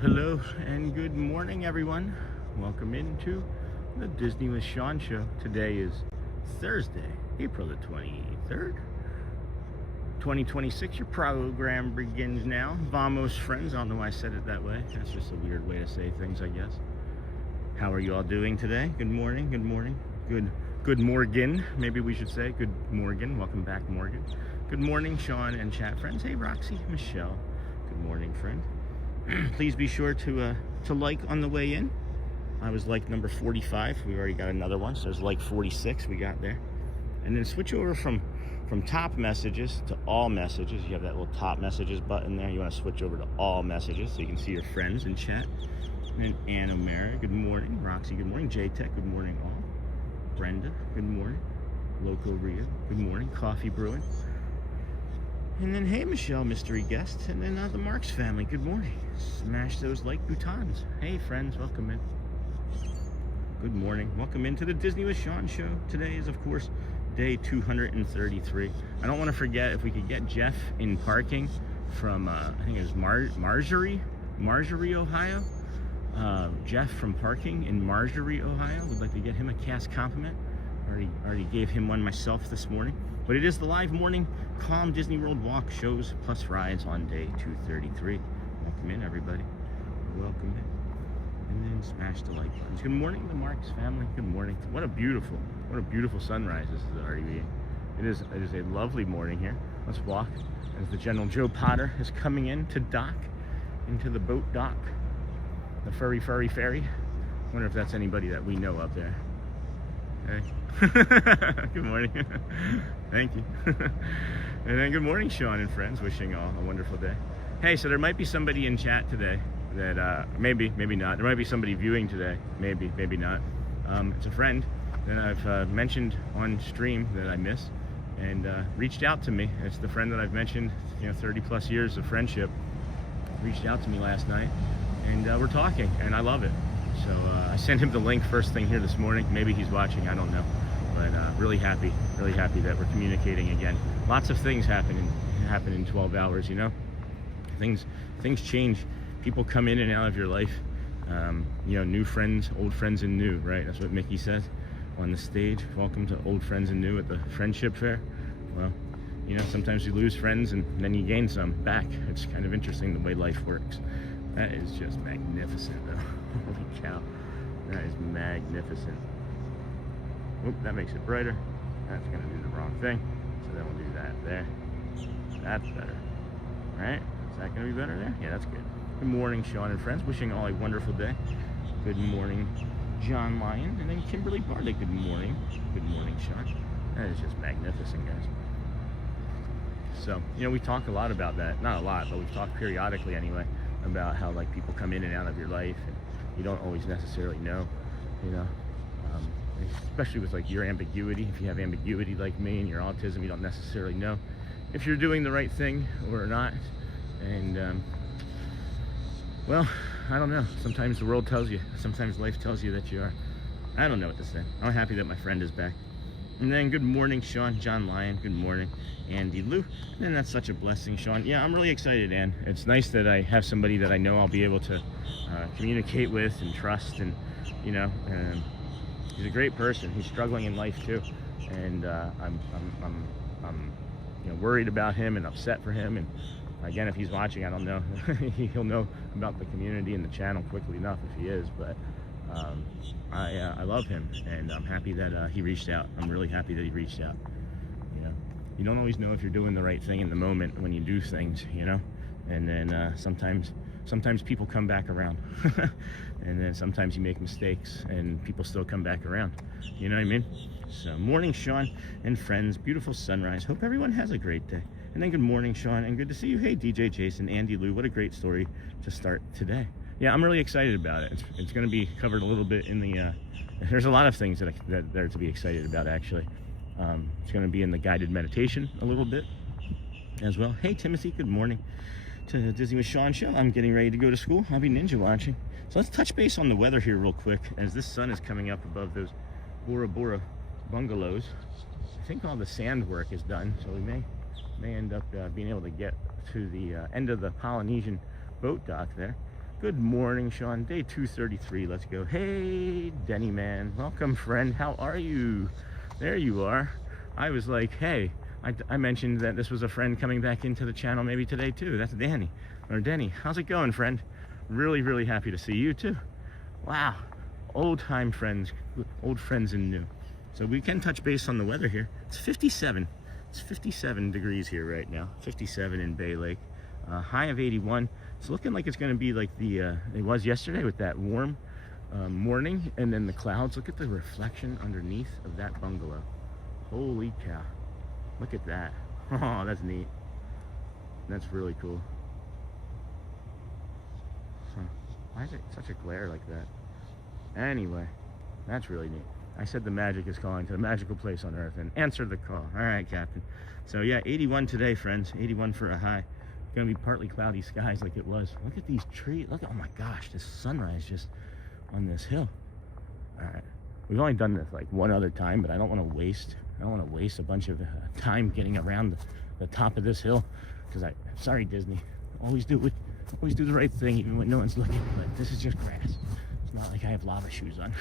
Hello, and good morning, everyone. Welcome into the Disney with Sean show. Today is Thursday, April the 23rd, 2026. Your program begins now. Vamos, friends. I don't know why I said it that way. That's just a weird way to say things, I guess. How are you all doing today? Good morning, good Morgan. Maybe we should say good Morgan. Welcome back, Morgan. Good morning, Sean and chat friends. Hey, Roxy, Michelle. Good morning, friend. Please be sure to like on the way in. I was like number 45. We already got another one, so there's like 46 we got there. And then switch over from top messages to all messages. You have that little top messages button there. You want to switch over to all messages so you can see your friends in chat. And Anna Mara, good morning. Roxy, good morning. J-Tech, good morning all. Brenda, good morning. Loco Ria, good morning. Coffee Brewing. And then, hey, Michelle, mystery guest. And then the Marks family, good morning. Smash those like boutons. Hey, friends, welcome in. Good morning. Welcome into the Disney with Sean show. Today is, of course, day 233. I don't want to forget if we could get Jeff in parking from, I think it was Marjorie, Ohio. Jeff from parking in Marjorie, Ohio. Would like to get him a cast compliment. Already gave him one myself this morning. But it is the live morning Calm Disney World walk, shows plus rides on day 233. Welcome in, everybody. Welcome in. And then smash the like buttons. Good morning, the Marks family. Good morning. What a beautiful sunrise this is already being. It is a lovely morning here. Let's walk as the General Joe Potter is coming in to dock into the boat dock. The furry ferry. Wonder if that's anybody that we know up there. Hey. Good morning. Thank you. And then good morning, Sean and friends. Wishing all a wonderful day. Hey, so there might be somebody in chat today that maybe not. There might be somebody viewing today. Maybe not. It's a friend that I've mentioned on stream that I miss and reached out to me. It's the friend that I've mentioned, 30 plus years of friendship. Reached out to me last night and we're talking and I love it. So I sent him the link first thing here this morning. Maybe he's watching, I don't know. But really happy that we're communicating again. Lots of things happen in 12 hours, Things change. People come in and out of your life. New friends, old friends and new, right? That's what Mickey says on the stage. Welcome to old friends and new at the Friendship Fair. Well, sometimes you lose friends and then you gain some back. It's kind of interesting the way life works. That is just magnificent, though. Holy cow. That is magnificent. Oop, that makes it brighter. That's going to do the wrong thing. So then we'll do that there. That's better. Right? Is that going to be better there? Yeah, that's good. Good morning, Sean and friends. Wishing all a wonderful day. Good morning, John Lyon. And then Kimberly Barley. Good morning. Good morning, Sean. That is just magnificent, guys. So, we talk a lot about that. Not a lot, but we talk periodically anyway about how people come in and out of your life and you don't always necessarily know, especially with your ambiguity. If you have ambiguity like me and your autism, you don't necessarily know if you're doing the right thing or not. And well, I don't know. Sometimes the world tells you, sometimes life tells you that you are. I don't know what to say. I'm happy that my friend is back. And then good morning, Sean, John Lyon. Good morning, Andy Lou. And that's such a blessing, Sean. Yeah, I'm really excited, Ann. It's nice that I have somebody that I know I'll be able to communicate with and trust. And he's a great person. He's struggling in life too, and I'm worried about him and upset for him. And again, if he's watching, I don't know. He'll know about the community and the channel quickly enough if he is, but I love him, and I'm happy that he reached out. I'm really happy that he reached out. You know, you don't always know if you're doing the right thing in the moment when you do things, you know, and then sometimes people come back around. And then sometimes you make mistakes and people still come back around, you know what I mean? So morning, Sean and friends, beautiful sunrise. Hope everyone has a great day. And then good morning, Sean, and good to see you. Hey, DJ Jason, Andy Lou, what a great story to start today. Yeah, I'm really excited about it. It's going to be covered a little bit in the, there's a lot of things that are to be excited about, actually. It's going to be in the guided meditation a little bit as well. Hey, Timothy, good morning to the Disney with Sean show. I'm getting ready to go to school. I'll be ninja watching. So let's touch base on the weather here real quick as this sun is coming up above those Bora Bora bungalows. I think all the sand work is done, so we may end up being able to get to the end of the Polynesian boat dock there. Good morning, Sean. Day 233. Let's go. Hey, Denny man. Welcome, friend. How are you? There you are. I was like, hey, I mentioned that this was a friend coming back into the channel maybe today too. That's Danny or Denny. How's it going, friend? Really, really happy to see you too. Wow, old time friends, old friends and new. So we can touch base on the weather here. It's 57. It's 57 degrees here right now. 57 in Bay Lake. High of 81. It's looking like it's going to be like it was yesterday with that warm morning, and then the clouds. Look at the reflection underneath of that bungalow. Holy cow. Look at that. Oh, that's neat. That's really cool. Huh. Why is it such a glare like that? Anyway, that's really neat. I said the magic is calling to the magical place on earth, and answer the call. All right, Captain. So yeah, 81 today, friends. 81 for a high. Gonna be partly cloudy skies like it was. Look at these trees. Look, oh my gosh, this sunrise just on this hill. All right, we've only done this like one other time, but I don't want to waste a bunch of time getting around the top of this hill, because sorry Disney, always do the right thing even when no one's looking. But this is just grass. It's not like I have lava shoes on.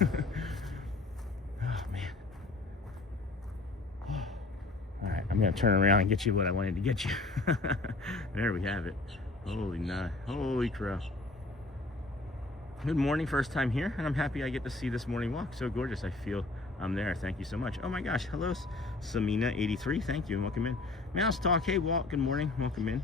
Oh man. All right, I'm gonna turn around and get you what I wanted to get you. There we have it. Holy crow. Good morning, first time here, and I'm happy I get to see this morning walk. So gorgeous, I feel I'm there. Thank you so much. Oh my gosh, hello, Samina83, thank you, and welcome in. Mouse Talk, hey Walt, good morning, welcome in.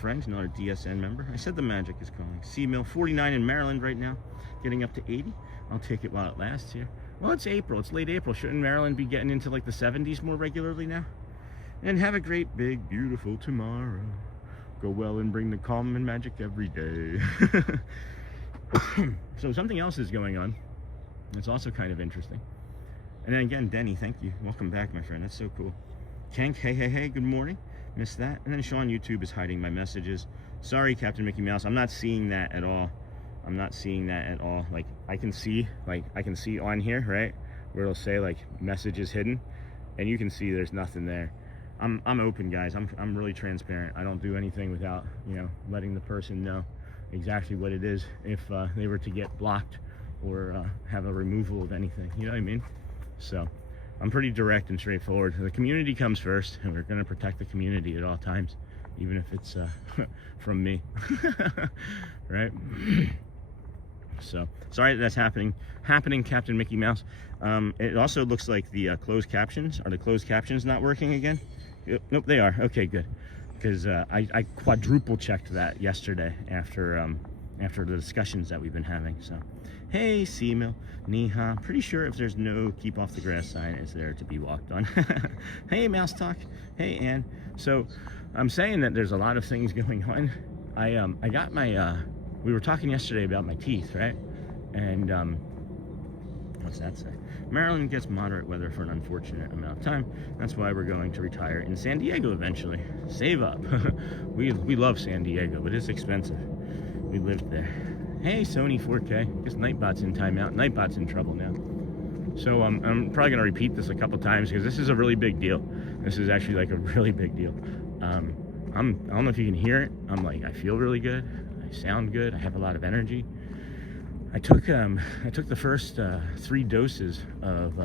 Friend, another DSN member. I said the magic is calling. C-Mill, 49 in Maryland right now, getting up to 80. I'll take it while it lasts here. Well, it's April, it's late April. Shouldn't Maryland be getting into like the 70s more regularly now? And have a great, big, beautiful tomorrow. Go well and bring the calm and magic every day. So something else is going on. It's also kind of interesting. And then again, Denny, thank you. Welcome back, my friend. That's so cool. Kank, hey, good morning. Missed that. And then Sean, YouTube is hiding my messages. Sorry, Captain Mickey Mouse. I'm not seeing that at all. I'm not seeing that at all. Like, I can see on here, right, where it'll say like messages hidden, and you can see there's nothing there. I'm open, guys. I'm really transparent. I don't do anything without, you know, letting the person know exactly what it is if they were to get blocked or have a removal of anything. You know what I mean? So I'm pretty direct and straightforward. The community comes first, and we're going to protect the community at all times, even if it's from me. Right? So sorry that's happening, Captain Mickey Mouse. It also looks like the closed captions. Are the closed captions not working again? Nope, they are. Okay, good. Because I quadruple checked that yesterday after the discussions that we've been having. So, hey, C-Mill, Niha. Pretty sure if there's no keep off the grass sign, it's there to be walked on. Hey, Mouse Talk. Hey, Ann. So I'm saying that there's a lot of things going on. I got my we were talking yesterday about my teeth, right? And what's that say? Maryland gets moderate weather for an unfortunate amount of time. That's why we're going to retire in San Diego eventually. Save up. we love San Diego, but it's expensive. We lived there. Hey, Sony 4K. Guess Nightbot's in timeout. Nightbot's in trouble now. So I'm probably going to repeat this a couple times because this is a really big deal. This is actually like a really big deal. I don't know if you can hear it. I feel really good. I sound good. I have a lot of energy. I took the first 3 doses of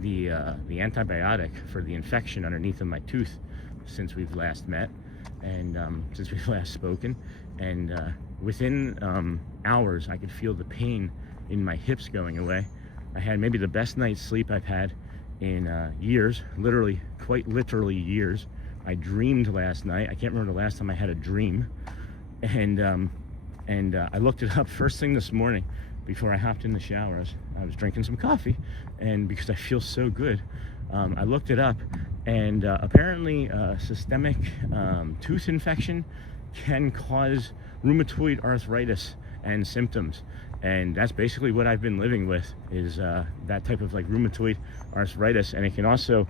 the antibiotic for the infection underneath of my tooth since we've last met, and since we've last spoken, and within hours I could feel the pain in my hips going away. I had maybe the best night's sleep I've had in years, literally, quite literally years. I dreamed last night. I can't remember the last time I had a dream, and I looked it up first thing this morning before I hopped in the shower. I was drinking some coffee, and because I feel so good, I looked it up, and apparently systemic tooth infection can cause rheumatoid arthritis and symptoms, and that's basically what I've been living with, is that type of like rheumatoid arthritis. And it can also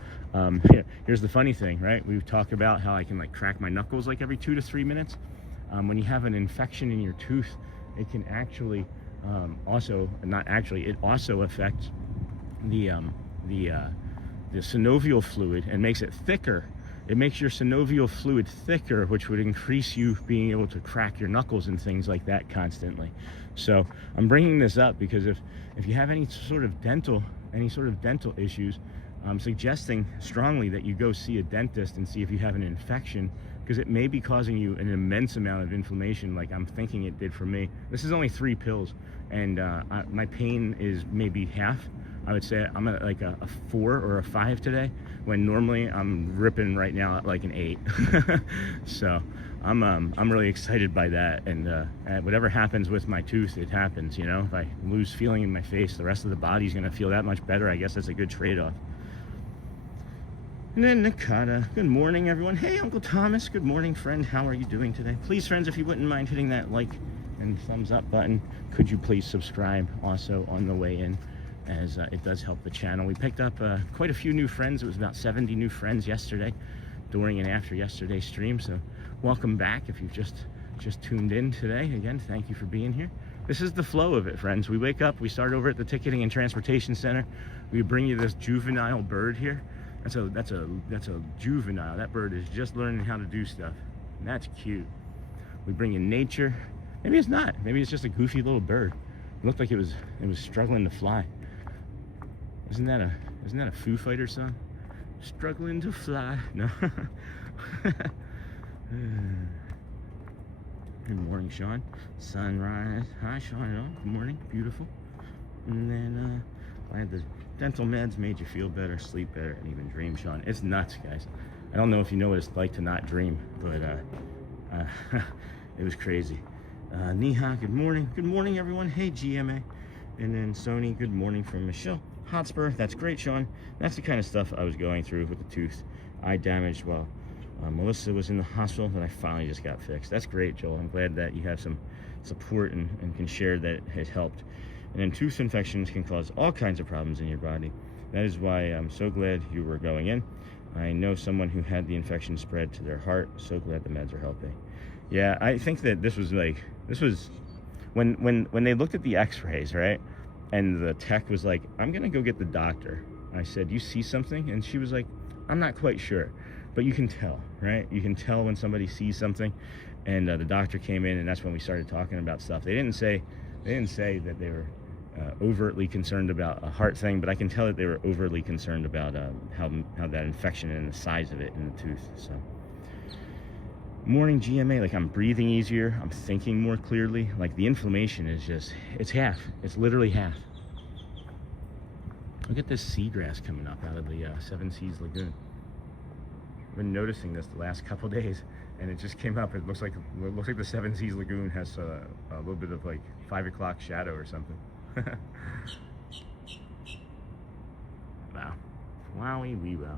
here's the funny thing, right? We've talked about how I can like crack my knuckles like every 2 to 3 minutes. When you have an infection in your tooth, it can actually it also affects the synovial fluid and makes it thicker. It makes your synovial fluid thicker, which would increase you being able to crack your knuckles and things like that constantly. So I'm bringing this up because if you have any sort of dental issues, I'm suggesting strongly that you go see a dentist and see if you have an infection, because it may be causing you an immense amount of inflammation like I'm thinking it did for me. This is only 3 pills, and my pain is maybe half. I would say I'm at like a 4 or a 5 today, when normally I'm ripping right now at like an 8. So I'm really excited by that, and whatever happens with my tooth, it happens, you know. If I lose feeling in my face, the rest of the body's gonna feel that much better. I guess that's a good trade-off. And then Nakata, good morning everyone. Hey Uncle Thomas, good morning friend, how are you doing today? Please friends, if you wouldn't mind hitting that like and thumbs up button, could you please subscribe also on the way in, as it does help the channel. We picked up quite a few new friends. It was about 70 new friends yesterday, during and after yesterday's stream. So welcome back if you've just tuned in today. Again, thank you for being here. This is the flow of it, friends. We wake up, we start over at the Ticketing and Transportation Center. We bring you this juvenile bird here. That's a juvenile. That bird is just learning how to do stuff. And that's cute. We bring in nature. Maybe it's not. Maybe it's just a goofy little bird. It looked like it was struggling to fly. Isn't that a Foo Fighters song? Struggling to fly. No. Good morning, Sean. Sunrise. Hi, Sean. Good morning. Beautiful. And then I had the dental meds made you feel better, sleep better, and even dream, Sean. It's nuts, guys. I don't know if you know what it's like to not dream, but it was crazy. Neha, good morning. Good morning, everyone. Hey, GMA. And then Sony, good morning from Michelle Hotspur. That's great, Sean. That's the kind of stuff I was going through with the tooth. Eye damaged while Melissa was in the hospital, that I finally just got fixed. That's great, Joel. I'm glad that you have some support and can share that it has helped. And then tooth infections can cause all kinds of problems in your body. That is why I'm so glad you were going in. I know someone who had the infection spread to their heart. So glad the meds are helping. Yeah, I think that this was when they looked at the x-rays, right? And the tech was like, I'm gonna go get the doctor. I said, you see something? And she was like, I'm not quite sure. But you can tell, right? You can tell when somebody sees something. And the doctor came in, and that's when we started talking about stuff. They didn't say that they were overtly concerned about a heart thing, but I can tell that they were overly concerned about how that infection and the size of it in the tooth. So morning GMA, like I'm breathing easier, I'm thinking more clearly. Like the inflammation is just, it's half. It's literally half. Look at this seagrass coming up out of the Seven Seas Lagoon. I've been noticing this the last couple days, and it just came up. It looks like the Seven Seas Lagoon has a little bit of like 5 o'clock shadow or something. Wow. Wowie wee wow.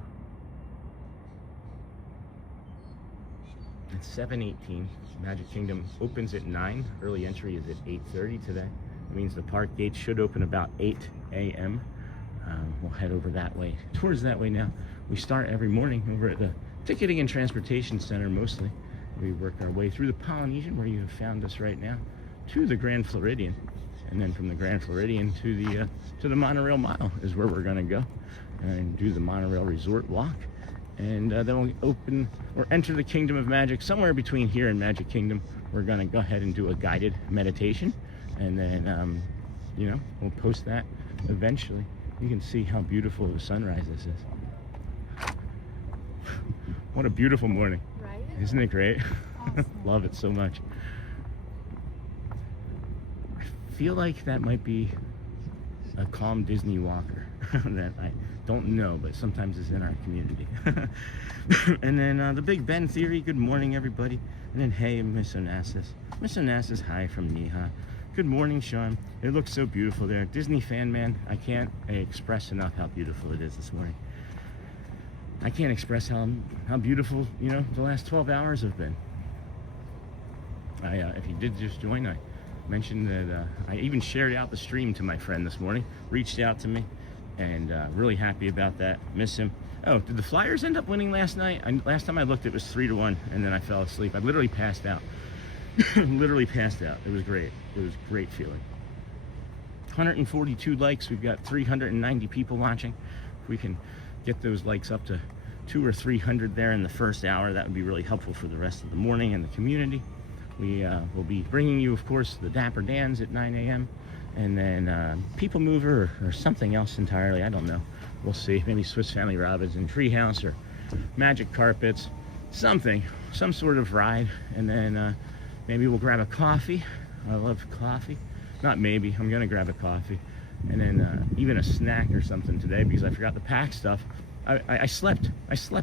It's 7:18. Magic Kingdom opens at 9. Early entry is at 8:30 today. It means the park gates should open about 8 a.m. We'll head over that way, towards that way now. We start every morning over at the Ticketing and Transportation Center mostly. We work our way through the Polynesian, where you have found us right now, to the Grand Floridian. And then from the Grand Floridian to the Monorail Mile is where we're gonna go and do the Monorail Resort Walk. And then we'll enter the Kingdom of Magic. Somewhere between here and Magic Kingdom, we're gonna go ahead and do a guided meditation. And then, we'll post that eventually. You can see how beautiful the sunrise this is. What a beautiful morning. Right? Isn't it great? Awesome. Love it so much. I feel like that might be a calm Disney walker that I don't know, but sometimes it's in our community. And then the Big Ben theory, good morning everybody. And then hey, Miss Onassis. Miss Onassis, hi from Neha. Good morning, Sean. It looks so beautiful there. Disney fan man, I can't express enough how beautiful it is this morning. I can't express how beautiful, you know, the last 12 hours have been. If you did just join, I mentioned that I even shared out the stream to my friend this morning, reached out to me, and really happy about that. Miss him. Oh, did the Flyers end up winning last night? Last time I looked, it was 3-1, and then I fell asleep. I literally passed out. Literally passed out. It was great. It was a great feeling. 142 likes. We've got 390 people watching. If we can get those likes up to 200 or 300 there in the first hour, that would be really helpful for the rest of the morning and the community. We will be bringing you, of course, the Dapper Dans at 9 a.m. and then People Mover or something else entirely. I don't know. We'll see. Maybe Swiss Family Robinson Treehouse or Magic Carpets, something, some sort of ride. And then maybe we'll grab a coffee. I love coffee. Not maybe. I'm gonna grab a coffee. And then even a snack or something today because I forgot to pack stuff. I slept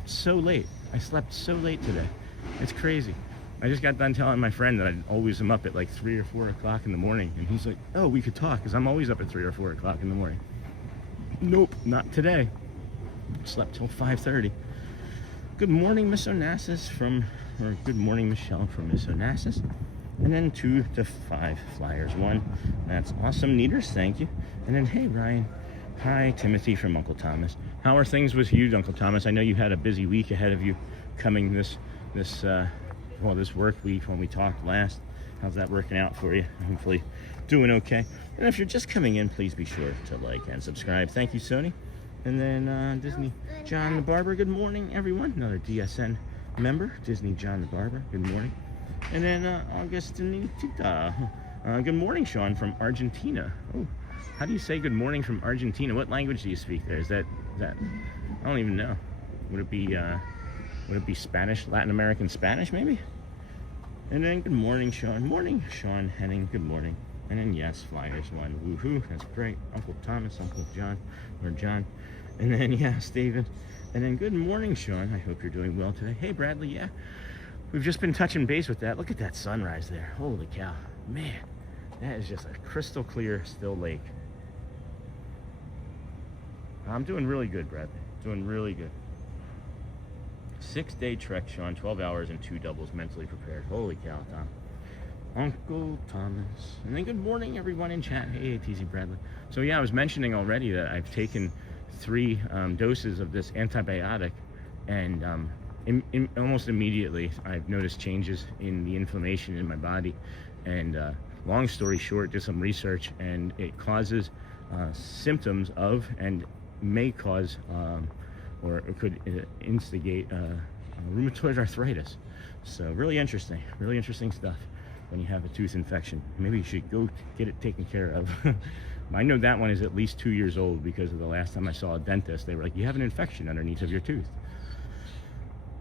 so late. I slept so late today. It's crazy. I just got done telling my friend that I always am up at like 3 or 4 o'clock in the morning, and he's like, oh, we could talk because I'm always up at 3 or 4 o'clock in the morning. Nope, not today. Slept till 5:30. Good morning, Miss Onassis or good morning, Michelle from Miss Onassis. And then 2 to 5 Flyers 1. That's awesome. Neaters, thank you. And then hey, Ryan. Hi, Timothy from Uncle Thomas. How are things with you, Uncle Thomas? I know you had a busy week ahead of you coming this work week when we talked last. How's that working out for you? Hopefully doing okay. And if you're just coming in, please be sure to like and subscribe. Thank you, Sony. And then Disney John the Barber. Good morning, everyone. Another DSN member, Disney John the Barber. Good morning. And then Augustinita. Good morning, Sean from Argentina. Oh, how do you say good morning from Argentina? What language do you speak there? Is that I don't even know. Would it be Spanish, Latin American Spanish maybe? And then good morning, Sean. Morning, Sean Henning. Good morning. And then yes, Flyers 1. Woohoo, that's great. Uncle Thomas, Uncle John, or John. And then yes, David. And then good morning, Sean. I hope you're doing well today. Hey, Bradley. Yeah, we've just been touching base with that. Look at that sunrise there. Holy cow, man, that is just a crystal clear, still lake. I'm doing really good, Bradley. Doing really good. 6-day trek, Sean. 12 hours and 2 doubles. Mentally prepared. Holy cow, Tom. Uncle Thomas. And then good morning, everyone in chat. Hey, ATZ Bradley. So yeah, I was mentioning already that I've taken 3 doses of this antibiotic, and almost immediately I've noticed changes in the inflammation in my body. And long story short, did some research, and it causes symptoms of, and may cause or it could instigate rheumatoid arthritis. So really interesting stuff when you have a tooth infection. Maybe you should go get it taken care of. I know that one is at least 2 years old because of the last time I saw a dentist. They were like, you have an infection underneath of your tooth.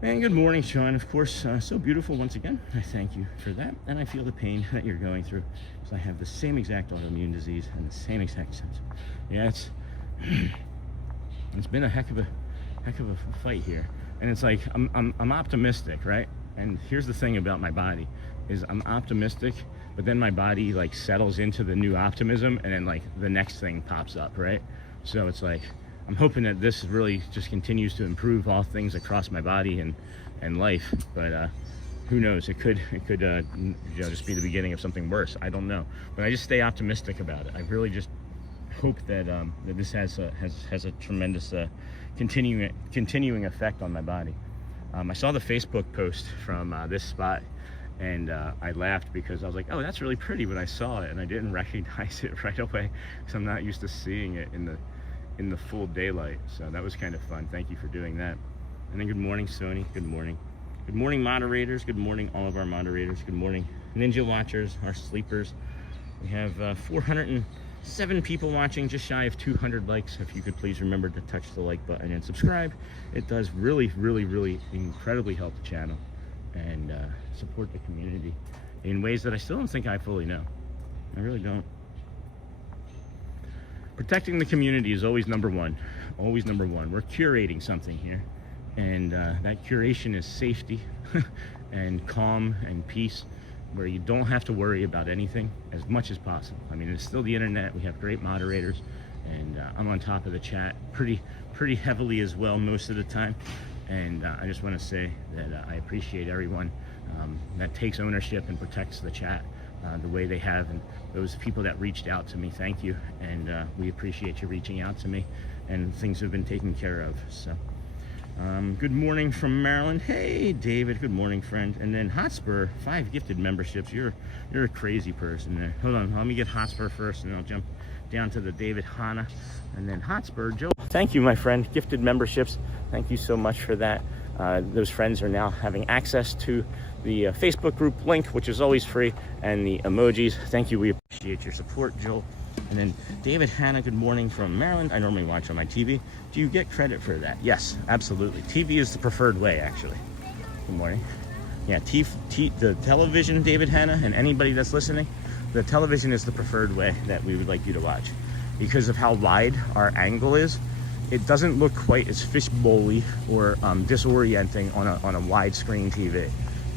And good morning, Sean. Of course, so beautiful once again. I thank you for that. And I feel the pain that you're going through because I have the same exact autoimmune disease and the same exact symptoms. Yeah, it's been a heck of a fight here. And it's like I'm optimistic, right? And here's the thing about my body is I'm optimistic, but then my body like settles into the new optimism, and then like the next thing pops up, right? So it's like I'm hoping that this really just continues to improve all things across my body and life. But who knows? It could just be the beginning of something worse. I don't know. But I just stay optimistic about it. I really just hope that that this has a tremendous continuing effect on my body. I saw the Facebook post from this spot, and I laughed because I was like, oh, that's really pretty when I saw it, and I didn't recognize it right away because I'm not used to seeing it in the full daylight. So that was kind of fun. Thank you for doing that. And then good morning, Sony. Good morning. Good morning, moderators. Good morning, all of our moderators. Good morning, Ninja Watchers, our sleepers. We have 407 people watching, just shy of 200 likes. If you could please remember to touch the like button and subscribe. It does really, really, really incredibly help the channel. and support the community in ways that I still don't think I fully know. I really don't. Protecting the community is always number one. Always number one. We're curating something here, and that curation is safety and calm and peace, where you don't have to worry about anything as much as possible. I mean, it's still the internet. We have great moderators, and I'm on top of the chat pretty heavily as well most of the time. And I just want to say that I appreciate everyone that takes ownership and protects the chat the way they have, and those people that reached out to me, thank you. And we appreciate you reaching out to me, and things have been taken care of. So good morning from Maryland. Hey David, good morning friend. And then Hotspur, 5 gifted memberships. You're a crazy person there. Hold on, let me get Hotspur first, and I'll jump down to the David Hanna, and then Hotspur. Joe, thank you my friend, gifted memberships. Thank you so much for that. Those friends are now having access to the Facebook group link, which is always free, and the emojis. Thank you, we appreciate your support, Joel. And then David Hanna, good morning from Maryland. I normally watch on my TV. Do you get credit for that? Yes, absolutely. TV is the preferred way, actually. Good morning. Yeah, the television, David Hanna, and anybody that's listening, the television is the preferred way that we would like you to watch. Because of how wide our angle is, it doesn't look quite as fishbowl-y or disorienting on a widescreen TV.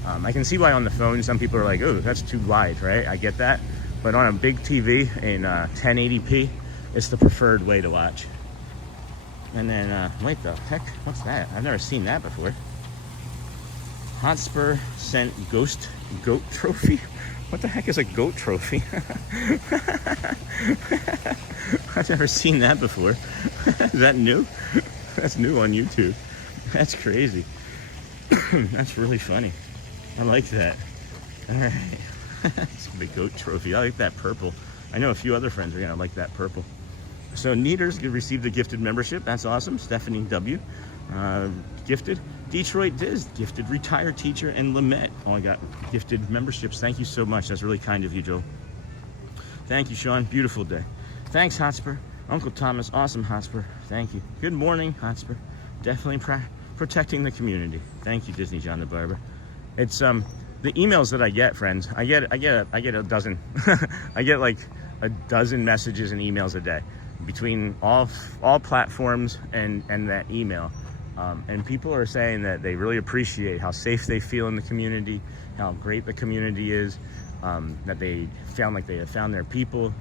I can see why on the phone some people are like, oh, that's too wide, right? I get that. But on a big TV in 1080p, it's the preferred way to watch. And then, wait the heck, what's that? I've never seen that before. Hotspur sent goat trophy? What the heck is a goat trophy? I've never seen that before. Is that new? That's new on YouTube. That's crazy. That's really funny. I like that. All right. It's a big goat trophy. I like that purple. I know a few other friends are gonna like that purple. So Neaters received a gifted membership. That's awesome. Stephanie W. Gifted. Detroit Diz gifted. Retired teacher, and Lamette all got gifted memberships. Thank you so much. That's really kind of you, Joe. Thank you, Sean. Beautiful day. Thanks, Hotspur. Uncle Thomas, awesome, Hotspur. Thank you. Good morning, Hotspur. Definitely protecting the community. Thank you, Disney John the Barber. It's the emails that I get, friends. I get a dozen. I get like a dozen messages and emails a day between all platforms and that email. And people are saying that they really appreciate how safe they feel in the community, how great the community is, that they found like they have found their people.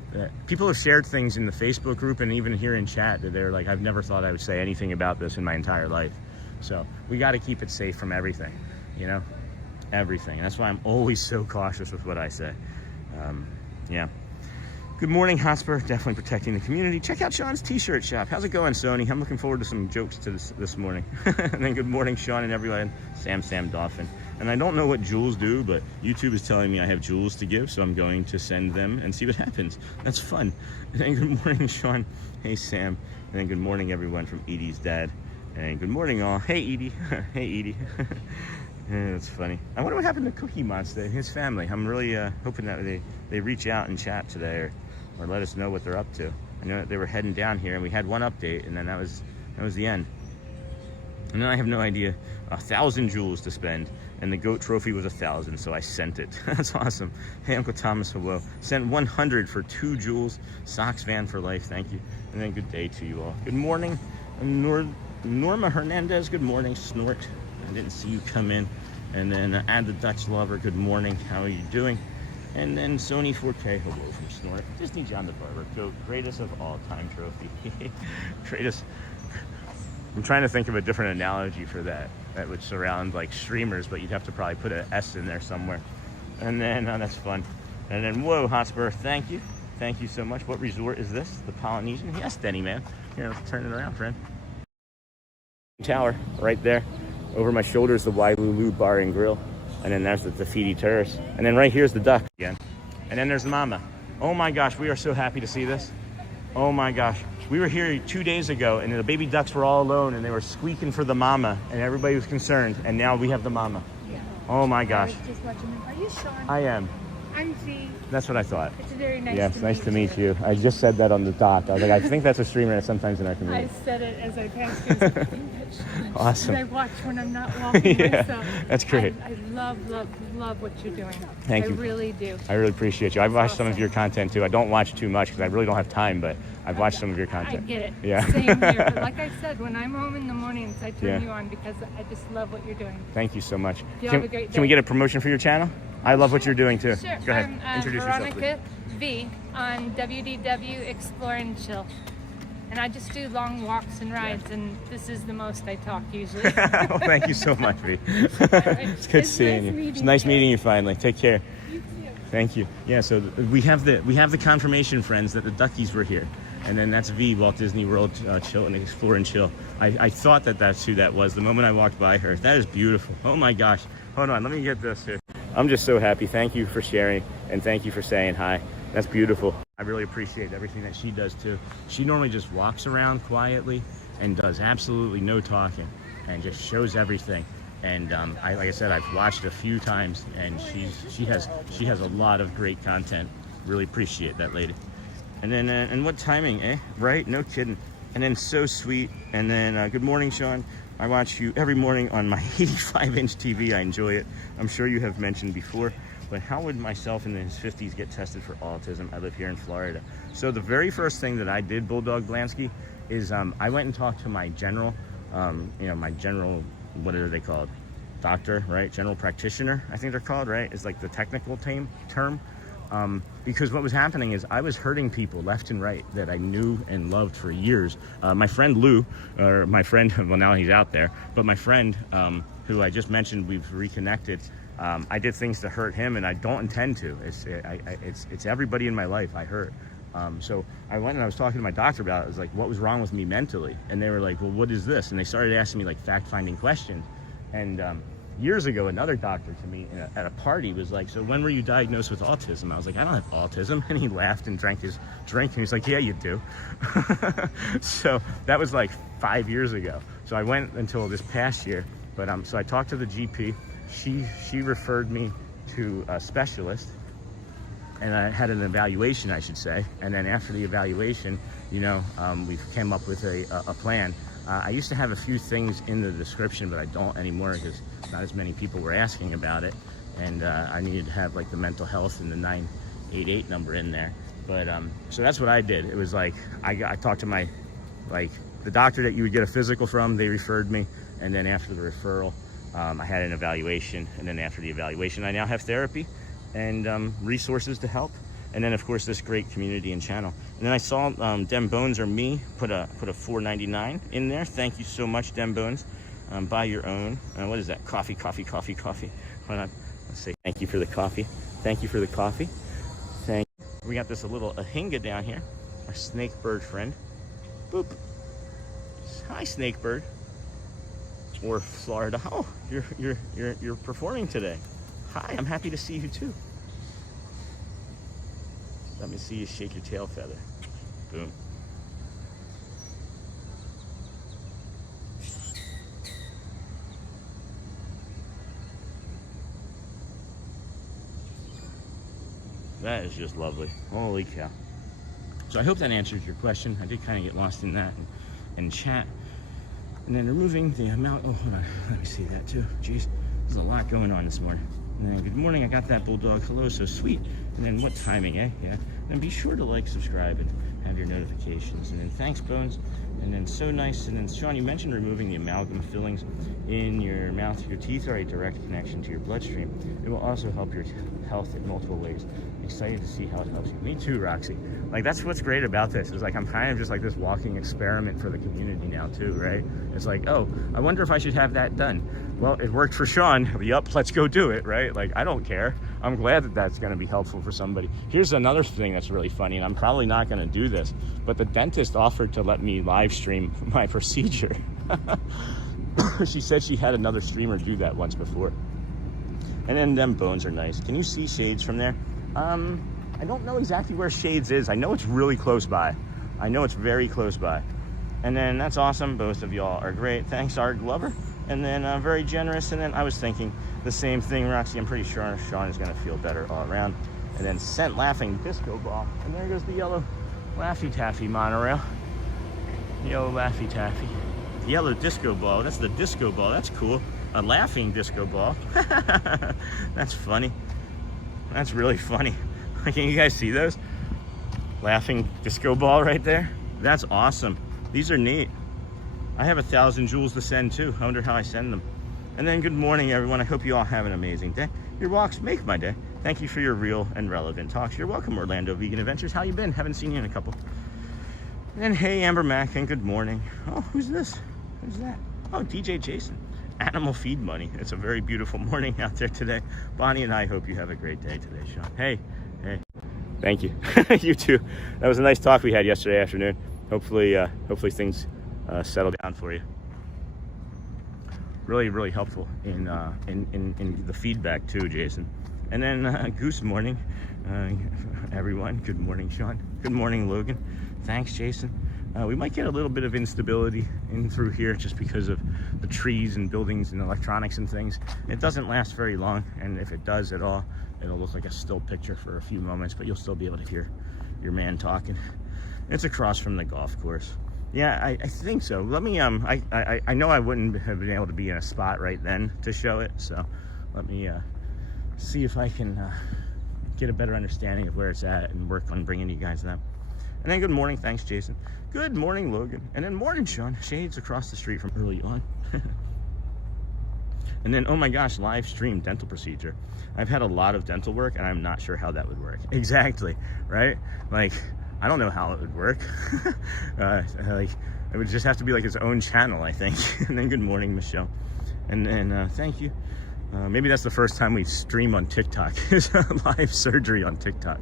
People have shared things in the Facebook group and even here in chat that they're like, I've never thought I would say anything about this in my entire life. So we got to keep it safe from everything, you know, everything. That's why I'm always so cautious with what I say. Yeah. Good morning, Hotspur. Definitely protecting the community. Check out Sean's t-shirt shop. How's it going, Sony? I'm looking forward to some jokes to this morning. And then good morning, Sean and everyone. Sam Dolphin. And I don't know what jewels do, but YouTube is telling me I have jewels to give, so I'm going to send them and see what happens. That's fun. And then good morning, Sean. Hey, Sam. And then good morning, everyone from Edie's dad. And good morning, all. Hey, Edie. Hey, Edie. Yeah, that's funny. I wonder what happened to Cookie Monster and his family. I'm really hoping that they reach out and chat today or let us know what they're up to. I know that they were heading down here and we had one update and then that was the end. And then I have no idea. 1,000 jewels to spend and the goat trophy was 1,000, so I sent it. That's awesome. Hey, Uncle Thomas, hello. Sent 100 for 2 jewels. Socks van for life, thank you. And then good day to you all. Good morning, Norma Hernandez. Good morning, Snort. I didn't see you come in. And then Add the Dutch Lover, good morning. How are you doing? And then Sony 4K, hello from Snort. Disney John the Barber, GOAT, greatest of all time trophy. Greatest. I'm trying to think of a different analogy for that. That would surround like streamers, but you'd have to probably put an S in there somewhere. And then, that's fun. And then, whoa, Hotspur, thank you. Thank you so much. What resort is this? The Polynesian? Yes, Denny, man. Here, let's turn it around, friend. Tower, right there. Over my shoulder is the Wailulu Bar and Grill. And then there's the Tafiti Terrace. And then right here's the duck again. And then there's the mama. Oh my gosh, we are so happy to see this. Oh my gosh. We were here 2 days ago and the baby ducks were all alone and they were squeaking for the mama and everybody was concerned. And now we have the mama. Yeah. Oh my gosh. I was just watching them. Are you Sean? I am. I'm V. That's what I thought. It's very nice Yes, to nice meet to meet you. you. I just said that on the dock. I was like, I think that's a streamer sometimes in our I community. said it as I passed you. Awesome. I watch when I'm not walking Yeah, myself. that's great. I love what you're doing. Thank you. I really do. I really appreciate you. I've watched some of awesome. your content too. I don't watch too much because I really don't have time, but I've watched some of your I content. get it. Yeah. Same here. But like I said, when I'm home in the mornings, I turn Yeah. you on because I just love what you're doing. Thank you so much. You have a great Can we day. get a promotion for your channel? I love what you're doing too. Sure. Go ahead. I'm Introduce yourself, Veronica V on WDW Explore and Chill. And I just do long walks and rides, and this is the most I talk usually. Well, thank you so much, V. It's good seeing you. It's nice meeting you finally. Take care. You too. Thank you. Yeah, so we have the confirmation, friends, that the duckies were here, and then that's V, Walt Disney World Chill and Explore and Chill. I thought that's who that was the moment I walked by her. That is beautiful. Oh my gosh. Hold on, let me get this here. I'm just so happy. Thank you for sharing, and thank you for saying hi. That's beautiful. I really appreciate everything that she does too. She normally just walks around quietly and does absolutely no talking and just shows everything. And like I said, I've watched a few times, and she has a lot of great content. Really appreciate that lady. And then and what timing, eh? Right? No kidding. And then so sweet. And then good morning, Sean. I watch you every morning on my 85-inch TV. I enjoy it. I'm sure you have mentioned before. But how would myself in his 50s get tested for autism? I live here in Florida. So the very first thing that I did, Bulldog Blansky, is I went and talked to my general, my general, what are they called? Doctor, right? General practitioner, I think they're called, right? Is like the technical term. Because what was happening is I was hurting people left and right that I knew and loved for years. My friend Lou, or my friend, well now he's out there, but my friend who I just mentioned, we've reconnected. I did things to hurt him, and I don't intend to. It's everybody in my life I hurt. So I went and I was talking to my doctor about it. I was like, what was wrong with me mentally? And they were like, well, what is this? And they started asking me like fact-finding questions. And years ago, another doctor to me at a party was like, so when were you diagnosed with autism? I was like, I don't have autism. And he laughed and drank his drink. And he was like, yeah, you do. So that was like 5 years ago. So I went until this past year. But so I talked to the GP. She referred me to a specialist, and I had an evaluation, I should say. And then after the evaluation, we came up with a plan. I used to have a few things in the description, but I don't anymore because not as many people were asking about it. And I needed to have like the mental health and the 988 number in there. But so that's what I did. It was like, I talked to the doctor that you would get a physical from. They referred me. And then after the referral, I had an evaluation. And then after the evaluation, I now have therapy and resources to help. And then of course this great community and channel. And then I saw Dem Bones or me put a $4.99 in there. Thank you so much, Dem Bones. Buy your own. What is that? Coffee. Hold on. Let's say thank you for the coffee. Thank you for the coffee. Thank you. We got this little ahinga down here. Our snake bird friend. Boop. Hi, snake bird. Or Florida. Oh, you're performing today. Hi, I'm happy to see you too. Let me see you shake your tail feather. Boom. That is just lovely. Holy cow. So I hope that answers your question. I did kind of get lost in that and chat. And then removing the amount, oh, hold on, let me see that too. Jeez, there's a lot going on this morning. And then good morning, I got that bulldog, hello, so sweet. And then what timing, eh? Yeah. And be sure to like, subscribe, and have your notifications. And then thanks, Bones. And then so nice. And then Sean, you mentioned removing the amalgam fillings in your mouth. Your teeth are a direct connection to your bloodstream. It will also help your health in multiple ways. Excited to see how it helps you. Me too, Roxy. Like, that's what's great about this, is like I'm kind of just like this walking experiment for the community now too, right? It's like, oh, I wonder if I should have that done. Well, it worked for Sean. Yup, let's go do it, right? Like, I don't care. I'm glad that that's going to be helpful for somebody. Here's another thing that's really funny, and I'm probably not going to do this, but the dentist offered to let me live stream my procedure. She said she had another streamer do that once before. And then them bones are nice. Can you see Shades from there? I don't know exactly where Shades is. I know it's really close by. I know it's very close by. And then that's awesome. Both of y'all are great. Thanks, Art Glover. And then very generous. And then I was thinking the same thing, Roxy. I'm pretty sure Sean is going to feel better all around. and then sent laughing disco ball. And there goes the yellow Laffy Taffy monorail. Yellow Laffy Taffy. The yellow disco ball, that's the disco ball, that's cool. A laughing disco ball. That's funny. That's really funny. Can you guys see those? Laughing disco ball right there. That's awesome. These are neat. I have 1,000 joules to send too. I wonder how I send them. And then good morning, everyone. I hope you all have an amazing day. Your walks make my day. Thank you for your real and relevant talks. You're welcome, Orlando Vegan Adventures. How you been? Haven't seen you in a couple. And then hey, Amber Mac, and good morning. Oh, who's this? Who's that? Oh, DJ Jason. Animal feed money. It's a very beautiful morning out there today. Bonnie and I hope you have a great day today, Sean. Hey. Thank you. You too. That was a nice talk we had yesterday afternoon. Hopefully things settle down for you. Really helpful in the feedback too, Jason. And then goose morning, everyone. Good morning, Sean. Good morning, Logan. Thanks, Jason. We might get a little bit of instability in through here just because of the trees and buildings and electronics and things. It doesn't last very long, and if it does at all, it'll look like a still picture for a few moments, but you'll still be able to hear your man talking. It's across from the golf course. Yeah, I think so. Let me, I know I wouldn't have been able to be in a spot right then to show it, so let me see if I can get a better understanding of where it's at and work on bringing you guys that. And then good morning, thanks, Jason. Good morning, Logan. And then morning, Sean. Shades across the street from early on. And then, oh my gosh, live stream dental procedure. I've had a lot of dental work, and I'm not sure how that would work. Exactly, right? Like, I don't know how it would work. Like, it would just have to be like its own channel, I think. And then good morning, Michelle. And then thank you. Maybe that's the first time we stream on TikTok, is live surgery on TikTok.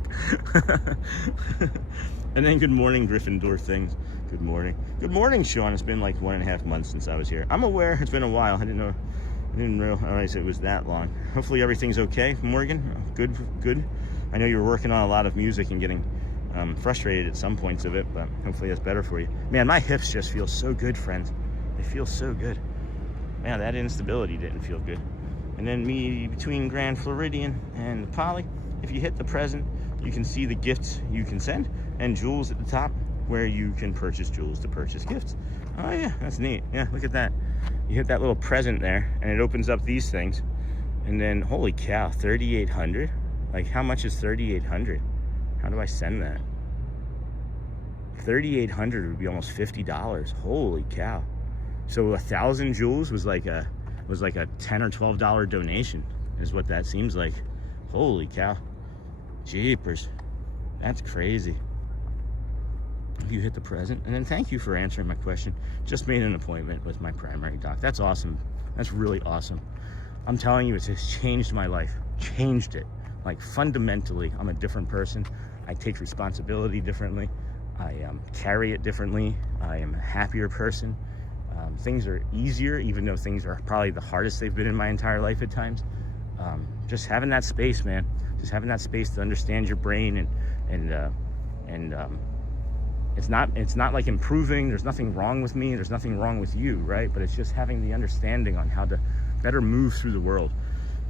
And then good morning, Gryffindor things. Good morning. Good morning, Sean. It's been like 1.5 months since I was here. I'm aware it's been a while. I didn't realize it was that long. Hopefully everything's okay, Morgan. Good. I know you were working on a lot of music and getting frustrated at some points of it, but hopefully that's better for you. Man, my hips just feel so good, friends. They feel so good. Man, that instability didn't feel good. And then me between Grand Floridian and Poly, if you hit the present, you can see the gifts you can send, and jewels at the top where you can purchase jewels to purchase gifts. Oh yeah, that's neat. Yeah, look at that. You hit that little present there and it opens up these things. And then, holy cow, 3,800? Like, how much is 3,800? How do I send that? 3,800 would be almost $50. Holy cow. So 1,000 jewels was like a $10 or $12 donation, is what that seems like. Holy cow. Jeepers. That's crazy. You hit the present. And then thank you for answering my question. Just made an appointment with my primary doc. That's awesome. That's really awesome. I'm telling you, it has changed my life. Changed it. Like, fundamentally, I'm a different person. I take responsibility differently. I carry it differently. I am a happier person. Things are easier, even though things are probably the hardest they've been in my entire life at times. Just having that space, man. Just having that space to understand your brain and it's not like improving. There's nothing wrong with me. There's nothing wrong with you, right? But it's just having the understanding on how to better move through the world.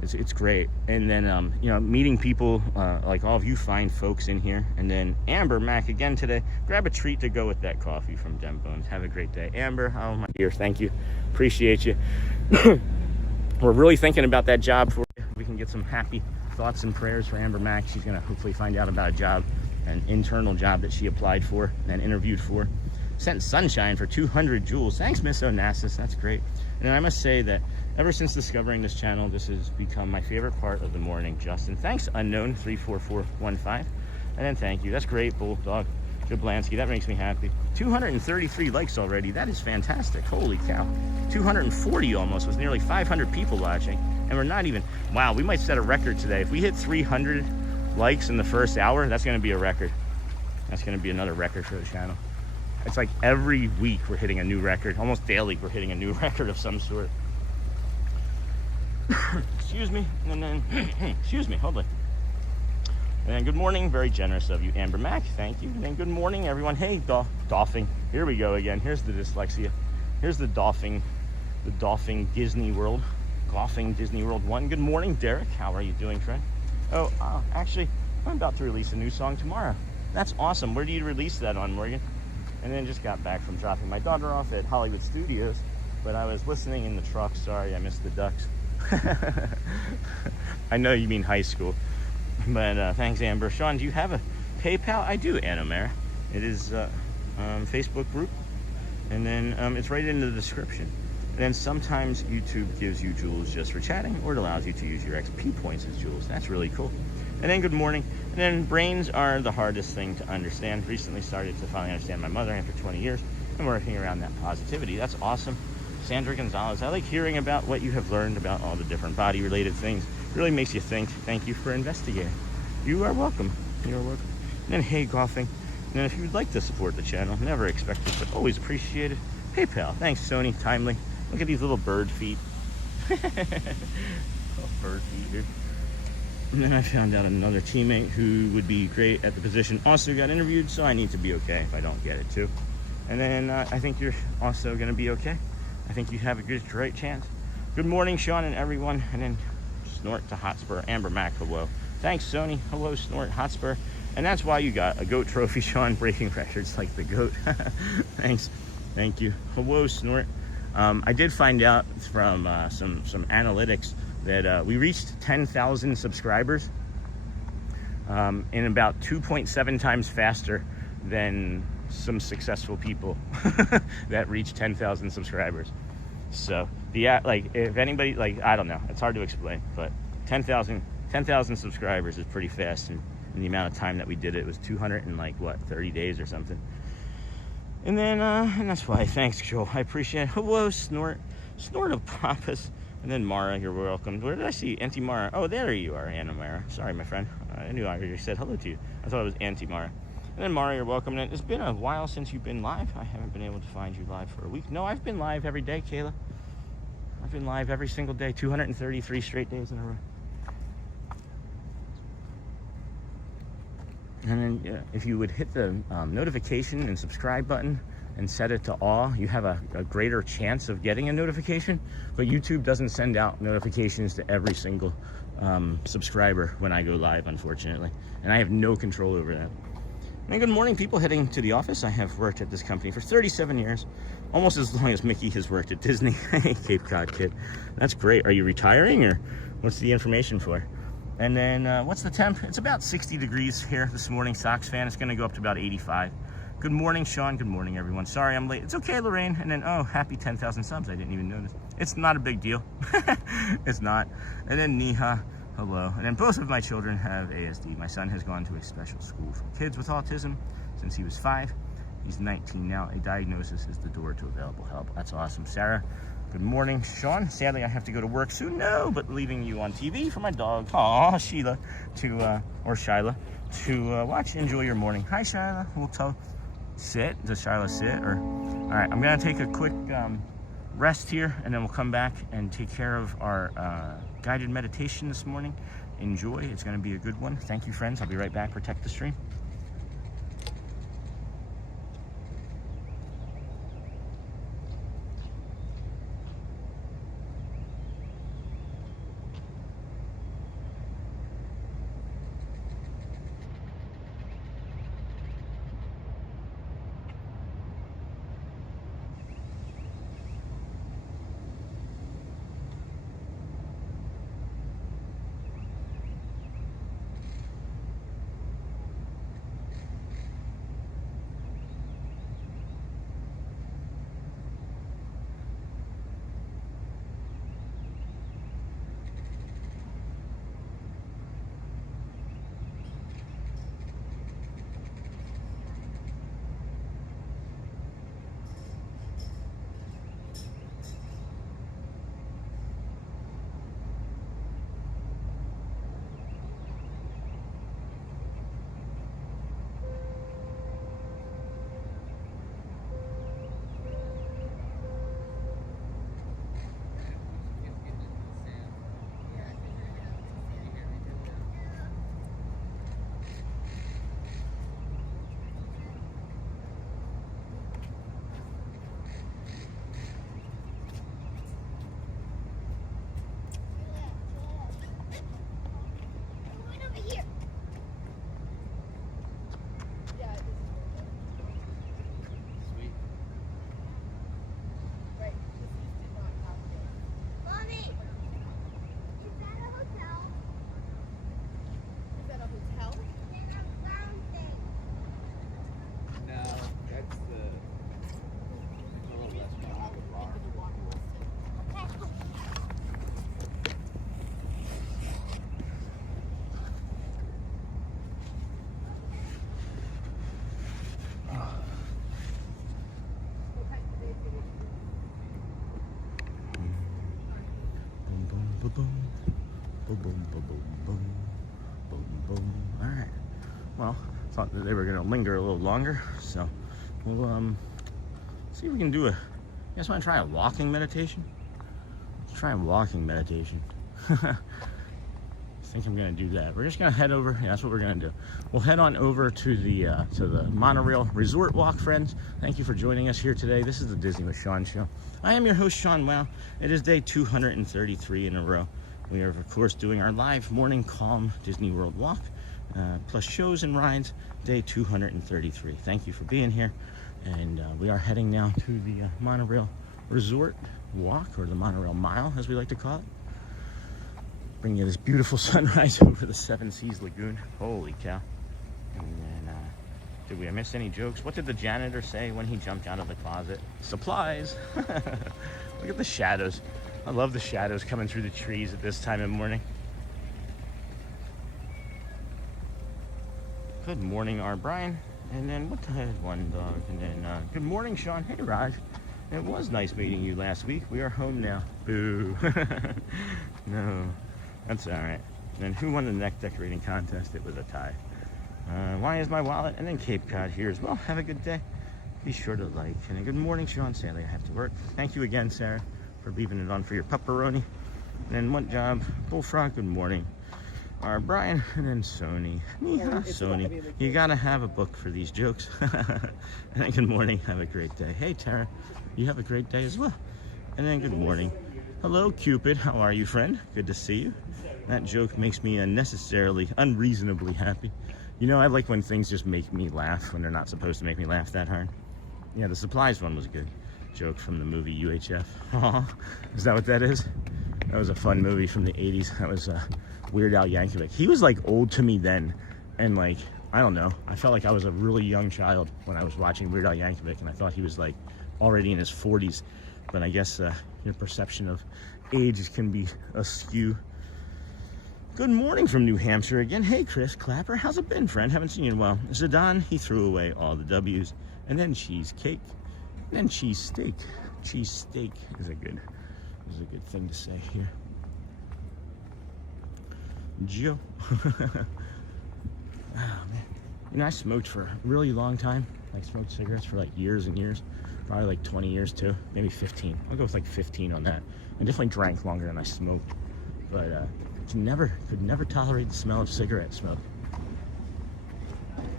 It's great. And then meeting people like all of you fine folks in here. And then Amber Mac again today. Grab a treat to go with that coffee from Dem Bones. Have a great day, Amber. Oh my dear, thank you. Appreciate you. We're really thinking about that job for you. We can get some happy thoughts and prayers for Amber Mac. She's gonna hopefully find out about a job, an internal job that she applied for and interviewed for. Sent sunshine for 200 joules. Thanks, Miss Onassis. That's great. And I must say that ever since discovering this channel, this has become my favorite part of the morning, Justin. Thanks, Unknown34415. And then thank you. That's great, Bulldog Jablansky. That makes me happy. 233 likes already. That is fantastic. Holy cow. 240 almost, with nearly 500 people watching. And we're not even, wow, we might set a record today. If we hit 300 likes in the first hour, that's going to be a record. That's going to be another record for the channel. It's like every week we're hitting a new record. Almost daily we're hitting a new record of some sort. Excuse me. And then, excuse me, hold on. And then good morning, very generous of you, Amber Mac. Thank you. And then good morning, everyone. Hey, Dolphin. Here we go again. Here's the dyslexia. Here's the Dolphin Disney World. Golfing Disney World 1. Good morning, Derek. How are you doing, friend? Oh, actually, I'm about to release a new song tomorrow. That's awesome. Where do you release that on, Morgan? And then just got back from dropping my daughter off at Hollywood Studios, but I was listening in the truck. Sorry, I missed the ducks. I know you mean high school, but thanks, Amber. Sean, do you have a PayPal? I do, Anna Mara. It is Facebook group, and then it's right in the description. And then sometimes YouTube gives you jewels just for chatting, or it allows you to use your XP points as jewels. That's really cool. And then good morning. And then brains are the hardest thing to understand. Recently started to finally understand my mother after 20 years and working around that positivity. That's awesome. Sandra Gonzalez, I like hearing about what you have learned about all the different body related things. Really makes you think. Thank you for investigating. You are welcome. You're welcome. And then hey, golfing. And then if you would like to support the channel, never expected, but always appreciated, PayPal. Thanks, Sony. Timely. Look at these little bird feet. Little bird feet here. And then I found out another teammate who would be great at the position also got interviewed, so I need to be okay if I don't get it too. And then I think you're also going to be okay. I think you have a great chance. Good morning, Sean and everyone. And then Snort to Hotspur, Amber Mac, hello. Thanks, Sony. Hello, Snort, Hotspur. And that's why you got a GOAT trophy, Sean, breaking records like the GOAT. Thanks. Thank you. Hello, Snort. I did find out from some analytics that we reached 10,000 subscribers in about 2.7 times faster than some successful people that reached 10,000 subscribers. So if anybody, I don't know, it's hard to explain, but 10,000 subscribers is pretty fast, and in the amount of time that we did it was 30 days or something. And then, and that's why, thanks, Joel. I appreciate it. Hello, Snort of Papas. And then Mara, you're welcome. Where did I see Auntie Mara? Oh, there you are, Anna Mara. Sorry, my friend. I knew I already said hello to you. I thought it was Auntie Mara. And then Mara, you're welcome. And it's been a while since you've been live. I haven't been able to find you live for a week. No, I've been live every day, Kayla. I've been live every single day, 233 straight days in a row. And then if you would hit the notification and subscribe button and set it to all, you have a greater chance of getting a notification. But YouTube doesn't send out notifications to every single subscriber when I go live, unfortunately. And I have no control over that. And good morning, people heading to the office. I have worked at this company for 37 years, almost as long as Mickey has worked at Disney. Cape Cod kid. That's great. Are you retiring, or what's the information for? And then what's the temp? It's about 60 degrees here this morning. Sox fan. It's going to go up to about 85. Good morning, Sean. Good morning, everyone. Sorry I'm late. It's okay, Lorraine. And then, oh, happy 10,000 subs. I didn't even notice. It's not a big deal. It's not. And then Neha, hello. And then both of my children have ASD. My son has gone to a special school for kids with autism since he was 5. He's 19 now. A diagnosis is the door to available help. That's awesome. Sarah, good morning. Sean, sadly I have to go to work soon. No, but leaving you on TV for my dog, Sheila, or Shyla, to watch. Enjoy your morning. Hi, Shyla. We'll tell. Sit. Does Shyla sit? All right, I'm going to take a quick rest here, and then we'll come back and take care of our guided meditation this morning. Enjoy. It's going to be a good one. Thank you, friends. I'll be right back. Protect the stream. Boom, boom, boom, boom, boom, boom, boom. All right. Well, thought that they were gonna linger a little longer, so we'll see if we can do a. You guys want to try a walking meditation? Let's try a walking meditation. I think I'm gonna do that. We're just gonna head over. Yeah, that's what we're gonna do. We'll head on over to the monorail resort walk, friends. Thank you for joining us here today. This is the Disney with Sean show. I am your host, Sean Wow. It is day 233 in a row. We are, of course, doing our live morning calm Disney World walk, plus shows and rides, day 233. Thank you for being here. And we are heading now to the monorail resort walk, or the monorail mile, as we like to call it. Bringing you this beautiful sunrise over the Seven Seas Lagoon. Holy cow. And then, did we miss any jokes? What did the janitor say when he jumped out of the closet? Supplies. Look at the shadows. I love the shadows coming through the trees at this time of morning. Good morning, R. Brian. And then what the heck, one dog. And then good morning, Sean. Hey, Raj. It was nice meeting you last week. We are home now. Boo. No, that's all right. And who won the neck decorating contest? It was a tie. Why is my wallet? And then Cape Cod here as well. Have a good day. Be sure to like. And good morning, Sean. Sadly, I have to work. Thank you again, Sarah, for leaving it on for your pepperoni. And then what job? Bullfrog, good morning. Our Brian, and then Sony. Yeah, Sony. You gotta have a book for these jokes. And then good morning. Have a great day. Hey, Tara. You have a great day as well. And then good morning. Hello, Cupid. How are you, friend? Good to see you. That joke makes me unreasonably happy. You know, I like when things just make me laugh when they're not supposed to make me laugh that hard. Yeah, the supplies one was good. Joke from the movie UHF. Aw, is that what that is? That was a fun movie from the 80s. That was Weird Al Yankovic. He was like old to me then, and like, I don't know. I felt like I was a really young child when I was watching Weird Al Yankovic, and I thought he was like already in his 40s. But I guess your perception of age can be askew. Good morning from New Hampshire again. Hey, Chris Clapper. How's it been, friend? Haven't seen you in a while. Zidane, he threw away all the W's. And then cheesecake. And then cheese steak. Cheese steak is a good thing to say here. Joe. Oh, man. You know, I smoked for a really long time. I smoked cigarettes for like years and years. Probably like 20 years too. Maybe 15. I'll go with like 15 on that. I definitely drank longer than I smoked. But could never tolerate the smell of cigarette smoke.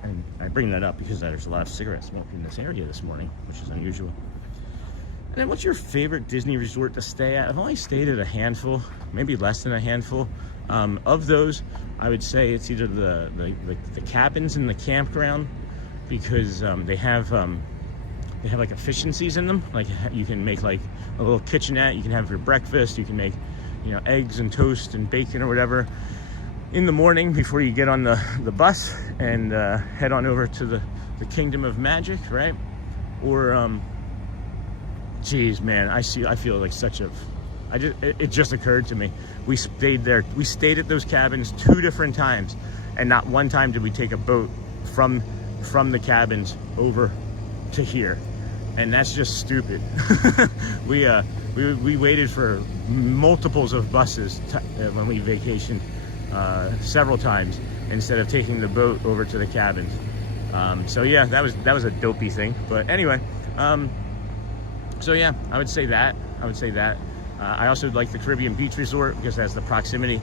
And I bring that up because there's a lot of cigarette smoke in this area this morning, which is unusual. And then what's your favorite Disney resort to stay at? I've only stayed at a handful, maybe less than a handful. Of those, I would say it's either the cabins in the campground, because they have like efficiencies in them. Like you can make like a little kitchenette, you can have your breakfast, you can make, you know, eggs and toast and bacon or whatever in the morning before you get on the bus and head on over to the Kingdom of Magic, right? Or geez, man, I feel like such a, it just occurred to me. We stayed at those cabins 2 different times, and not one time did we take a boat from the cabins over to here. And that's just stupid. We waited for multiples of buses when we vacationed several times instead of taking the boat over to the cabins. So yeah, that was a dopey thing. But anyway, so yeah, I would say that. I also like the Caribbean Beach Resort because it has the proximity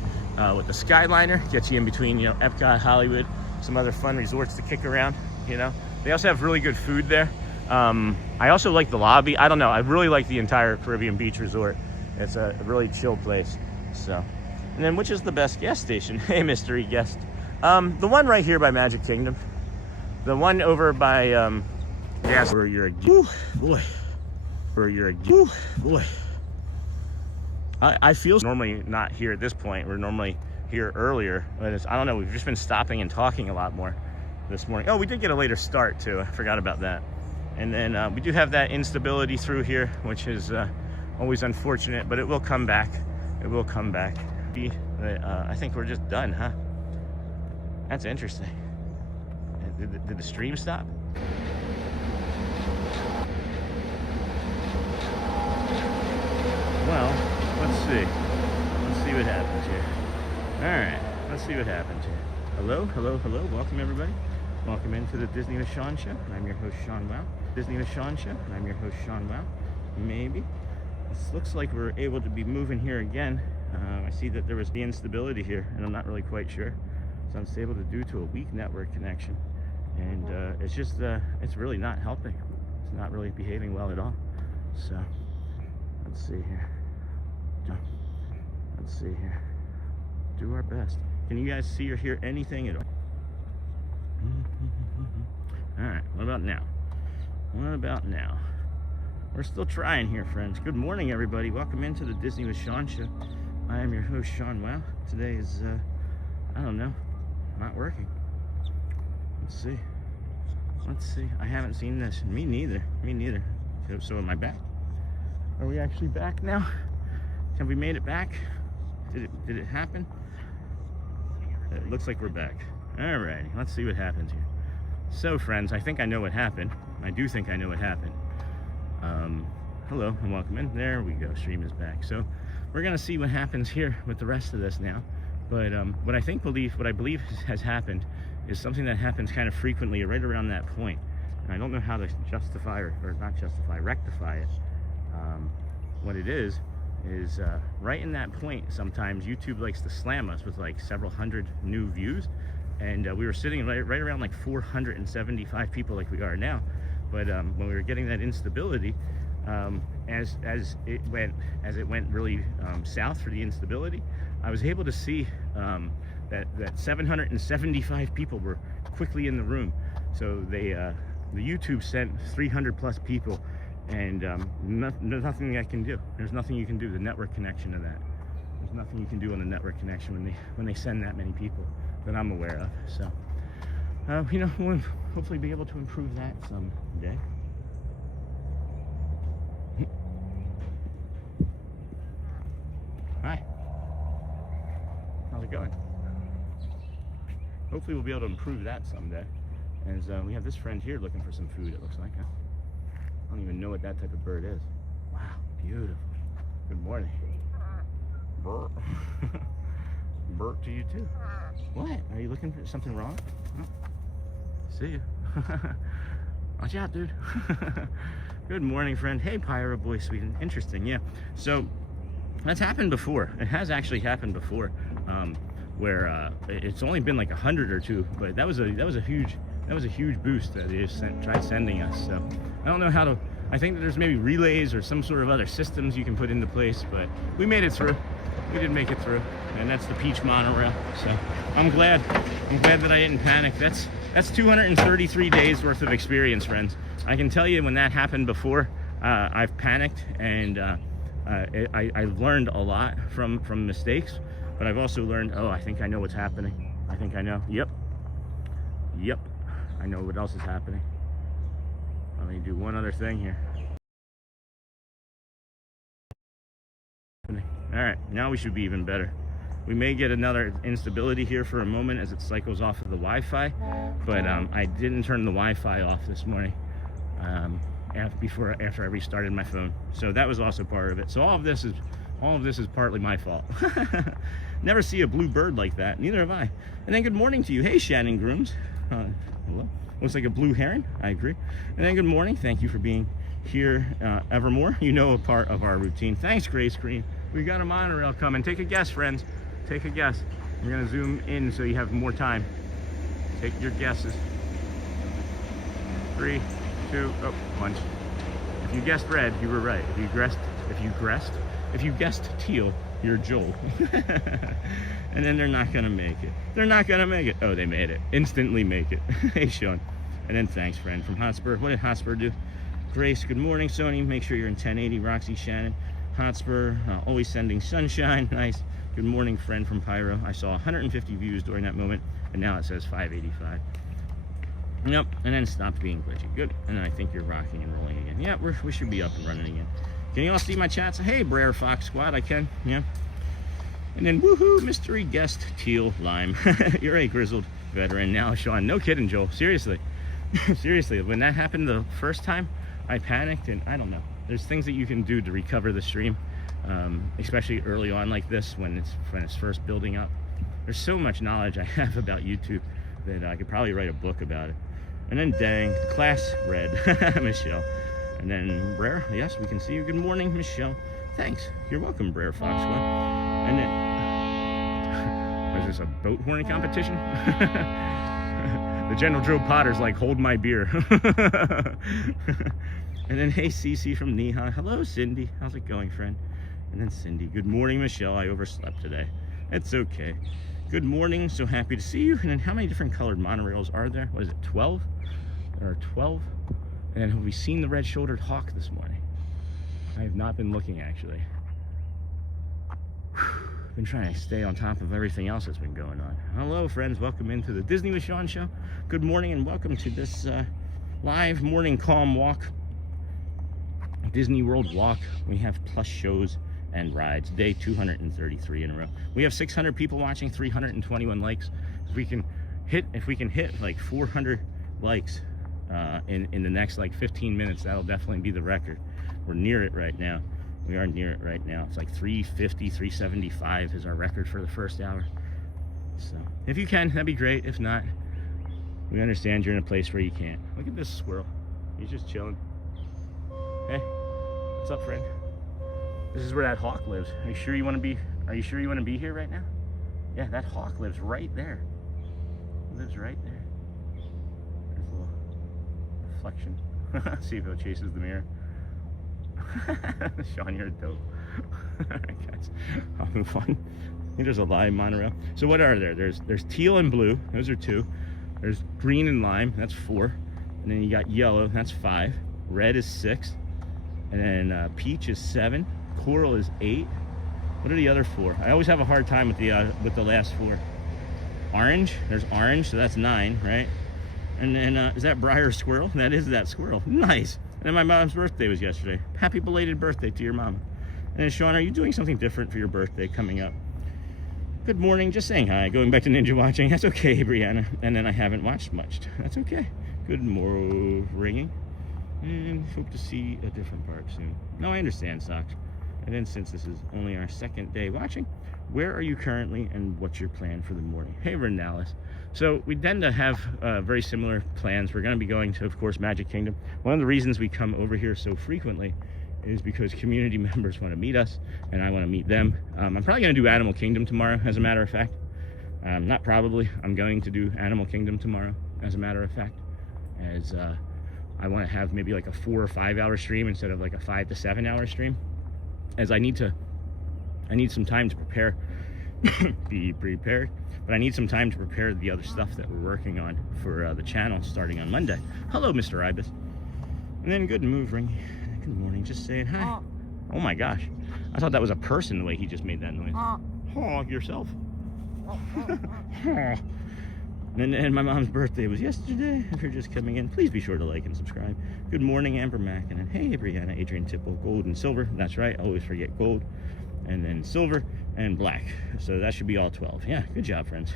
with the Skyliner, gets you in between, you know, Epcot, Hollywood, some other fun resorts to kick around. You know, they also have really good food there. I also like the lobby. I don't know, I really like the entire Caribbean Beach Resort. It's a really chill place. So, and then which is the best gas station? Hey, mystery guest. The one right here by Magic Kingdom. The one over by gas. Where you're a boy. Where you're a boy. I feel normally not here at this point. We're normally here earlier, but it's, I don't know. We've just been stopping and talking a lot more this morning. Oh, we did get a later start too. I forgot about that. And then we do have that instability through here, which is always unfortunate, but it will come back. It will come back. I think we're just done, huh? That's interesting. Did the stream stop? Well, let's see. Let's see what happens here. Alright, let's see what happens here. Hello, hello, hello. Welcome, everybody. Welcome into the Disney with Sean show. I'm your host, Sean Wow. Disney with Sean show. I'm your host, Sean Wow. Maybe. This looks like we're able to be moving here again. I see that there was the instability here, and I'm not really quite sure. It's unstable due to a weak network connection. And it's just, it's really not helping. It's not really behaving well at all. So, let's see here. Let's see here. Do our best. Can you guys see or hear anything at all? Alright, what about now? What about now? We're still trying here, friends. Good morning, everybody. Welcome into the Disney with Sean show. I am your host, Sean Wow. Today is, I don't know, not working. Let's see. Let's see. I haven't seen this. Me neither. Me neither. So am I back? Are we actually back now? Have we made it back? Did it happen? It looks like we're back. Alrighty, let's see what happens here. So, friends, I think I know what happened. I do think I know what happened. Hello and welcome in. There we go. Stream is back. So, we're gonna see what happens here with the rest of this now. But what I believe has happened is something that happens kind of frequently right around that point. And I don't know how to rectify it. What it is right in that point, sometimes YouTube likes to slam us with like several hundred new views. And we were sitting right around like 475 people like we are now. But when we were getting that instability, as it went really south for the instability, I was able to see that 775 people were quickly in the room. So the YouTube sent 300 plus people, and there's nothing I can do. There's nothing you can do. The network connection to that. There's nothing you can do on the network connection when they send that many people that I'm aware of. So you know, we'll hopefully be able to improve that someday. Hi. How's it going? Hopefully we'll be able to improve that someday. As we have this friend here looking for some food, it looks like. Huh? I don't even know what that type of bird is. Wow, beautiful. Good morning. Burp. Burp to you too. What? Are you looking for something wrong? Oh. See you. Watch out, dude. Good morning, friend. Hey, Pyro Boy Sweden. Interesting, yeah. So that's happened before. It has actually happened before, where it's only been like 100 or two, but that was a huge boost that they just tried sending us. So I don't know how to. I think that there's maybe relays or some sort of other systems you can put into place, but we made it through. We did make it through, and that's the Peach monorail. So I'm glad that I didn't panic. That's 233 days worth of experience, friends. I can tell you when that happened before, I've panicked, and I learned a lot from mistakes, but I've also learned, oh, I think I know what's happening. I think I know. Yep. I know what else is happening. Let me do one other thing here. All right, now we should be even better. We may get another instability here for a moment as it cycles off of the Wi-Fi, but I didn't turn the Wi-Fi off this morning after I restarted my phone. So that was also part of it. So all of this is partly my fault. Never see a blue bird like that. Neither have I. And then good morning to you. Hey, Shannon Grooms. Hello. Looks like a blue heron. I agree. And then good morning. Thank you for being here evermore. You know, a part of our routine. Thanks, Grace Green. We got a monorail coming. Take a guess, friends. Take a guess. I'm gonna zoom in so you have more time. Take your guesses. 3, 2, 1. If you guessed red, you were right. If you guessed teal, you're Joel. And then they're not gonna make it. They're not gonna make it. Oh, they made it. Instantly make it. Hey, Sean. And then thanks, friend, from Hotspur. What did Hotspur do? Grace, good morning, Sony. Make sure you're in 1080. Roxy, Shannon. Hotspur, always sending sunshine. Nice. Good morning, friend from Pyro. I saw 150 views during that moment, and now it says 585. Yep, and then stopped being glitchy. Good. And I think you're rocking and rolling again. Yeah, we should be up and running again. Can you all see my chats? Hey, Brer Fox Squad, I can. Yeah. And then woohoo, mystery guest Teal Lime. You're a grizzled veteran now, Sean. No kidding, Joel. Seriously. Seriously, when that happened the first time, I panicked, and I don't know. There's things that you can do to recover the stream, especially early on like this when it's first building up. There's so much knowledge I have about YouTube that I could probably write a book about it. And then dang, class red, Michelle. And then Brer, yes, we can see you. Good morning, Michelle. Thanks. You're welcome, Brer Foxwood. And then, was this a boat horning competition? The General Joe Potter's like, hold my beer. And then, hey, Cece from Neha. Hello, Cindy. How's it going, friend? And then Cindy. Good morning, Michelle. I overslept today. It's okay. Good morning. So happy to see you. And then how many different colored monorails are there? What is it, 12? There are 12. And then have we seen the red-shouldered hawk this morning? I have not been looking, actually. Been trying to stay on top of everything else that's been going on. Hello, friends. Welcome into the Disney with Sean show. Good morning and welcome to this live morning calm walk. Disney World walk. We have plus shows and rides. Day 233 in a row. We have 600 people watching, 321 likes. If we can hit like 400 likes in the next like 15 minutes, that'll definitely be the record. We're near it right now. We are near it right now. It's like 350, 375 is our record for the first hour. So if you can, that'd be great. If not, we understand you're in a place where you can't. Look at this squirrel. He's just chilling. Hey, what's up, friend? This is where that hawk lives. Are you sure you want to be here right now? Yeah, that hawk lives right there. It lives right there. There's a little reflection. See if it chases the mirror. Sean, you're a dope. Alright, guys, I'll move on. I think there's a live monorail. So what are there? There's teal and blue. Those are 2. There's green and lime. That's 4. And then you got yellow. That's 5. Red is 6. And then peach is 7. Coral is 8. What are the other 4? I always have a hard time with the last 4. Orange. There's orange, so that's 9, right? And then is that Briar squirrel? That is that squirrel. Nice. And then my mom's birthday was yesterday. Happy belated birthday to your mom. And then Sean, are you doing something different for your birthday coming up? Good morning. Just saying hi. Going back to ninja watching. That's okay, Brianna. And then I haven't watched much. That's okay. Good morning. And hope to see a different park soon. No, I understand, Socks. And then since this is only our second day watching, where are you currently and what's your plan for the morning? Hey, Reynolds. So we tend to have very similar plans. We're going to be going to, of course, Magic Kingdom. One of the reasons we come over here so frequently is because community members want to meet us and I want to meet them. I'm probably going to do Animal Kingdom tomorrow, as a matter of fact. Not probably. I'm going to do Animal Kingdom tomorrow, as a matter of fact, as I want to have maybe like a 4 or 5 hour stream instead of like a 5 to 7 hour stream, as I need some time to prepare. Be prepared. But I need some time to prepare the other stuff that we're working on for the channel starting on Monday. Hello, Mr. Ibis. And then good moving. Good morning. Just saying hi. Oh my gosh. I thought that was a person the way he just made that noise. Honk yourself. And my mom's birthday was yesterday. If you're just coming in, please be sure to like and subscribe. Good morning, Amber Mack. And then, hey, Brianna, Adrian Tipple, gold and silver. That's right. I always forget gold. And then silver and black. So that should be all 12. Yeah, good job, friends.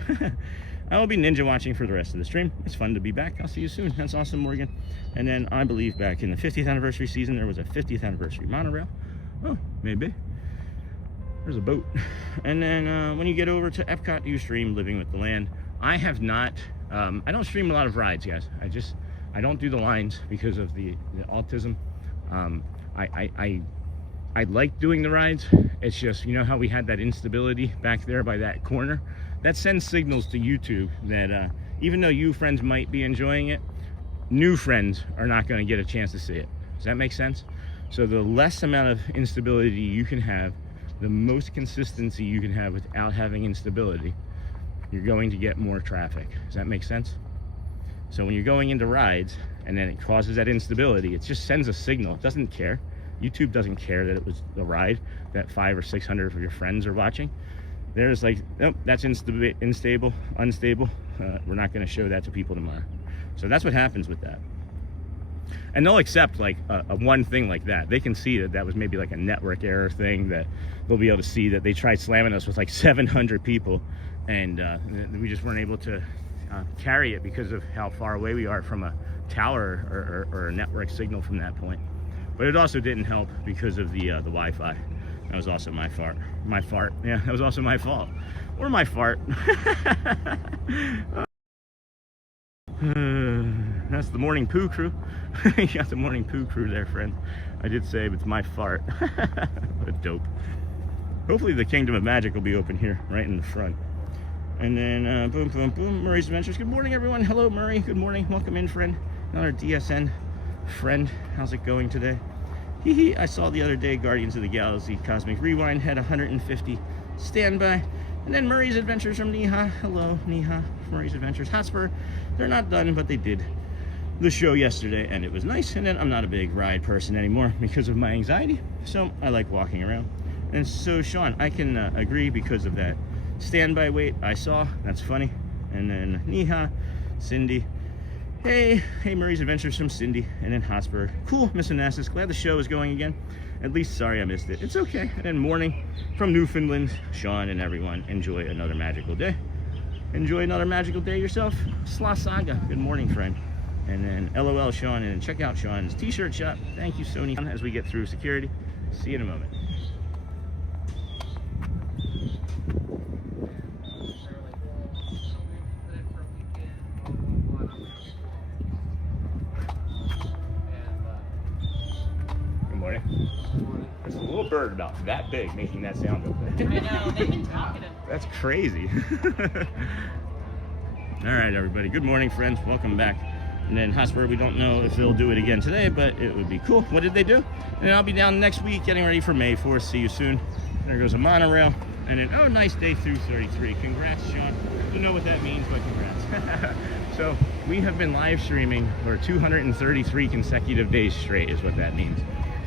I will be ninja watching for the rest of the stream. It's fun to be back. I'll see you soon. That's awesome, Morgan. And then I believe back in the 50th anniversary season, there was a 50th anniversary monorail. Oh, maybe. There's a boat. And then when you get over to Epcot, you stream Living with the Land. I have not, I don't stream a lot of rides, guys. I don't do the lines because of the autism. I like doing the rides. It's just, you know how we had that instability back there by that corner? That sends signals to YouTube that even though you friends might be enjoying it, new friends are not going to get a chance to see it. Does that make sense? So the less amount of instability you can have, the most consistency you can have without having instability, you're going to get more traffic. Does that make sense? So when you're going into rides and then it causes that instability, it just sends a signal. It doesn't care. YouTube doesn't care that it was a ride that 500 or 600 of your friends are watching. There's like, nope, that's unstable. We're not going to show that to people tomorrow. So that's what happens with that. And they'll accept like a one thing like that. They can see that that was maybe like a network error thing, that they'll be able to see that they tried slamming us with like 700 people and we just weren't able to carry it because of how far away we are from a tower or a network signal from that point. But it also didn't help because of the Wi-Fi. That was also my fart. My fart. Yeah, that was also my fault. Or my fart. That's the morning poo crew. You got the morning poo crew there, friend. I did say it's my fart. What a dope. Hopefully the Kingdom of Magic will be open here, right in the front. And then, boom, boom, boom, Murray's Adventures. Good morning, everyone. Hello, Murray. Good morning. Welcome in, friend. Another DSN friend. How's it going today? Hee hee. I saw the other day Guardians of the Galaxy Cosmic Rewind had 150 standby. And then Murray's Adventures from Neha. Hello, Neha. Murray's Adventures. Hotspur. They're not done, but they did the show yesterday, and it was nice. And then I'm not a big ride person anymore because of my anxiety, so I like walking around. And so, Sean, I can agree because of that standby wait I saw. That's funny. And then Neha, Cindy. Hey, Murray's Adventures from Cindy. And then Hotspur. Cool, Miss Onassis. Glad the show is going again. At least, sorry I missed it. It's okay. And then Morning from Newfoundland. Sean and everyone, enjoy another magical day. Enjoy another magical day yourself. Sla Saga. Good morning, friend. And then LOL, Sean. And check out Sean's t-shirt shop. Thank you, Sony. As we get through security. See you in a moment. There's a little bird about that big making that sound over there. I know, they've been talking to me. That's crazy. All right, everybody. Good morning, friends. Welcome back. And then Hotspur, we don't know if they'll do it again today, but it would be cool. What did they do? And then I'll be down next week getting ready for May 4th. See you soon. There goes a monorail. And then, oh, nice day through 33. Congrats, Sean. Don't know what that means, but congrats. So we have been live streaming for 233 consecutive days straight is what that means.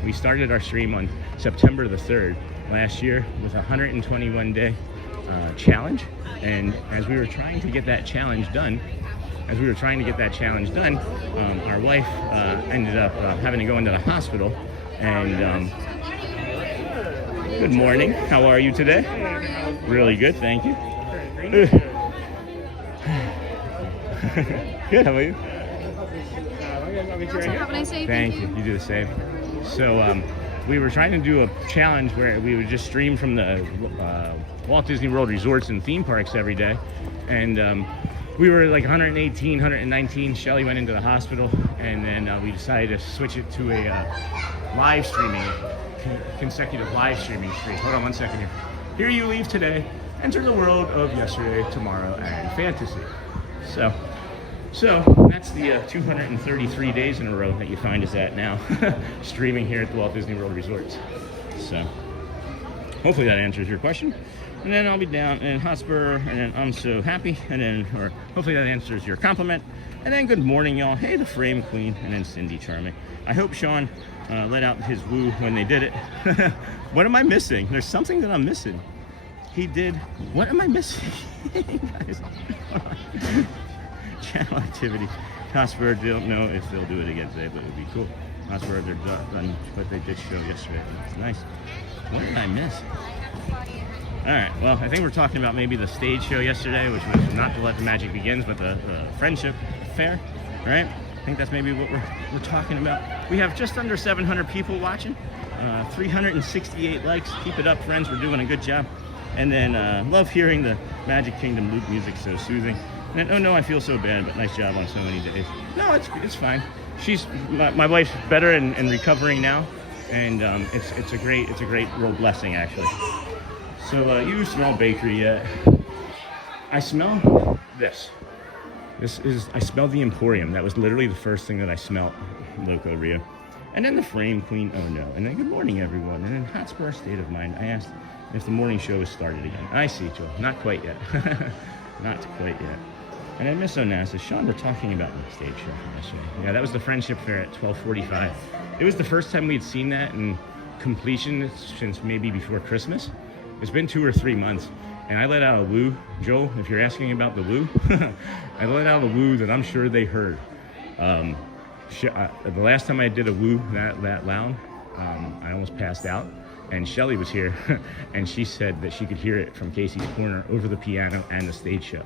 We started our stream on September the 3rd last year with a 121-day challenge. And as we were trying to get that challenge done, our wife ended up having to go into the hospital. And good morning. How are you today? Really good, thank you. Good, how about you? Also, have a nice day. Thank you. You do the same. So we were trying to do a challenge where we would just stream from the Walt Disney World resorts and theme parks every day. And we were like 118, 119. Shelly went into the hospital, and then we decided to switch it to a live streaming, consecutive live streaming stream. Hold on one second here. Here you leave today, enter the world of yesterday, tomorrow, and fantasy. So that's the 233 days in a row that you find us at now, streaming here at the Walt Disney World Resorts. So hopefully that answers your question. And then I'll be down in Hotspur, and then I'm so happy, and then, or hopefully that answers your compliment. And then good morning, y'all. Hey, the Frame Queen, and then Cindy Charming. I hope Sean let out his woo when they did it. What am I missing? There's something that I'm missing. He did. What am I missing? Guys. Channel activity. Hotspur, don't know if they'll do it again today, but it would be cool. Hotspur, they're done what they did show yesterday. It's nice. What did I miss? All right, well, I think we're talking about maybe the stage show yesterday, which was not to let the magic begins, but the friendship fair, right? I think that's maybe what we're talking about. We have just under 700 people watching, 368 likes. Keep it up, friends. We're doing a good job. And then love hearing the Magic Kingdom loop music, so soothing. And then, oh no, I feel so bad, but nice job on so many days. No, it's fine. My wife's better and recovering now, and it's a great real blessing actually. So you smell bakery yet? I smell this. I smell the Emporium. That was literally the first thing that I smelled, Loco Rio. And then the Frame Queen, oh no. And then good morning everyone. And then Hotspur State of Mind. I asked if the morning show has started again. I see, Joel. Not quite yet. Not quite yet. And then Miss Onassis, Sean, we're talking about the stage show from yesterday. Yeah, that was the Friendship Fair at 12:45. It was the first time we'd seen that in completion since maybe before Christmas. It's been 2 or 3 months, and I let out a woo. Joel, if you're asking about the woo, I let out a woo that I'm sure they heard. The last time I did a woo that loud, I almost passed out, and Shelly was here, and she said that she could hear it from Casey's Corner over the piano and the stage show.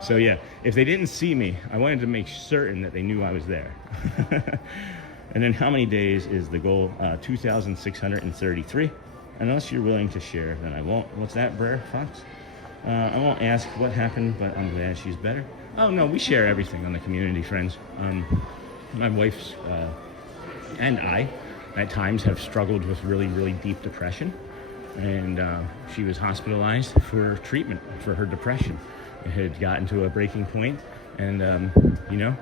So yeah, if they didn't see me, I wanted to make certain that they knew I was there. And then how many days is the goal? 2,633. unless you're willing to share, then I won't. What's that, Brer Fox? I won't ask what happened, but I'm glad she's better. Oh no, we share everything on the community, friends. My wife's and I, at times, have struggled with really, really deep depression, and she was hospitalized for treatment for her depression. It had gotten to a breaking point, and you know,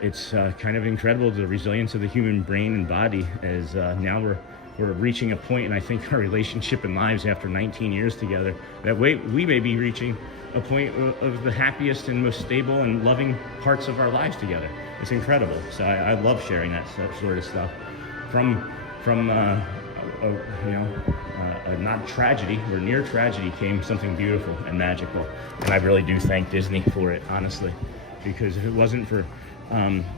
it's kind of incredible the resilience of the human brain and body. As now we're reaching a point, and I think our relationship and lives after 19 years together, that we may be reaching a point of the happiest and most stable and loving parts of our lives together. It's incredible. So I love sharing that sort of stuff. From a not tragedy or near tragedy came something beautiful and magical. And I really do thank Disney for it, honestly, because if it wasn't for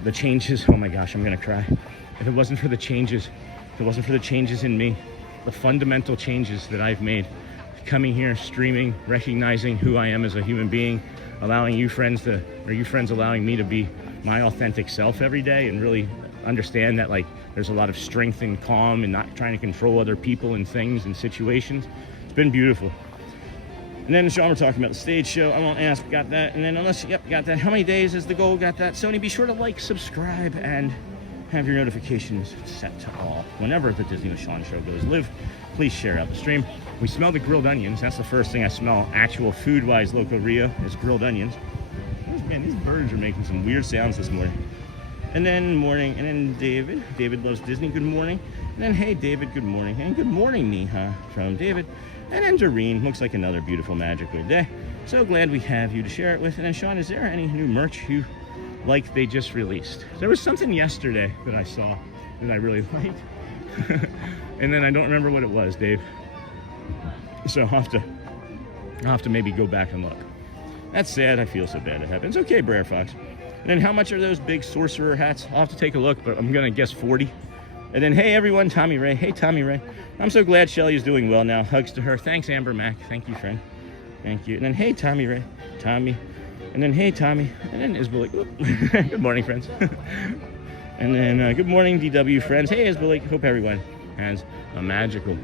the changes, oh my gosh, I'm gonna cry. If it wasn't for the changes, in me, the fundamental changes that I've made, coming here, streaming, recognizing who I am as a human being, allowing you friends allowing me to be my authentic self every day, and really understand that like there's a lot of strength and calm and not trying to control other people and things and situations. It's been beautiful. And then Sean, we're talking about the stage show. I won't ask, got that. And then unless, yep, got that. How many days is the goal? Got that. Sony, be sure to like, subscribe, and have your notifications set to all. Whenever the Disney with Sean show goes live, please share out the stream. We smell the grilled onions. That's the first thing I smell, actual food-wise, Loco Rio, is grilled onions. Man, these birds are making some weird sounds this morning. And then morning, and then David loves Disney, good morning. And then, hey David, good morning. And good morning, Neha, from David. And then Doreen, looks like another beautiful, magical day. So glad we have you to share it with. And then Sean, is there any new merch you like they just released? There was something yesterday that I saw that I really liked. And then I don't remember what it was, Dave. So I'll have to maybe go back and look. That's sad, I feel so bad it happens. Okay, Brer Fox. And then how much are those big sorcerer hats? I'll have to take a look, but I'm gonna guess 40. And then, hey everyone, Tommy Ray. Hey, Tommy Ray. I'm so glad Shelly is doing well now. Hugs to her. Thanks, Amber Mac. Thank you, friend. Thank you. And then, hey, Tommy Ray. Tommy. And then, hey, Tommy. And then Isbalik. Good morning, friends. And then, good morning, DW friends. Hey, Isbalik. Hope everyone has a magical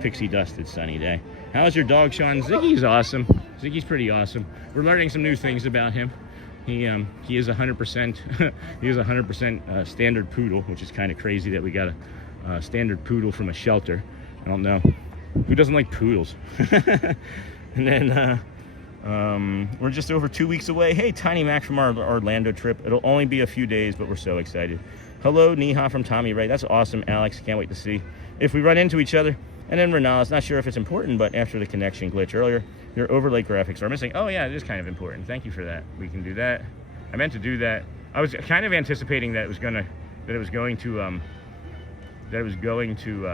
pixie dusted sunny day. How's your dog, Sean? Ziggy's awesome. Ziggy's pretty awesome. We're learning some new things about him. He is 100%. He is 100% standard poodle, which is kind of crazy that we got a standard poodle from a shelter. I don't know who doesn't like poodles. And then we're just over 2 weeks away. Hey, Tiny Mac from our Orlando trip. It'll only be a few days, but we're so excited. Hello, Neha from Tommy Ray. That's awesome, Alex. Can't wait to see if we run into each other. And then Reynolds, not sure if it's important, but after the connection glitch earlier, your overlay graphics are missing. Oh yeah, it is kind of important. Thank you for that. We can do that. I meant to do that. I was kind of anticipating that it was going to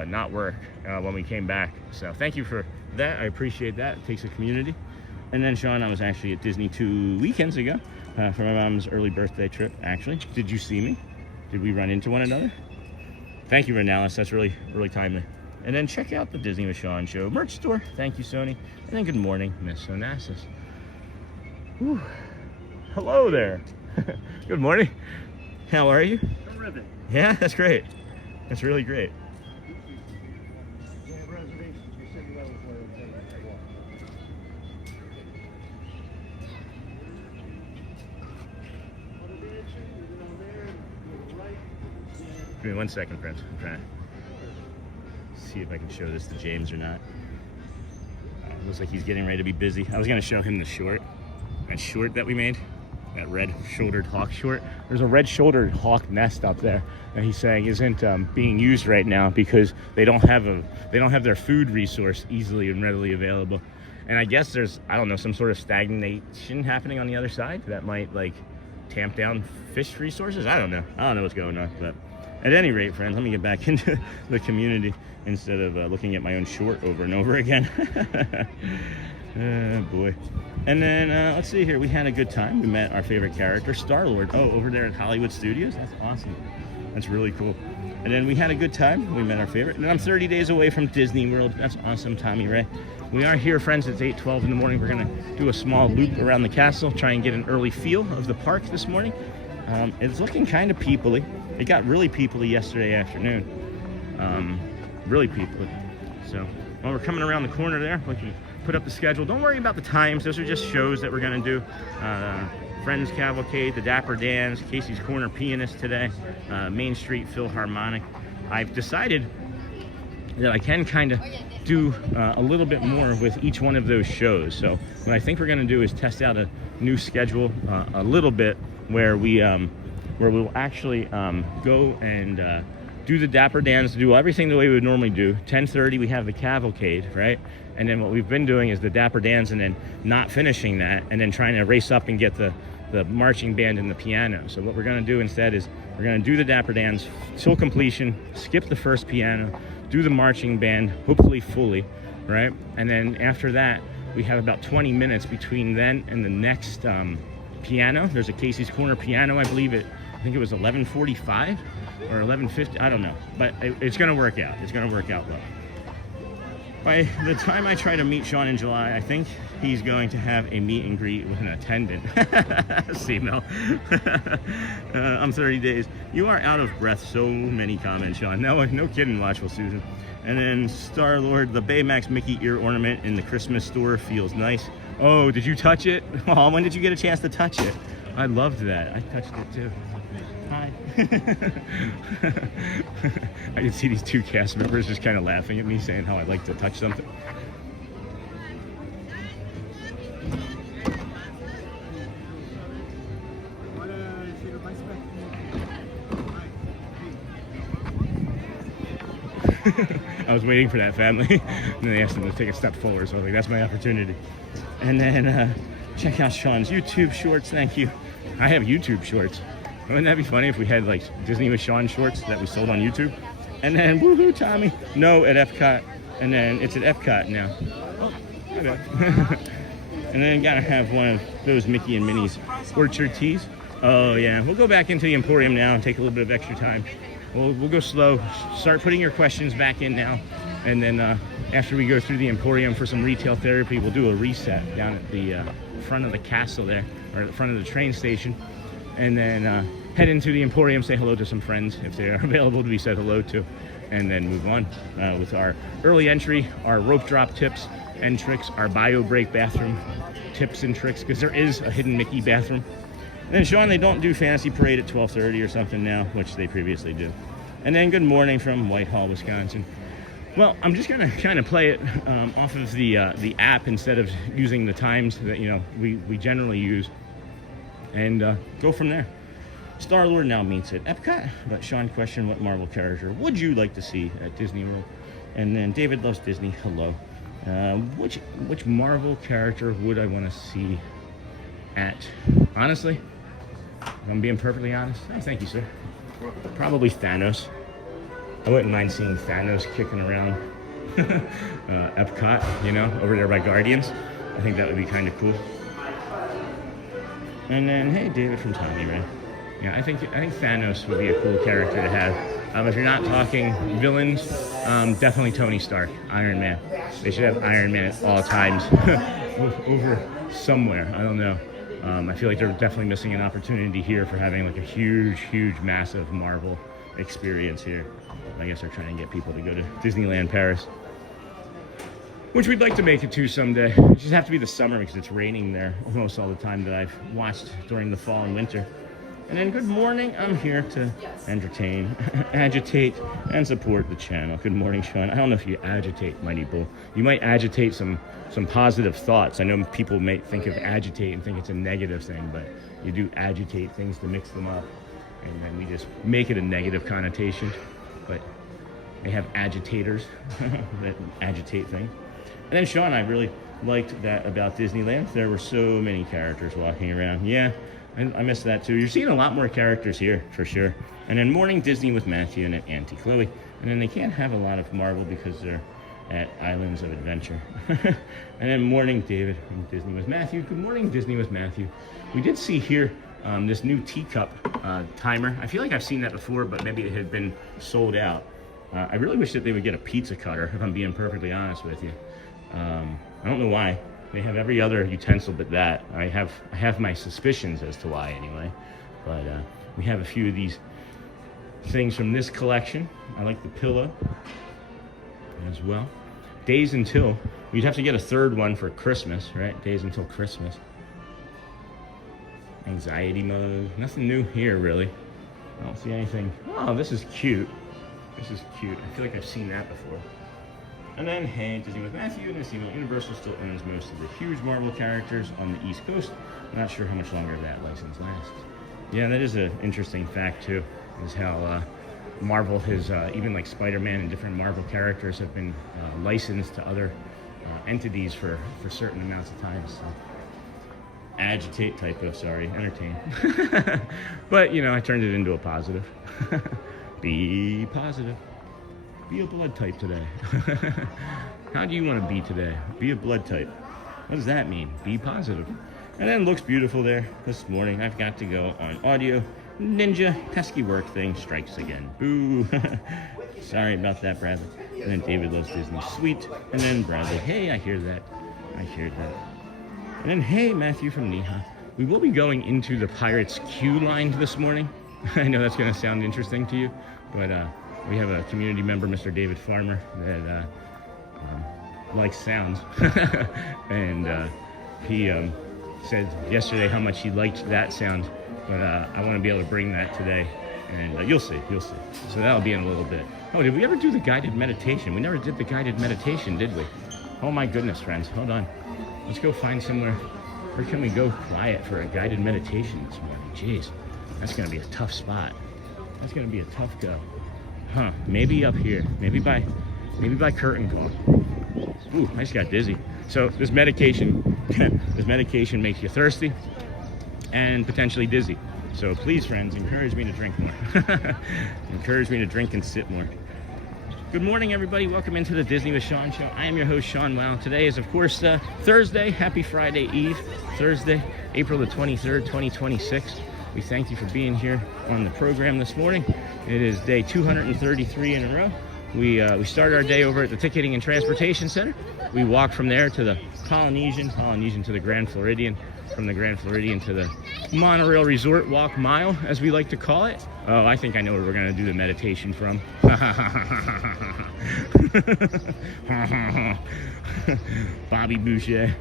not work when we came back. So thank you for that. I appreciate that. It takes a community. And then Sean, I was actually at Disney 2 weekends ago for my mom's early birthday trip. Actually, did you see me? Did we run into one another? Thank you, Reynolds. That's really, really timely. And then check out the Disney with Sean show merch store. Thank you, Sony. And then good morning, Miss Onassis. Whew. Hello there. Good morning. How are you? I'm ribbon. Yeah, that's great. That's really great. Give me 1 second, friends. I'm trying to see if I can show this to James or not. Looks like he's getting ready to be busy. I was going to show him the short. That short that we made. That red-shouldered hawk short. There's a red-shouldered hawk nest up there that he's saying isn't being used right now because they don't have their food resource easily and readily available. And I guess there's, I don't know, some sort of stagnation happening on the other side that might like tamp down fish resources. I don't know what's going on, but at any rate, friends, let me get back into the community instead of looking at my own short over and over again. Oh boy. And then let's see here, we had a good time. We met our favorite character, Star-Lord. Oh, over there at Hollywood Studios. That's awesome. That's really cool. And then we had a good time. We met our favorite. And I'm 30 days away from Disney World. That's awesome, Tommy Ray. We are here, friends. It's 8:12 in the morning. We're gonna do a small loop around the castle, try and get an early feel of the park this morning. It's looking kind of peoply. It got really peoply yesterday afternoon. Really peoply. So while we're coming around the corner there, we can put up the schedule. Don't worry about the times. Those are just shows that we're going to do. Friends Cavalcade, the Dapper Dans, Casey's Corner Pianist today, Main Street Philharmonic. I've decided that I can kind of do a little bit more with each one of those shows. So what I think we're going to do is test out a new schedule a little bit where we'll actually go and do the Dapper Dans, do everything the way we would normally do. 10:30 we have the Cavalcade, right? And then what we've been doing is the Dapper Dans and then not finishing that and then trying to race up and get the marching band and the piano. So what we're going to do instead is we're going to do the Dapper Dans till completion, skip the first piano, do the marching band, hopefully fully, right? And then after that, we have about 20 minutes between then and the next piano. There's a Casey's Corner piano, I believe I think it was 11:45 or 11:50, I don't know. But it's going to work out. It's going to work out well. By the time I try to meet Sean in July, I think he's going to have a meet and greet with an attendant. See, Mel. I'm 30 days. You are out of breath. So many comments, Sean. No kidding, Watchful Susan. And then Star-Lord, the Baymax Mickey ear ornament in the Christmas store feels nice. Oh, did you touch it? Oh, when did you get a chance to touch it? I loved that. I touched it too. Hi. I can see these two cast members just kind of laughing at me, saying how I like to touch something. I was waiting for that family, and then they asked them to take a step forward, so I was like, that's my opportunity. And then check out Sean's YouTube shorts. Thank you. I have YouTube shorts. Wouldn't that be funny if we had like Disney with Sean shorts that we sold on YouTube? And then woohoo, Tommy. No, at Epcot. And then it's at Epcot now. Oh, my bad. And then gotta have one of those Mickey and Minnie's orchard teas. Oh yeah, we'll go back into the Emporium now and take a little bit of extra time. We'll go slow. Start putting your questions back in now. And then after we go through the Emporium for some retail therapy, we'll do a reset down at the front of the castle there, or at the front of the train station. And then head into the Emporium, say hello to some friends if they are available to be said hello to, and then move on with our early entry, our rope drop tips and tricks, our bio break bathroom tips and tricks, because there is a hidden Mickey bathroom. And then Sean, they don't do Fantasy Parade at 12:30 or something now, which they previously did. And then good morning from Whitehall, Wisconsin. Well, I'm just gonna kind of play it off of the app instead of using the times that we generally use, and go from there. Star-Lord now meets at Epcot, but Sean questioned what Marvel character would you like to see at Disney World? And then David loves Disney, hello. Which Marvel character would I want to see at? Honestly, if I'm being perfectly honest, oh, thank you, sir. Probably Thanos. I wouldn't mind seeing Thanos kicking around Epcot, over there by Guardians. I think that would be kind of cool. And then, hey, David from Tommy Ray. Yeah, I think Thanos would be a cool character to have. If you're not talking villains, definitely Tony Stark, Iron Man. They should have Iron Man at all times over somewhere. I don't know. I feel like they're definitely missing an opportunity here for having like a huge, massive Marvel experience here. I guess they're trying to get people to go to Disneyland Paris, which we'd like to make it to someday. It just have to be the summer because it's raining there almost all the time that I've watched during the fall and winter. And then good morning, I'm here to entertain, agitate, and support the channel. Good morning, Sean. I don't know if you agitate, Mighty Bull. You might agitate some positive thoughts. I know people may think of agitate and think it's a negative thing, but you do agitate things to mix them up, and then we just make it a negative connotation. But they have agitators that agitate things. And then Sean, I really liked that about Disneyland. There were so many characters walking around. Yeah. I missed that too. You're seeing a lot more characters here, for sure. And then morning Disney with Matthew and at Auntie Chloe. And then they can't have a lot of Marvel because they're at Islands of Adventure. And then morning David from Disney with Matthew. Good morning, Disney with Matthew. We did see here this new teacup timer. I feel like I've seen that before, but maybe it had been sold out. I really wish that they would get a pizza cutter, if I'm being perfectly honest with you. I don't know why. They have every other utensil but that. I have my suspicions as to why anyway. But we have a few of these things from this collection. I like the pillow as well. days until. We'd have to get a third one for Christmas, right? Days until Christmas. Anxiety mode. Nothing new here, really. I don't see anything. Oh, this is cute. This is cute. I feel like I've seen that before. And then, hey, Disney with Matthew and Disney World. Universal still owns most of the huge Marvel characters on the East Coast. I'm not sure how much longer that license lasts. Yeah, that is an interesting fact, too, is how Marvel has, even like Spider-Man and different Marvel characters have been licensed to other entities for certain amounts of time. So. Agitate, typo, sorry, entertain. But, you know, I turned it into a positive. Be positive. Be a blood type today. How do you want to be today? Be a blood type. What does that mean? Be positive. And then looks beautiful there this morning. I've got to go on audio. Ninja, pesky work thing strikes again. Boo. Sorry about that, Bradley. And then David loves Disney. Sweet. And then Bradley. Hey, I hear that. I hear that. And then, hey, Matthew from Neha. We will be going into the Pirates queue line this morning. I know that's going to sound interesting to you, but we have a community member, Mr. David Farmer, that likes sounds. And he said yesterday how much he liked that sound, but I want to be able to bring that today. And you'll see. So that'll be in a little bit. Oh, did we ever do the guided meditation? We never did the guided meditation, did we? Oh my goodness, friends. Hold on. Let's go find somewhere. Where can we go quiet for a guided meditation this morning? Jeez, that's going to be a tough spot. That's going to be a tough go. Huh, maybe up here. Maybe by curtain call. Ooh, I just got dizzy. So this medication makes you thirsty and potentially dizzy. So please, friends, encourage me to drink more. Encourage me to drink and sit more. Good morning, everybody. Welcome into the Disney with Sean show. I am your host, Sean Wow. Today is, of course, Thursday. Happy Friday Eve. Thursday, April the 23rd, 2026. We thank you for being here on the program this morning. It is day 233 in a row. We start our day over at the Ticketing and Transportation Center. We walk from there to the Polynesian to the Grand Floridian, from the Grand Floridian to the Monorail Resort Walk Mile, as we like to call it. Oh, I think I know where we're going to do the meditation from. Bobby Boucher.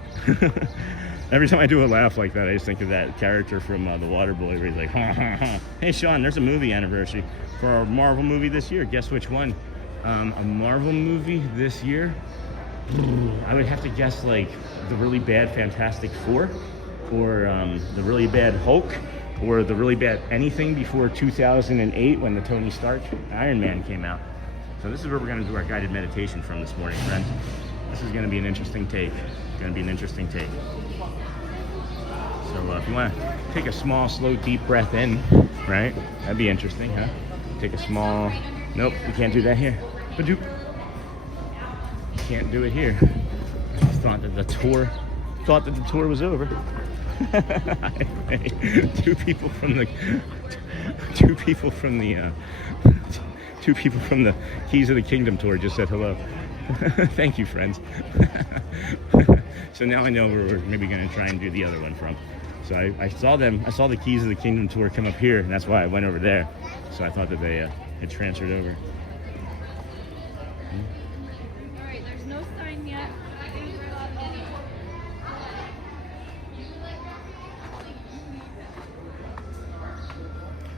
Every time I do a laugh like that, I just think of that character from The Waterboy, where he's like, Hey, Sean, there's a movie anniversary for our Marvel movie this year. Guess which one? A Marvel movie this year? I would have to guess, like, the really bad Fantastic Four, or the really bad Hulk, or the really bad anything before 2008 when the Tony Stark Iron Man came out. So this is where we're going to do our guided meditation from this morning, friends. This is going to be an interesting take. It's going to be an interesting take. So if you want to take a small, slow, deep breath in, right? That'd be interesting, huh? Take a small... Nope, we can't do that here. Badoop. Can't do it here. I thought that the tour was over. Two people from the Keys of the Kingdom tour just said hello. Thank you, friends. So now I know where we're maybe going to try and do the other one from. So I saw the Keys of the Kingdom tour come up here, and that's why I went over there. So I thought that they had transferred over. All right, there's no sign yet.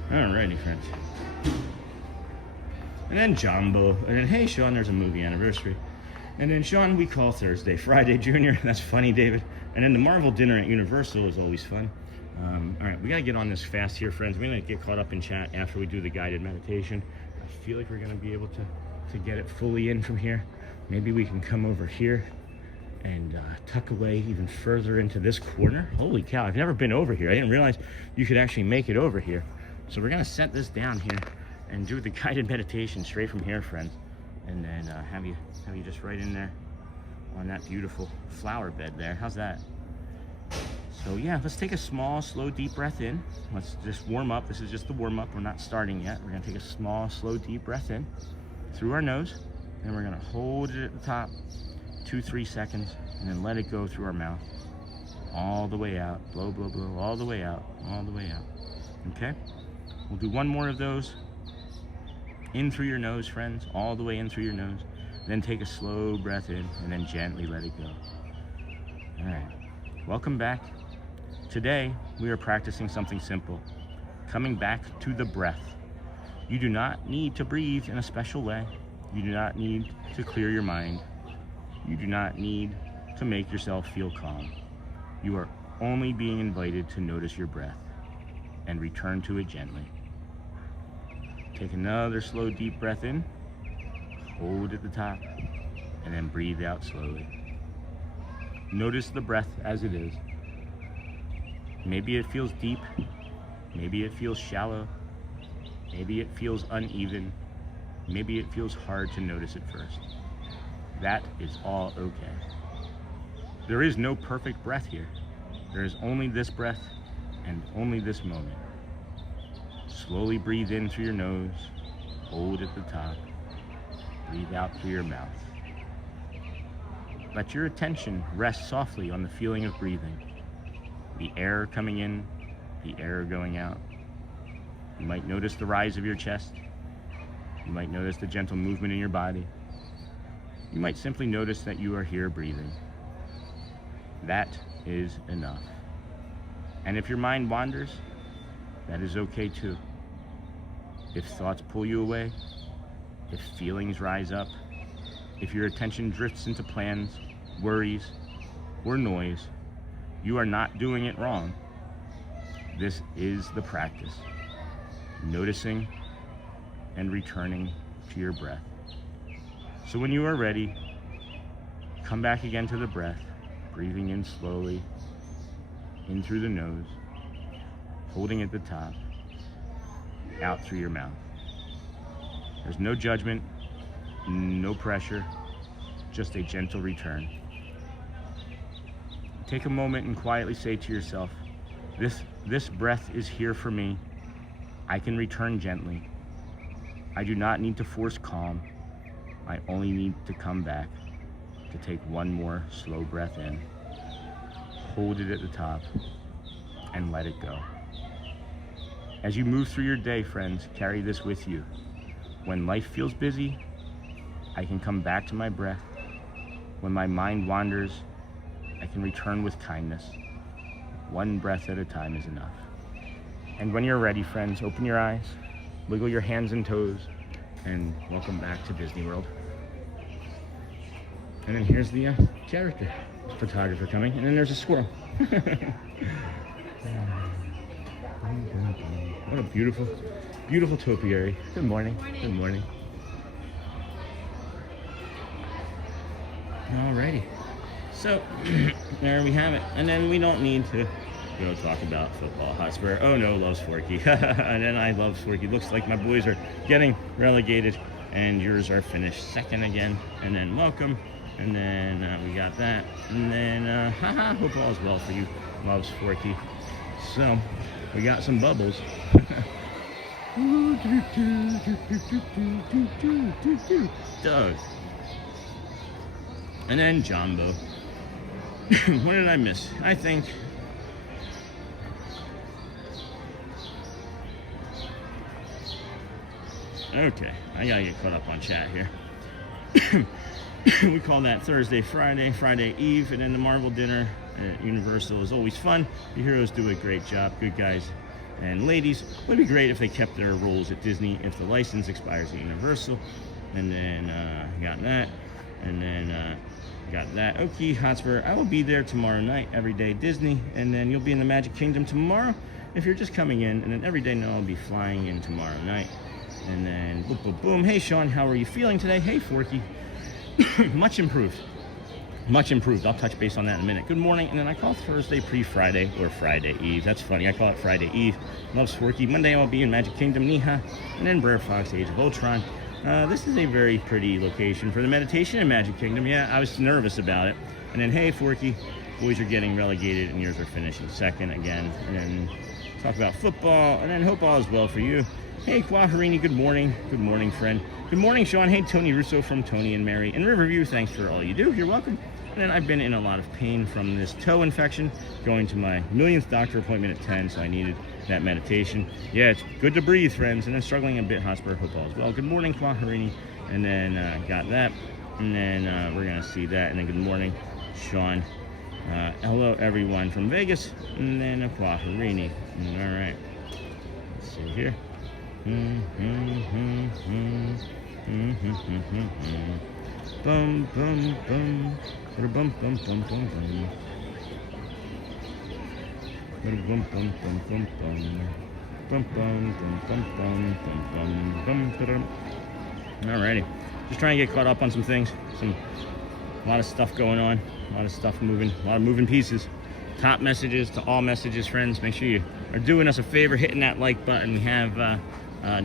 Alrighty, friends. And then Jumbo. And then, hey, Sean, there's a movie anniversary. And then, Sean, we call Thursday Friday Junior. That's funny, David. And then the Marvel dinner at Universal is always fun. All right, we got to get on this fast here, friends. We're going to get caught up in chat after we do the guided meditation. I feel like we're going to be able to get it fully in from here. Maybe we can come over here and tuck away even further into this corner. Holy cow, I've never been over here. I didn't realize you could actually make it over here. So we're going to set this down here and do the guided meditation straight from here, friends. And then have you just right in there on that beautiful flower bed there. How's that? So yeah, let's take a small, slow, deep breath in. Let's just warm up. This is just the warm up. We're not starting yet. We're going to take a small, slow, deep breath in through our nose. And we're going to hold it at the top 2-3 seconds and then let it go through our mouth all the way out. Blow, blow, blow, all the way out, all the way out. Okay? We'll do one more of those. In through your nose, friends, all the way in through your nose. Then take a slow breath in and then gently let it go. All right, welcome back. Today, we are practicing something simple, coming back to the breath. You do not need to breathe in a special way. You do not need to clear your mind. You do not need to make yourself feel calm. You are only being invited to notice your breath and return to it gently. Take another slow, deep breath in, hold at the top, and then breathe out slowly. Notice the breath as it is. Maybe it feels deep, maybe it feels shallow, maybe it feels uneven, maybe it feels hard to notice at first. That is all okay. There is no perfect breath here. There is only this breath and only this moment. Slowly breathe in through your nose, hold at the top, breathe out through your mouth. Let your attention rest softly on the feeling of breathing. The air coming in, the air going out. You might notice the rise of your chest. You might notice the gentle movement in your body. You might simply notice that you are here breathing. That is enough. And if your mind wanders, that is okay too. If thoughts pull you away, if feelings rise up, if your attention drifts into plans, worries, or noise, you are not doing it wrong. This is the practice. Noticing and returning to your breath. So when you are ready, come back again to the breath, breathing in slowly, in through the nose, holding at the top, out through your mouth. There's no judgment, no pressure, just a gentle return. Take a moment and quietly say to yourself, this breath is here for me. I can return gently. I do not need to force calm. I only need to come back to take one more slow breath in, hold it at the top, and let it go. As you move through your day, friends, carry this with you. When life feels busy, I can come back to my breath. When my mind wanders, I can return with kindness. One breath at a time is enough. And when you're ready, friends, open your eyes, wiggle your hands and toes, and welcome back to Disney World. And then here's the character photographer coming, and then there's a squirrel. What a beautiful, beautiful topiary. Good morning. Good morning. Alrighty. So, there we have it. And then we don't need to talk about football. Hotspur, oh no, loves Forky. And then I love Forky. Looks like my boys are getting relegated, and yours are finished second again. And then welcome. And then we got that. And then, hope all is well for you. Loves Forky. So, we got some bubbles. Doug. And then Jumbo. What did I miss? I think okay, I gotta get caught up on chat here. We call that Thursday, Friday Eve, and then the Marvel dinner at Universal is always fun. The heroes do a great job, good guys and ladies. It would be great if they kept their roles at Disney if the license expires at Universal. And then got that, and then got that. Okay, Hotspur, I will be there tomorrow night, Everyday Disney, and then you'll be in the Magic Kingdom tomorrow if you're just coming in, and then Everyday No, I'll be flying in tomorrow night. And then boom, boom, boom. Hey, Sean, how are you feeling today? Hey, Forky. Much improved. Much improved. I'll touch base on that in a minute. Good morning. And then I call Thursday pre-Friday or Friday Eve. That's funny. I call it Friday Eve. Loves Forky. Monday I'll be in Magic Kingdom, Niha. And then Brer Fox, Age of Ultron. This is a very pretty location for the meditation in Magic Kingdom. Yeah, I was nervous about it. And then, hey, Forky, boys are getting relegated and yours are finishing second again. And then talk about football. And then hope all is well for you. Hey, Quaharini, good morning. Good morning, friend. Good morning, Sean. Hey, Tony Russo from Tony and Mary in Riverview. Thanks for all you do. You're welcome. And then I've been in a lot of pain from this toe infection, going to my millionth doctor appointment at 10, so I needed that meditation. Yeah, it's good to breathe, friends. And then struggling a bit, Hotspur, hope all is well. Good morning, Quaharini. And then got that. and then we're gonna see that, and then good morning, Sean. Hello everyone from Vegas, and then a Quafferini. All right, let's see here. Bum bum bum, bum bum bum bum bum. Bum bum bum bum bum bum. Bum bum bum bum bum bum bum bum. Alrighty, just trying to get caught up on some things. A lot of stuff going on, a lot of stuff moving, a lot of moving pieces. Top messages to all messages, friends. Make sure you are doing us a favor, hitting that like button. We have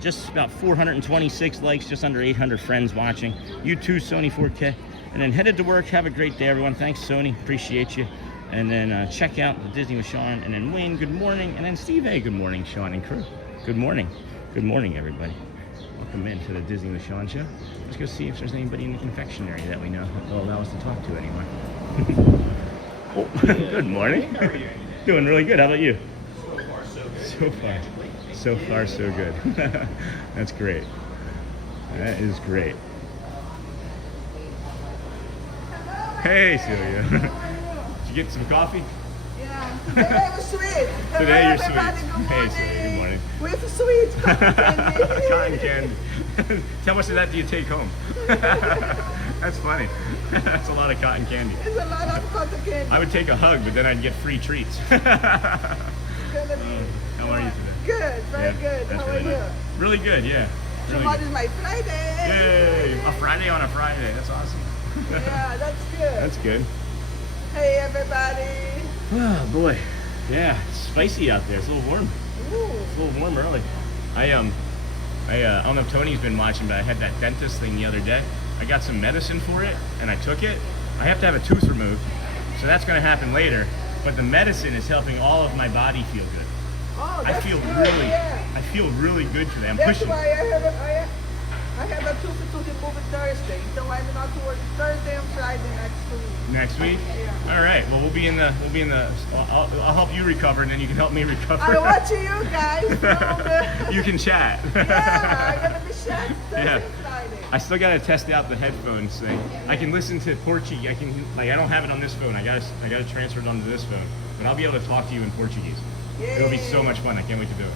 just about 426 likes, just under 800 friends watching. You too, Sony 4K. And then headed to work. Have a great day, everyone. Thanks, Sony. Appreciate you. And then check out the Disney with Sean. And then Wayne, good morning. And then Steve A, good morning, Sean and crew. Good morning. Good morning, everybody. Welcome into the Disney with Sean show. Let's go see if there's anybody in the confectionery that we know that will allow us to talk to anymore. Oh, good morning. How are you? Doing really good. How about you? So far, so good. So far, so good. That's great. That is great. Hey, Celia. Did you get some coffee? Yeah. Today I was sweet. Today you're sweet. Everybody, good Hey, Celia. Good morning. With sweet cotton candy. Cotton candy. How much of that do you take home? That's funny. That's a lot of cotton candy. It's a lot of cotton candy. I would take a hug, but then I'd get free treats. How are you today? Good, very good. That's How are really you? nice. Really good, yeah. Really Tomorrow good. is my Friday. Yay! A Friday on a Friday. That's awesome. Yeah, that's good. That's good. Hey, everybody. Oh boy. Yeah, it's spicy out there. It's a little warm. Ooh. It's a little warm early. I don't know if Tony's been watching, but I had that dentist thing the other day. I got some medicine for it, and I took it. I have to have a tooth removed, so that's going to happen later. But the medicine is helping all of my body feel good. Oh, I that's feel good, really, yeah. I feel really good today. I'm That's pushing. why I have a tooth to remove it Thursday. So I'm not to work Thursday and Friday next week. Next week? Yeah. All right. Well, we'll be in the. I'll help you recover, and then you can help me recover. I'm watching you guys. From You can chat. Yeah, I'm gonna be shot Thursday Yeah. and Friday. I still gotta test out the headphones thing. I can listen to Portuguese. I don't have it on this phone. I gotta transfer it onto this phone. But I'll be able to talk to you in Portuguese. Yeah. It'll be so much fun. I can't wait to do it.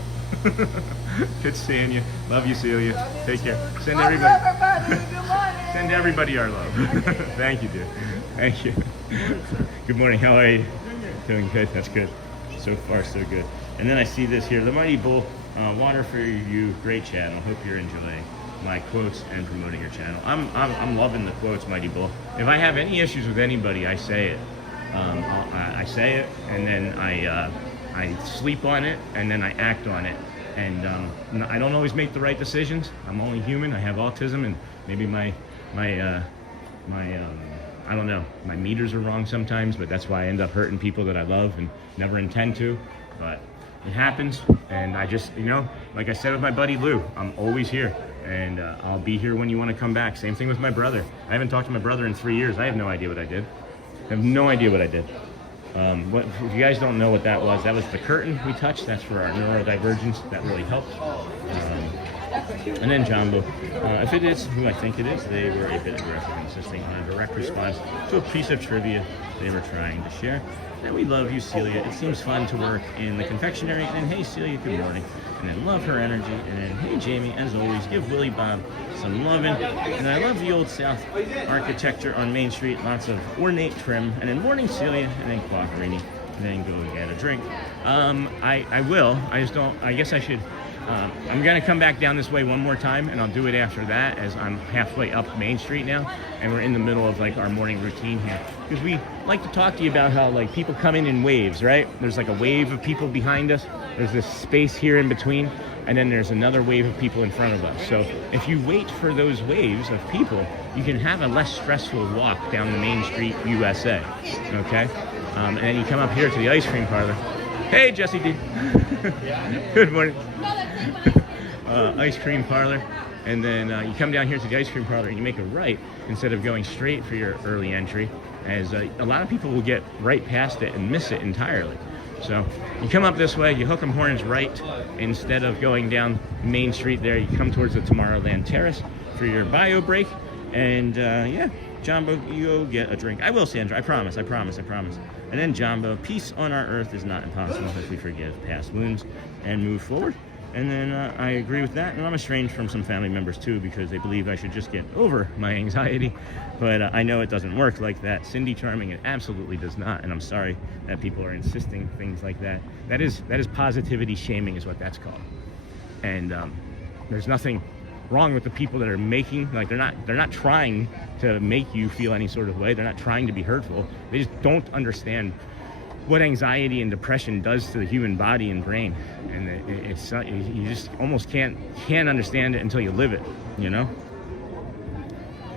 Good seeing you. Love you, Celia. Take care. Send Love everybody. everybody. Good morning. Send everybody our love. Thank you, dude. Thank you. Good morning. How are you? Doing good. That's good. So far, so good. And then I see this here. The Mighty Bull. Water for you. Great channel. Hope you're enjoying my quotes and promoting your channel. I'm loving the quotes, Mighty Bull. If I have any issues with anybody, I say it. I say it, and then I sleep on it, and then I act on it. And I don't always make the right decisions. I'm only human. I have autism, and maybe my I don't know, my meters are wrong sometimes, but that's why I end up hurting people that I love and never intend to. But it happens, and I just, like I said with my buddy Lou, I'm always here, and I'll be here when you want to come back. Same thing with my brother. I haven't talked to my brother in 3 years. I have no idea what I did. I have no idea what I did. If you guys don't know what that was the curtain we touched. That's for our neurodivergence. That really helped. And then Jumbo. If it is who I think it is, they were a bit aggressive, insisting on a direct response to a piece of trivia they were trying to share. And we love you, Celia. It seems fun to work in the confectionery. And hey, Celia, good morning. And then love her energy. And then hey, Jamie, as always, give Willie Bob some loving. And I love the Old South architecture on Main Street. Lots of ornate trim. And then morning, Celia. And then Quafferini. And then go get a drink. I will. I just don't. I guess I should. I'm gonna come back down this way one more time, and I'll do it after that, as I'm halfway up Main Street now, and we're in the middle of like our morning routine here. Because we like to talk to you about how like people come in waves, right? There's like a wave of people behind us. There's this space here in between, and then there's another wave of people in front of us. So if you wait for those waves of people, you can have a less stressful walk down the Main Street, USA. Okay, and then you come up here to the ice cream parlor. Hey, Jesse D. Good morning. Ice cream parlor, and then you come down here to the ice cream parlor and you make a right instead of going straight for your early entry, as a lot of people will get right past it and miss it entirely. So you come up this way, you hook 'em horns right instead of going down Main Street there. You come towards the Tomorrowland Terrace for your bio break, Yeah, Jumbo, you go get a drink. I will, Sandra. I promise. And then Jumbo, peace on our earth is not impossible if we forgive past wounds and move forward. And then I agree with that. And I'm estranged from some family members too because they believe I should just get over my anxiety. But I know it doesn't work like that. Cindy Charming, it absolutely does not. And I'm sorry that people are insisting things like that. That is positivity shaming is what that's called. And there's nothing wrong with the people that are making, like they're not trying to make you feel any sort of way. They're not trying to be hurtful. They just don't understand what anxiety and depression does to the human body and brain, and it's you just almost can't understand it until you live it, you know.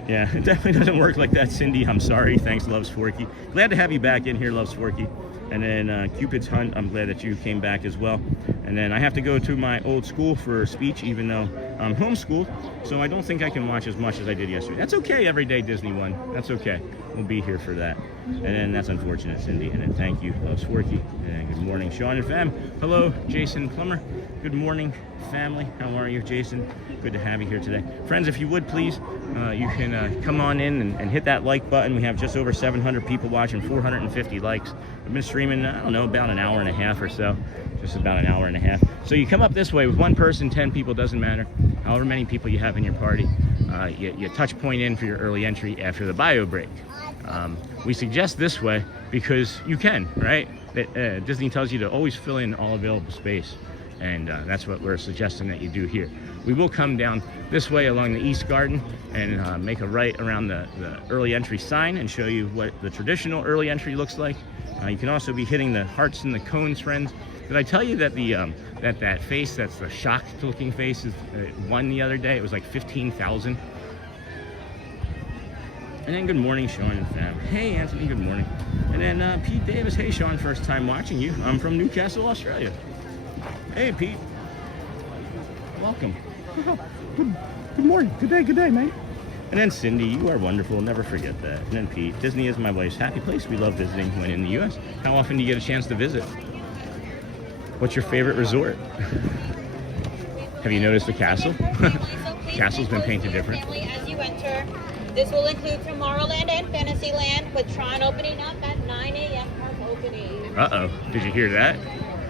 Yeah, it definitely doesn't work like that, Cindy. I'm sorry. Thanks, Loves Forky. Glad to have you back in here, Loves Forky. And then Cupid's Hunt, I'm glad that you came back as well. And then I have to go to my old school for speech, even though I'm homeschooled, so I don't think I can watch as much as I did yesterday. That's okay, Everyday Disney one. That's okay. We'll be here for that. And then that's unfortunate, Cindy. And then thank you, Loves Forky. And good morning, Sean and fam. Hello, Jason Plummer. Good morning, family. How are you, Jason? Good to have you here today. Friends, if you would, please, you can come on in and hit that like button. We have just over 700 people watching, 450 likes. I've been streaming, I don't know, about an hour and a half or so. Just about an hour and a half. So you come up this way with one person, 10 people, doesn't matter. However many people you have in your party, you touch point in for your early entry after the bio break. We suggest this way because you can, right? Disney tells you to always fill in all available space. And that's what we're suggesting that you do here. We will come down this way along the East Garden and make a right around the early entry sign and show you what the traditional early entry looks like. You can also be hitting the hearts and the cones, friends. Did I tell you that that face, that's the shocked looking face, is won the other day? It was like 15,000. And then good morning, Sean and fam. Hey, Anthony, good morning. And then Pete Davis. Hey, Sean, first time watching you. I'm from Newcastle, Australia. Hey, Pete. Welcome. Good morning. Good day, mate. And then Cindy, you are wonderful. Never forget that. And then Pete, Disney is my wife's happy place. We love visiting when in the U.S. How often do you get a chance to visit? What's your favorite resort? Have you noticed the castle? The castle's been painted different. As you enter, this will include Tomorrowland and Fantasyland, with Tron opening up at 9 a.m. park opening. Uh-oh. Did you hear that?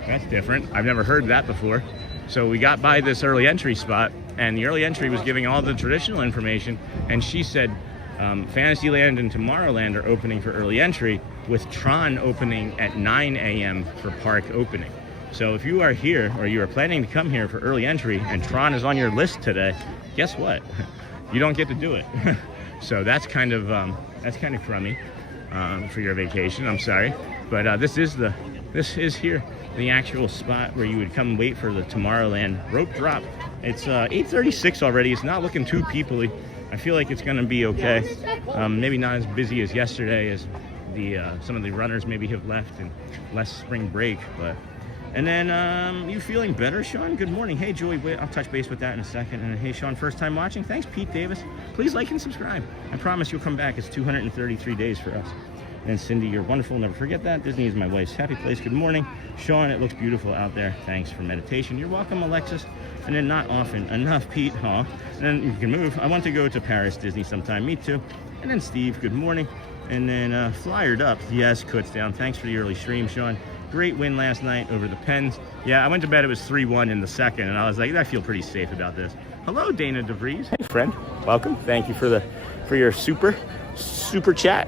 That's different. I've never heard that before. So we got by this early entry spot, and the early entry was giving all the traditional information, and she said Fantasyland and Tomorrowland are opening for early entry, with Tron opening at 9 a.m. for park opening. So if you are here, or you are planning to come here for early entry, and Tron is on your list today, guess what? You don't get to do it. So that's kind of crummy for your vacation. I'm sorry, but this is here the actual spot where you would come wait for the Tomorrowland rope drop. It's 8:36 already. It's not looking too people-y. I feel like it's going to be okay. Maybe not as busy as yesterday, as some of the runners maybe have left and less spring break, but. And then, you feeling better, Sean? Good morning. Hey, Joey, wait, I'll touch base with that in a second. And hey, Sean, first time watching? Thanks, Pete Davis. Please like and subscribe. I promise you'll come back. It's 233 days for us. And Cindy, you're wonderful. Never forget that. Disney is my wife's happy place. Good morning. Sean, it looks beautiful out there. Thanks for meditation. You're welcome, Alexis. And then not often enough, Pete, huh? And then you can move. I want to go to Paris Disney sometime. Me too. And then Steve, good morning. And then flyered up. Yes, Kutztown. Thanks for the early stream, Sean. Great win last night over the Pens. Yeah, I went to bed, it was 3-1 in the second, and I was like, I feel pretty safe about this. Hello, Dana DeVries. Hey, friend. Welcome. Thank you for your super chat.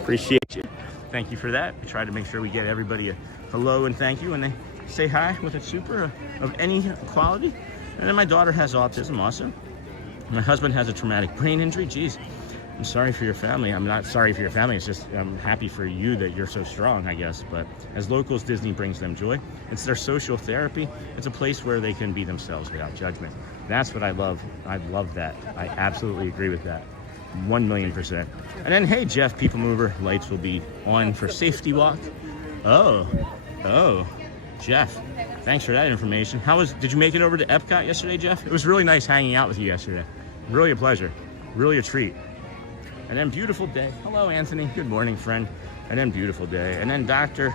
Appreciate you. Thank you for that. I try to make sure we get everybody a hello and thank you when they say hi with a super of any quality. And then my daughter has autism also. My husband has a traumatic brain injury. Geez. I'm sorry for your family. I'm not sorry for your family. It's just I'm happy for you that you're so strong, I guess. But as locals, Disney brings them joy. It's their social therapy. It's a place where they can be themselves without judgment. That's what I love. I love that. I absolutely agree with that. 1,000,000%. And then, hey, Jeff, People Mover, lights will be on for safety walk. Oh, Jeff, thanks for that information. Did you make it over to Epcot yesterday, Jeff? It was really nice hanging out with you yesterday. Really a pleasure. Really a treat. And then beautiful day. Hello, Anthony. Good morning, friend. And then beautiful day. And then Dr.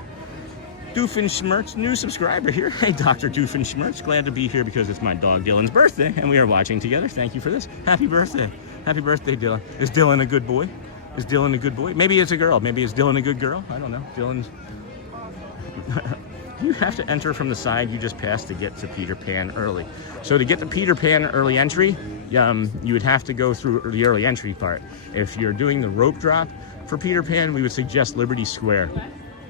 Doofenshmirtz, new subscriber here. Hey, Dr. Doofenshmirtz. Glad to be here because it's my dog Dylan's birthday and we are watching together. Thank you for this. Happy birthday. Happy birthday, Dylan. Is Dylan a good boy? Is Dylan a good boy? Maybe it's a girl. Maybe is Dylan a good girl? I don't know. Dylan's... You have to enter from the side you just passed to get to Peter Pan early. So to get to Peter Pan early entry, you would have to go through the early entry part. If you're doing the rope drop for Peter Pan, we would suggest Liberty Square,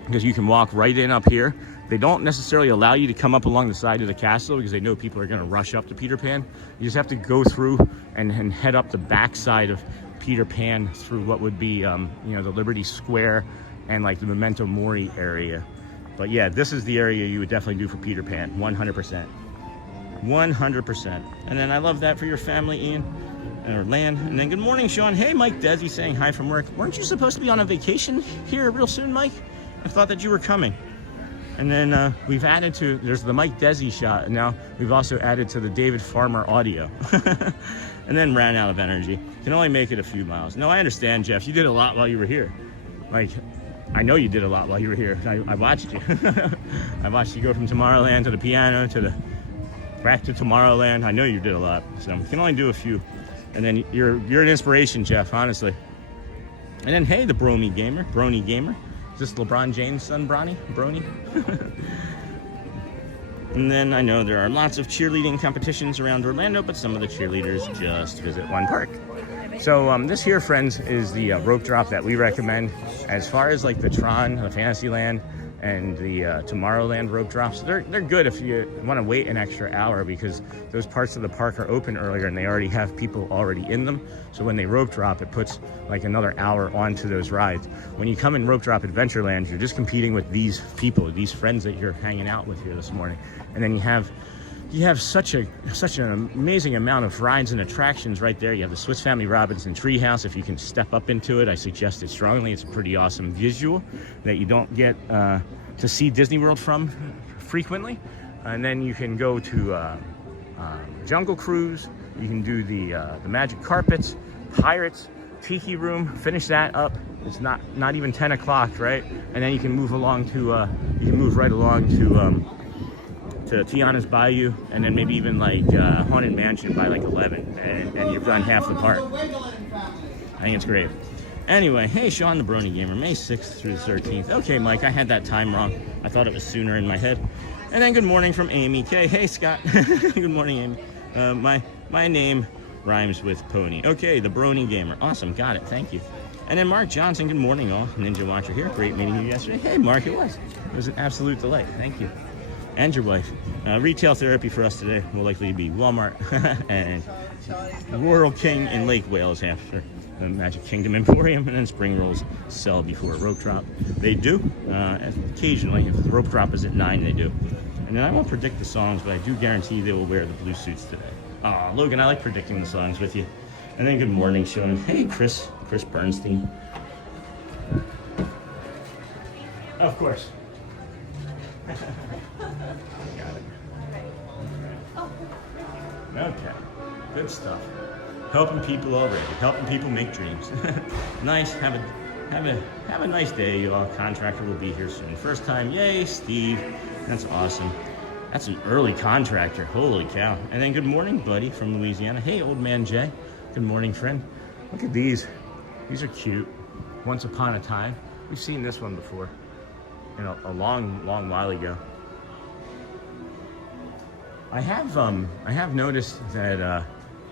because you can walk right in up here. They don't necessarily allow you to come up along the side of the castle because they know people are going to rush up to Peter Pan. You just have to go through and head up the back side of Peter Pan through what would be, you know, the Liberty Square and like the Memento Mori area. But yeah, this is the area you would definitely do for Peter Pan, 100%. 100%. And then I love that for your family, Ian, or Lan. And then good morning, Sean. Hey, Mike Desi saying hi from work. Weren't you supposed to be on a vacation here real soon, Mike? I thought that you were coming. And then we've added to, there's the Mike Desi shot, and now we've also added to the David Farmer audio. And then ran out of energy. Can only make it a few miles. No, I understand, Jeff. You did a lot while you were here. Like, I know you did a lot while you were here. I watched you. I watched you go from Tomorrowland to the piano to the back to Tomorrowland. I know you did a lot. So you can only do a few. And then you're an inspiration, Jeff, honestly. And then hey, the Brony Gamer. Is this LeBron James' son, Brony? And then I know there are lots of cheerleading competitions around Orlando, but some of the cheerleaders just visit one park. So this here, friends, is the rope drop that we recommend. As far as like the Tron, the Fantasyland, and the Tomorrowland rope drops, they're good if you want to wait an extra hour, because those parts of the park are open earlier and they already have people already in them. So when they rope drop, it puts like another hour onto those rides. When you come in rope drop Adventureland, you're just competing with these people, these friends that you're hanging out with here this morning. And then you have such an amazing amount of rides and attractions right there. You have the Swiss Family Robinson Treehouse. If you can step up into it, I suggest it strongly. It's a pretty awesome visual that you don't get to see Disney World from frequently. And then you can go to Jungle Cruise. You can do the Magic Carpets, Pirates, Tiki Room. Finish that up. It's not even 10 o'clock, right? And then you can move along to right along to Tiana's Bayou, and then maybe even like Haunted Mansion by like 11, and you've done half the park. I think it's great. Anyway, hey, Sean the Brony Gamer, May 6th through the 13th. Okay, Mike, I had that time wrong. I thought it was sooner in my head. And then good morning from Amy K. Hey, Scott. Good morning, Amy. My name rhymes with pony. Okay, the Brony Gamer. Awesome, got it, thank you. And then Mark Johnson, good morning all. Ninja Watcher here. Great meeting you yesterday. Hey, Mark, it was an absolute delight. Thank you. And your wife. Retail therapy for us today will likely be Walmart and Royal King in Lake Wales after the Magic Kingdom Emporium, and then spring rolls sell before a rope drop. They do, occasionally. If the rope drop is at 9, they do. And then I won't predict the songs, but I do guarantee they will wear the blue suits today. Logan, I like predicting the songs with you. And then good morning, Sean. Hey, Chris Bernstein. Of course. Got it. Okay, good stuff. Helping people already. Helping people make dreams. Nice. Have a nice day, y'all. Contractor will be here soon. First time, yay, Steve. That's awesome. That's an early contractor. Holy cow. And then good morning, buddy from Louisiana. Hey, old man Jay. Good morning, friend. Look at these. These are cute. Once Upon a Time. We've seen this one before. You know, a long while ago. I have noticed that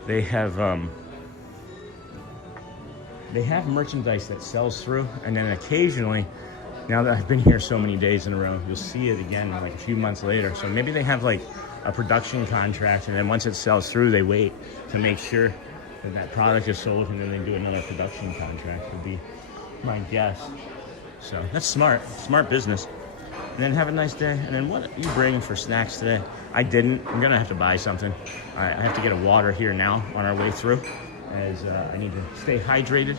they have merchandise that sells through, and then occasionally, now that I've been here so many days in a row, you'll see it again like a few months later. So maybe they have like a production contract, and then once it sells through, they wait to make sure that product is sold, and then they do another production contract, would be my guess. So that's smart business. And then have a nice day. And then what are you bringing for snacks today? I didn't. I'm gonna have to buy something. I have to get a water here now on our way through, as I need to stay hydrated.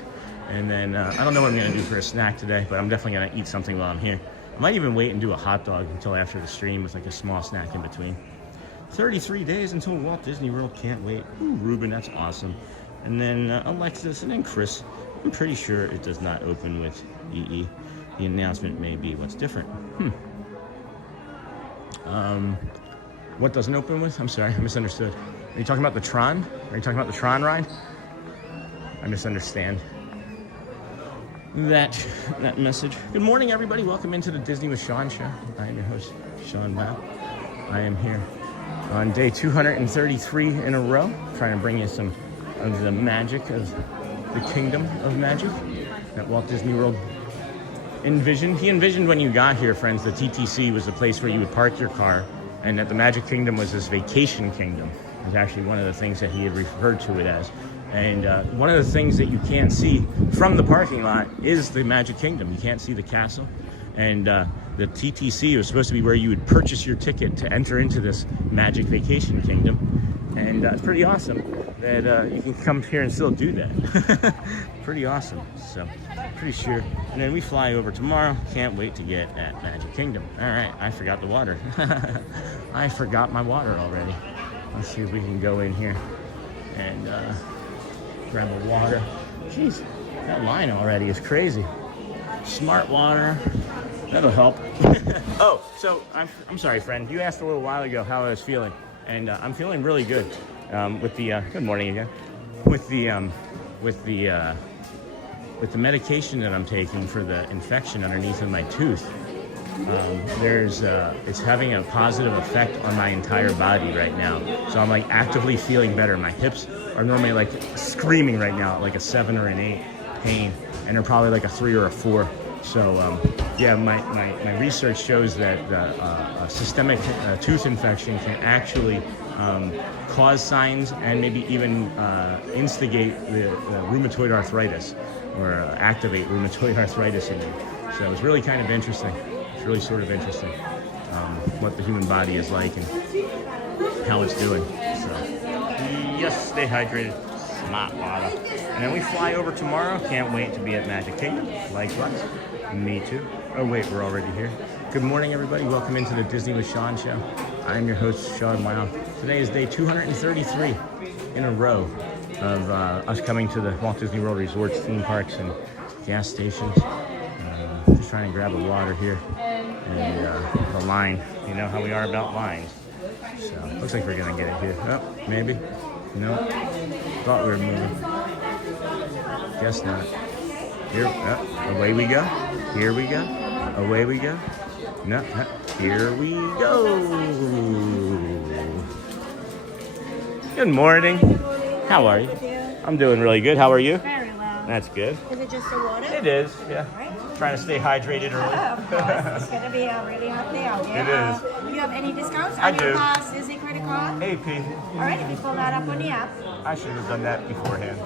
And then I don't know what I'm gonna do for a snack today, but I'm definitely gonna eat something while I'm here. I might even wait and do a hot dog until after the stream with like a small snack in between. 33 days until Walt Disney World, can't wait. Ooh, Ruben, that's awesome. And then Alexis, and then Chris. I'm pretty sure it does not open with EE. The announcement may be what's different. What doesn't open with? I'm sorry, I misunderstood. Are you talking about the Tron? Are you talking about the Tron ride? I misunderstand that message. Good morning, everybody. Welcome into the Disney with Sean show. I am your host, Sean Wow. I am here on day 233 in a row, trying to bring you some of the magic of the kingdom of magic that Walt Disney World envisioned. He envisioned when you got here, friends, the TTC was the place where you would park your car, and that the Magic Kingdom was this vacation kingdom. It was actually one of the things that he had referred to it as. And one of the things that you can't see from the parking lot is the Magic Kingdom. You can't see the castle. And the TTC was supposed to be where you would purchase your ticket to enter into this Magic Vacation Kingdom. And it's pretty awesome that you can come here and still do that. Pretty awesome. So, pretty sure. And then we fly over tomorrow. Can't wait to get at Magic Kingdom. All right, I forgot the water. I forgot my water already. Let's see if we can go in here and grab a water. Jeez, that line already is crazy. Smart water. That'll help. Oh, so I'm sorry, friend. You asked a little while ago how I was feeling, and I'm feeling really good. With the good morning again. With the medication that I'm taking for the infection underneath of my tooth, it's having a positive effect on my entire body right now. So I'm like actively feeling better. My hips are normally like screaming right now, like a 7 or an 8 pain, and they're probably like a 3 or a 4. So yeah, my research shows that a systemic tooth infection can actually cause signs and maybe even instigate the rheumatoid arthritis, or activate rheumatoid arthritis in you. So it's really kind of interesting. It's really sort of interesting what the human body is like and how it's doing. So yes, stay hydrated. Smart water. And then we fly over tomorrow. Can't wait to be at Magic Kingdom. Likewise. Me too. Oh wait, we're already here. Good morning, everybody. Welcome into the Disney with Sean show. I'm your host, Sean Wow. Today is day 233 in a row of us coming to the Walt Disney World resorts, theme parks, and gas stations. Just trying to grab a water here. And the line. You know how we are about lines. So looks like we're gonna get it here. Oh, maybe. No. Thought we were moving. Guess not. Here, away we go. Here we go. Away we go. No, here we go. Good morning. How are you? I'm doing really good. How are you? Very well. That's good. Is it just the water? It is, yeah. All right. Trying to stay hydrated early. Of course. It's going to be a really hot day out there. It is. Do you have any discounts I on your do. pass? Is it credit card? AP. All right, if you pull that up on the app. I should have done that beforehand.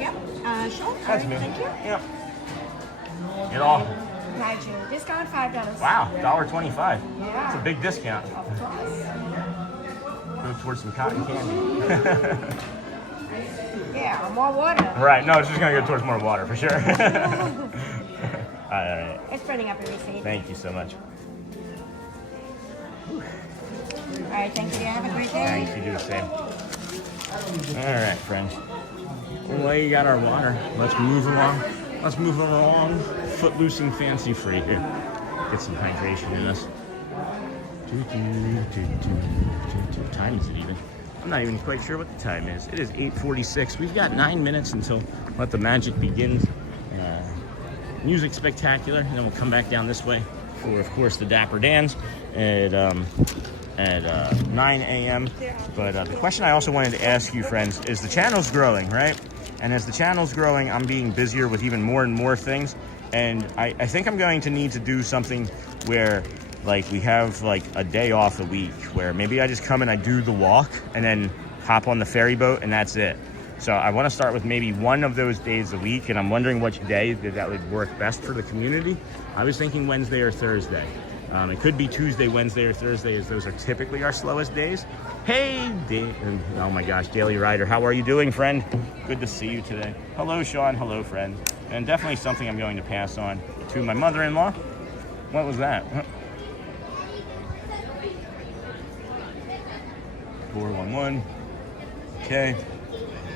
Yep. Sure. That's All me. right, thank you. Yep. Get off. Got you. Discount $5. Wow, $1.25. Yeah. It's a big discount. Of course. Go towards some cotton candy. Yeah, more water. Right, no, it's just gonna go towards more water for sure. All right. It's printing up your receipt. Thank you so much. All right, thank you. Have a great day. Thanks, you do the same. All right, friends. Well, you got our water. Let's move along. Let's move along. Footloose and fancy free here. Get some hydration in us. What time is it even? I'm not even quite sure what the time is. It is 8:46. We've got 9 minutes until Let the Magic Begins. Music spectacular, and then we'll come back down this way for, of course, the Dapper Dans at 9 a.m. But the question I also wanted to ask you, friends, is the channel's growing, right? And as the channel's growing, I'm being busier with even more and more things. And I think I'm going to need to do something where, like, we have like a day off a week where maybe I just come and I do the walk and then hop on the ferry boat and that's it. So I want to start with maybe one of those days a week, and I'm wondering which day that would work best for the community. I was thinking Wednesday or Thursday. It could be Tuesday, Wednesday, or Thursday, as those are typically our slowest days. Hey, oh my gosh, Daily Rider, how are you doing, friend? Good to see you today. Hello, Sean. Hello, friend. And definitely something I'm going to pass on to my mother-in-law. What was that? 411. Okay.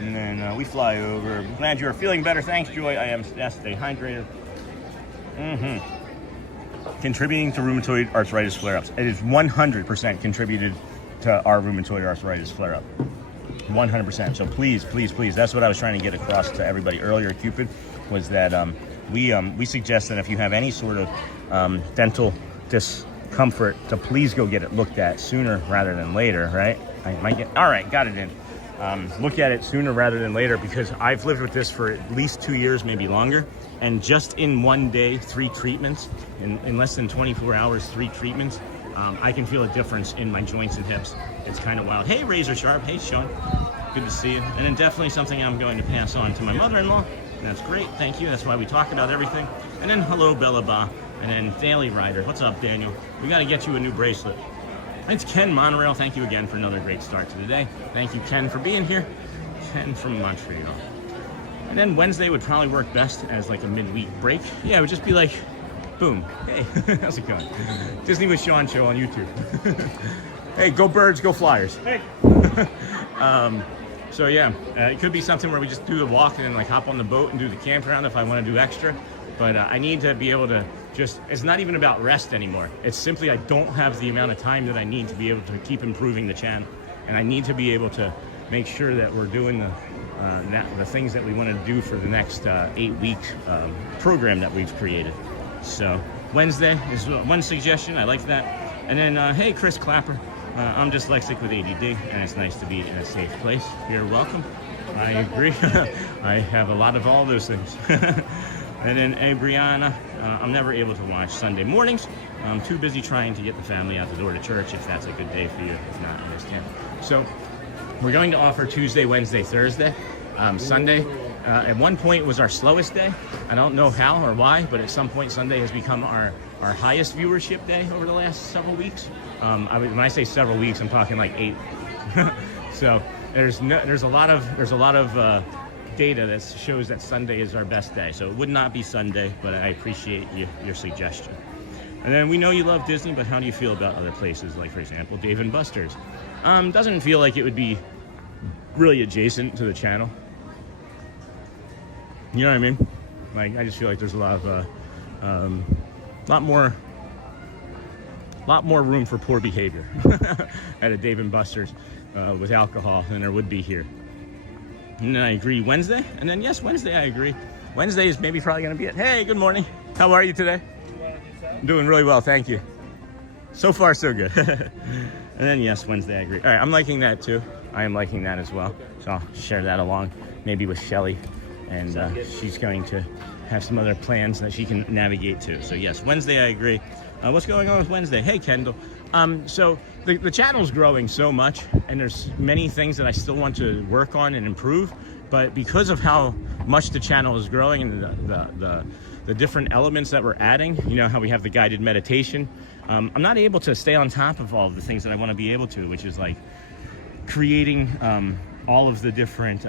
And then we fly over. Glad you are feeling better. Thanks, Joy. I am. Yes, stay hydrated. Contributing to rheumatoid arthritis flare-ups. It is 100% contributed to our rheumatoid arthritis flare-up. 100%. So please, please, please, that's what I was trying to get across to everybody earlier, Cupid, was that we suggest that if you have any sort of dental discomfort, to please go get it looked at sooner rather than later, right? I might get, all right, got it in. Look at it sooner rather than later, because I've lived with this for at least 2 years, maybe longer. And just in one day, 3 treatments, in less than 24 hours, 3 treatments, I can feel a difference in my joints and hips. It's kind of wild. Hey, Razor Sharp. Hey, Sean. Good to see you. And then definitely something I'm going to pass on to my mother-in-law. And that's great. Thank you. That's why we talk about everything. And then hello, Bella Ba. And then Daily Rider. What's up, Daniel? We got to get you a new bracelet. It's Ken Monorail. Thank you again for another great start to the day. Thank you, Ken, for being here. Ken from Montreal. And then Wednesday would probably work best as like a midweek break. Yeah, it would just be like, boom. Hey, how's it going? Disney with Sean show on YouTube. Hey, go Birds, go Flyers. Hey. So yeah, it could be something where we just do the walk and then like hop on the boat and do the campground if I want to do extra. But I need to be able to just, it's not even about rest anymore. It's simply I don't have the amount of time that I need to be able to keep improving the channel. And I need to be able to make sure that we're doing the things that we want to do for the next 8-week program that we've created. So Wednesday is one suggestion. I like that. And then, hey, Chris Clapper. I'm dyslexic with ADD, and it's nice to be in a safe place. You're welcome. I agree. I have a lot of all those things. And then, hey, Brianna, I'm never able to watch Sunday mornings. I'm too busy trying to get the family out the door to church, if that's a good day for you. If not, I understand. So we're going to offer Tuesday, Wednesday, Thursday. Sunday, at one point, was our slowest day. I don't know how or why, but at some point, Sunday has become our highest viewership day over the last several weeks. When I say several weeks, I'm talking like 8. So there's a lot of data that shows that Sunday is our best day. So it would not be Sunday, but I appreciate your suggestion. And then we know you love Disney, but how do you feel about other places, like for example, Dave & Buster's? Doesn't feel like it would be really adjacent to the channel. You know what I mean? Like, I just feel like there's a lot more room for poor behavior at a Dave & Buster's with alcohol than there would be here. And then I agree Wednesday, and then yes, Wednesday I agree. Wednesday is maybe probably going to be it. Hey, good morning. How are you today? I'm doing really well, thank you. So far, so good. And then yes, Wednesday I agree. All right, I'm liking that too. I am liking that as well. So I'll share that along, maybe with Shelly, and she's going to have some other plans that she can navigate to. So yes, Wednesday I agree. What's going on with Wednesday? Hey, Kendall. So the channel's growing so much, and there's many things that I still want to work on and improve, but because of how much the channel is growing and the different elements that we're adding, you know, how we have the guided meditation, I'm not able to stay on top of all of the things that I want to be able to, which is like creating all of the different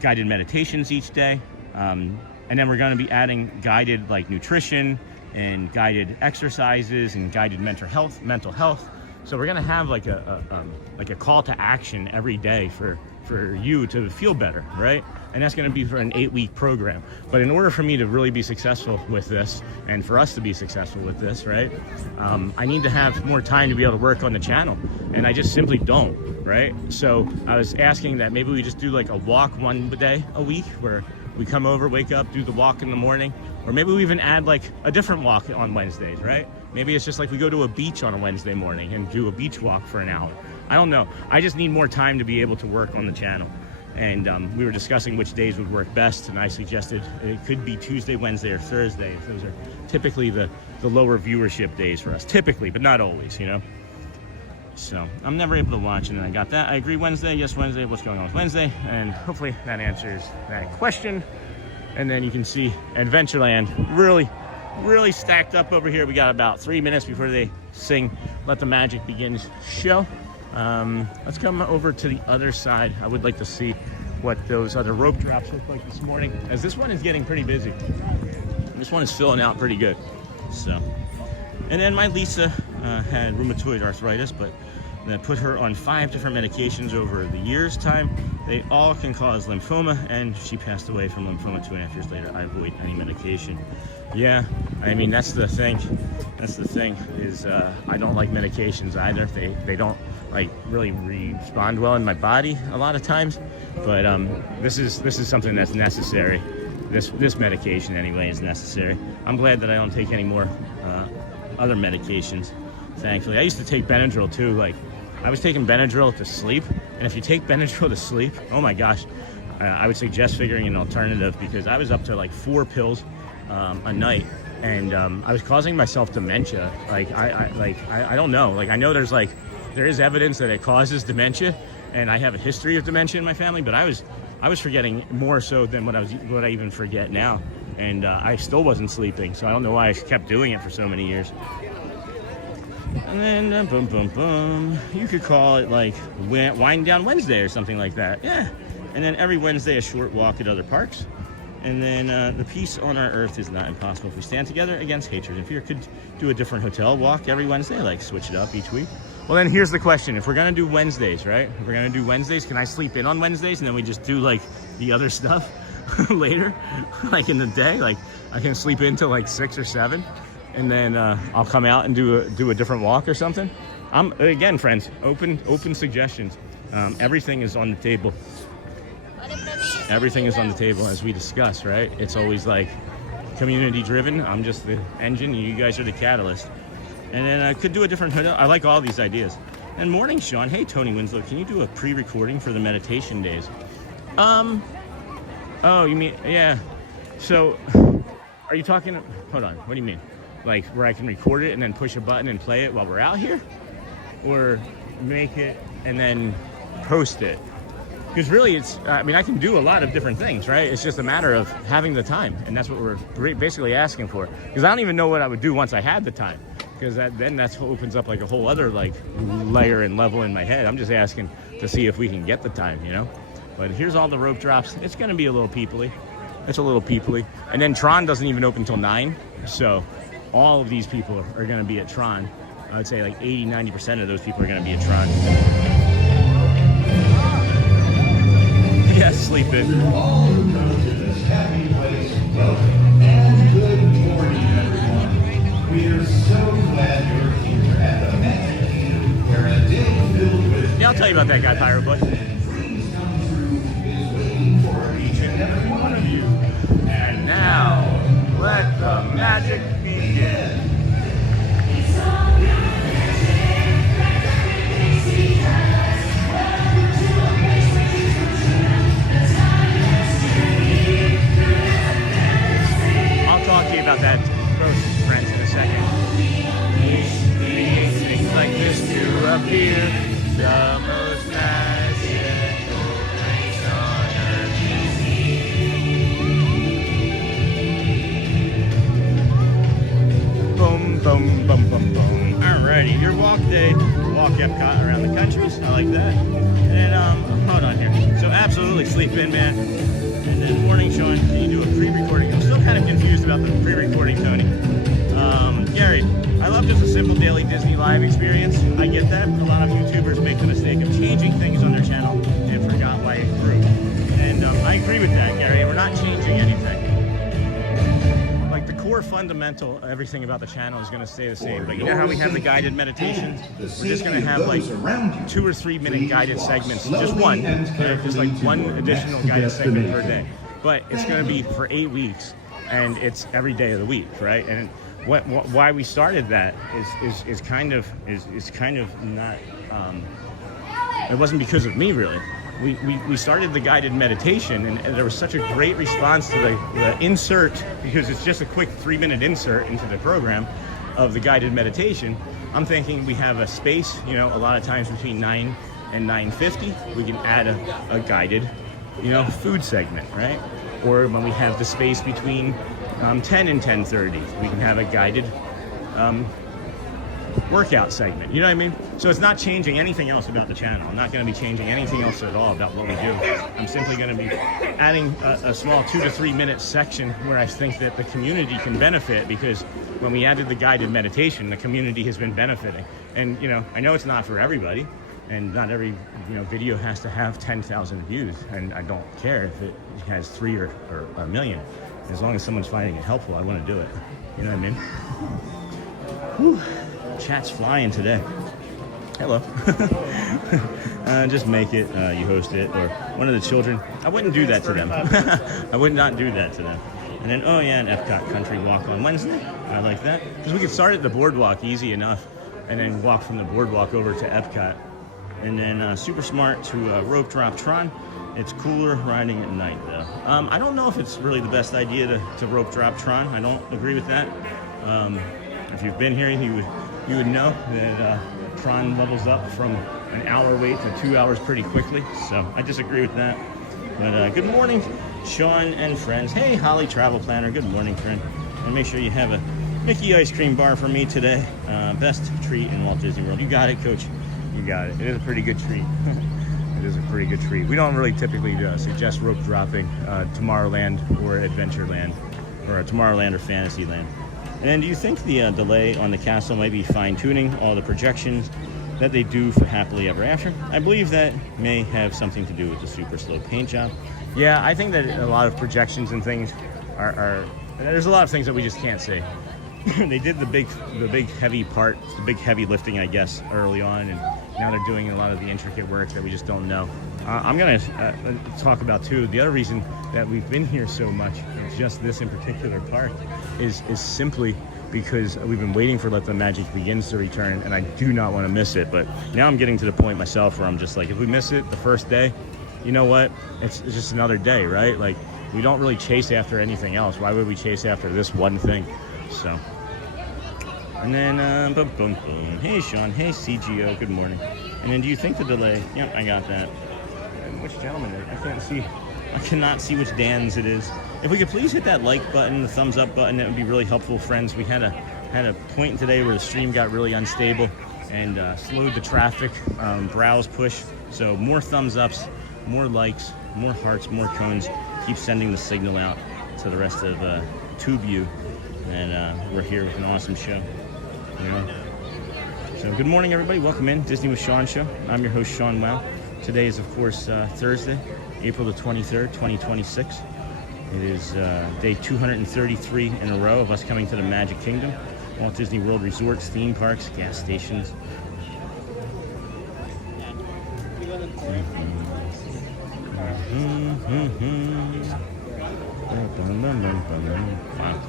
guided meditations each day. And then we're going to be adding guided like nutrition and guided exercises and guided mental health. So we're going to have like a call to action every day for you to feel better, right? And that's going to be for an 8-week program. But in order for me to really be successful with this, and for us to be successful with this, right, I need to have more time to be able to work on the channel, and I just simply don't, right? So I was asking that maybe we just do like a walk one day a week, where we come over, wake up, do the walk in the morning, or maybe we even add like a different walk on Wednesdays, right? Maybe it's just like we go to a beach on a Wednesday morning and do a beach walk for an hour. I don't know. I just need more time to be able to work on the channel. And we were discussing which days would work best, and I suggested it could be Tuesday, Wednesday, or Thursday. Those are typically the lower viewership days for us. Typically, but not always, you know? So I'm never able to watch, and I got that. I agree Wednesday. Yes, Wednesday. What's going on with Wednesday? And hopefully that answers that question. And then you can see Adventureland really stacked up over here. We got about 3 minutes before they sing Let the Magic Begins show. Let's come over to the other side. I would like to see what those other rope drops look like this morning, as this one is getting pretty busy. This one is filling out pretty good. So, and then my Lisa had rheumatoid arthritis, but that put her on 5 different medications over the year's time. They all can cause lymphoma, and she passed away from lymphoma 2.5 years later. I avoid any medication. Yeah, I mean, that's the thing. That's the thing, is I don't like medications either. They don't like really respond well in my body a lot of times. But this is something that's necessary. This medication anyway is necessary. I'm glad that I don't take any more other medications, thankfully. I used to take Benadryl too. Like, I was taking Benadryl to sleep, and if you take Benadryl to sleep, oh my gosh, I would suggest figuring an alternative, because I was up to like 4 pills a night, and I was causing myself dementia. Like I don't know. Like, I know there is evidence that it causes dementia, and I have a history of dementia in my family, but I was forgetting more so than what I even forget now, and I still wasn't sleeping. So I don't know why I kept doing it for so many years. And then boom, boom, boom. You could call it like Wind Down Wednesday or something like that. Yeah. And then every Wednesday, a short walk at other parks. And then the peace on our earth is not impossible if we stand together against hatred and fear. Could do a different hotel walk every Wednesday, like switch it up each week. Well, then here's the question. If we're going to do Wednesdays, right? If we're going to do Wednesdays, can I sleep in on Wednesdays and then we just do like the other stuff later? Like in the day? Like I can sleep in till like 6 or 7 and then I'll come out and do a different walk or something. Again, friends, open suggestions. Everything is on the table. Everything is on the table as we discuss, right? It's always like community driven. I'm just the engine, you guys are the catalyst. And then I could do a different hotel. I like all these ideas. And morning, Sean. Hey, Tony Winslow, can you do a pre-recording for the meditation days? Oh, you mean, yeah. So, are you talking, hold on, what do you mean? Like where I can record it and then push a button and play it while we're out here? Or make it and then post it? Because really I can do a lot of different things, right? It's just a matter of having the time, and that's what we're basically asking for. Because I don't even know what I would do once I had the time, because then that opens up like a whole other like layer and level in my head. I'm just asking to see if we can get the time, you know? But here's all the rope drops. It's gonna be a little peoply. It's a little peoply. And then Tron doesn't even open till 9, so all of these people are gonna be at Tron. I would say like 80-90% of those people are gonna be at Tron. Yes, sleep in. All who come to this happy place, welcome and good morning, everyone. We are so glad you're here at the Meditative, where a day filled with Yeah, I'll tell you about that guy, Pirate Boy. dreams come true is waiting for each and every one of you. And Now, let the magic begin. I'll talk to you about that, gross friends, in a second. Things like this to appear, the most magical place on earth. Boom, boom, boom, boom, boom. Alrighty, your walk day. Walk Epcot around the country. I like that. And hold on here. So absolutely sleep in, man. And then morning, Sean, can you do a pre-recording? I'm still kind of confused about the pre-recording, Tony. Gary, I love just a simple daily Disney live experience. I get that. A lot of YouTubers make the mistake of changing things on their channel and forgot why it grew. And I agree with that, Gary. We're not changing anything. Like the core fundamental, everything about the channel is going to stay the same. But you know how we have the guided meditations? We're just going to have like 2 or 3 minute guided segments. Just one. Just like one additional guided segment per day. But it's going to be for 8 weeks, and it's every day of the week, right? And why we started that is kind of not. It wasn't because of me, really. We started the guided meditation, and there was such a great response to the insert, because it's just a quick 3-minute insert into the program of the guided meditation. I'm thinking we have a space, you know, a lot of times between 9 and 9:50, we can add a guided, you know, food segment, right? Or when we have the space between 10 and 10:30, we can have a guided workout segment. You know what I mean? So it's not changing anything else about the channel. I'm not going to be changing anything else at all about what we do. I'm simply going to be adding a small 2 to 3 minute section where I think that the community can benefit, because when we added the guided meditation, the community has been benefiting. And you know, I know it's not for everybody, and not every video has to have 10,000 views, and I don't care if it has 3 or a million. As long as someone's finding it helpful, I want to do it. You know what I mean? Whew. Chat's flying today. Hello. Just make it, you host it, or one of the children. I wouldn't do that to them. I would not do that to them. And then, oh yeah, an Epcot Country Walk on Wednesday. I like that. Because we could start at the boardwalk easy enough, and then walk from the boardwalk over to Epcot. And then super smart to Rope Drop Tron. It's cooler riding at night, though. I don't know if it's really the best idea to rope drop Tron. I don't agree with that. If you've been here, you would know that Tron levels up from an hour wait to 2 hours pretty quickly. So I disagree with that. But good morning, Sean and friends. Hey, Holly, travel planner. Good morning, friend. And make sure you have a Mickey ice cream bar for me today. Best treat in Walt Disney World. You got it, Coach. You got it. It is a pretty good treat. It is a pretty good treat. We don't really typically suggest rope dropping Tomorrowland or Adventureland, or Tomorrowland or Fantasyland. And then do you think the delay on the castle might be fine-tuning all the projections that they do for Happily Ever After? I believe that may have something to do with the super slow paint job. Yeah, I think that a lot of projections and things are there's a lot of things that we just can't see. They did the big heavy part, the big heavy lifting, I guess, early on, and now they're doing a lot of the intricate work that we just don't know. I'm gonna talk about too. The other reason that we've been here so much, it's just this in particular park, is simply because we've been waiting for Let the Magic Begins to return, and I do not want to miss it. But now I'm getting to the point myself where I'm just like, if we miss it the first day, you know what? It's just another day, right? Like, we don't really chase after anything else. Why would we chase after this one thing? So, and then, boom, boom, boom. Hey, Sean. Hey, CGO. Good morning. And then, do you think the delay? Yep, I got that. And which gentleman? I can't see. I cannot see which Dan's it is. If we could please hit that like button, the thumbs up button, that would be really helpful, friends. We had a point today where the stream got really unstable and slowed the traffic, browse push. So more thumbs ups, more likes, more hearts, more cones. Keep sending the signal out to the rest of TubeU. And we're here with an awesome show. You know? So good morning, everybody. Welcome in Disney with Sean show. I'm your host, Sean Wow. Today is, of course, Thursday, April the 23rd, 2026. It is day 233 in a row of us coming to the Magic Kingdom, Walt Disney World resorts, theme parks, gas stations. Wow.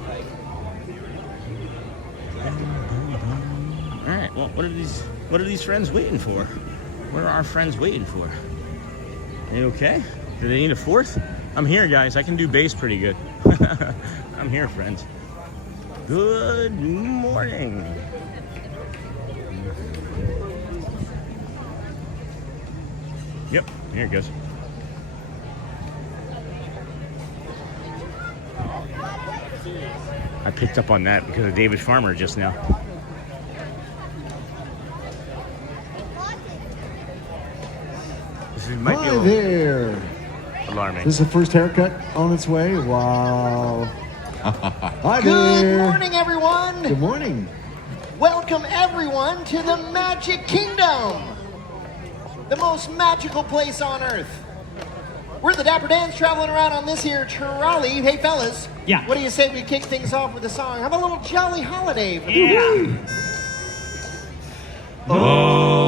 All right. Well, what are these friends waiting for? What are our friends waiting for? Are you okay? Do they need a fourth? I'm here, guys. I can do bass pretty good. I'm here, friends. Good morning. Yep, here it goes. I picked up on that because of David Farmer just now. This might be a little there. alarming. This is the first haircut on its way. Wow. Hi Good there. morning, everyone. Good morning. Welcome, everyone, to the Magic Kingdom, the most magical place on Earth. We're the Dapper Dans traveling around on this here trolley. Hey, fellas. Yeah. What do you say we kick things off with a song? Have a little jolly holiday for the Yeah. Oh,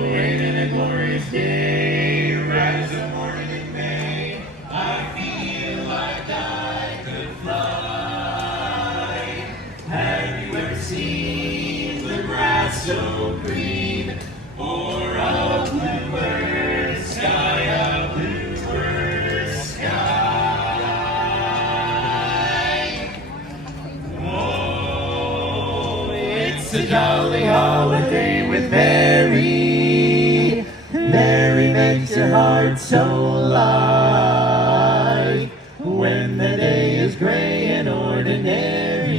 raining a glorious day, rise the morning in May. I feel like I could fly. Have you ever seen the grass so green, or a bluebird sky, a bluebird sky? Oh, it's a jolly holiday with Mary. Mary makes your heart so light. When the day is gray and ordinary,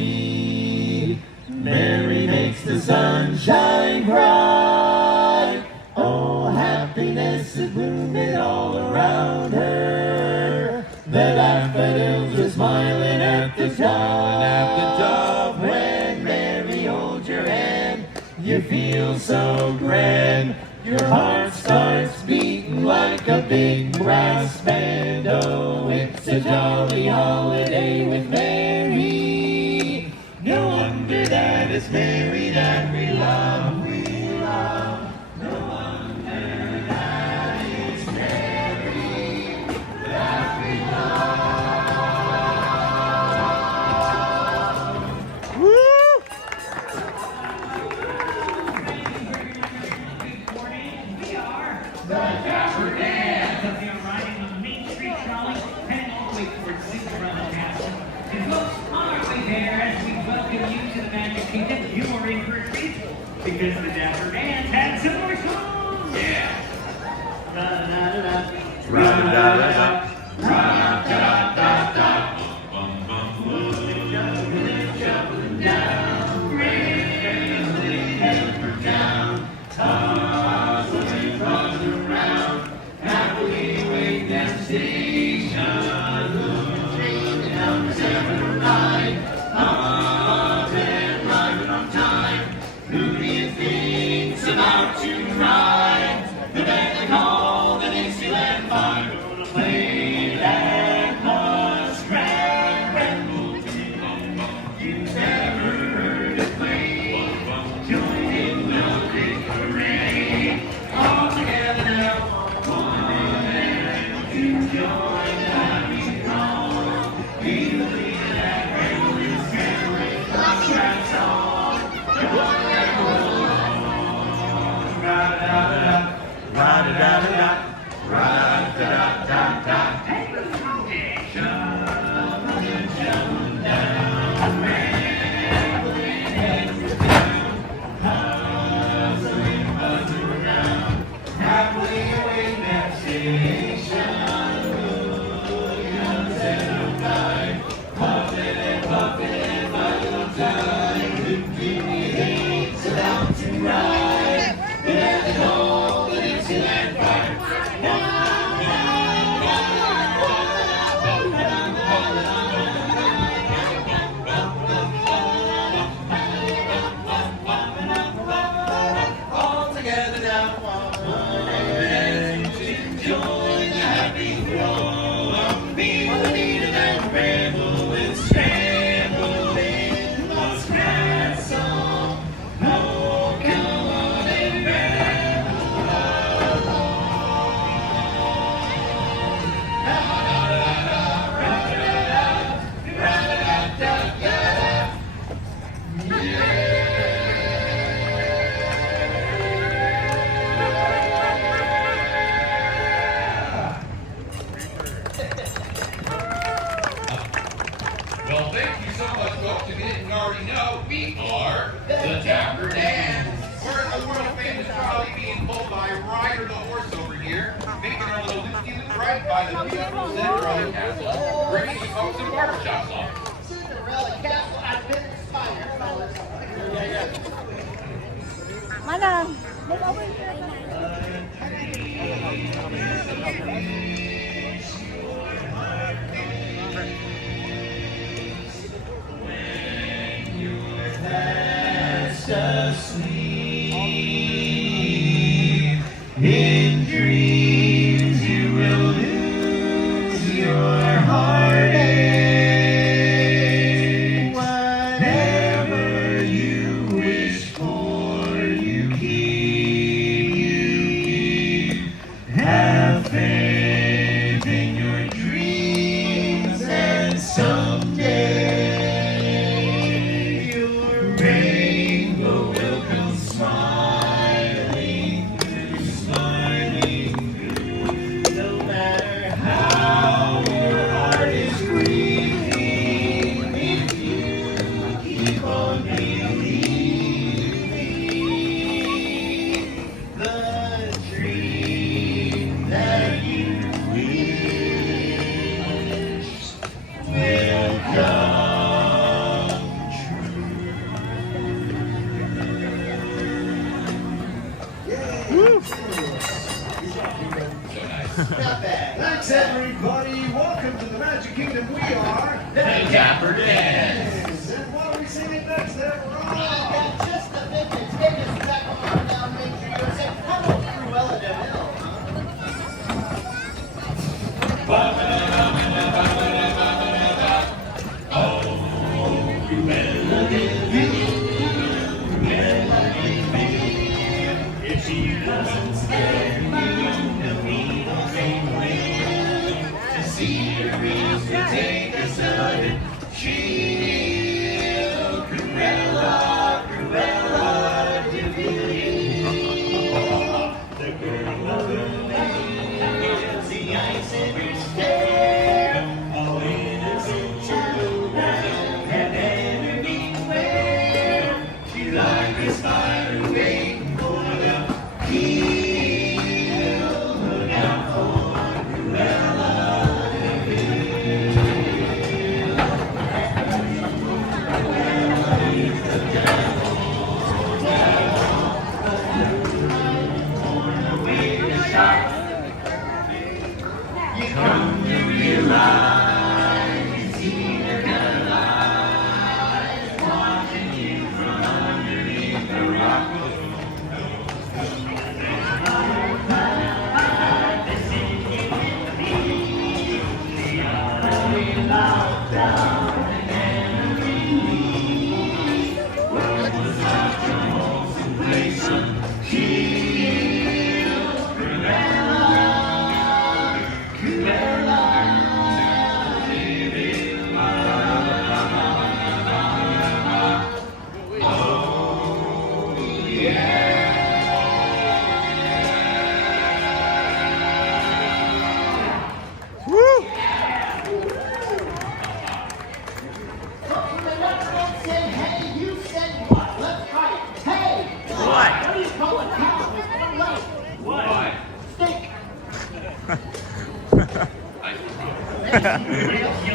Mary makes the sun shine bright. Oh, happiness is blooming all around her. The daffodils are smiling at the top. When Mary holds your hand, you feel so grand. Your heart starts beating like a big brass band. Oh, it's a jolly holiday with Mary. No wonder that it's Mary that we love. We The Dapper Dans. Up here riding on the Main Street trolley, heading all the way towards Cinderella Castle. And folks, on our way there, as we welcome you to the Magic Kingdom, you are in for a treat because the Dapper Dans had some more songs. Yeah. Ra-da-da-da-da. Ra-da-da-da-da. Ra-da-da-da-da. Well, thank you so much, folks. If you didn't already know, we are the Dapper Dans. We're in the world famous trolley being pulled by Ryder the horse over here, making our little loop-de-loop ride by the beautiful Cinderella Castle, bringing you folks some barbershop songs. Cinderella Castle has been inspired, fellas. Madam. Asleep in dreams, you will lose your heartache. Whatever you wish for, you keep. Have faith in your dreams, and someday Thanks, everybody. Welcome to the Magic Kingdom. We are the Dapper Dans. And what are we singing next, everyone? Just the vintage Vegas back on down Main Street, USA. How about Cruella de Vil? If she doesn't scare you, the people may win. To see her is to take a sudden chill. Cruella, Cruella de Vil. The girl of the You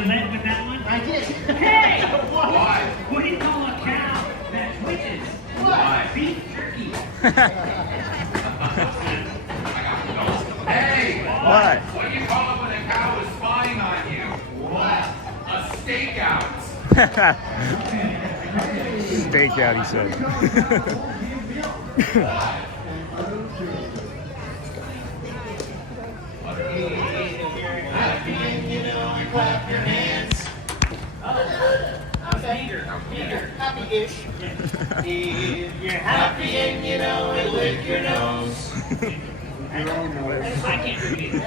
led with that one? I did. Hey! Why? What do you call a cow that twitches? Why? Beef jerky. Hey! What? What do you call it when a cow is spying on you? What? A stakeout. Stakeout, he said. Clap your hands. Happy-ish. If you're happy and you know it, lick your nose. I can't read it.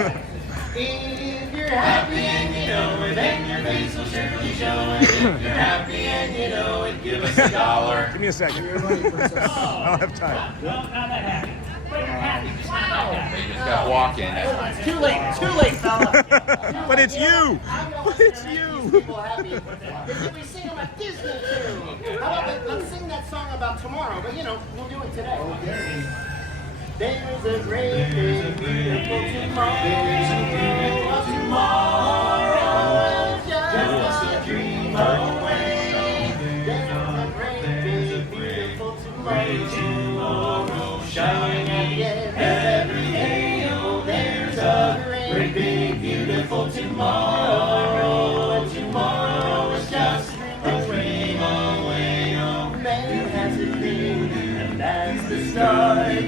If you're happy and you know it, then your face will surely show it. If you're happy and you know it, give us $1. Give me a second. I don't have time. No, not that happy. But you're happy, just not that happy. They just got to walk in. It's too late, fella. But it's you. But it's you. People happy. If we sing them a Disney tune. How about let's sing that song about tomorrow, but you know, we'll do it today. Okay. There's a great big beautiful tomorrow. Tomorrow is just a dream away. There's a great big beautiful tomorrow. Shining again every day. Oh, there's a great big beautiful tomorrow. Tomorrow is just a dream away. Oh, man has a dream, and that's the start.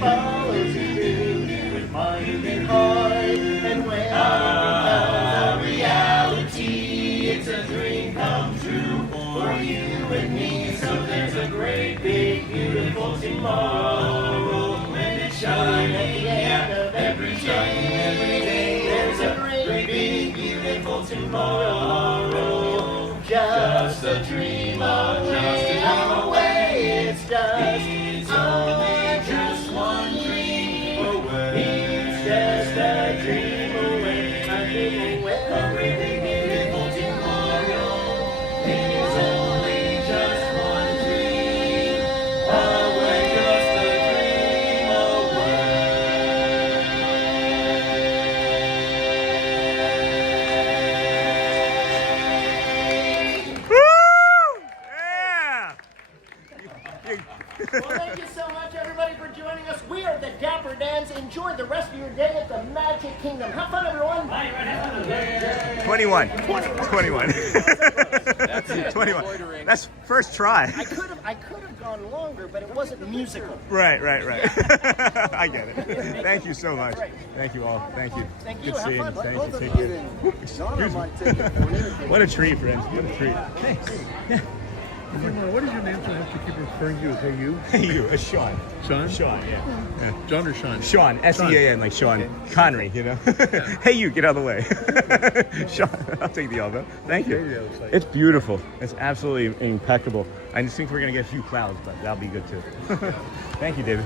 Follows you with mind and heart, and when it becomes a reality, it's a dream come true for you and me. So there's a great big beautiful tomorrow when it shines at the end of every day. There's a great big beautiful tomorrow, just a dream away. It's just only just one dream away. It's just a dream away. A dream away. A really beautiful tomorrow is only just one dream away. Just a dream away. Woo! Yeah! Well, thank you so much, everybody, for joining us. We are the Dapper Dans. Enjoy the rest of your day at the Magic Kingdom. Have fun, everyone. 21. 21. That's it. 21. That's first try. I could have gone longer, but it wasn't musical. Right. I get it. Thank you so much. Thank you all. Thank you. Thank you. Good Have seeing you. fun. Thank Both you. of Take you care. didn't. Donna might take it for an interview. What a treat, friends. What a treat. Thanks. What is your name so I have to keep referring to you as Hey You? Hey, you. Sean. Sean? Sean, yeah. John or Sean? Sean. S-E-A-N, like Sean Connery, you know? Hey, you. Get out of the way. Sean. I'll take the elbow. Thank you. It's beautiful. It's absolutely impeccable. I just think we're going to get a few clouds, but that'll be good too. Thank you, David.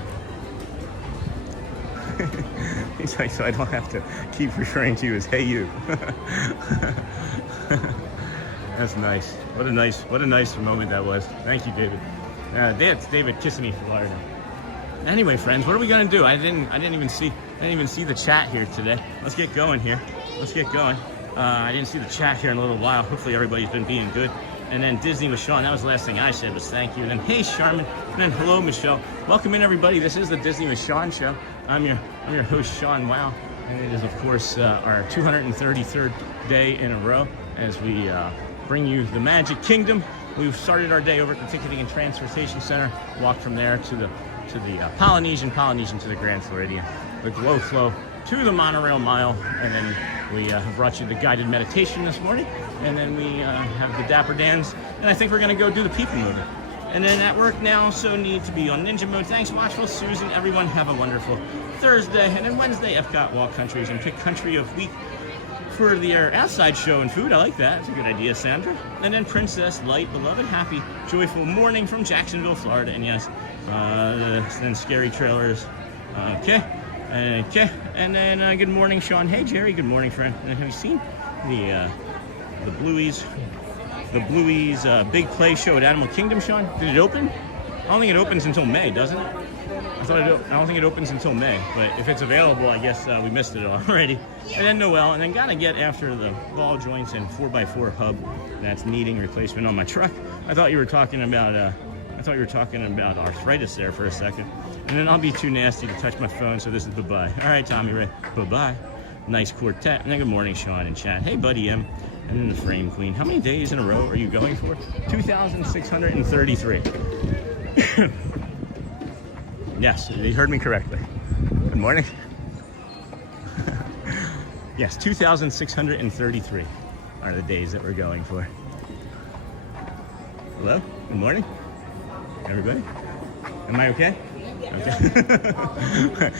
He's like, so I don't have to keep referring to you as Hey You. That's nice. What a nice moment that was. Thank you, David. That's David kissing me from Florida. Anyway, friends, what are we gonna do? I didn't even see the chat here today. Let's get going here. Let's get going. I didn't see the chat here in a little while. Hopefully everybody's been being good. And then Disney with Sean. That was the last thing I said was thank you. And then hey Charmin. And then hello Michelle. Welcome in everybody. This is the Disney with Sean show. I'm your host Sean Wow. And it is of course our 233rd day in a row as we bring you the Magic Kingdom. We've started our day over at the Ticketing and Transportation Center. Walked from there to the Polynesian to the Grand Floridian, the Glow Flow to the Monorail Mile, and then we have brought you the guided meditation this morning, and then we have the Dapper Dans, and I think we're gonna go do the people mover. And then at work now, so need to be on ninja mode. Thanks, Watchful Susan. Everyone have a wonderful Thursday, and then Wednesday, Epcot Walt Countries and pick Country of Week for their outside show and food. I like that. It's a good idea, Sandra. And then Princess Light, beloved, happy, joyful morning from Jacksonville, Florida. And yes, then Scary Trailers. Okay. And then good morning, Sean. Hey, Jerry. Good morning, friend. And have you seen the Bluey's Big Play show at Animal Kingdom, Sean? Did it open? I don't think it opens until May, doesn't it? I don't think it opens until May, but if it's available, I guess we missed it already. And then Noel, and then gotta get after the ball joints and 4x4 hub that's needing replacement on my truck. I thought you were talking about arthritis there for a second. And then I'll be too nasty to touch my phone, so this is bye-bye. All right, Tommy Ray, bye-bye. Nice quartet. And then good morning, Sean and chat. Hey, buddy M. And then the frame queen. How many days in a row are you going for? 2,633. Yes, you heard me correctly. Good morning. Yes, 2,633 are the days that we're going for. Hello? Good morning, everybody. Am I okay? Okay.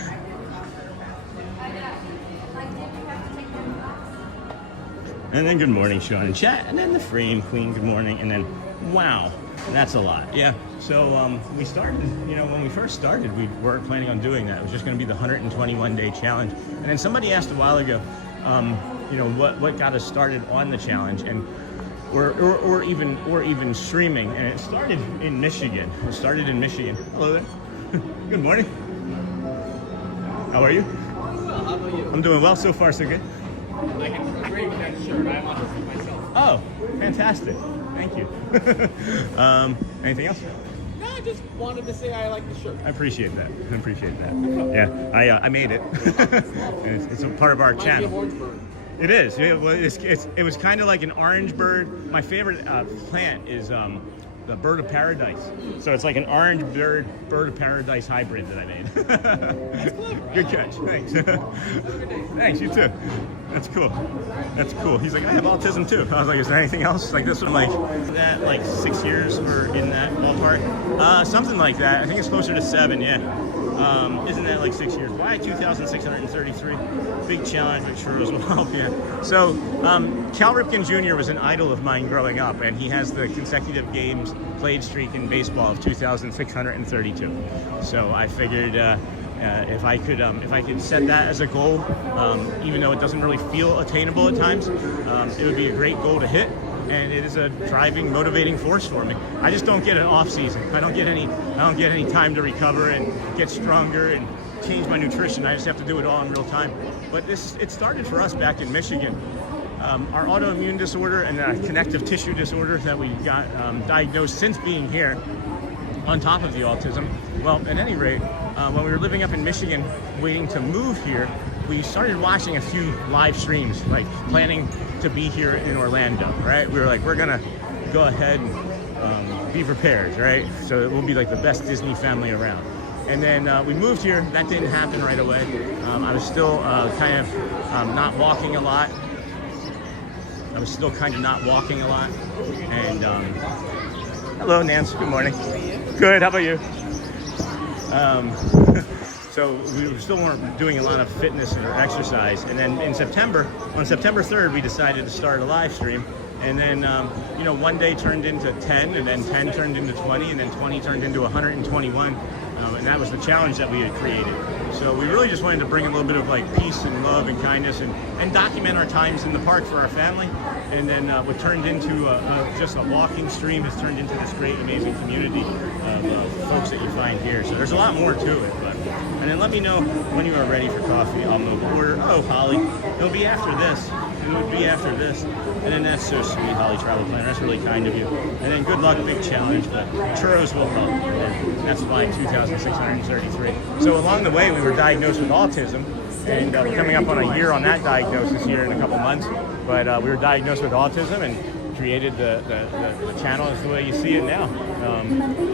And then good morning, Sean and chat. And then the frame queen, good morning. And then, wow, that's a lot. Yeah. So we started, when we first started, we weren't planning on doing that. It was just going to be the 121-day challenge. And then somebody asked a while ago, what got us started on the challenge, and or even streaming. And it started in Michigan. Hello there. Good morning. How are you? Well, how about you? I'm doing well so far, so good. I can agree with that shirt. I'm autistic myself. Oh, fantastic. Thank you. Anything else? No, I just wanted to say I like the shirt. I appreciate that. Yeah, I made it. it's a part of our channel. It is. It was kind of like an orange bird. My favorite plant is the bird of paradise. So it's like an orange bird of paradise hybrid that I made. That's clever. Good catch. Thanks. Thanks. You too. That's cool. He's like, I have autism too. I was like, is there anything else? Like this one, like 6 years we're in that ballpark. Something like that. I think it's closer to 7. Yeah. Isn't that like 6 years? Why 2,633? Big challenge with churros will help you. So Cal Ripken Jr. was an idol of mine growing up, and he has the consecutive games played streak in baseball of 2,632. So I figured if I could set that as a goal, even though it doesn't really feel attainable at times, it would be a great goal to hit. And it is a driving, motivating force for me. I just don't get an off season. I don't get any time to recover and get stronger and change my nutrition. I just have to do it all in real time. But it started for us back in Michigan. Our autoimmune disorder and connective tissue disorder that we got diagnosed since being here, on top of the autism. Well, at any rate, when we were living up in Michigan, waiting to move here, we started watching a few live streams, like planning to be here in Orlando, right? We were like, we're gonna go ahead and be prepared, right? So it will be like the best Disney family around. And then we moved here. That didn't happen right away. I was still kind of not walking a lot. And hello, Nance. Good morning. Good. How about you? So we still weren't doing a lot of fitness or exercise. And then on September 3rd, we decided to start a live stream. And then, one day turned into 10, and then 10 turned into 20, and then 20 turned into 121. And that was the challenge that we had created. So we really just wanted to bring a little bit of like peace and love and kindness and document our times in the park for our family. And then what turned into just a walking stream has turned into this great, amazing community of folks that you find here. So there's a lot more to it. And then let me know when you are ready for coffee. I'll move order. Oh, Holly, it'll be after this. It would be after this. And then that's so sweet, Holly Travel Planner. That's really kind of you. And then good luck, big challenge, but churros will help. And that's why 2,633. So along the way, we were diagnosed with autism, and we're coming up on a year on that diagnosis here in a couple months. But we were diagnosed with autism and created the channel as the way you see it now.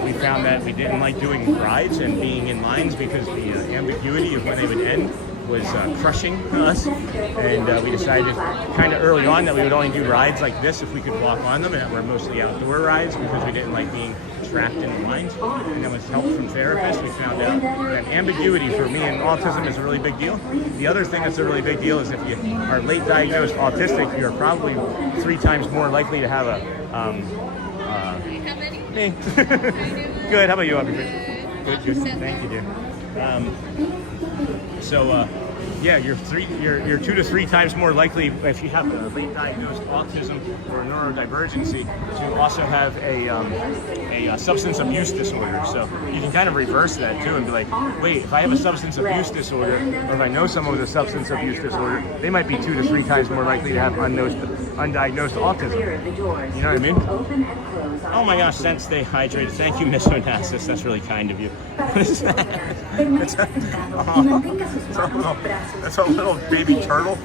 We found that we didn't like doing rides and being in lines because the ambiguity of when they would end was crushing us, and we decided kind of early on that we would only do rides like this if we could walk on them, and that were mostly outdoor rides because we didn't like being trapped in lines. And then with help from therapists, we found out that ambiguity for me and autism is a really big deal. The other thing that's a really big deal is if you are late diagnosed autistic, you're probably 3 times more likely to have a me. Good. How about you, Aubrey? Good. Thank you, dear. So yeah, you're 2 to 3 times more likely if you have a late diagnosed autism or neurodivergency to also have a substance abuse disorder. So you can kind of reverse that too and be like, wait, if I have a substance abuse disorder, or if I know someone with a substance abuse disorder, they might be 2 to 3 times more likely to have undiagnosed autism. You know what I mean? Oh my gosh, Sense, stay hydrated. Thank you, Miss Onassis. That's really kind of you. That's a little baby turtle.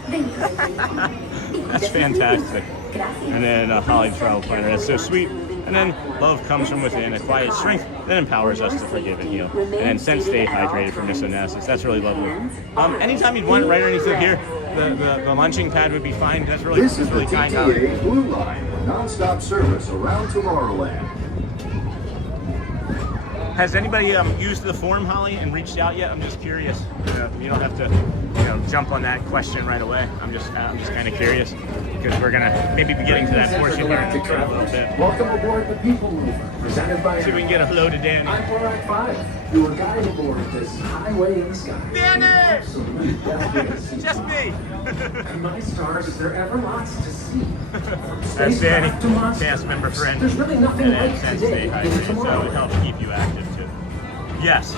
That's fantastic. And then Holly Travel Planner. That's so sweet. And then love comes from within, a quiet strength that empowers us to forgive and heal. And then Sense, stay hydrated from Miss Onassis. That's really lovely. Anytime you'd want it right underneath here, the lunching pad would be fine. That's really kind of you. Blue Line, non-stop service around Tomorrowland. Has anybody used the form, Holly, and reached out yet? I'm just curious. You don't have to, jump on that question right away. I'm just kind of curious because we're gonna maybe be getting to that portion here in a little bit. Welcome aboard the People Mover, presented by. See if we can get a hello to Danny. I'm Borat 5, your guide aboard this highway in the sky. Danny! Just me. My stars, is there ever lots to see? That's Danny, cast member friend. There's really nothing and then like Sense, today stay hydrated, so it helps keep you active too. Yes,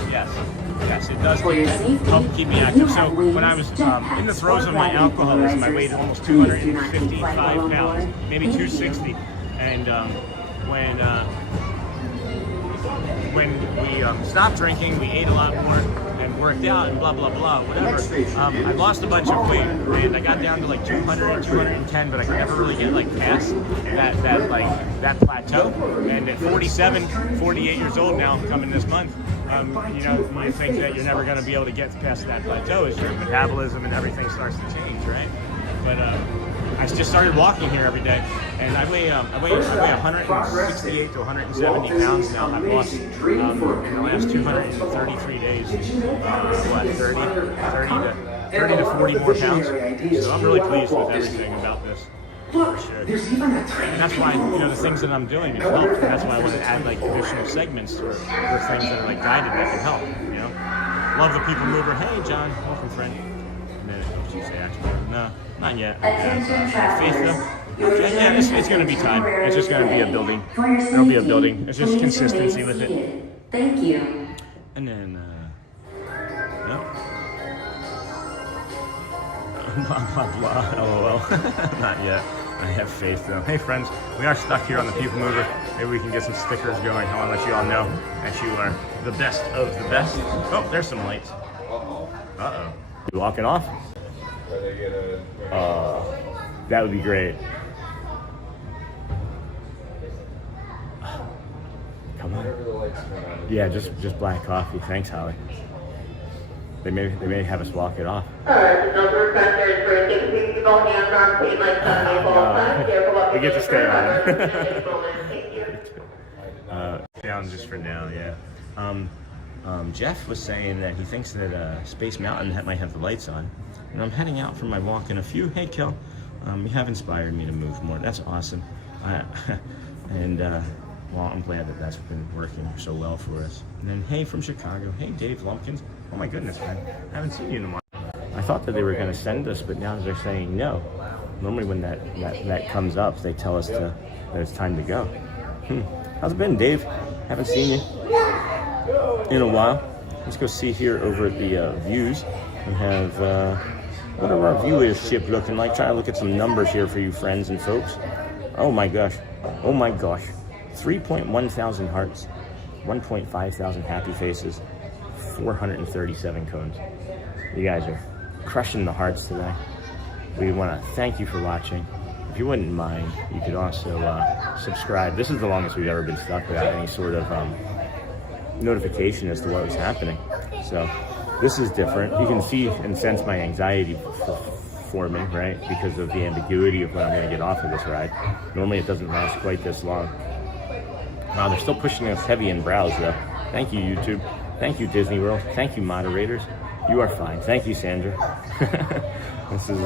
it does help keep me active. So when I was in the throes of my alcoholism, I weighed almost 255 pounds, maybe 260. And when we stopped drinking, we ate a lot more and worked out and blah, blah, blah, whatever. I lost a bunch of weight, and I got down to like 200, 210, but I could never really get like past that plateau. And at 47, 48 years old now, coming this month, you think that you're never going to be able to get past that plateau as your metabolism and everything starts to change, right? But I just started walking here every day, and I weigh 168 to 170 pounds now. I've lost in the last 233 days, 30 to 40 more pounds. So I'm really pleased with everything about this. For sure. And that's why, the things that I'm doing is help. And that's why I want to add like additional segments or things that are like guided that can help. Love the People Mover. Hey, John, welcome, friend. A minute, did you say actually? No, not yet. Faith though. Yeah, it's going to be time. It's just going to be a building. It'll be a building. It's just consistency with it. Thank you. And then, no. Blah, blah, blah. LOL. Not yet. I have faith though. Hey friends, we are stuck here on the People Mover. Maybe we can get some stickers going. I want to let you all know that you are the best of the best. Oh, there's some lights. Uh-oh. You walking off? That would be great. Come on. Yeah, just black coffee. Thanks, Holly. They may have us walk it off. We get to stay on. Down just for now, yeah. Jeff was saying that he thinks that Space Mountain might have the lights on. And I'm heading out for my walk in a few. Hey, Kel. You have inspired me to move more. That's awesome. Well, I'm glad that that's been working so well for us. And then, hey, from Chicago. Hey, Dave Lumpkins. Oh my goodness, man. I haven't seen you in a while. I thought that they were going to send us, but now they're saying no. Normally when that comes up, they tell us that it's time to go. How's it been, Dave? Haven't seen you in a while. Let's go see here over at the views. We have, what are our viewership looking like? Trying to look at some numbers here for you friends and folks. Oh my gosh. 3.1 thousand hearts, 1.5 thousand happy faces, 437 cones. You guys are crushing the hearts today. We want to thank you for watching. If you wouldn't mind, you could also subscribe. This is the longest we've ever been stuck without any sort of notification as to what was happening. So this is different. You can see and sense my anxiety forming, right? Because of the ambiguity of when I'm going to get off of this ride. Normally it doesn't last quite this long. They're still pushing us heavy in brows though. Thank you, YouTube. Thank you, Disney World. Thank you, moderators. You are fine. Thank you, Sandra. This is,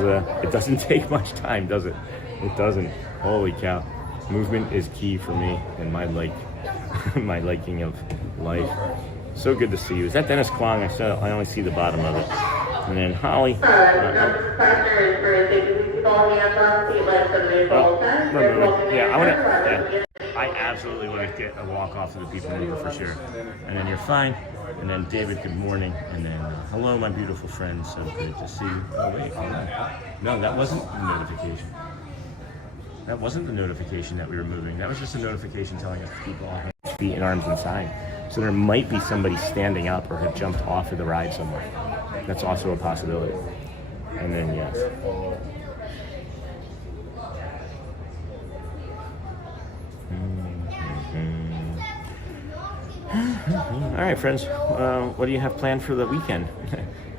it doesn't take much time, does it? It doesn't. Holy cow. Movement is key for me and my liking of life. So good to see you. Is that Dennis Kwong? I only see the bottom of it. And then Holly. I absolutely want to get a walk off of the people mover for sure. And then you're fine. And then David, good morning. And then hello, my beautiful friends. So good to see you. Oh wait, hold on. No, that wasn't the notification. That wasn't the notification that we were moving. That was just a notification telling us to keep all hands, feet, and arms inside. So there might be somebody standing up or have jumped off of the ride somewhere. That's also a possibility. And then yes. All right, friends. What do you have planned for the weekend?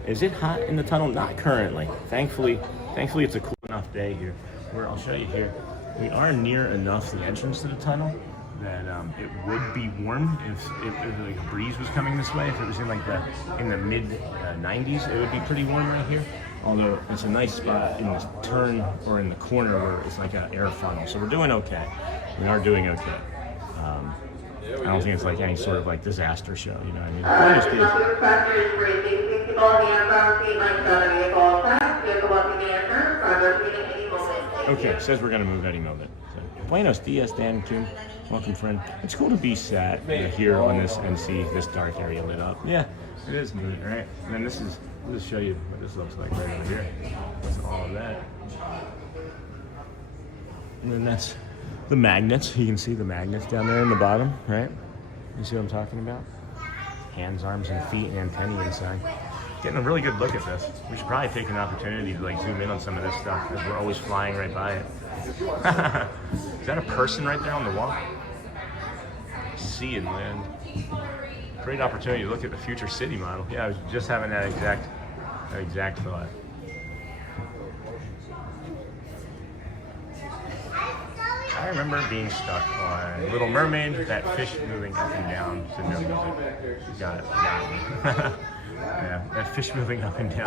Is it hot in the tunnel? Not currently. Thankfully, it's a cool enough day here. Where I'll show you here. We are near enough the entrance to the tunnel that it would be warm if like a breeze was coming this way. If it was in like in the mid 90s, it would be pretty warm right here. Although it's a nice spot in this turn or in the corner where it's like an air funnel. So we're doing okay. We are doing okay. I don't think it's like any sort of like disaster show, you know what I mean? Okay, says we're gonna move any moment. So, Buenos dias, Dan Kim. Welcome, friend. It's cool to be sat here on this and see this dark area lit up. Yeah, it is moving, right? And then this is, I'll just show you what this looks like right over here. That's all of that. And then that's the magnets. You can see the magnets down there in the bottom, right? You see what I'm talking about? Hands, arms, and feet, and antennae inside. Getting a really good look at this. We should probably take an opportunity to like zoom in on some of this stuff because we're always flying right by it. Is that a person right there on the wall? Sea and land. Great opportunity to look at the future city model. Yeah, I was just having that exact thought. I remember being stuck on Little Mermaid, that fish moving up and down to no music. Got me. Yeah, that fish moving up and down.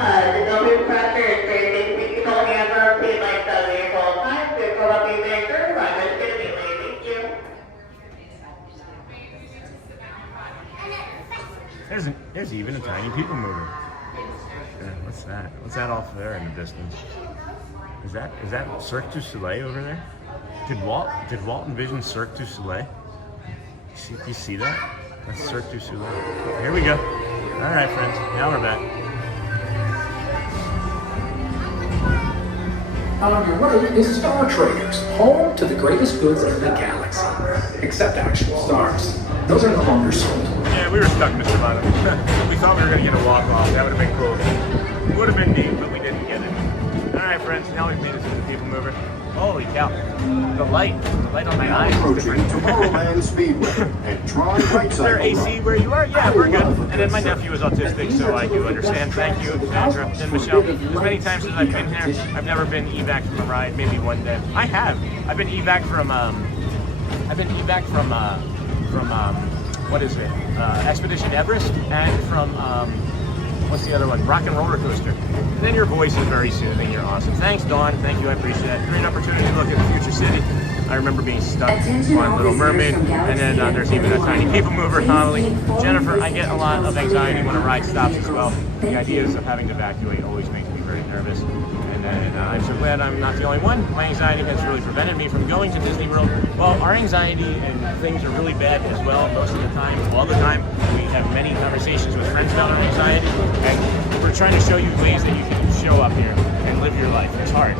There's even a tiny people mover. Yeah, what's that? What's that off there in the distance? Is that Cirque du Soleil over there? Did Walt envision Cirque du Soleil? Do you see that? That's Cirque du Soleil. Here we go. All right, friends. Now we're back. On your right is Star Traders, home to the greatest goods in the galaxy. Except actual stars. Those are no longer sold. Yeah, we were stuck, Mr. Bottom. We thought we were going to get a walk-off. That would have been cool. It would have been neat, but we didn't get it. All right, friends. Now we've made it to the people mover. Holy cow. The light on my eyes is different. Tomorrowland Speedway and try right Is there AC where you are? Yeah, we're good. And then my nephew is autistic, so I do understand. Thank you, Sandra and Michelle. As many times as I've been here, I've never been evac from a ride, maybe one day. I have. I've been evac from what is it? Expedition Everest and from what's the other one? Rock and Roller Coaster. And then your voice is very soothing. You're awesome. Thanks, Dawn. Thank you. I appreciate it. Great opportunity to look at the future city. I remember being stuck on Little Mermaid, and then there's even a tiny people mover, Connolly. Jennifer, I get a lot of anxiety when a ride stops as well. The ideas of having to evacuate always makes me very nervous. And I'm so glad I'm not the only one. My anxiety has really prevented me from going to Disney World. Well, our anxiety and things are really bad as well most of the time, all the time. We have many conversations with friends about our anxiety, and we're trying to show you ways that you can show up here and live your life. It's hard.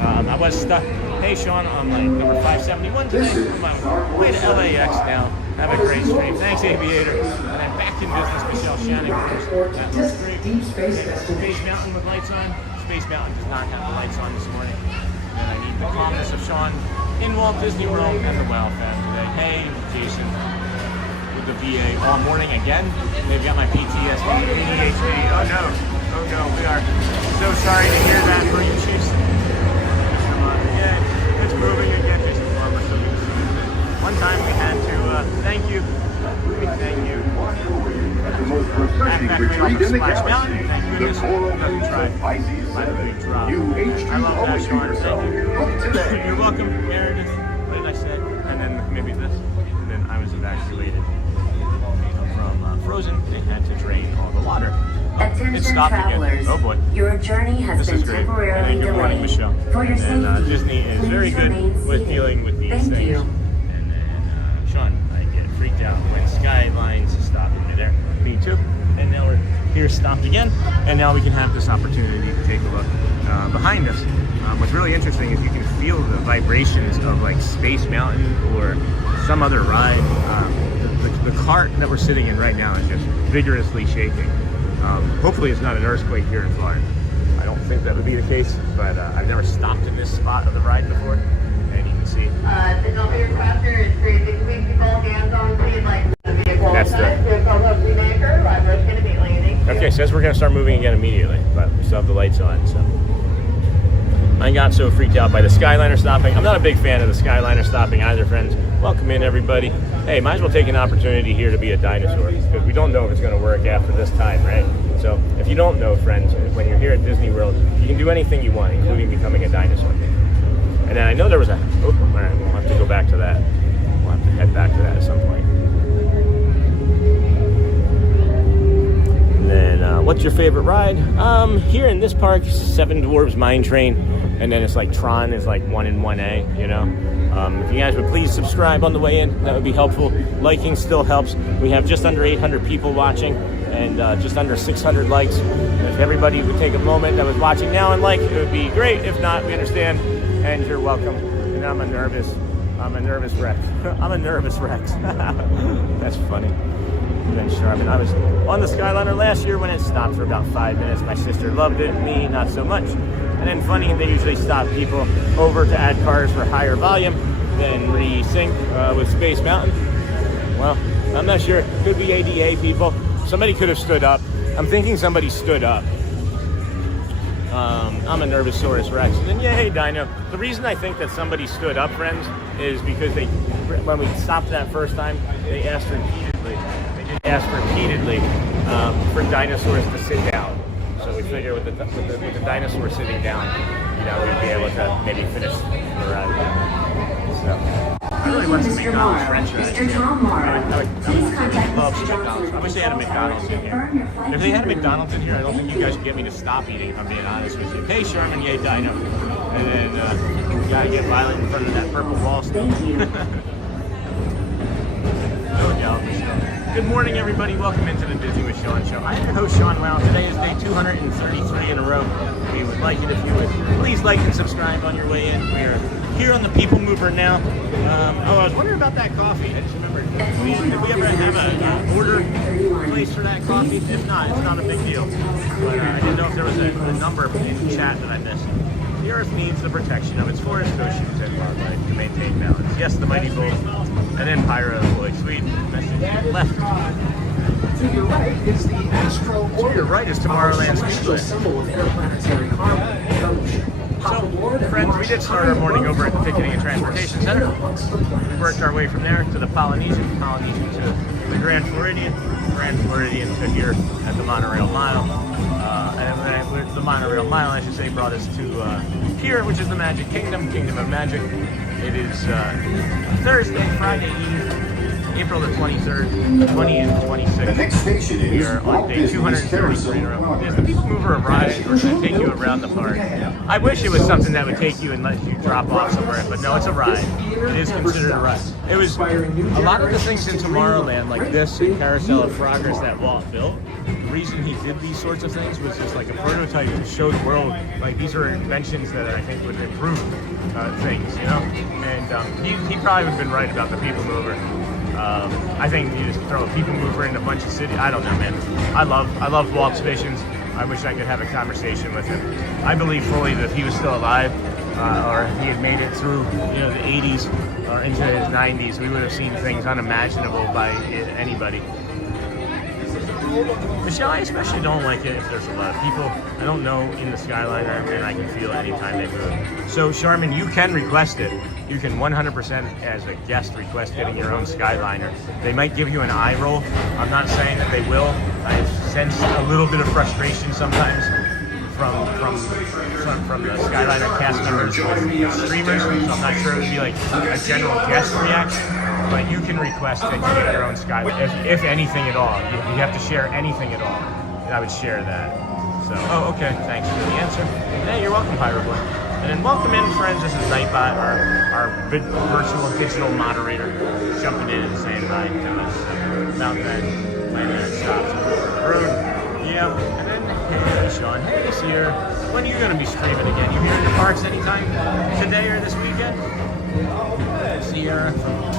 I was stuck. Hey, Sean, I'm like number 571 today. I'm on my way to LAX now. Have a great stream. Thanks, Aviator. And I'm back in business, Michelle Shannon. That looks great. Space Mountain with lights on. Space Mountain does not have the lights on this morning. And I need the calmness of Sean in Walt Disney World and the Wow Fam today. Hey, Jason, with the VA all morning again. They've got my PTSD, ADHD. Oh no, we are so sorry to hear that for you, Chiefs. Yeah, it's moving again. Jason Farmer, so good to see you. One time we had to, thank you. The most refreshing retreat in the galaxy. The coral waves of Pisces 7. New H2O Super Cell. Book today. You're welcome, Meredith. Like I said, and then maybe this. And then I was evacuated from Frozen. They had to drain all the water. It stopped again. Oh boy. Your journey has This been is great. temporarily And good morning, delayed. Michelle. For your And safety, Disney is very please good remain with seated. dealing with these Thank things. you. And then Sean, I get freaked out when skylines stop in there. Me too. And now we're here stopped again. And now we can have this opportunity to take a look behind us. What's really interesting is you can feel the vibrations of like Space Mountain or some other ride. The cart that we're sitting in right now is just vigorously shaking. Hopefully it's not an earthquake here in Florida. I don't think that would be the case, but I've never stopped in this spot of the ride before. And you can see. The W requester is great. Can we keep all hands on, please? Like the vehicle. That's going to be landing. Okay, says we're gonna start moving again immediately, but we still have the lights on, so. I got so freaked out by the Skyliner stopping. I'm not a big fan of the Skyliner stopping either, friends. Welcome in, everybody. Hey, might as well take an opportunity here to be a dinosaur, because we don't know if it's gonna work after this time, right? So, if you don't know, friends, when you're here at Disney World, you can do anything you want, including becoming a dinosaur. And then I know there was a, oh, all right, we'll have to go back to that. We'll have to head back to that at some point. And then, what's your favorite ride? Here in this park, Seven Dwarfs Mine Train, and then it's like Tron is like 1 in 1A, you know? If you guys would please subscribe on the way in, that would be helpful. Liking still helps. We have just under 800 people watching and just under 600 likes. If everybody would take a moment that was watching now and like, it would be great. If not, we understand, and you're welcome. And I'm a nervous wreck. I'm a nervous wreck. That's funny. And then Charmin, I was on the Skyliner last year when it stopped for about 5 minutes. My sister loved it, me not so much. And then funny, they usually stop people over to add cars for higher volume, then resync with Space Mountain. Well, I'm not sure. Could be ADA people. Somebody could have stood up. I'm thinking somebody stood up. I'm a Nervosaurus Rex. And then, yeah, hey, Dino. The reason I think that somebody stood up, friends, is because when we stopped that first time, they asked repeatedly. They did ask repeatedly for dinosaurs to sit down. So we figure with the dinosaur sitting down, you know, we'd be able to maybe finish the ride. So I really want some McDonald's French fries. I love some McDonald's. I wish they had a McDonald's in here. If they had a McDonald's in here, I don't think you guys could get me to stop eating, if I'm being honest with you. Hey, Sherman, yay, Dino. And then we gotta get violent in front of that purple wall still. No doubt. Good morning, everybody. Welcome into the Disney with Sean show. I'm your host, Sean Wow. Today is day 233 in a row. We would like it if you would please like and subscribe on your way in. We are here on the People Mover now. I was wondering about that coffee. I just remembered. Did we ever have an order place for that coffee? If not, it's not a big deal. But I didn't know if there was a number in chat that I missed. The Earth needs the protection of its forests, oceans, and wildlife to maintain balance. Yes, the mighty bull, and then Pyro, boy, sweet. Message left. To your right is the Astro Orbiter. To your right is Tomorrowland Celestial symbol of interplanetary harmony and fellowship. So, friends, we did start our morning over at the Ticketing and Transportation Center. We worked our way from there to the Polynesian to the Grand Floridian to here at the Monorail Mile. And then the Monorail Mile, I should say, brought us to here, which is the Magic Kingdom, Kingdom of Magic. It is Friday Eve, April the 23rd, 20 and 26th. The next station is We are on day 233 in a row. Is the People Mover a ride, or should it take you around the park? I wish it was something that would take you and let you drop off somewhere, but no, it's a ride. It is considered a ride. It was a lot of the things in Tomorrowland, like this Carousel of Progress that Walt built. The reason he did these sorts of things was just like a prototype to show the world, like, these are inventions that I think would improve things, you know? And he probably would have been right about the People Mover. I think you just throw a People Mover in a bunch of cities. I don't know, man. I love Walt's visions. I wish I could have a conversation with him. I believe fully that if he was still alive, or he had made it through, you know, the 80s or into his 90s, we would have seen things unimaginable by anybody. Michelle, I especially don't like it if there's a lot of people. I don't know in the Skyliner, and I can feel it anytime they move. So, Charmin, you can request it. You can 100% as a guest request getting your own Skyliner. They might give you an eye roll. I'm not saying that they will. I've sensed a little bit of frustration sometimes from the Skyliner cast members with streamers, so I'm not sure it would be like a general guest reaction. But you can request that you get your own Skyliner, if anything at all. You have to share anything at all. I would share that. So, oh, okay, thanks for the answer. Hey, you're welcome, Pyroboy. And then welcome in, friends. This is Nightbot, our virtual digital moderator, jumping in and saying hi to us about that when that stops on the road. Yeah, and then hey, Sean. Hey, Sierra. When are you going to be streaming again? You here in the parks anytime today or this weekend? Sierra from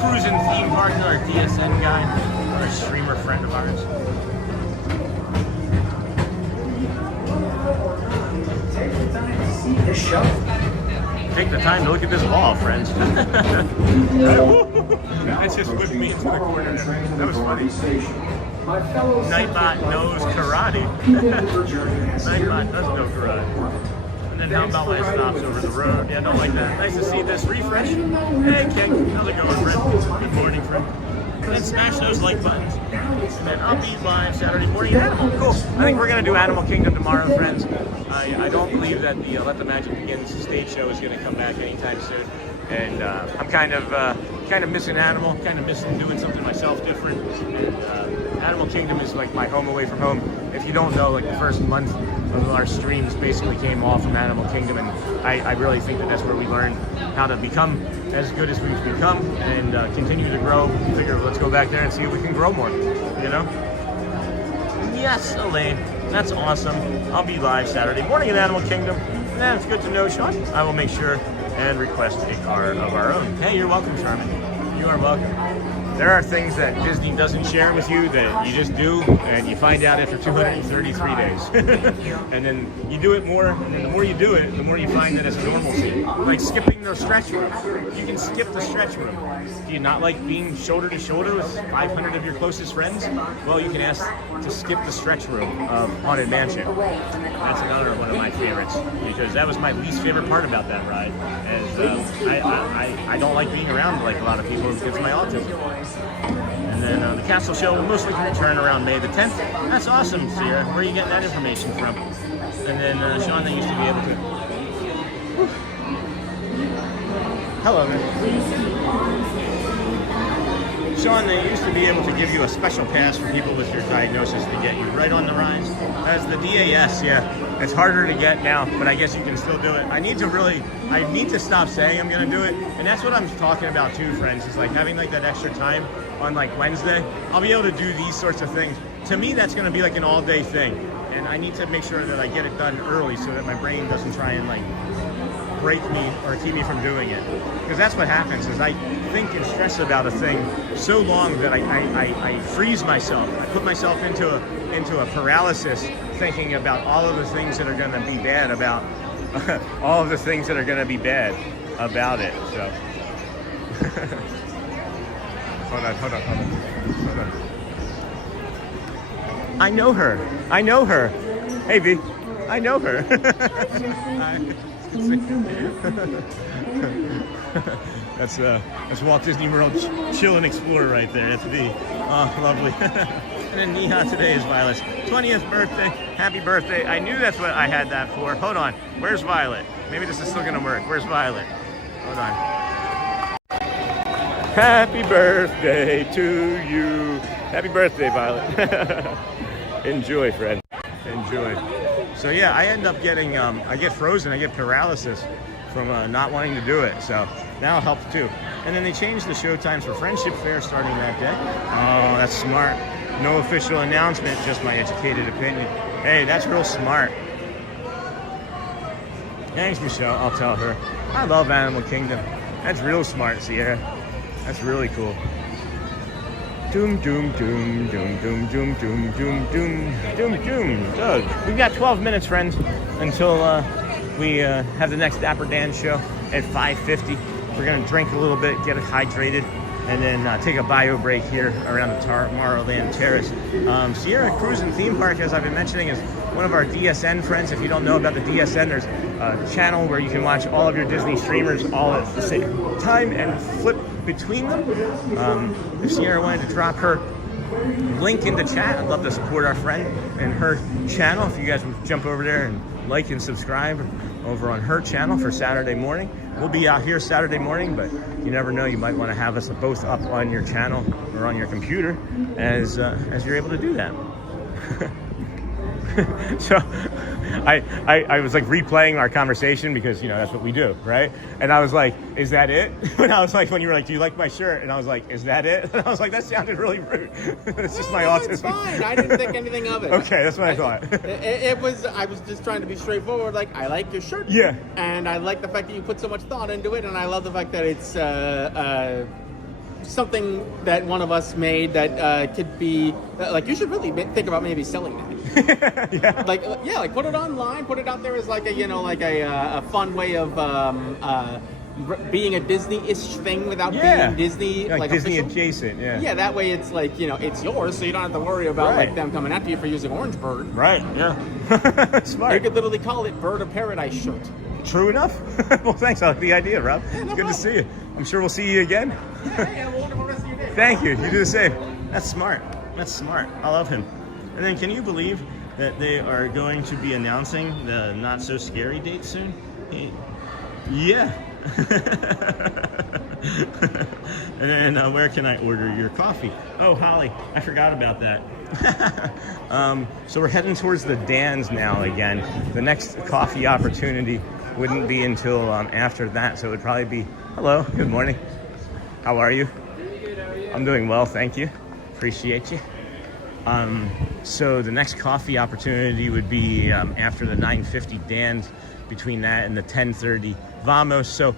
Cruising Theme Park, our DSN guy, our streamer friend of ours. Take the time to see this show. Take the time to look at this wall, friends. That just whipped me into the corner. That was funny. Nightbot knows karate. Nightbot does know karate. And then how about when it stops over the road? Yeah, don't like that. Nice to see this refresh. Hey, King. How's it going, friend? Good morning, friend. And then smash those like buttons. And then I'll be live Saturday morning. Animal, cool. I think we're going to do Animal Kingdom tomorrow, friends. I don't believe that the Let the Magic Begin stage show is going to come back anytime soon. And I'm kind of missing Animal, kind of missing doing something myself different. And Animal Kingdom is like my home away from home. If you don't know, like the first month of our streams basically came all from Animal Kingdom, and I really think that that's where we learned how to become as good as we've become and continue to grow. We figure let's go back there and see if we can grow more, you know? Yes, Elaine, that's awesome. I'll be live Saturday morning at Animal Kingdom. Yeah, it's good to know, Sean. I will make sure and request a card of our own. Hey, you're welcome, Charmin. You are welcome. There are things that Disney doesn't share with you that you just do, and you find out after 233 days. And then you do it more, and then the more you do it, the more you find that it's normalcy. Like skipping the stretch room. You can skip the stretch room. Do you not like being shoulder to shoulder with 500 of your closest friends? Well, you can ask to skip the stretch room of Haunted Mansion. That's another one of my favorites, because that was my least favorite part about that ride. As I don't like being around like a lot of people because of my autism. And then the castle show will mostly return around May the 10th. That's awesome, Sierra. Where are you getting that information from? And then Sean, they used to be able to. Whew. Hello there. Sean, they used to be able to give you a special pass for people with your diagnosis to get you right on the rides. As the DAS, yeah, it's harder to get now, but I guess you can still do it. I need to stop saying I'm gonna do it, and that's what I'm talking about too, friends, is like having like that extra time on like Wednesday. I'll be able to do these sorts of things. To me, that's gonna be like an all-day thing, and I need to make sure that I get it done early so that my brain doesn't try and like break me or keep me from doing it. Because that's what happens, is I think and stress about a thing so long that I freeze myself. I put myself into a paralysis thinking about all of the things that are going to be bad about all of the things that are going to be bad about it. So hold on. I know her. Hey V, I know her. That's Walt Disney World Chill and Explore right there. That's V. Oh, lovely. And then Neha today is Violet's 20th birthday. Happy birthday. I knew that's what I had that for. Hold on. Where's Violet? Maybe this is still going to work. Where's Violet? Hold on. Happy birthday to you. Happy birthday, Violet. Enjoy, friend. Enjoy. So yeah, I end up getting, I get frozen, I get paralysis from not wanting to do it. So that'll help too. And then they changed the show times for Friendship Faire starting that day. Oh, that's smart. No official announcement, just my educated opinion. Hey, that's real smart. Thanks, Michelle, I'll tell her. I love Animal Kingdom. That's real smart, Sierra. That's really cool. Doom, doom, doom, doom, doom, doom, doom, doom, doom, doom, doom. Doug, we've got 12 minutes, friends, until we have the next Dapper Dans show at 5:50. We're gonna drink a little bit, get hydrated, and then take a bio break here around the Tomorrowland Terrace. Sierra Cruising Theme Park, as I've been mentioning, is one of our DSN friends. If you don't know about the DSN, there's a channel where you can watch all of your Disney streamers all at the same time and flip between them. If Sierra wanted to drop her link into chat, I'd love to support our friend and her channel. If you guys would jump over there and like and subscribe over on her channel for Saturday morning. We'll be out here Saturday morning, but you never know, you might want to have us both up on your channel or on your computer as you're able to do that. So I was like replaying our conversation because, you know, that's what we do, right? And I was like, is that it? And I was like, when you were like, do you like my shirt? And I was like, is that it? And I was like, that sounded really rude. It's just my autism. It's fine. I didn't think anything of it. Okay, that's what I thought. I was just trying to be straightforward. Like, I like your shirt. Yeah. And I like the fact that you put so much thought into it, and I love the fact that it's something that one of us made that could be like, you should really think about maybe selling that. Yeah. Like put it online, put it out there as like a, you know, like a fun way of being a Disney-ish thing without being Disney, like Disney official. adjacent. Yeah, that way it's like, you know, it's yours, so you don't have to worry about like them coming after you for using Orange Bird. Right. Yeah. Smart. You could literally call it Bird of Paradise shirt. True enough. Well, thanks. I like the idea, Rob. It's good to see you. I'm sure we'll see you again. Wonderful rest of your day. Thank you. You do the same. That's smart. That's smart. I love him. And then, can you believe that they are going to be announcing the Not So Scary date soon? Yeah. And then, where can I order your coffee? Oh, Holly, I forgot about that. So we're heading towards the Dans now again. The next coffee opportunity wouldn't be until after that, so it would probably be, hello, good morning. How are you? I'm doing well, thank you. Appreciate you. So the next coffee opportunity would be after the 9:50 Dans, between that and the 10:30 Vamos. So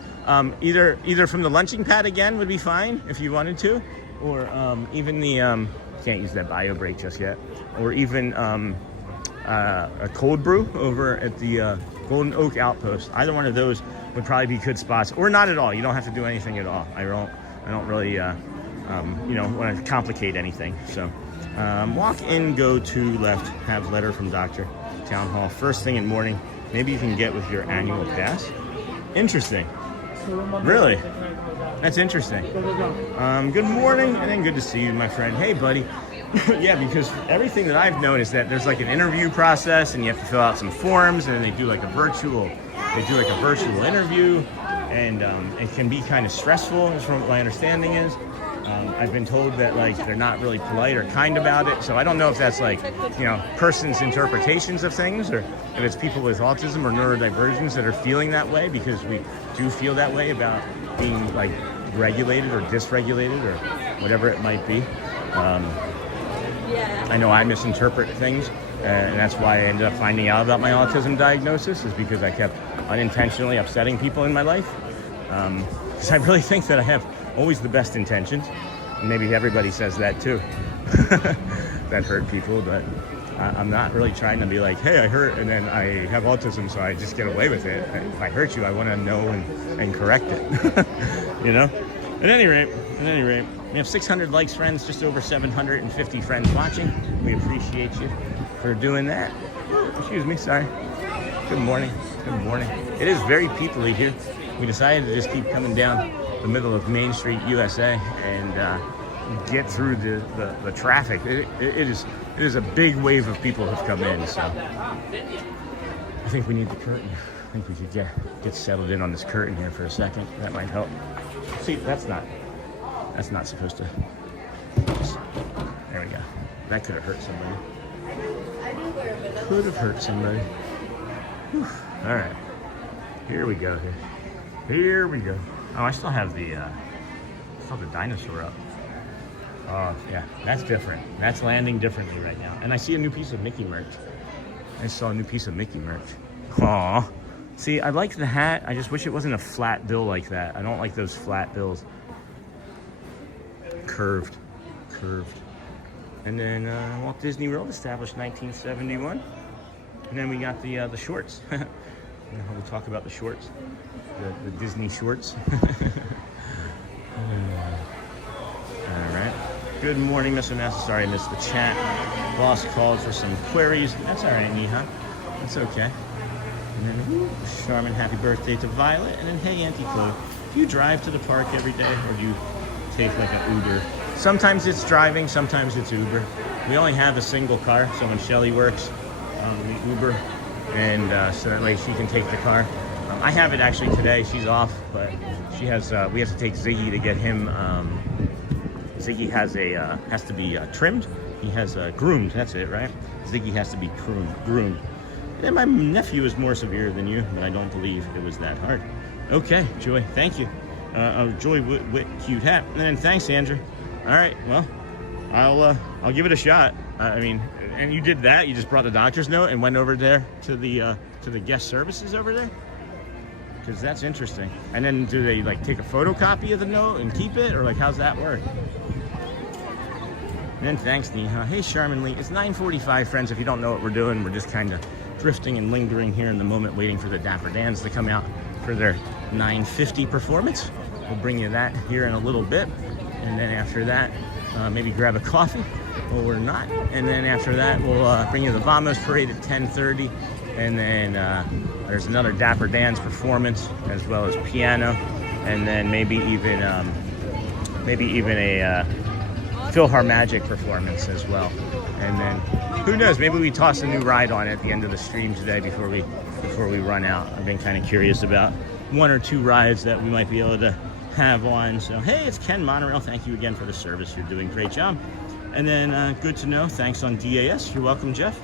either from the lunching pad again would be fine if you wanted to, or even the can't use that bio break just yet, or even a cold brew over at the Golden Oak Outpost. Either one of those would probably be good spots, or not at all. You don't have to do anything at all. I don't really you know, want to complicate anything. So walk in, go to left, have letter from doctor, town hall first thing in morning. Maybe you can get with your annual pass. Interesting. Really? That's interesting. Good morning, and then good to see you, my friend. Hey, buddy. Yeah, because everything that I've known is that there's like an interview process, and you have to fill out some forms, and then they do like a virtual interview, and it can be kind of stressful, is from what my understanding is. I've been told that like they're not really polite or kind about it, so I don't know if that's like, you know, person's interpretations of things, or if it's people with autism or neurodivergence that are feeling that way, because we do feel that way about being like regulated or dysregulated or whatever it might be. I know I misinterpret things, and that's why I ended up finding out about my autism diagnosis, is because I kept unintentionally upsetting people in my life. Because I really think that I have always the best intentions, and maybe everybody says that too. That hurt people, but I'm not really trying to be like, hey, I hurt, and then I have autism, so I just get away with it. If I hurt you, I want to know and correct it. You know? At any rate, we have 600 likes, friends, just over 750 friends watching. We appreciate you for doing that. Excuse me, sorry. Good morning. Good morning. It is very people-y here. We decided to just keep coming down the middle of Main Street, USA, and get through the traffic. It is a big wave of people have come in, so I think we need the curtain. I think we could get settled in on this curtain here for a second. That might help. See, that's not supposed to. There we go. That could have hurt somebody. Could have hurt somebody. Whew. All right. Here we go. Here we go. Oh, I still have the dinosaur up. Oh, yeah, that's different. That's landing differently right now. And I see a new piece of Mickey merch. I saw a new piece of Mickey merch. Aw. See, I like the hat. I just wish it wasn't a flat bill like that. I don't like those flat bills. Curved. And then Walt Disney World, established 1971. And then we got the shorts. We'll talk about the shorts. The Disney shorts. All right. Good morning, Mr. Nessa. Sorry I missed the chat. Boss called for some queries. That's all right, Neha. It's okay. And then, Charmin, happy birthday to Violet. And then, hey, Auntie Chloe, do you drive to the park every day, or do you take like an Uber? Sometimes it's driving, sometimes it's Uber. We only have a single car, so when Shelly works, we Uber, and so that way she can take the car. I have it actually today. She's off, but she has. We have to take Ziggy to get him. Ziggy has to be trimmed. He has groomed, that's it, right? Ziggy has to be groomed. And my nephew is more severe than you, but I don't believe it was that hard. Okay, Joy, thank you. Joy, cute hat. And then thanks, Andrew. All right, well, I'll give it a shot. I mean, and you did that? You just brought the doctor's note and went over there to the guest services over there? Because that's interesting. And then do they like take a photocopy of the note and keep it, or like how's that work? And then thanks, Neha. Hey, Charmin Lee. It's 9:45, friends. If you don't know what we're doing, we're just kind of drifting and lingering here in the moment, waiting for the Dapper Dans to come out for their 9:50 performance. We'll bring you that here in a little bit, and then after that, maybe grab a coffee, or not. And then after that, we'll bring you the Vamos Parade at 10:30, and then there's another Dapper Dans performance as well as piano, and then maybe even a Philharmagic performance as well. And then who knows, maybe we toss a new ride on at the end of the stream today before we run out. I've been kind of curious about one or two rides that we might be able to have on. So hey, it's Ken Monorail. Thank you again for the service. You're doing a great job. And then good to know, thanks on DAS. You're welcome, Jeff.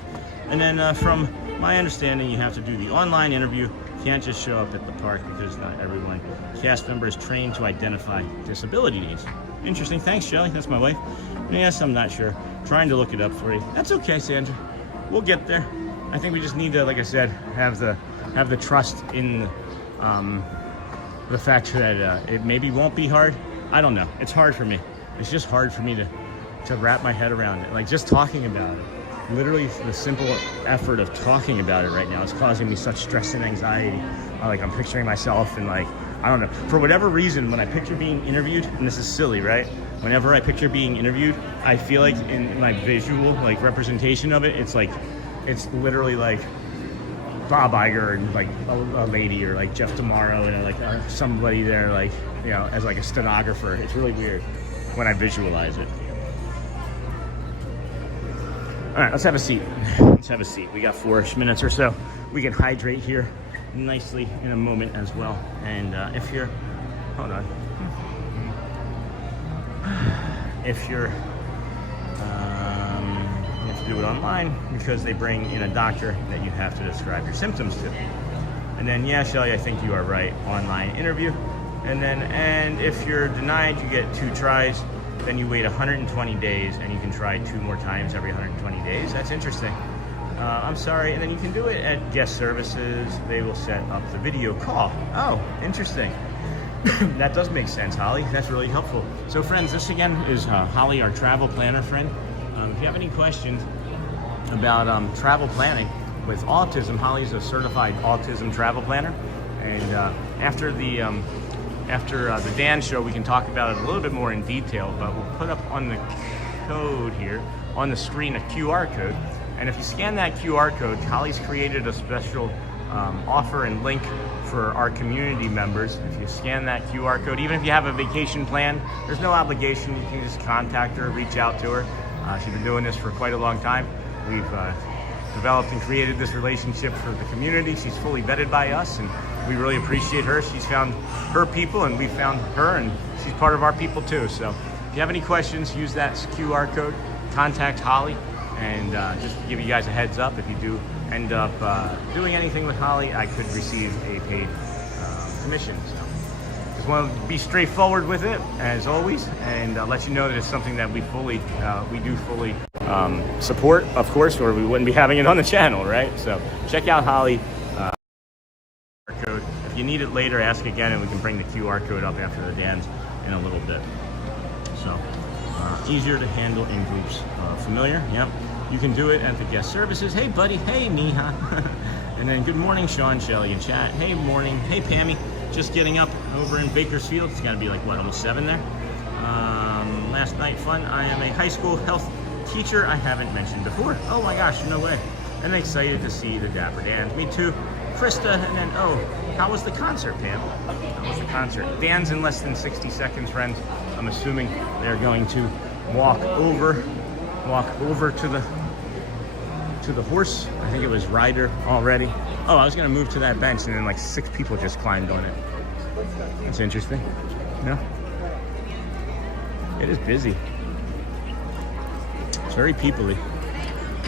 And then from my understanding, you have to do the online interview. You can't just show up at the park because not everyone cast member is trained to identify disability needs. Interesting. Thanks, Shelly. That's my wife. Yes, I'm not sure. Trying to look it up for you. That's okay, Sandra. We'll get there. I think we just need to, like I said, have the trust in the fact that it maybe won't be hard. I don't know. It's hard for me. It's just hard for me to wrap my head around it. Like just talking about it. Literally the simple effort of talking about it right now is causing me such stress and anxiety. Like I'm picturing myself and like, I don't know, for whatever reason, when I picture being interviewed, and this is silly, right? Whenever I picture being interviewed, I feel like in my visual like representation of it, it's literally like Bob Iger and like a lady, or like Jeff Tomorrow and like somebody there, like, you know, as like a stenographer. It's really weird when I visualize it. All right, let's have a seat. Let's have a seat. We got 4-ish minutes or so. We can hydrate here nicely in a moment as well. And if you're, hold on. If you're, you have to do it online because they bring in a doctor that you have to describe your symptoms to. And then, yeah, Shelly, I think you are right. Online interview. And if you're denied, you get 2 tries. Then you wait 120 days and you can try 2 more times every 120 days. That's interesting. I'm sorry. And then you can do it at guest services. They will set up the video call. Oh, interesting. That does make sense, Holly. That's really helpful. So friends, this again is Holly, our travel planner friend. If you have any questions about travel planning with autism, Holly's a certified autism travel planner. And after the Dan show, we can talk about it a little bit more in detail, but we'll put up on the code here, on the screen, a QR code. And if you scan that QR code, Holly's created a special offer and link for our community members. If you scan that QR code, even if you have a vacation plan, there's no obligation. You can just contact her, reach out to her. She's been doing this for quite a long time. We've developed and created this relationship for the community. She's fully vetted by us, and we really appreciate her. She's found her people, and we found her, and she's part of our people too. So if you have any questions, use that QR code, contact Holly, and just to give you guys a heads up, if you do end up doing anything with Holly, I could receive a paid commission. So just want to be straightforward with it, as always, and let you know that it's something that we do fully support, of course, or we wouldn't be having it on the channel, right? So check out Holly. Code. If you need it later, ask again, and we can bring the QR code up after the Dans in a little bit. So easier to handle in groups. Familiar? Yep. You can do it at the guest services. Hey, buddy. Hey, Neha. And then good morning, Sean, Shelley, and chat. Hey, morning. Hey, Pammy. Just getting up over in Bakersfield. It's got to be like, what, almost 7 there? Last night, fun. I am a high school health teacher I haven't mentioned before. Oh my gosh, no way. And excited to see the Dapper Dans. Me too. Krista, and then, oh, how was the concert, Pam? How was the concert? Dan's in less than 60 seconds, friends. I'm assuming they're going to walk over to the horse. I think it was rider already. Oh, I was gonna move to that bench, and then like 6 people just climbed on it. That's interesting. Yeah, it is busy. It's very people-y.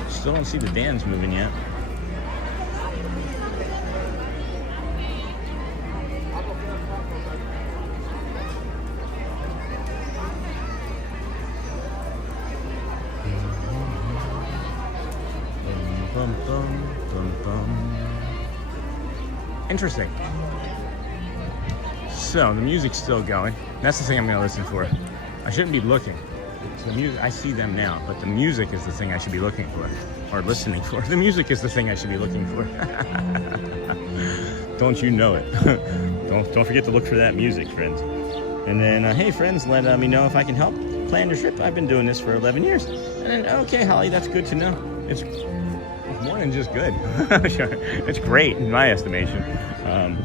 Still don't see the Dans moving yet. Interesting. So the music's still going. That's the thing I'm going to listen for. I shouldn't be looking. So the music, I see them now, but the music is the thing I should be looking for, or listening for. The music is the thing I should be looking for. Don't you know it? Don't forget to look for that music, friends. And then, hey friends, let me know if I can help plan your trip. I've been doing this for 11 years. And then, okay, Holly, that's good to know. It's more than just good. It's great in my estimation.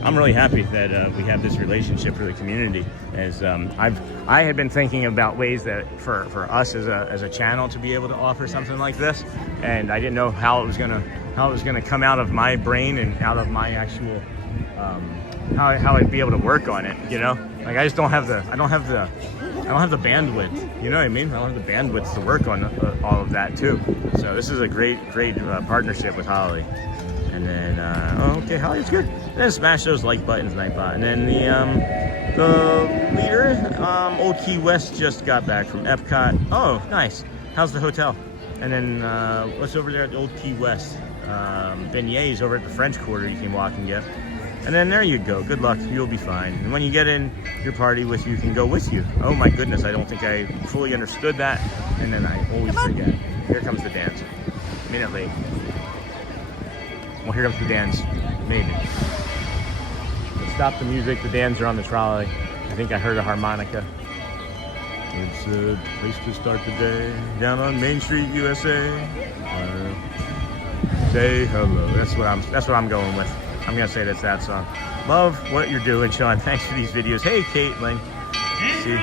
I'm really happy that we have this relationship for the community. As I had been thinking about ways that for us as a channel to be able to offer something like this, and I didn't know how it was gonna come out of my brain and out of my actual how I'd be able to work on it. You know, like I just don't have the bandwidth. You know what I mean? I don't have the bandwidth to work on all of that too. So this is a great partnership with Holly. And then, okay, Holly, it's good. And then smash those like buttons, Nightbot. And then the leader, Old Key West, just got back from Epcot. Oh, nice. How's the hotel? And then, what's over there at Old Key West? Beignets over at the French Quarter you can walk and get. And then there you go. Good luck. You'll be fine. And when you get in your party with you can go with you. Oh my goodness, I don't think I fully understood that. And then I always forget. Here comes the Dans. A minute late. Well, here comes the Dans. Maybe. Let's stop the music. The Dans are on the trolley. I think I heard a harmonica. It's a place to start the day. Down on Main Street, USA. Say hello. That's what I'm going with. I'm gonna say that's that song. Love what you're doing, Sean. Thanks for these videos. Hey, Caitlin. See?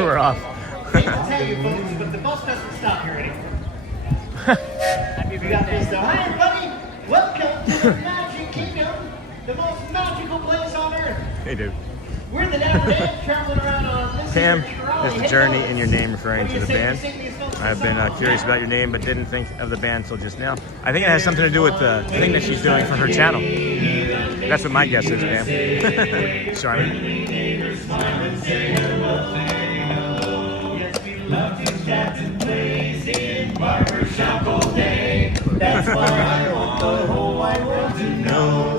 We're off. I hate to tell you folks, but the bus doesn't stop here anymore. We got this though. Hi everybody! Welcome to the Magic Kingdom, the most magical place on earth. Hey, dude. We're the Dapper Dans traveling around on this Pam, here is the journey in your name referring to the band? I've been curious about your name, but didn't think of the band till just now. I think it has something to do with the thing that she's doing for her channel. That's what my guess is, Pam. Sorry. That's why I want the whole wide world to know.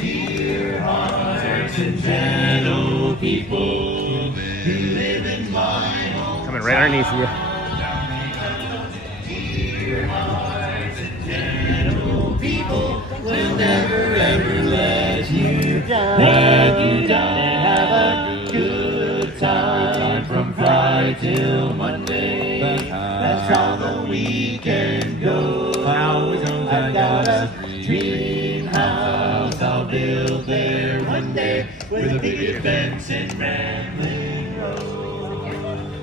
Dear hearts and gentle people who live in my home. Coming right underneath you. Dear hearts and gentle people will never ever let you down. Have a good time from Friday till Monday. That's how the weekend goes. I've got a dream house I'll build there one day with a big events in Ramblin' Road.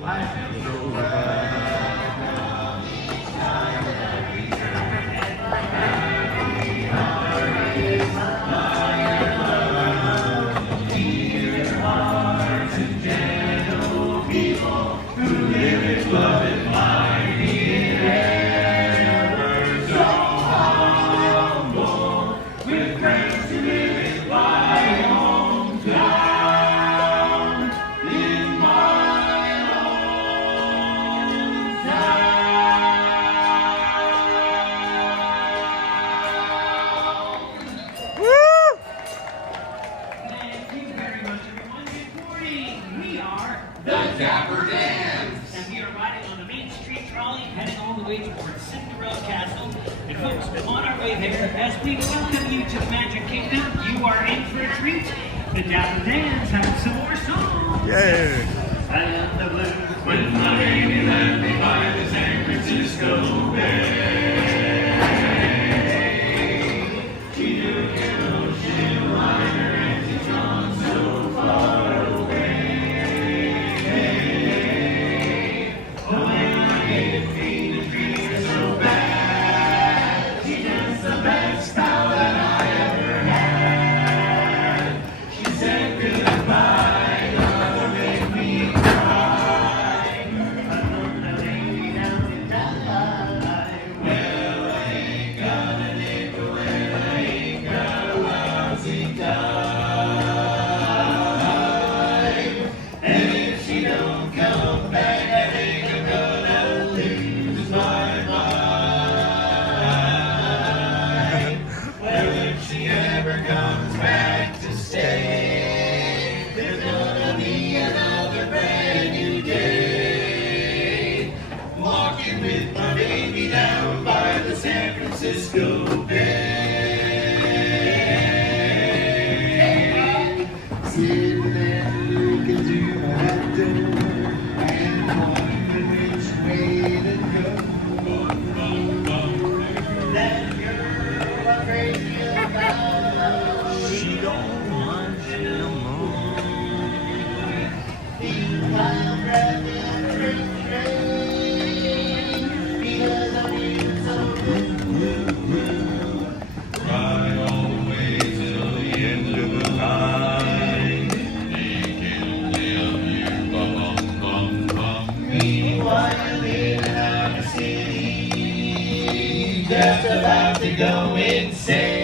I feel so glad. Dear hearts and gentle people who live in love and mighty ever so humble, with friends who live in my hometown, in my hometown. Woo! Thank you very much, everyone. Good morning. We are The Dapper Dans. And we are riding on the Main Street trolley, heading all the way towards Cinderella Castle. And folks, on our way there, as we welcome you to the Magic Kingdom, you are in for a treat. The Dapper Dans have some more songs. Yay! And the blues when my baby left me by the San Francisco Bay. She knew an ocean liner and she's gone so far away. Oh, when I hate to feed the dreams so bad, she's just the best pal that I ever had. She said goodbye, gonna make me cry. Francisco Bay. Sitting there looking through that door and wondering which way to go. That girl I'm crazy about, she don't want you no more. I'll grab that freight train because I'm feeling so blue. Ride all the way till the end of the line. Thinking only of you, bum, bum, bum. Meanwhile, living out the city, just about to go insane.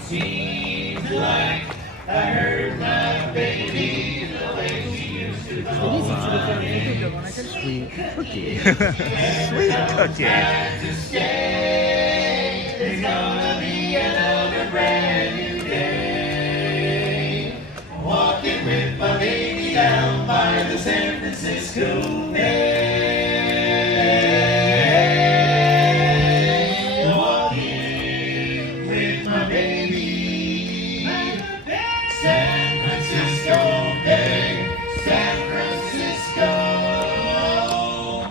Seems like I heard my baby the way she used to call my name. Sweet cookie. Sweet cookie. To stay. It's gonna be another brand new day. Walking with my baby down by the San Francisco Bay. Walking with my baby. San Francisco Bay. San Francisco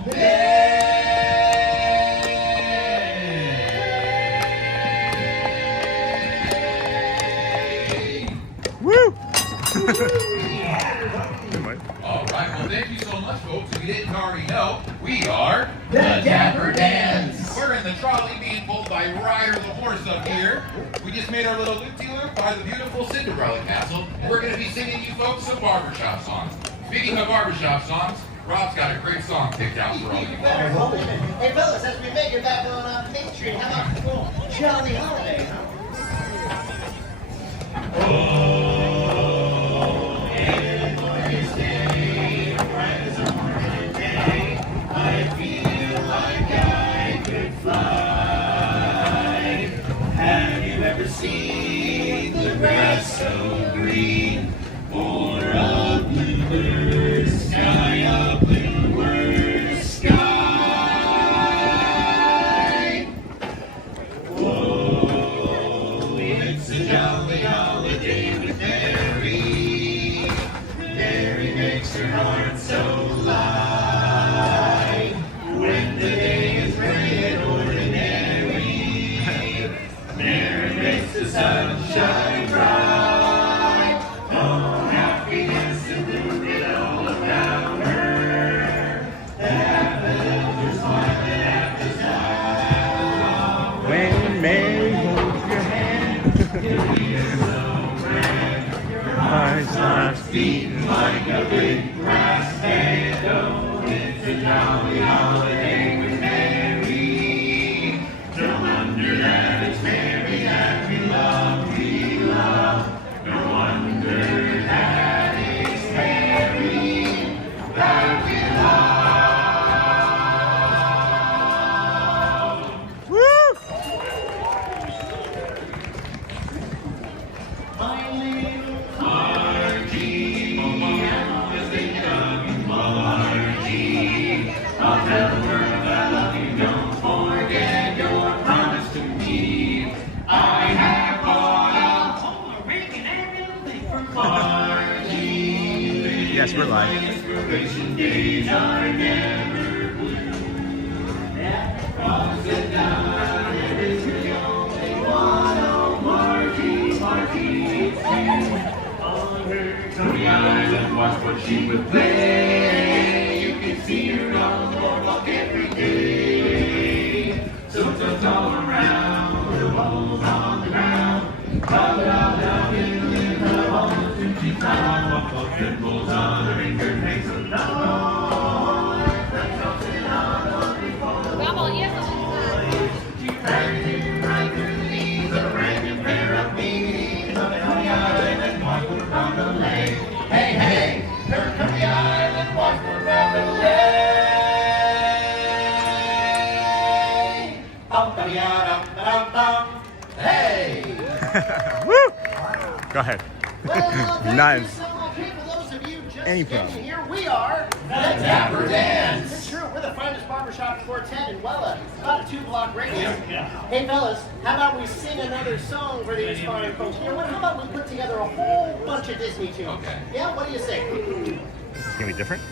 Bay. Woo! All right, well, thank you so much, folks. If you didn't already know, we are the Dapper Dans. We're in the trolley being pulled by Ryder the horse up here. We just made our little loop-de-loop by the beautiful Cinderella Castle, and we're going to be singing you folks some barbershop songs. Speaking of barbershop songs, Rob's got a great song picked out for all you. Hey, fellas, as we make it back on Main Street, how about a little Johnny Holiday, huh? I feel like I could fly. Have you ever seen the grass so green? Or a bluebird sky, a bluebird sky? Whoa, it's a jolly holiday with Mary. Mary makes her heart so light. When the day is gray and ordinary, Mary makes the sun shine bright. Oh, happiness and blooming all around her. The daffodils are smiling at the sky. When Mary holds your hand, You'll be so grand. Your heart starts beating like a big brass band. Oh, it's a jolly holiday with Mary. No wonder that it's Mary that we love, we love. No wonder that it's Mary that we love. woo! My little Margie, I always think of you, Margie. I'll tell the world that I love you, don't forget your promise to me. I have bought a whole ring and everything for Margie. Yes, we're live. Inspiration days are never blue. Promise that God is the only one. Oh, Margie, Margie, on her Coney Island, watch what she would play. You can see her on the boardwalk every day. So toes all around, the balls on the ground. Bob it all down in her home, and she's not walk up dimples on her finger, makes a noise. That's something I love before. She drags him right through the knees of a random pair of knees on the Coney Island, walk around the lake. Hey, hey, her Coney Island, walk around the lake. Bum-ba-dee-da-dum-ba-dum-bum. Hey! Woo! Go ahead. Well, thank Nice. you so much. Hey, for those of you Any problem. Here we are, the Dapper Dans. It's true, we're the finest barbershop quartet in Wella, about a 2-block radius. Hey fellas, how about we sing another song for these fine folks here? How about we put together a whole bunch of Disney tunes? Okay. Yeah, what do you say? This is gonna be different.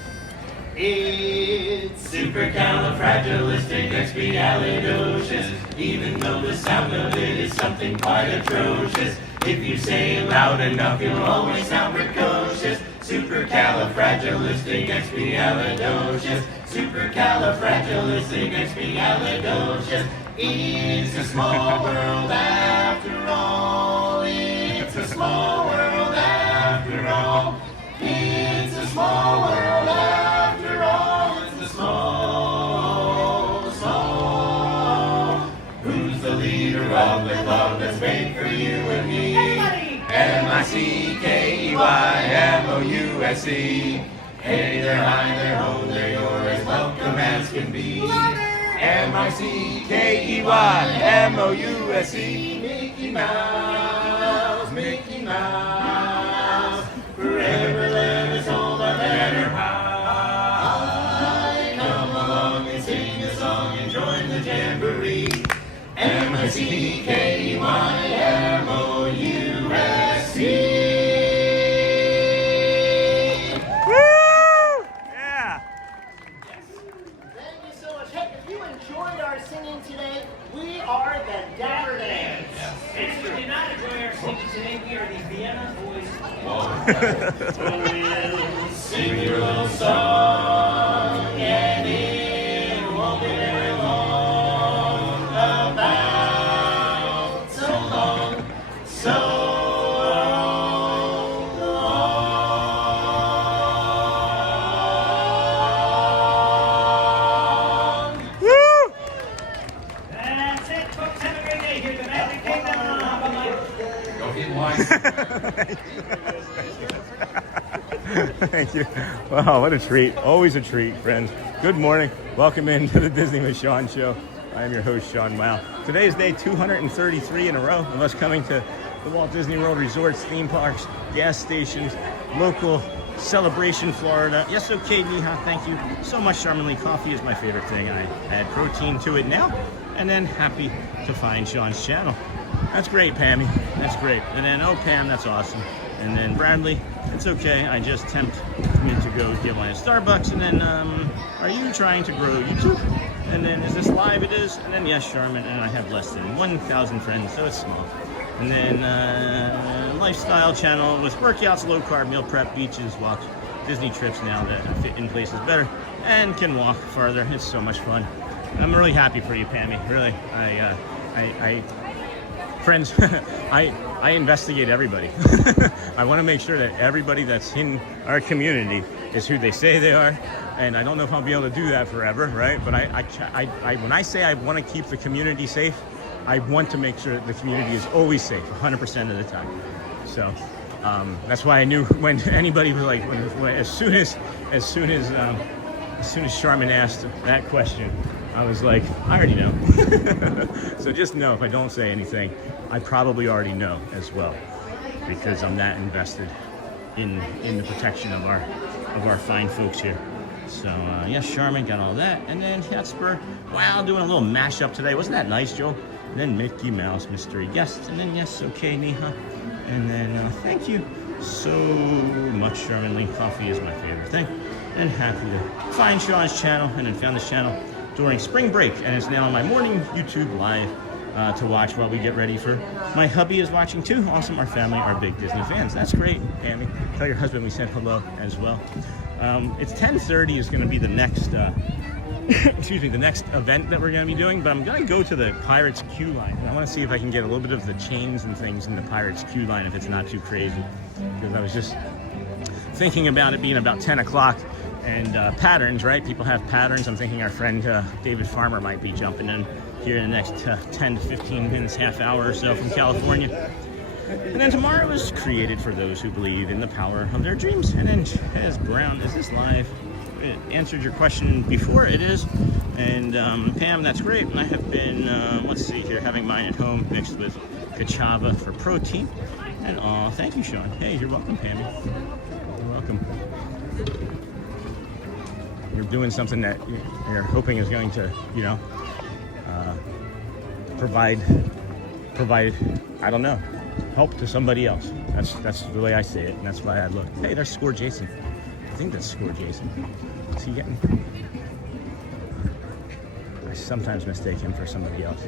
It's supercalifragilisticexpialidocious, even though the sound of it is something quite atrocious. If you say it loud enough, you'll always sound precocious. Supercalifragilisticexpialidocious, supercalifragilisticexpialidocious. It's a small world after all. It's a small world after all. It's a small world after all. It's the small. Who's the leader of the club that's made for you and me? MICKEYMOUSE. Hey, they're high, they're home, they're yours, as welcome as can be. MICKEYMOUSE. Mickey Mouse, Mickey Mouse. Forever let us hold our banner high. Come along and sing a song and join the jamboree. MICKEYMOUSE. Thank you so much. Hey, if you enjoyed our singing today, we are the Dapper Dans. And if you did not enjoy our singing today, we are the Vienna Boys. We'll sing your little song, and it won't be very long. About so long, so long. Woo! That's it, folks. Have a great day here at the Magic Kingdom. Bye-bye. Go hit wine. Thank you. Wow, what a treat. Always a treat, friends. Good morning. Welcome into the Disney with Sean show. I am your host, Sean Wow. Today is day 233 in a row of us coming to the Walt Disney World resorts, theme parks, gas stations, local celebration, Florida. Yes, okay, Neha. Thank you so much, Charmin. Coffee is my favorite thing. I add protein to it now, and then happy to find Sean's channel. That's great, Pammy. That's great. And then, oh, Pam, that's awesome. And then Bradley, it's okay. I just tempt me to go get my Starbucks. And then, are you trying to grow YouTube? And then, is this live? It is. And then, yes, Charmin. And I have less than 1,000 friends, so it's small. And then, lifestyle channel with workouts, low carb, meal prep, beaches, walks, Disney trips now that fit in places better and can walk farther. It's so much fun. I'm really happy for you, Pammy. Really, friends, I investigate everybody. I want to make sure that everybody that's in our community is who they say they are, and I don't know if I'll be able to do that forever, right? But I when I say I want to keep the community safe, I want to make sure that the community is always safe, 100% of the time. So that's why I knew when anybody was like, as soon as Charmin asked that question, I was like, I already know. So just know if I don't say anything, I probably already know as well, because I'm that invested in the protection of our fine folks here. So yes, Charmin got all that, and then Hotspur, wow, doing a little mashup today. Wasn't that nice, Joe? And then Mickey Mouse mystery guest, and then yes, okay, Neha, and then thank you so much, Charmin. Lee, coffee is my favorite thing, and happy to find Sean's channel, and then found this channel during spring break, and it's now on my morning YouTube live to watch while we get ready for. My hubby is watching too. Awesome. Our family are big Disney fans. That's great, Amy. Tell your husband we said hello as well. It's 10:30 is going to be the next, excuse me, the next event that we're going to be doing. But I'm going to go to the Pirates queue line. I want to see if I can get a little bit of the chains and things in the Pirates queue line if it's not too crazy. Because I was just thinking about it being about 10 o'clock. And patterns, right? People have patterns. I'm thinking our friend David Farmer might be jumping in here in the next 10 to 15 minutes, half hour or so from California. And then tomorrow is created for those who believe in the power of their dreams. And then Chaz Brown, is this live? It answered your question before, it is. And Pam, that's great. And I have been, let's see here, having mine at home mixed with cachava for protein. And thank you, Sean. Hey, you're welcome, Pammy. You're welcome. you're doing something that you're hoping is going to, you know, provide, I don't know, help to somebody else. That's the way I say it, and that's why I look. Hey, there's Score Jason. I think that's Score Jason. Is he getting? I sometimes mistake him for somebody else.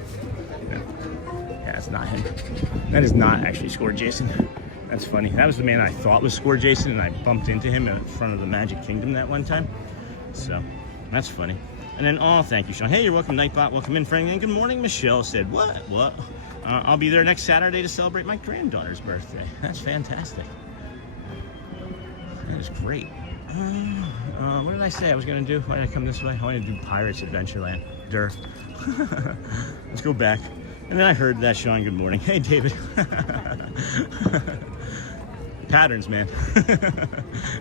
Yeah, it's not him. That is not actually Score Jason. That's funny. That was the man I thought was Score Jason, and I bumped into him in front of the Magic Kingdom that one time. So that's funny. And then, oh, thank you, Sean. Hey, you're welcome, Nightbot. Welcome in, Frank. And good morning, Michelle said, what? I'll be there next Saturday to celebrate my granddaughter's birthday. That's fantastic. That is great. What did I say I was going to do? Why did I come this way? I wanted to do Pirates Adventureland. Let's go back. And then I heard that, Sean. Good morning. Hey, David. Patterns, man.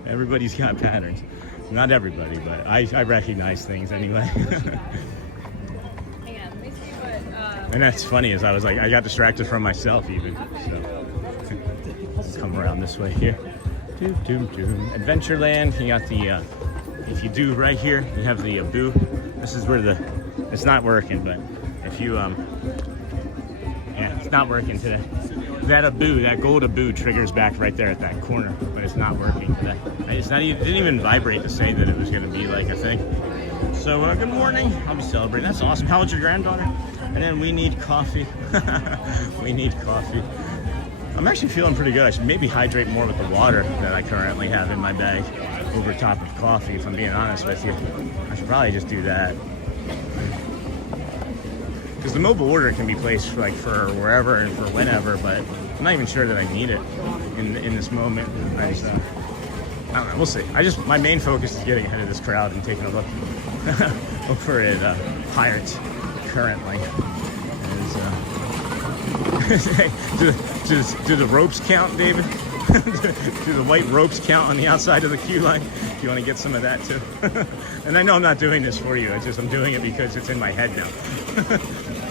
Everybody's got patterns. Not everybody, but I recognize things anyway. And that's funny, is I was like, I got distracted from myself even. So come around this way here. Adventureland. You got the, if you do right here, you have the boo. This is where it's not working, but if you, yeah, it's not working today. That Abu, that gold Abu triggers back right there at that corner, but it's not working today. It's not even, it didn't even vibrate to say that it was going to be like a thing. So good morning. I'll be celebrating. That's awesome. How old's your granddaughter? And then we need coffee. We need coffee. I'm actually feeling pretty good. I should maybe hydrate more with the water that I currently have in my bag over top of coffee, if I'm being honest with you. I should probably just do that. Because the mobile order can be placed for wherever and for whenever, but I'm not even sure that I need it in this moment. I don't know, we'll see. My main focus is getting ahead of this crowd and taking a look over at Pirates currently. Do the ropes count, David? Do the white ropes count on the outside of the queue line? Do you want to get some of that too? And I know I'm not doing this for you. I'm doing it because it's in my head now.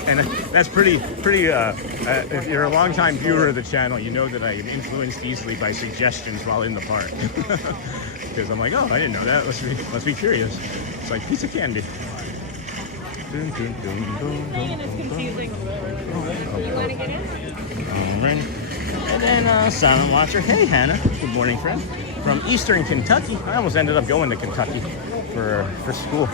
And that's pretty. If you're a longtime viewer of the channel, you know that I get influenced easily by suggestions while in the park. Because I'm like, oh, I didn't know that. Must be curious. It's like piece of candy. It's confusing. You want to get in? All right. And then Silent Watcher. Hey, Hannah. Good morning, friend. From Eastern Kentucky. I almost ended up going to Kentucky for school.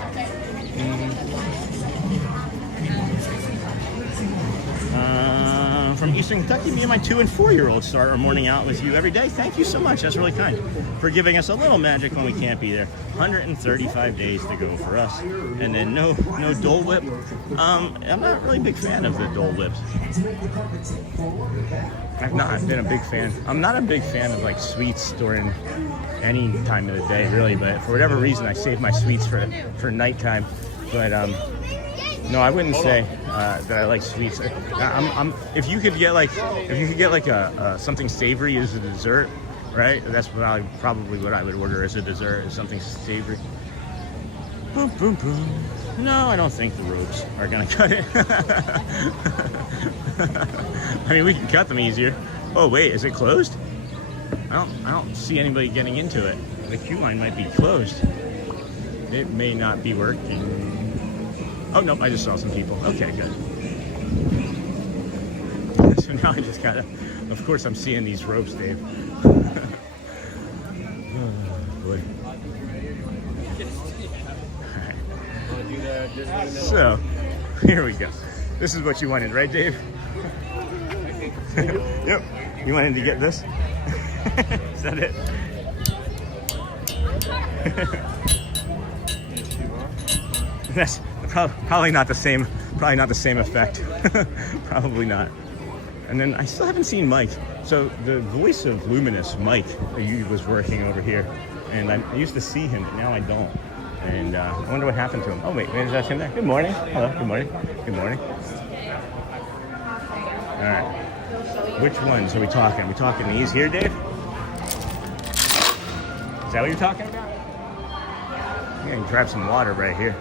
From Eastern Kentucky, me and my 2- and 4-year-olds start our morning out with you every day. Thank you so much. That's really kind for giving us a little magic when we can't be there. 135 days to go for us. And then no Dole Whip. I'm not really a big fan of the Dole Whips. I've not been a big fan. I'm not a big fan of like sweets during any time of the day, really. But for whatever reason, I save my sweets for nighttime. But no, I wouldn't say that I like sweets. If you could get like a something savory as a dessert, right? That's probably what I would order as a dessert, is something savory. Boom, boom, boom. No, I don't think the ropes are gonna cut it. I mean, we can cut them easier. Oh wait, is it closed? I don't see anybody getting into it. The queue line might be closed. It may not be working. Oh, nope, I just saw some people. Okay, good. So now I just gotta, of course I'm seeing these ropes, Dave. Oh, boy. Right. So, here we go. This is what you wanted, right, Dave? Yep. You wanted to get this? Is that it? That's probably not the same. Probably not the same effect. Probably not. And then I still haven't seen Mike. So the voice of Luminous, Mike, he was working over here, and I used to see him, but now I don't. And I wonder what happened to him. Oh wait, is that him there? Good morning. Hello. Good morning. Good morning. All right. Which ones are we talking? Are we talking these here, Dave? Is that what you're talking about? I'm gonna grab some water right here.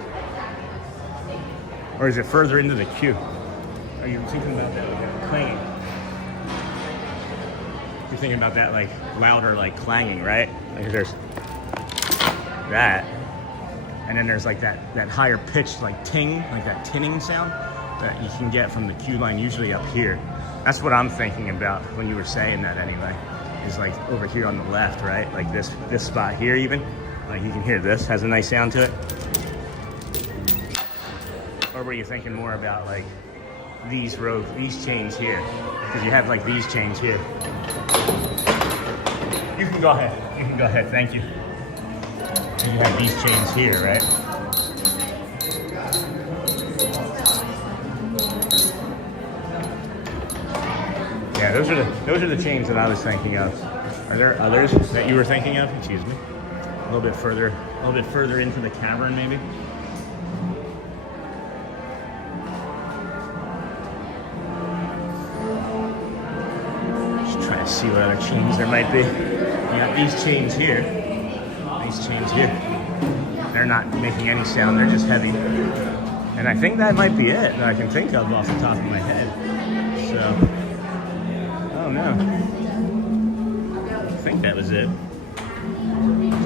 Or is it further into the queue? Are you thinking about that clanging? You're thinking about that like louder, like clanging, right? Like there's. that. And then there's like that higher pitched like ting, like that tinning sound that you can get from the queue line usually up here. That's what I'm thinking about when you were saying that anyway. Is like over here on the left, right? Like this spot here even. Like you can hear this, has a nice sound to it. Or were you thinking more about like these chains here? Because you have like these chains here. You can go ahead. You can go ahead. Thank you. And you have these chains here, right? Yeah, those are the chains that I was thinking of. Are there others that you were thinking of? Excuse me. A little bit further into the cavern, maybe. Just trying to see what other chains there might be. You got these chains here. These chains here. They're not making any sound. They just heavy. And I think that might be it that I can think of off the top of my head. So, oh no. I think that was it.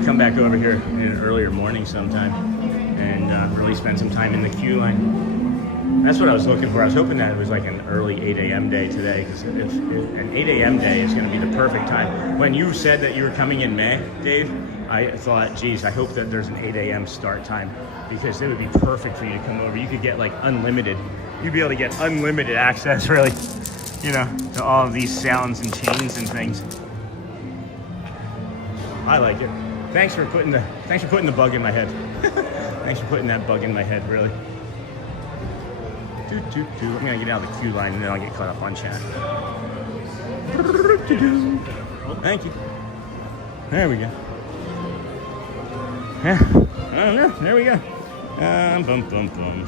Come back over here in an earlier morning sometime and really spend some time in the queue line. That's what I was looking for. I was hoping that it was like an early 8 a.m. day today, because an 8 a.m. day is going to be the perfect time. When you said that you were coming in May, Dave, I thought, geez, I hope that there's an 8 a.m. start time, because it would be perfect for you to come over. You could get like unlimited. You'd be able to get unlimited access, really, you know, to all of these sounds and chains and things. I like it. Thanks for putting the bug in my head. Thanks for putting that bug in my head, really. I'm gonna get out of the queue line and then I'll get caught up on chat. Thank you. There we go. Yeah, I don't know. There we go.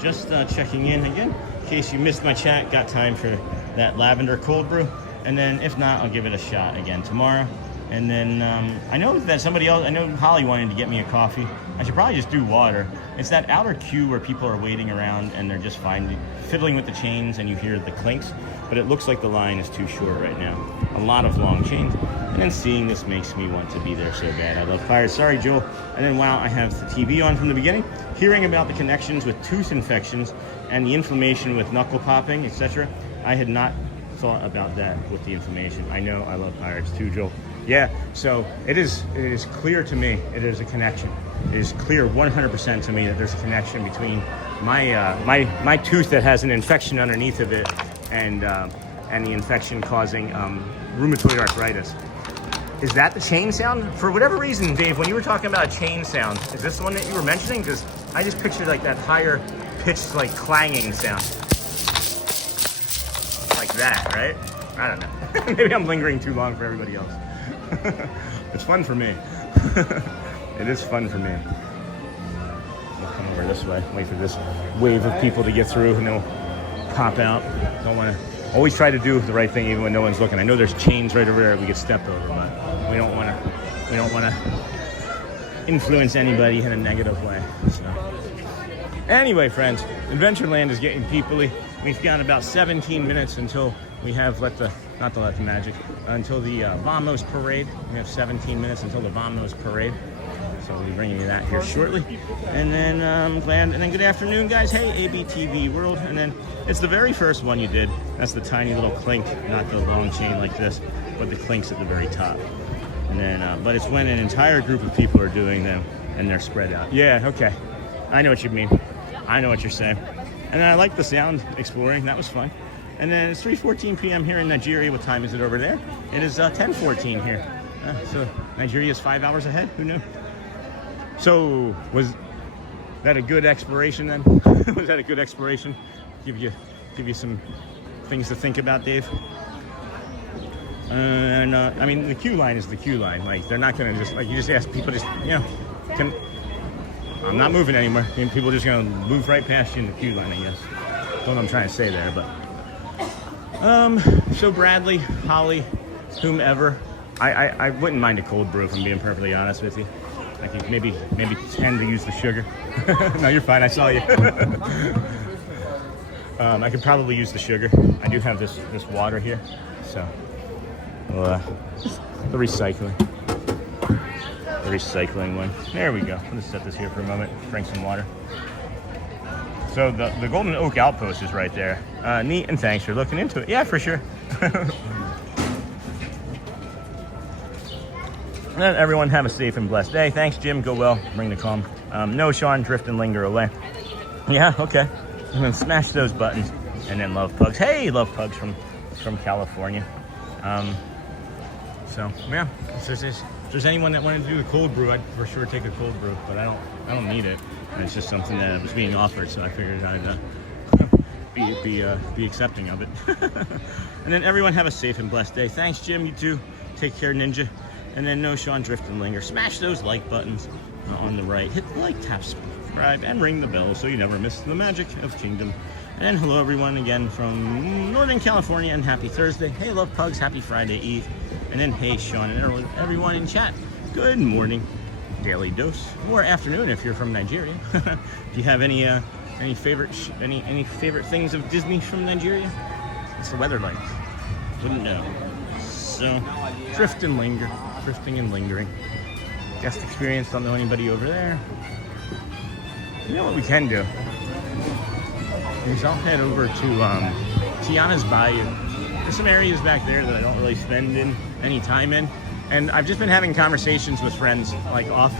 Just checking in again, in case you missed my chat. Got time for that lavender cold brew, and then if not, I'll give it a shot again tomorrow. And then I know that somebody else, I know Holly wanted to get me a coffee. I should probably just do water. It's that outer queue where people are waiting around and they're just fiddling with the chains and you hear the clinks. But it looks like the line is too short right now. A lot of long chains. And then seeing this makes me want to be there so bad. I love Pirates. Sorry, Joel. And then wow, I have the TV on from the beginning. Hearing about the connections with tooth infections and the inflammation with knuckle popping, etc. I had not thought about that with the inflammation. I know I love Pirates too, Joel. Yeah, so it is clear to me, it is a connection. It is clear 100% to me that there's a connection between my tooth that has an infection underneath of it and the infection causing rheumatoid arthritis. Is that the chain sound? For whatever reason, Dave, when you were talking about a chain sound, is this the one that you were mentioning? Because I just pictured like that higher pitched like clanging sound. Like that, right? I don't know. Maybe I'm lingering too long for everybody else. It's fun for me. It is fun for me. We'll come over this way, wait for this wave of people to get through, and then we'll pop out. Don't want to. Always try to do the right thing, even when no one's looking. I know there's chains right over there that we get stepped over, but we don't want to influence anybody in a negative way. So. Anyway, friends, Adventureland is getting peoply. We've got about 17 minutes until we have until the Vamos parade. We have 17 minutes until the Vamos parade. So we'll be bringing you that here shortly. And then and then good afternoon, guys. Hey, ABTV World. And then it's the very first one you did. That's the tiny little clink, not the long chain like this, but the clinks at the very top. And then, but it's when an entire group of people are doing them and they're spread out. Yeah, okay. I know what you mean. I know what you're saying. And I like the sound exploring. That was fun. And then it's 3:14 p.m. here in Nigeria. What time is it over there? It is 10:14 here. So Nigeria is 5 hours ahead. Who knew? So was that a good exploration then? Was that a good exploration? Give you some things to think about, Dave. And I mean, the queue line is the queue line. Like they're not gonna just like you just ask people I'm not moving anymore. I mean, people are just gonna move right past you in the queue line, I guess. That's what I'm trying to say there, but. So Bradley, Holly, whomever, I wouldn't mind a cold brew if I'm being perfectly honest with you. I could maybe tend to use the sugar. No, you're fine. I saw you. I could probably use the sugar. I do have this water here, so the recycling. The recycling one. There we go. I'm gonna set this here for a moment, drink some water. So the Golden Oak Outpost is right there. Neat, and thanks for looking into it. Yeah, for sure. And everyone have a safe and blessed day. Thanks, Jim. Go well. Bring the calm. No, Sean, drift and linger away. Yeah, okay. And then smash those buttons. And then love pugs. Hey, love pugs from California. So yeah, if there's anyone that wanted to do the cold brew, I'd for sure take a cold brew, but I don't need it. And it's just something that was being offered, so I figured I'd be accepting of it. And then everyone have a safe and blessed day. Thanks, Jim. You too. Take care, Ninja. And then no, Sean, drift and linger. Smash those like buttons on the right. Hit the like, tap, subscribe, and ring the bell so you never miss the magic of Kingdom. And hello, everyone, again from Northern California, and happy Thursday. Hey, love pugs, happy Friday Eve. And then hey, Sean, and everyone in chat, good morning, daily dose, or afternoon if you're from Nigeria. Do you have any favorite things of Disney from Nigeria? What's the weather like? Wouldn't know. So, drift and linger. Drifting and lingering. Guest experience, don't know anybody over there. You know what we can do? Is I'll head over to Tiana's Bayou. There's some areas back there that I don't really spend any time in. And I've just been having conversations with friends like off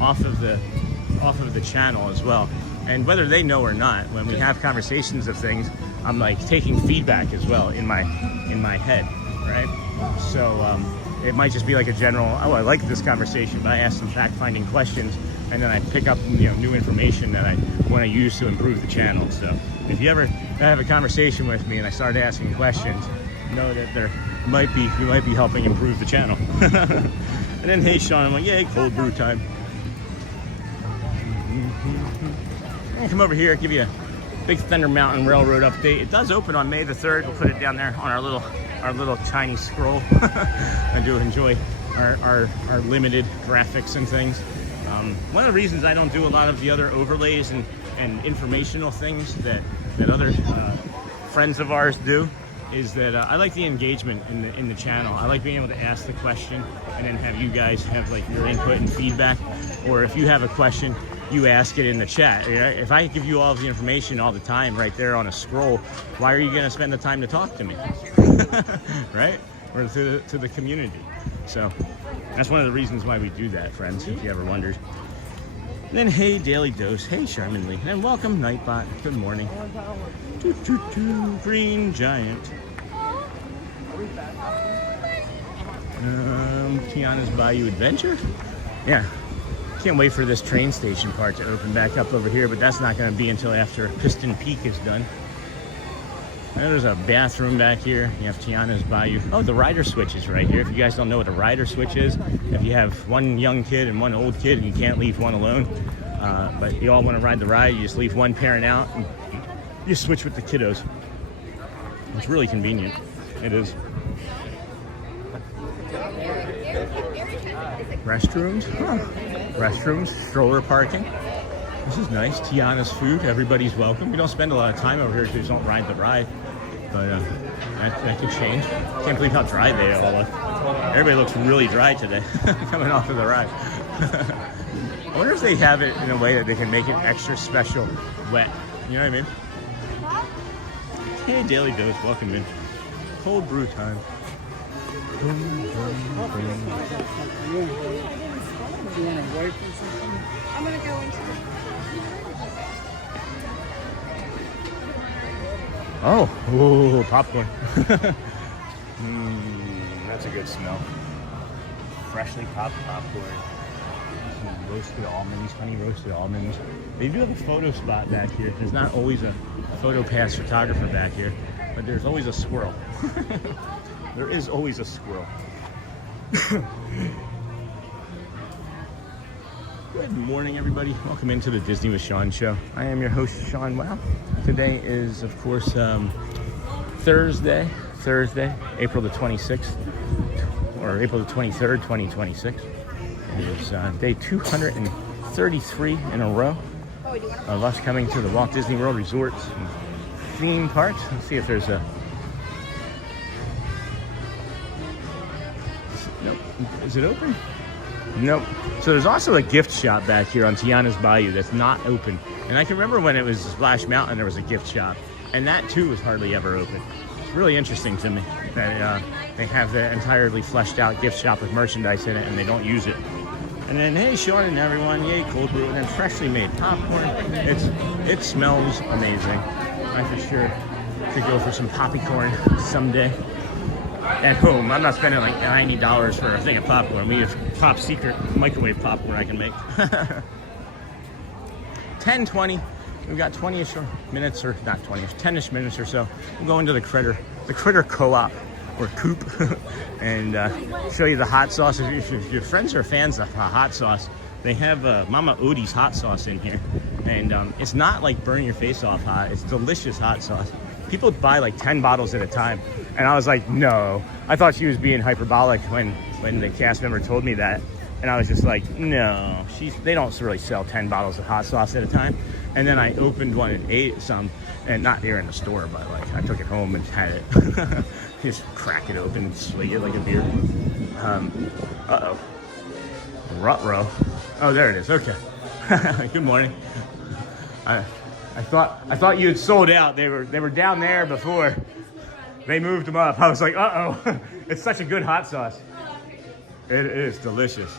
of the channel as well. And whether they know or not, when we have conversations of things, I'm like taking feedback as well in my head, right? So it might just be like a general, oh, I like this conversation, but I ask some fact-finding questions, and then I pick up new information that I want to use to improve the channel. So if you ever have a conversation with me and I start asking questions, know that you might be helping improve the channel. And then hey, Sean, I'm like, yay, cold brew time. And come over here, give you a big Thunder Mountain Railroad update. It does open on May the 3rd. We'll put it down there on our little tiny scroll. I do enjoy our limited graphics and things. One of the reasons I don't do a lot of the other overlays and informational things that other friends of ours do is that I like the engagement in the channel. I like being able to ask the question and then have you guys have like your input and feedback. Or if you have a question, you ask it in the chat. If I give you all of the information all the time right there on a scroll, why are you going to spend the time to talk to me? Right? Or to the community. So that's one of the reasons why we do that, friends, if you ever wondered. And then hey, Daily Dose. Hey, Sherman Lee. And welcome, Nightbot. Good morning. Green Giant. Tiana's Bayou Adventure? Yeah. Can't wait for this train station part to open back up over here, but that's not going to be until after Piston Peak is done. And there's a bathroom back here. You have Tiana's Bayou. Oh, the rider switch is right here. If you guys don't know what a rider switch is, if you have one young kid and one old kid and you can't leave one alone, but you all want to ride the ride, you just leave one parent out and you switch with the kiddos. It's really convenient. It is. Restrooms? Huh. Restrooms, stroller parking. This is nice. Tiana's food. Everybody's welcome. We don't spend a lot of time over here because we don't ride the ride. But that could change. Can't believe how dry they all look. Everybody looks really dry today coming off of the ride. I wonder if they have it in a way that they can make it extra special wet. You know what I mean? Hey, Daily Dose. Welcome in. Cold brew time. I'm gonna go into Oh, ooh, popcorn. That's a good smell. Freshly popped popcorn. Some roasted almonds, honey roasted almonds. They do have a photo spot back here. There's not always a photo pass photographer back here, but there's always a squirrel. There is always a squirrel. Good morning, everybody. Welcome into the Disney with Sean show. I am your host, Sean Wow. Today is, of course, Thursday, April the 26th, or April the 23rd, 2026. It is day 233 in a row of us coming to the Walt Disney World resorts and theme parks. Let's see if there's a... Nope. Is it open? Nope. So there's also a gift shop back here on Tiana's Bayou that's not open. And I can remember when it was Splash Mountain, there was a gift shop. And that too was hardly ever open. It's really interesting to me that they have the entirely fleshed out gift shop with merchandise in it and they don't use it. And then, hey, Sean and everyone, yay, cold brew, and then freshly made popcorn. It smells amazing. I for sure could go for some poppycorn someday. At home, I'm not spending like $90 for a thing of popcorn. We have top secret microwave popcorn I can make. 10:20. We've got 20-ish minutes, or not 20-ish, 10-ish minutes or so. We'll go into the critter co-op or coop and show you the hot sauce. If your friends are fans of hot sauce, they have Mama Odie's hot sauce in here. And it's not like burn your face off hot. It's delicious hot sauce. People buy like 10 bottles at a time. And I was like, no. I thought she was being hyperbolic when the cast member told me that. And I was just like, no, they don't really sell 10 bottles of hot sauce at a time. And then I opened one and ate some, and not here in the store, but like I took it home and had it. Just crack it open and swig it like a beer. Uh-oh. Ruh-roh. Oh, there it is. Okay. Good morning. I thought you had sold out. They were down there before. They moved them up. I was like, uh-oh. It's such a good hot sauce. It is delicious.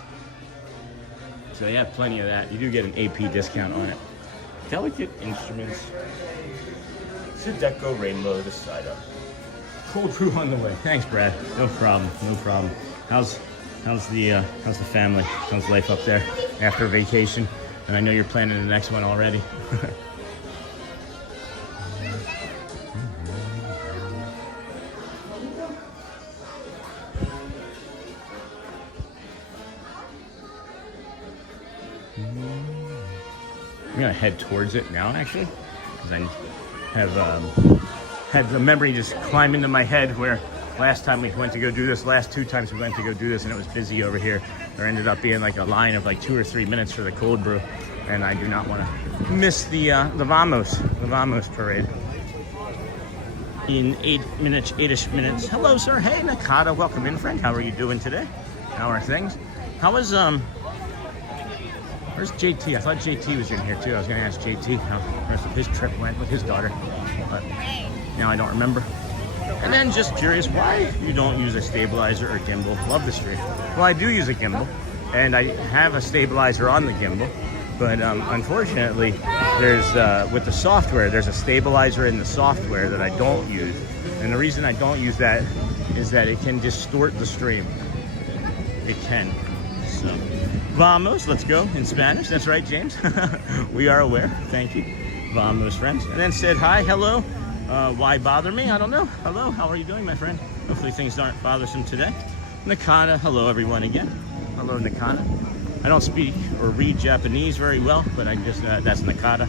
So you have plenty of that. You do get an AP discount on it. Delicate Instruments. Sudeco Rainbow this side up. Cold brew on the way. Thanks, Brad. No problem. No problem. How's the family? How's life up there after vacation? And I know you're planning the next one already. I'm gonna head towards it now, actually, because I have had the memory just climb into my head where last time we went to go do this, last 2 times we went to go do this, and it was busy over here. There ended up being like a line of like 2 or 3 minutes for the cold brew, and I do not want to miss the Vamos parade. In 8-ish minutes. Hello, sir. Hey, Nakata. Welcome in, friend. How are you doing today? How are things? How was Where's JT? I thought JT was in here too. I was gonna ask JT how the rest of his trip went with his daughter, but now I don't remember. And then just curious why you don't use a stabilizer or gimbal. Love the stream. Well, I do use a gimbal, and I have a stabilizer on the gimbal, but unfortunately, there's with the software, there's a stabilizer in the software that I don't use, and the reason I don't use that is that it can distort the stream. It can. So, vamos, let's go in Spanish. That's right, James. We are aware. Thank you. Vamos, friends. And then said hi, hello. Why bother me? I don't know. Hello, how are you doing, my friend? Hopefully things aren't bothersome today. Nakata, hello everyone again. Hello, Nakata. I don't speak or read Japanese very well, but I just, that's Nakata.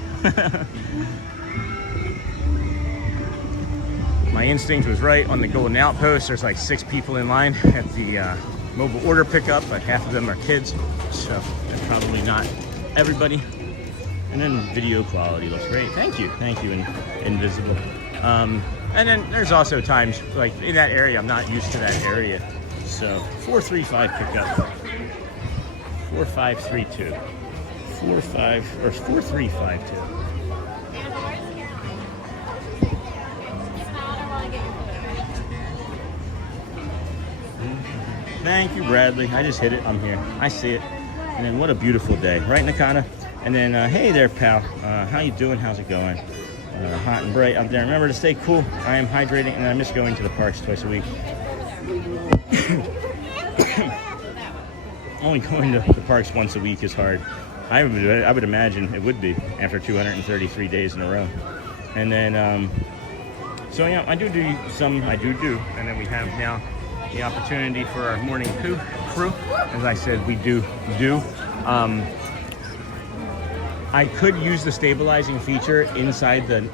My instinct was right on the Golden Outpost. There's like 6 people in line at the mobile order pickup, but half of them are kids, so that's probably not everybody. And then video quality looks great. Thank you, Invisible. And then there's also times like in that area, I'm not used to that area. So 435 pickup, 4532, 4352. Thank you, Bradley. I just hit it. I'm here. I see it. And then what a beautiful day, right, Nakata? And then, hey there, pal. How you doing? How's it going? Hot and bright up there. Remember to stay cool. I am hydrating, and I miss going to the parks twice a week. Only going to the parks once a week is hard. I would imagine it would be after 233 days in a row. And then, so yeah, I do. And then we have now the opportunity for our morning crew. As I said, we do. I could use the stabilizing feature inside the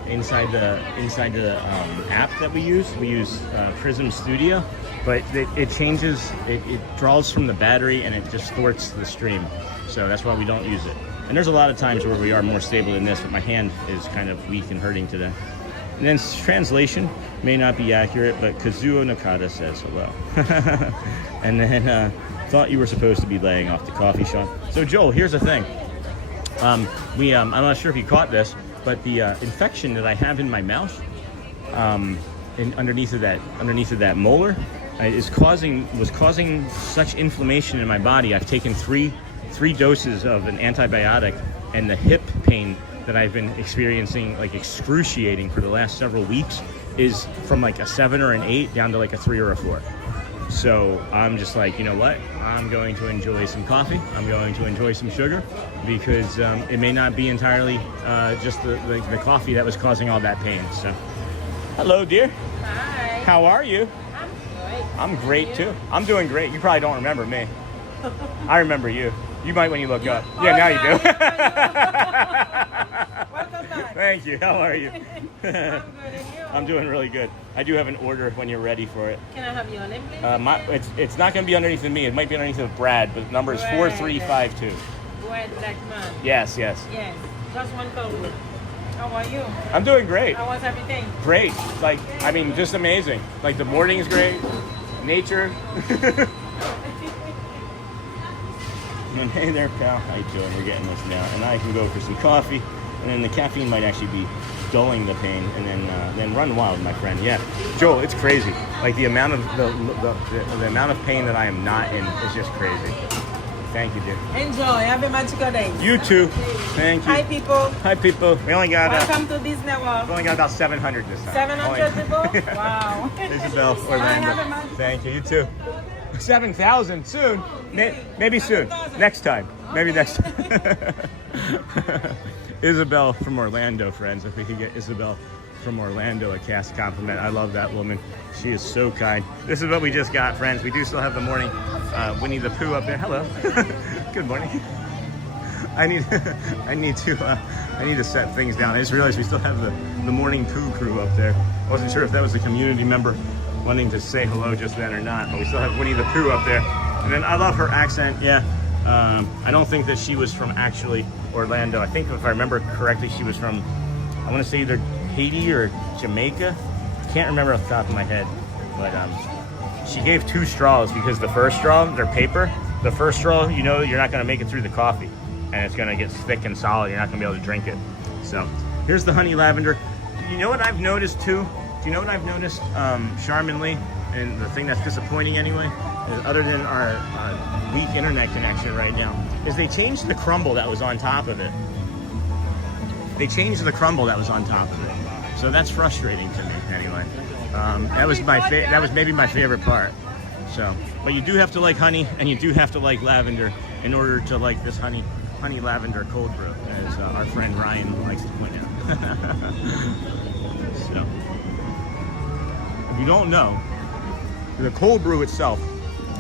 app that we use. We use Prism Studio, but it changes. It draws from the battery and it distorts the stream. So that's why we don't use it. And there's a lot of times where we are more stable than this, but my hand is kind of weak and hurting today. And then translation may not be accurate, but Kazuo Nakata says hello. And then thought you were supposed to be laying off the coffee, Sean. So Joel, here's the thing. I'm not sure if you caught this, but the infection that I have in my mouth, underneath of that molar, was causing such inflammation in my body. I've taken three doses of an antibiotic, and the hip pain that I've been experiencing, like excruciating for the last several weeks, is from like a 7 or an 8 down to like a 3 or a 4. So I'm just like, you know what? I'm going to enjoy some coffee. I'm going to enjoy some sugar, because it may not be entirely just the coffee that was causing all that pain. So, hello, dear. Hi. How are you? I'm great. I'm great too. I'm doing great. You probably don't remember me. I remember you. You might when you look up. Yeah, now you do. Welcome back. Thank you. How are you? I'm good, and you? I'm doing really good. I do have an order when you're ready for it. Can I have your name, please? It's not going to be underneath of me. It might be underneath of Brad, but the number is 4352. Brad Black man. Yes. Yes. Just one call. How are you? I'm doing great. How was everything? Great. Like, I mean, just amazing. Like, the morning is great. Nature. And hey there, pal. How you doing? We're getting this now. And I can go for some coffee. And then the caffeine might actually be dulling the pain. And then run wild, my friend. Yeah. Joel, it's crazy. Like, the amount of the amount of pain that I am not in is just crazy. Thank you, dear. Enjoy. Have a magical day. You too. Thank you. Hi, people. Hi, people. We only got Welcome to Disney World. we only got about 700 this time. 700 people? Wow. Isabel, Orlando. Thank you. You too. 7,000 soon. Maybe soon. Next time. Maybe next time. Isabel from Orlando, friends. If we could get Isabel from Orlando a cast compliment. I love that woman. She is so kind. This is what we just got, friends. We do still have the morning Winnie the Pooh up there. Hello. Good morning. I need to set things down. I just realized we still have the morning Pooh crew up there. I wasn't sure if that was a community member wanting to say hello just then or not, but we still have Winnie the Pooh up there. And then I love her accent. Yeah. I don't think that she was from actually Orlando. I think if I remember correctly, she was from, I want to say either Haiti or Jamaica. Can't remember off the top of my head, but she gave 2 straws because the first straw, they're paper. The first straw, you know, you're not going to make it through the coffee, and it's going to get thick and solid. You're not going to be able to drink it. So here's the honey lavender. You know what I've noticed too? Do you know what I've noticed, Charminly, and the thing that's disappointing anyway, is other than our weak internet connection right now, is they changed the crumble that was on top of it. They changed the crumble that was on top of it. So that's frustrating to me anyway. That was maybe my favorite part. So, but you do have to like honey, and you do have to like lavender in order to like this honey lavender cold brew, as our friend Ryan likes to point out. So, if you don't know, the cold brew itself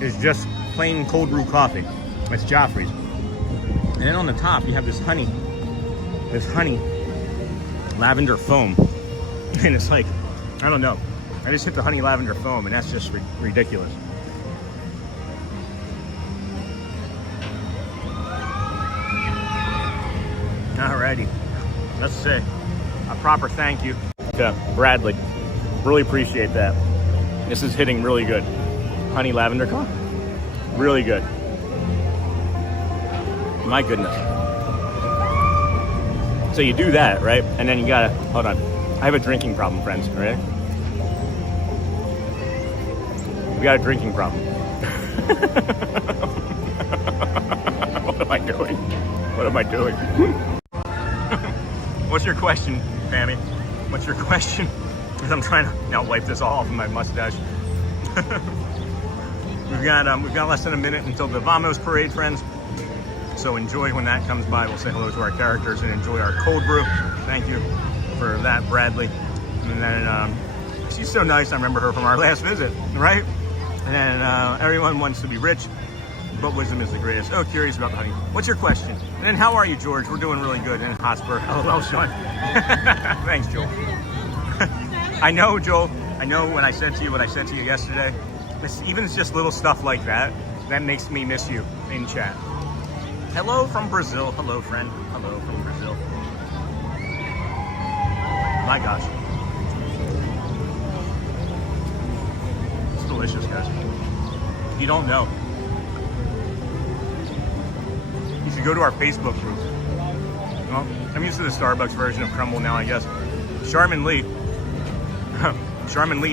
is just plain cold brew coffee. It's Joffrey's. And then on the top, you have this honey lavender foam. And it's like, I don't know. I just hit the honey lavender foam, and that's just ridiculous. Alrighty. Let's say a proper thank you to Bradley. Really appreciate that. This is hitting really good. Honey lavender coffee. Really good. My goodness. So you do that, right? And then you gotta, hold on. I have a drinking problem, friends, right? We got a drinking problem. What am I doing? What am I doing? What's your question, Pammy? What's your question? Because I'm trying to now wipe this all off of my mustache. We've got less than a minute until the Vamos parade, friends. So enjoy when that comes by. We'll say hello to our characters and enjoy our cold brew. Thank you for that, Bradley. And then she's so nice. I remember her from our last visit, right? And then everyone wants to be rich, but wisdom is the greatest. Oh, curious about the honey. What's your question? And then how are you, George? We're doing really good in Hotspur. LOL, Sean. Thanks, Joel. I know, Joel. I know when I said to you what I said to you yesterday. Even just little stuff like that makes me miss you in chat. Hello from Brazil. Hello, friend. Hello from Brazil. My gosh. It's delicious, guys. If you don't know, You should go to our Facebook group. Well, I'm used to the Starbucks version of Crumble now, I guess. Charmin Lee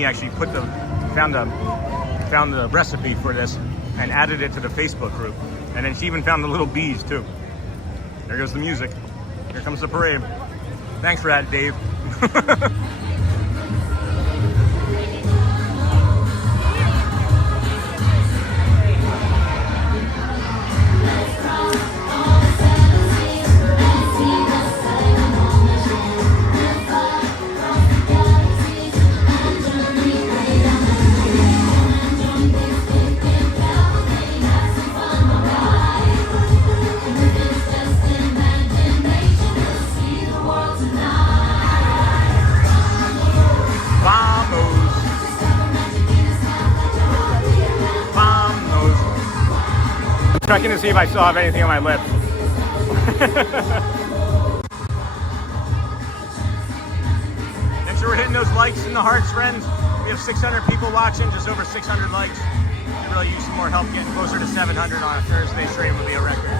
actually found the recipe for this and added it to the Facebook group. And then she even found the little bees too. There goes the music. Here comes the parade. Thanks for that, Dave. Checking to see if I still have anything on my lips. Make sure we're hitting those likes and the hearts, friends. We have 600 people watching, just over 600 likes. We really use some more help getting closer to 700 on a Thursday stream would be a record.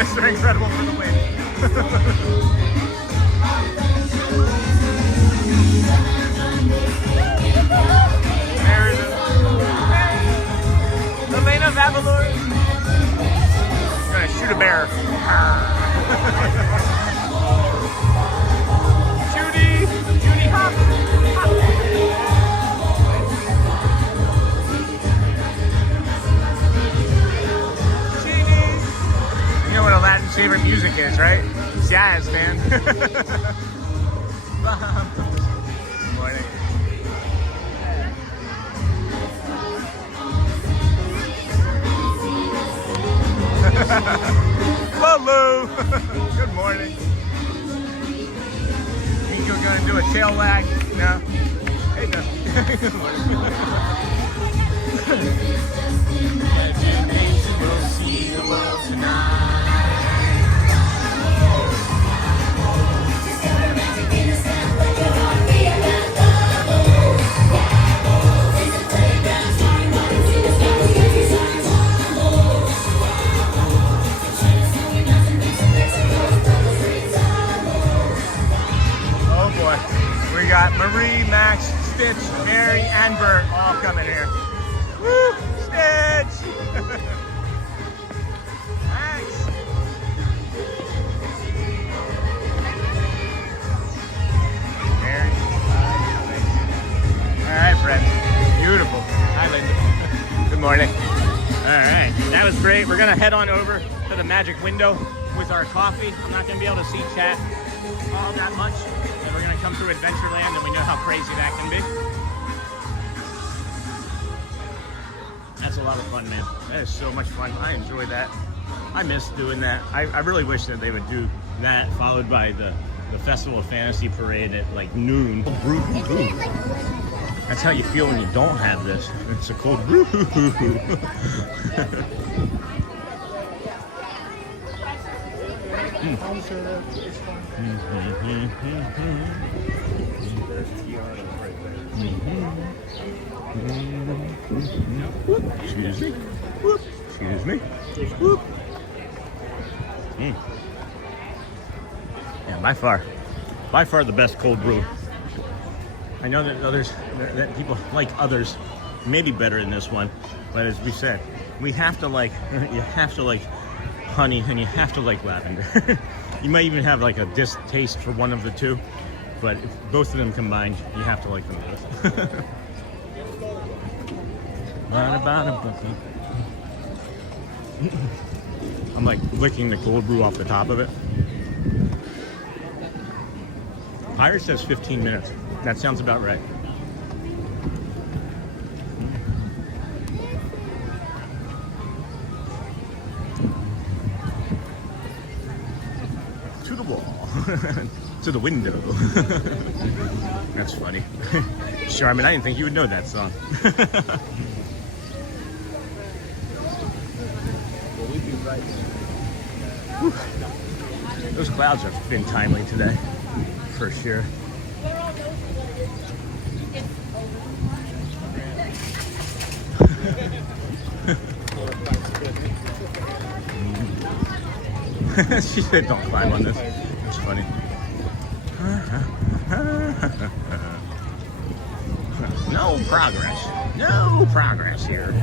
Mr. Incredible for the win. There it is. Elena Vavalor. I'm gonna shoot a bear. Judy hop. You know what Aladdin's favorite music is, right? Jazz, man. Good morning. Hello. Good morning. Think you're gonna do a tail wag? No. Hey, no. Good morning. We'll see the world tonight. We got Marie, Max, Stitch, Mary, and Bert all coming here. Woo! Stitch! Max! Mary. Alright, friends. Beautiful. Hi, Linda. Good morning. Alright, that was great. We're going to head on over to the magic window with our coffee. I'm not going to be able to see chat all that much. And we're going to come through Adventureland, and we know how crazy that can be. That's a lot of fun, man. That is so much fun. I enjoy that. I miss doing that. I really wish that they would do that, followed by the Festival of Fantasy Parade at like noon. That's how you feel when you don't have this. It's a cold brew. Excuse me. Excuse me. Yeah, by far the best cold brew. I know that that people like others maybe better than this one, but as we said, we have to like, you have to like honey and you have to like lavender. You might even have like a distaste for one of the two, but if both of them combined, you have to like them both. I'm like licking the cold brew off the top of it. Iris says 15 minutes. That sounds about right. To the wall. To the window. That's funny. Charmin, I didn't think you would know that song. Those clouds have been timely today, for sure. She said don't climb on this. It's funny. No progress. No progress here.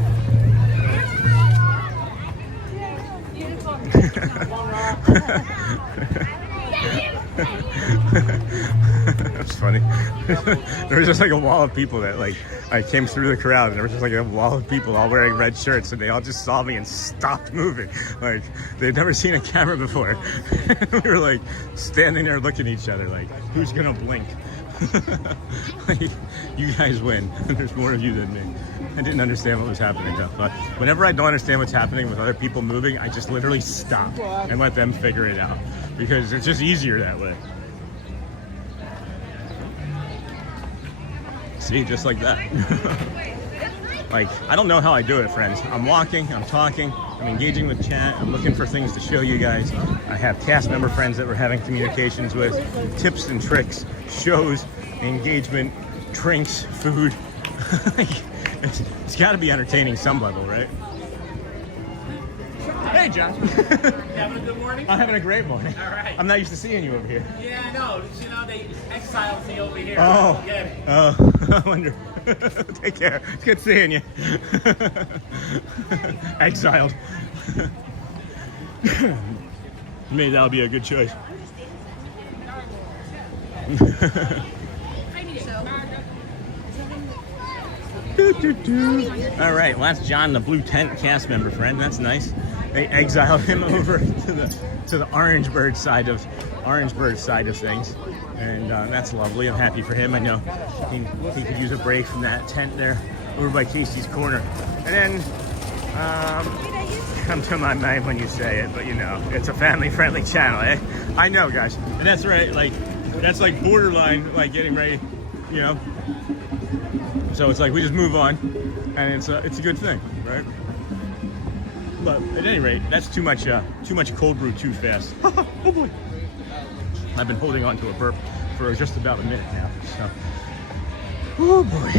That's funny. There was just like a wall of people that like I came through the crowd, and there was just like a wall of people all wearing red shirts, and they all just saw me and stopped moving. Like they'd never seen a camera before. We were like standing there looking at each other like, who's gonna blink? Like, you guys win. There's more of you than me. I didn't understand what was happening though. But whenever I don't understand what's happening with other people moving, I just literally stop and let them figure it out, because it's just easier that way. See, just like that. Like, I don't know how I do it, friends. I'm walking, I'm talking, I'm engaging with chat, I'm looking for things to show you guys. I have cast member friends that we're having communications with, tips and tricks, shows, engagement, drinks, food. It's got to be entertaining some level, right? Hey, John. Having a good morning? I'm having a great morning. All right. I'm not used to seeing you over here. Yeah, I know. You know, they exiled me over here. Oh, Oh, I wonder. Take care. It's good seeing you. Exiled. Maybe that'll be a good choice. All right, well, that's John, the blue tent cast member friend. That's nice. They exiled him over to the Orangeburg side of things, and that's lovely. I'm happy for him. I know he could use a break from that tent there over by Casey's Corner. And then come to my mind when you say it, but you know, it's a family-friendly channel, eh? I know, guys, and that's right. Like, that's like borderline, like getting ready, you know. So it's like we just move on, and it's a good thing, right? But at any rate, that's too much cold brew too fast. Oh boy! I've been holding on to a burp for just about a minute now. So, oh boy!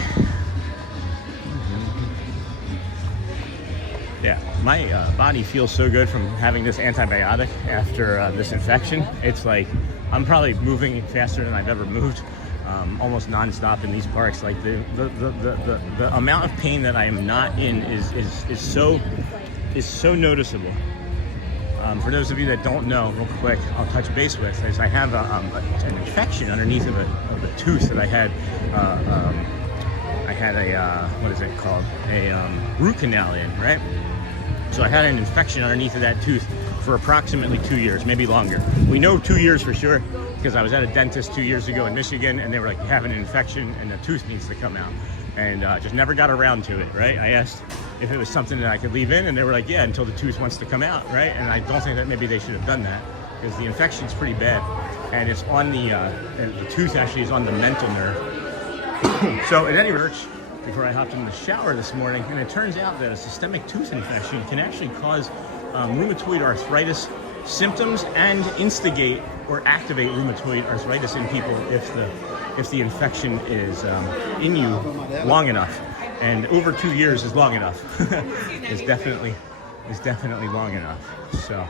Yeah, my body feels so good from having this antibiotic after this infection. It's like I'm probably moving faster than I've ever moved. Almost non-stop in these parks. Like the amount of pain that I am not in is so noticeable. For those of you that don't know, real quick, I'll touch base with is I have an infection underneath of a tooth that I had. I had a what is it called? A root canal in, right? So I had an infection underneath of that tooth for approximately 2 years, maybe longer. We know 2 years for sure, because I was at a dentist 2 years ago in Michigan, and they were like, you have an infection and the tooth needs to come out. And just never got around to it, right? I asked if it was something that I could leave in, and they were like, yeah, until the tooth wants to come out, right? And I don't think that maybe they should have done that, because the infection's pretty bad. And it's on the tooth actually is on the mental nerve. So at any rate, before I hopped in the shower this morning, and it turns out that a systemic tooth infection can actually cause rheumatoid arthritis symptoms and instigate or activate rheumatoid arthritis in people if the infection is in you long enough. And over 2 years is long enough. is definitely long enough. So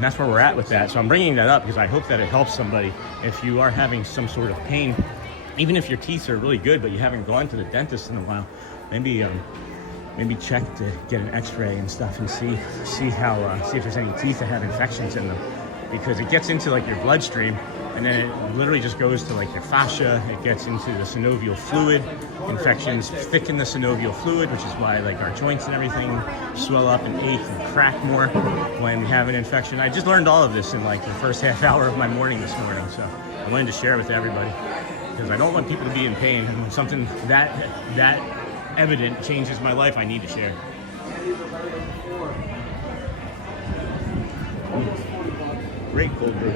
that's where we're at with that. So I'm bringing that up because I hope that it helps somebody if you are having some sort of pain, even if your teeth are really good but you haven't gone to the dentist in a while. Maybe check to get an x-ray and stuff and see if there's any teeth that have infections in them, because it gets into like your bloodstream and then it literally just goes to like your fascia. It gets into the synovial fluid. Infections thicken the synovial fluid, which is why like our joints and everything swell up and ache and crack more when we have an infection. I just learned all of this in like the first half hour of my morning this morning, so I wanted to share it with everybody because I don't want people to be in pain. And when something that evident changes my life, I need to share. Great cold brew.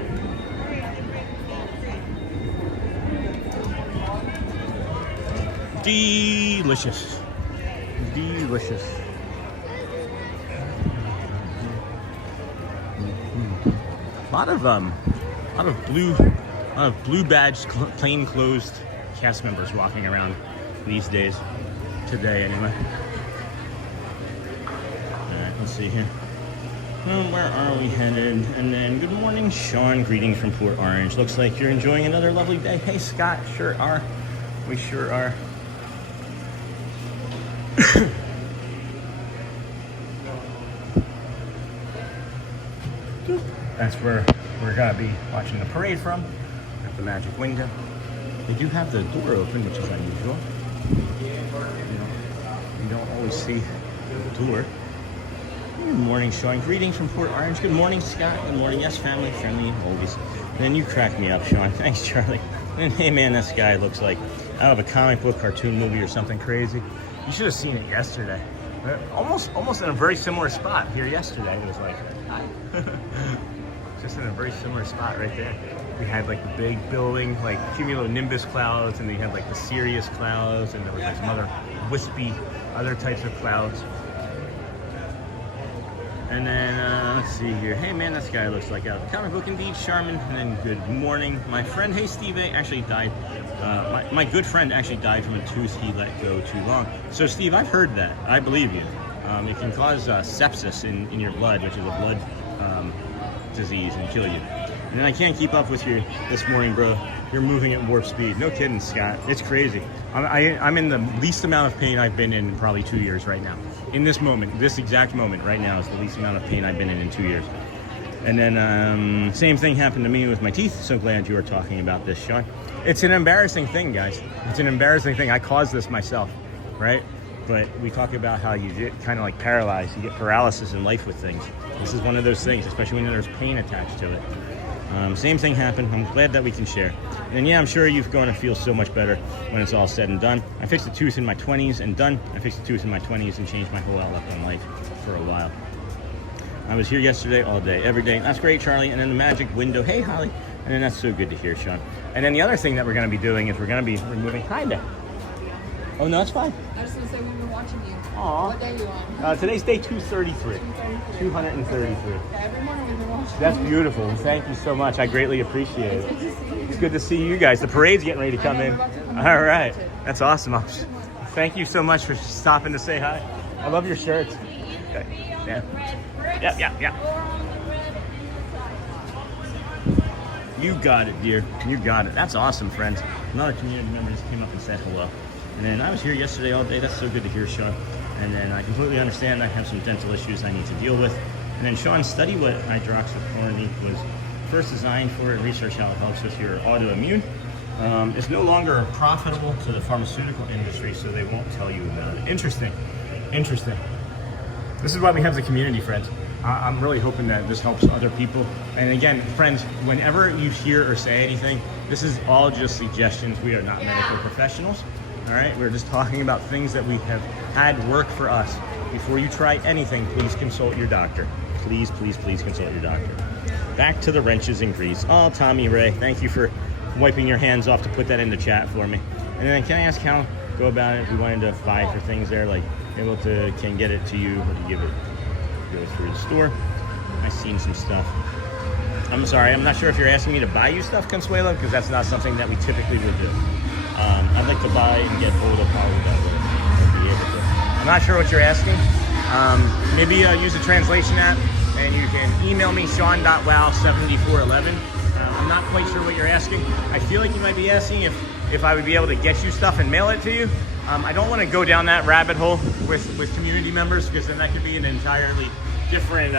Delicious. Delicious. A lot of blue badged, plain-clothes cast members walking around these days. Today, anyway. Alright, let's see here. Where are we headed? And then, good morning, Sean. Greetings from Port Orange. Looks like you're enjoying another lovely day. Hey, Scott. Sure are. We sure are. That's where we're going to be watching the parade from, at the magic window. They do have the door open, which is unusual. You don't always see the door. Good morning, Sean. Greetings from Port Orange. Good morning, Scott. Good morning. Yes, family, friendly, always. Then you crack me up, Sean. Thanks, Charlie. And hey, man, this guy looks like out of a comic book, cartoon movie, or something crazy. You should have seen it yesterday. Almost in a very similar spot here yesterday. It was like, hi. Just in a very similar spot right there. We had like the big billowing, like cumulonimbus clouds, and they had like the Sirius clouds, and there was like some other wispy, other types of clouds. And then, let's see here. Hey man, this guy looks like a comic book indeed, Charmin. And then good morning. My friend, hey Steve, actually died. My good friend actually died from a tooth he let go too long. So Steve, I've heard that. I believe you. It can cause sepsis in your blood, which is a blood disease, and kill you. And then I can't keep up with you this morning, bro. You're moving at warp speed. No kidding, Scott. It's crazy. I'm in the least amount of pain I've been in probably 2 years right now. In this moment, this exact moment right now is the least amount of pain I've been in 2 years. And then same thing happened to me with my teeth. So glad you were talking about this, Sean. It's an embarrassing thing, guys. It's an embarrassing thing. I caused this myself, right? But we talk about how you get kind of like paralyzed. You get paralysis in life with things. This is one of those things, especially when there's pain attached to it. Same thing happened. I'm glad that we can share. And yeah, I'm sure you're going to feel so much better when it's all said and done. I fixed a tooth in my 20s and done. I fixed a tooth in my 20s and changed my whole outlook on life for a while. I was here yesterday, all day, every day. That's great, Charlie. And then the magic window. Hey, Holly. And then that's so good to hear, Sean. And then the other thing that we're going to be doing is we're going to be removing... Hi there. Oh, no, it's fine. I was going to say we've been watching you. Aw. What day are you on? Today's day 233. 233. Every morning we've been watching That's beautiful. Thank you so much. I greatly appreciate it. It's good to see you guys. The parade's getting ready to come in. All right. That's awesome. Thank you so much for stopping to say hi. I love your shirts. Okay. Yeah. You got it, dear. You got it. That's awesome, friends. Another community member just came up and said hello. And then I was here yesterday all day. That's so good to hear, Sean. And then I completely understand I have some dental issues I need to deal with. And then Sean, study what hydroxychloroquine was first designed for and research how it helps with your autoimmune. It's no longer profitable to the pharmaceutical industry, so they won't tell you about it. Interesting. This is why we have the community, friends. I'm really hoping that this helps other people. And again, friends, whenever you hear or say anything, this is all just suggestions. We are not medical professionals. All right, we're just talking about things that we have had work for us. Before you try anything, please consult your doctor. Please consult your doctor. Back to the wrenches and grease. Oh, Tommy Ray, thank you for wiping your hands off to put that in the chat for me. And then can I ask how go about it? If we wanted to buy for things there, like able to can get it to you or to give it, go through the store. I've seen some stuff. I'm sorry, I'm not sure if you're asking me to buy you stuff, Consuelo, because that's not something that we typically would do. I'd like to buy and get hold of Holly that way. I'd be able to. I'm not sure what you're asking. Maybe use the translation app, and you can email me, sean.wow7411. I'm not quite sure what you're asking. I feel like you might be asking if I would be able to get you stuff and mail it to you. I don't want to go down that rabbit hole with community members, because then that could be an entirely different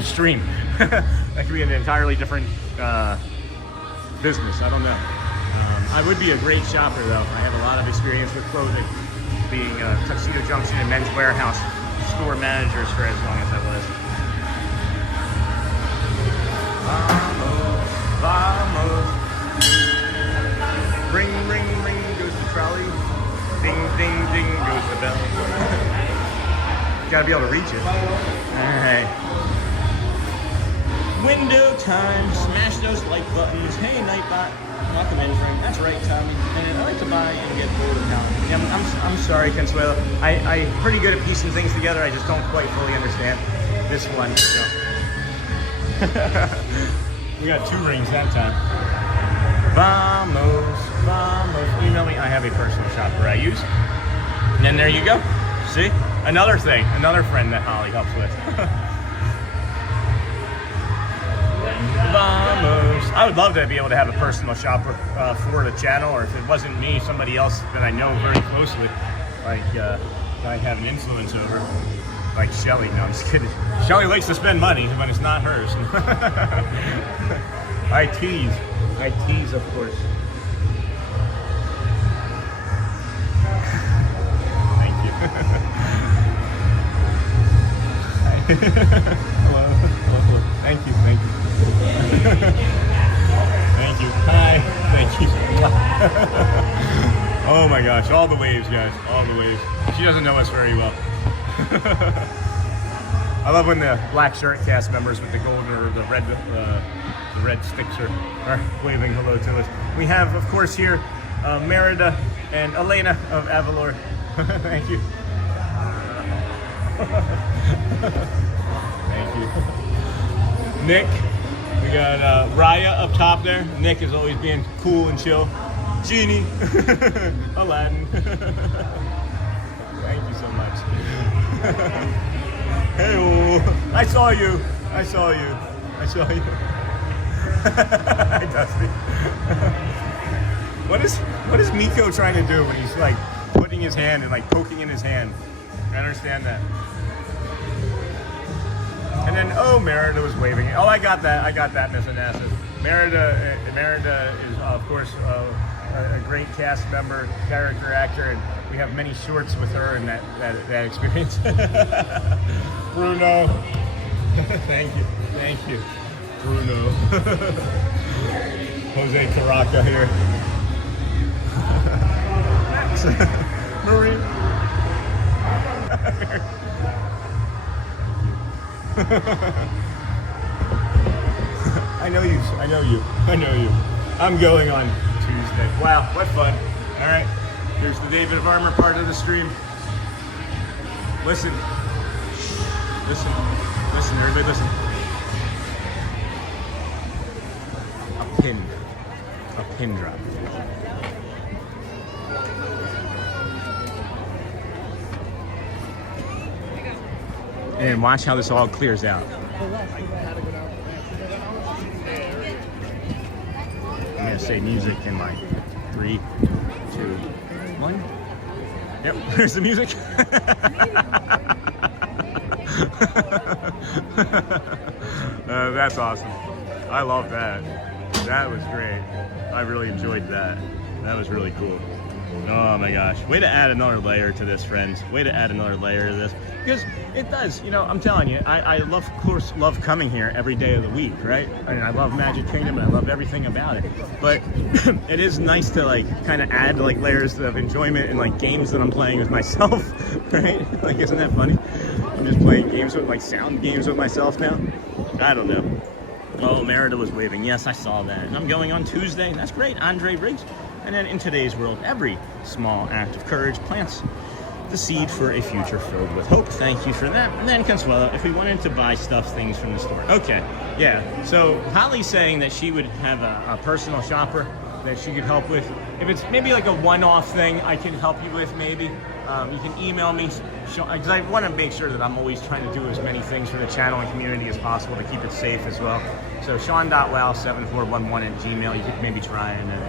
stream. That could be an entirely different business. I don't know. I would be a great shopper though. I have a lot of experience with clothing, being a Tuxedo Junction and Men's Warehouse store managers for as long as I was. Vamos, vamos. Ring, ring, ring goes the trolley. Ding, ding, ding goes the bell. Gotta be able to reach it. Alright. Window time. Smash those like buttons. Hey, Nightbot. Welcome in, friend. That's right, Tommy. And I like to buy and get food of talent. Yeah, I'm sorry, Consuelo. I'm pretty good at piecing things together. I just don't quite fully understand this one. So. We got 2 rings that time. Vamos, vamos. Email me. I have a personal shopper I use. And then there you go. See? Another thing. Another friend that Holly helps with. Vamos. I would love to be able to have a personal shopper for the channel, or if it wasn't me, somebody else that I know very closely, like I have an influence over, like Shelly. No, I'm just kidding. Shelly likes to spend money when it's not hers. I tease, of course. Thank you. Hello. Thank you. Thank you. Hi. Thank you. Oh my gosh, all the waves, guys. All the waves. She doesn't know us very well. I love when the black shirt cast members with the golden or the red sticks are waving hello to us. We have, of course, here Merida and Elena of Avalor. Thank you. Thank you. Nick. We got Raya up top there. Nick is always being cool and chill. Genie. Aladdin. Thank you so much. Hey, I saw you. Hi, Dusty. What is Miko trying to do when he's like putting his hand and like poking in his hand? I understand that. And then, oh, Merida was waving. Oh, I got that, Miss Anastas. Merida is, of course, a great cast member, character actor, and we have many shorts with her and that experience. Bruno. Thank you. Bruno. Jose Caraca here. Marie. I know you. I'm going on Tuesday. Wow, what fun. All right, here's the David of Armor part of the stream. Listen, everybody listen. A pin drop. And watch how this all clears out. I'm gonna say music in like 3, 2, 1. Yep, there's the music. That's awesome. I love that. That was great. I really enjoyed that. That was really cool. Oh my gosh. Way to add another layer to this, friends. Way to add another layer to this. Because it does, you know, I'm telling you, I love, of course, love coming here every day of the week, right? I mean, I love Magic Kingdom and I love everything about it. But it is nice to like kind of add like layers of enjoyment and like games that I'm playing with myself, right? Like, isn't that funny? I'm just playing games with like sound games with myself now. I don't know. Oh, Merida was waving. Yes, I saw that. And I'm going on Tuesday. That's great. Andre Briggs. And then in today's world, every small act of courage plants the seed for a future filled with hope. Thank you for that. And then Consuelo, if we wanted to buy things from the store. Okay, yeah. So Holly's saying that she would have a personal shopper that she could help with. If it's maybe like a one-off thing I can help you with, maybe. You can email me, because I want to make sure that I'm always trying to do as many things for the channel and community as possible to keep it safe as well. So Sean.wow7411 @gmail, you could maybe try. And then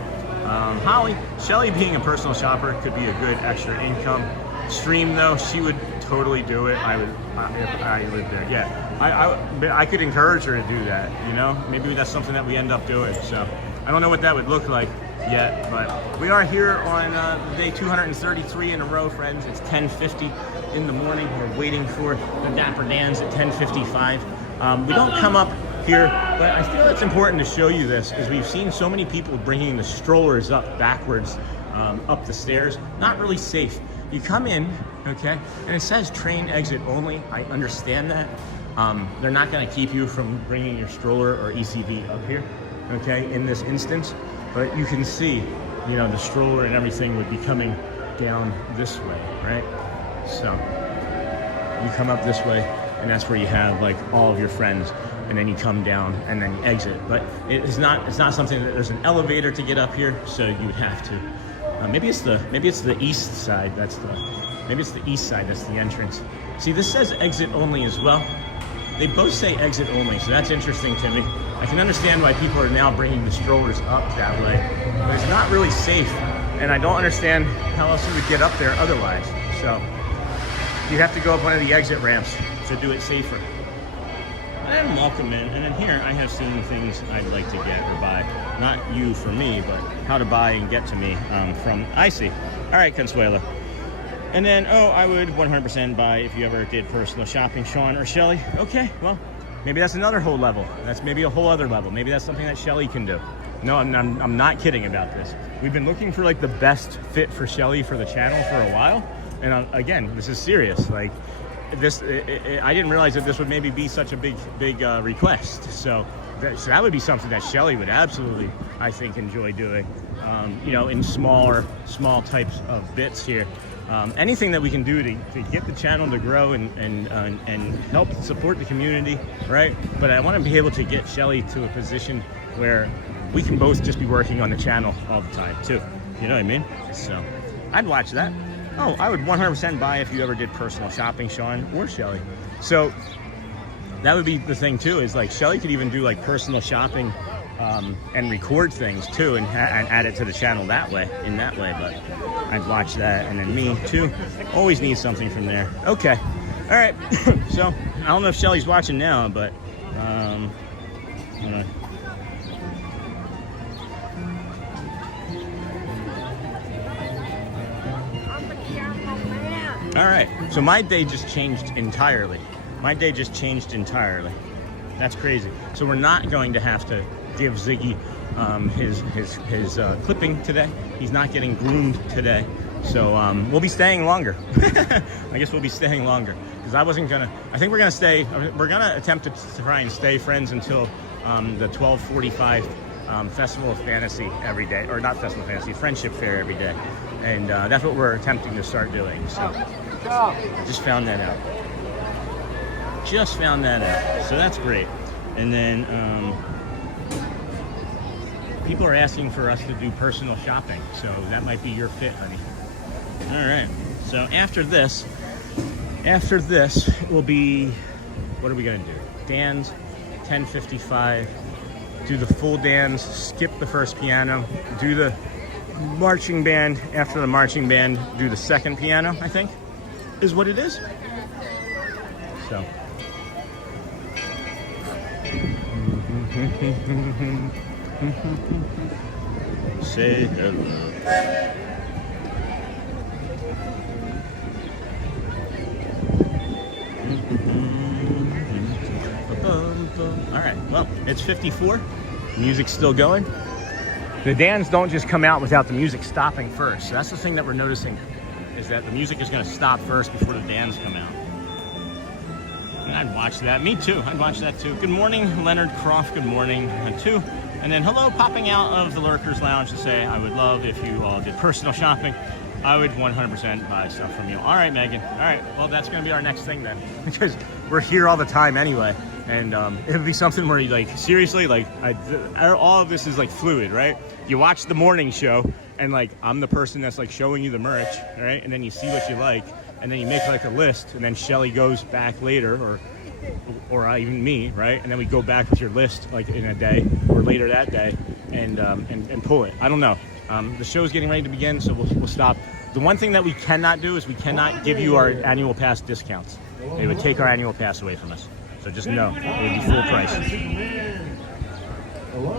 Holly, Shelly being a personal shopper could be a good extra income stream though. She would totally do it. I would if I lived there. Yeah. I could encourage her to do that, you know? Maybe that's something that we end up doing. So I don't know what that would look like yet, but we are here on day 233 in a row, friends. It's 10:50 in the morning. We're waiting for the Dapper Dans at 10:55. We don't come up here, but I feel it's important to show you this, as we've seen so many people bringing the strollers up backwards, up the stairs. Not really safe. You come in, okay, and it says train exit only. I understand that. They're not going to keep you from bringing your stroller or ECV up here, okay, in this instance. But you can see, you know, the stroller and everything would be coming down this way, right? So you come up this way, and that's where you have like all of your friends, and then you come down and then you exit. But it's not something that there's an elevator to get up here, so you would have to. Maybe it's the east side. Maybe it's the east side. That's the entrance. See, this says exit only as well. They both say exit only, so that's interesting to me. I can understand why people are now bringing the strollers up that way, but it's not really safe, and I don't understand how else you would get up there otherwise. So you have to go up one of the exit ramps to do it safer. And welcome in. And then here I have seen things I'd like to get or buy. Not you for me, but how to buy and get to me from Icy. All right, Consuela. And then, I would 100% buy if you ever did personal shopping, Sean or Shelly. Okay, well, maybe that's another whole level. That's maybe a whole other level. Maybe that's something that Shelly can do. No, I'm not kidding about this. We've been looking for like the best fit for Shelly for the channel for a while. And again, this is serious. Like this, I didn't realize that this would maybe be such a big request. So that would be something that Shelly would absolutely, I think, enjoy doing. You know, in small types of bits here. Anything that we can do to get the channel to grow and help support the community, right? But I want to be able to get Shelly to a position where we can both just be working on the channel all the time too. You know what I mean? So I'd watch that. Oh, I would 100% buy if you ever did personal shopping, Sean or Shelly. So that would be the thing too, is like Shelly could even do like personal shopping and record things too and add it to the channel that way, but I'd watch that. And then me too, always need something from there. Okay, all right. So I don't know if Shelly's watching now, but all right, so my day just changed entirely. That's crazy. So we're not going to have to give Ziggy his clipping today. He's not getting groomed today. So we'll be staying longer. I guess we'll be staying longer because I think we're gonna attempt to try and stay friends until the 12:45 Festival of Fantasy every day, or not Festival of Fantasy, Friendship Faire every day. And that's what we're attempting to start doing. So just found that out. So that's great. And then people are asking for us to do personal shopping, so that might be your fit, honey. All right, so after this will be, what are we gonna do? Dans, 10:55, do the full dans, skip the first piano, do the marching band. After the marching band, do the second piano, I think, is what it is. So. Say hello. All right, well, it's 54. Music's still going. The dans don't just come out without the music stopping first. So that's the thing that we're noticing, is that the music is going to stop first before the dans come out. And I'd watch that. Me too. I'd watch that too. Good morning, Leonard Croft. Good morning, too. And then hello, popping out of the Lurkers Lounge to say, I would love if you all did personal shopping. I would 100% buy stuff from you. All right, Megan. All right. Well, that's going to be our next thing then, because we're here all the time anyway. And it would be something where you like, seriously, like all of this is like fluid, right? You watch the morning show and like, I'm the person that's like showing you the merch, right? And then you see what you like. And then you make like a list, and then Shelly goes back later, or even me, right? And then we go back with your list like in a day or later that day, and pull it. I don't know. The show's getting ready to begin, so we'll stop. The one thing that we cannot do is we cannot give you our annual pass discounts. They would take our annual pass away from us. So just know, it would be full price.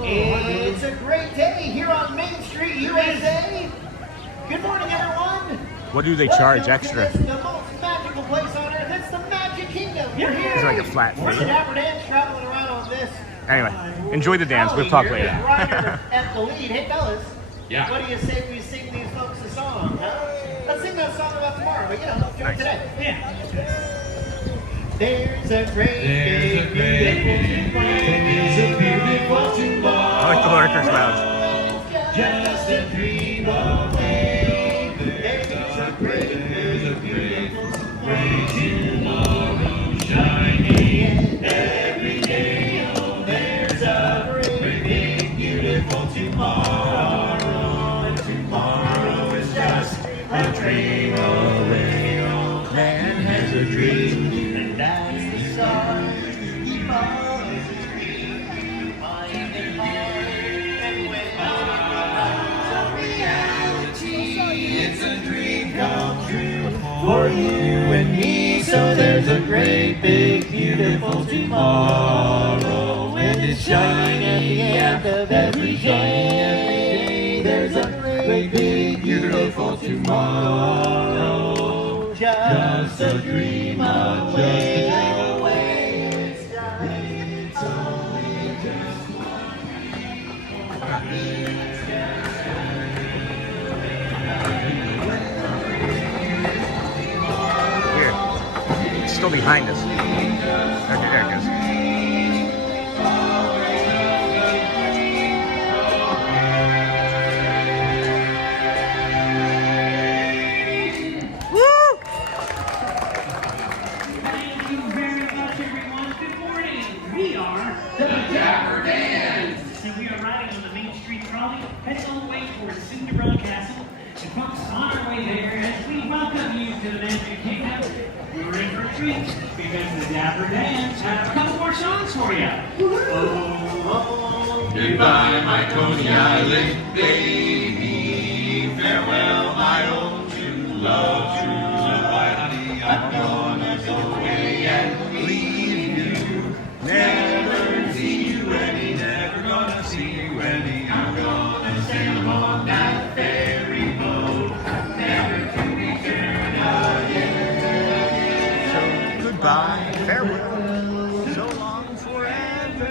It's a great day here on Main Street, USA. Good morning, everyone. What do they charge Welcome extra? to this, the most magical place on earth. It's the Magic Kingdom. We're here. Is it like a flat We're fee? the Dapper Dans traveling around on this. Anyway, enjoy the dance. We'll talk later. Ryder at the lead. Hey, fellas. Yeah. What do you say we sing these folks a song? Huh? Let's sing that song about tomorrow, but let's do it today. Yeah. There's a great beautiful tomorrow. I like the Lurkers Lounge. Just a dream away. There's a great beautiful tomorrow shining every day. Oh, there's a great big beautiful tomorrow. And tomorrow is just a dream away. Oh, man has a dream. That's the stars he follows his dream, mind and heart, and when it becomes a reality, it's a dream come true for you and me. So there's a great, big, beautiful tomorrow, and it's shining at the end of every day. There's a great, big, beautiful tomorrow. Just a dream away, away. It's only just Here. It's still behind us. Okay, there it goes. Thank you very much, everyone. Good morning. We are the Dapper Dans. And we are riding on the Main Street trolley, heading all the way towards Cinderella Castle. And folks, on our way there, as we welcome you to the Magic Kingdom, we're in for a treat because the Dapper Dans have a couple more songs for you. Goodbye, my Coney Island baby. Farewell, my own true love, honey. I'm gonna go away and leave you. Never see you any, never gonna see you any. I'm gonna sail on that ferry boat, never to return again. So goodbye, farewell, so long forever.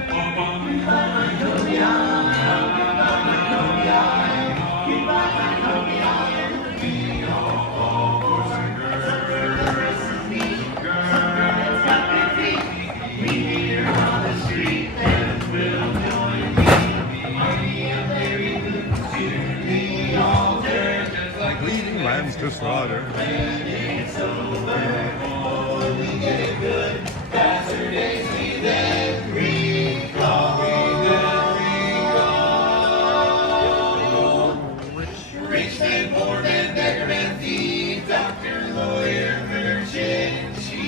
Leaving lands to slaughter. Rich man, poor man, beggar man, thief, doctor, lawyer, merchant, chief.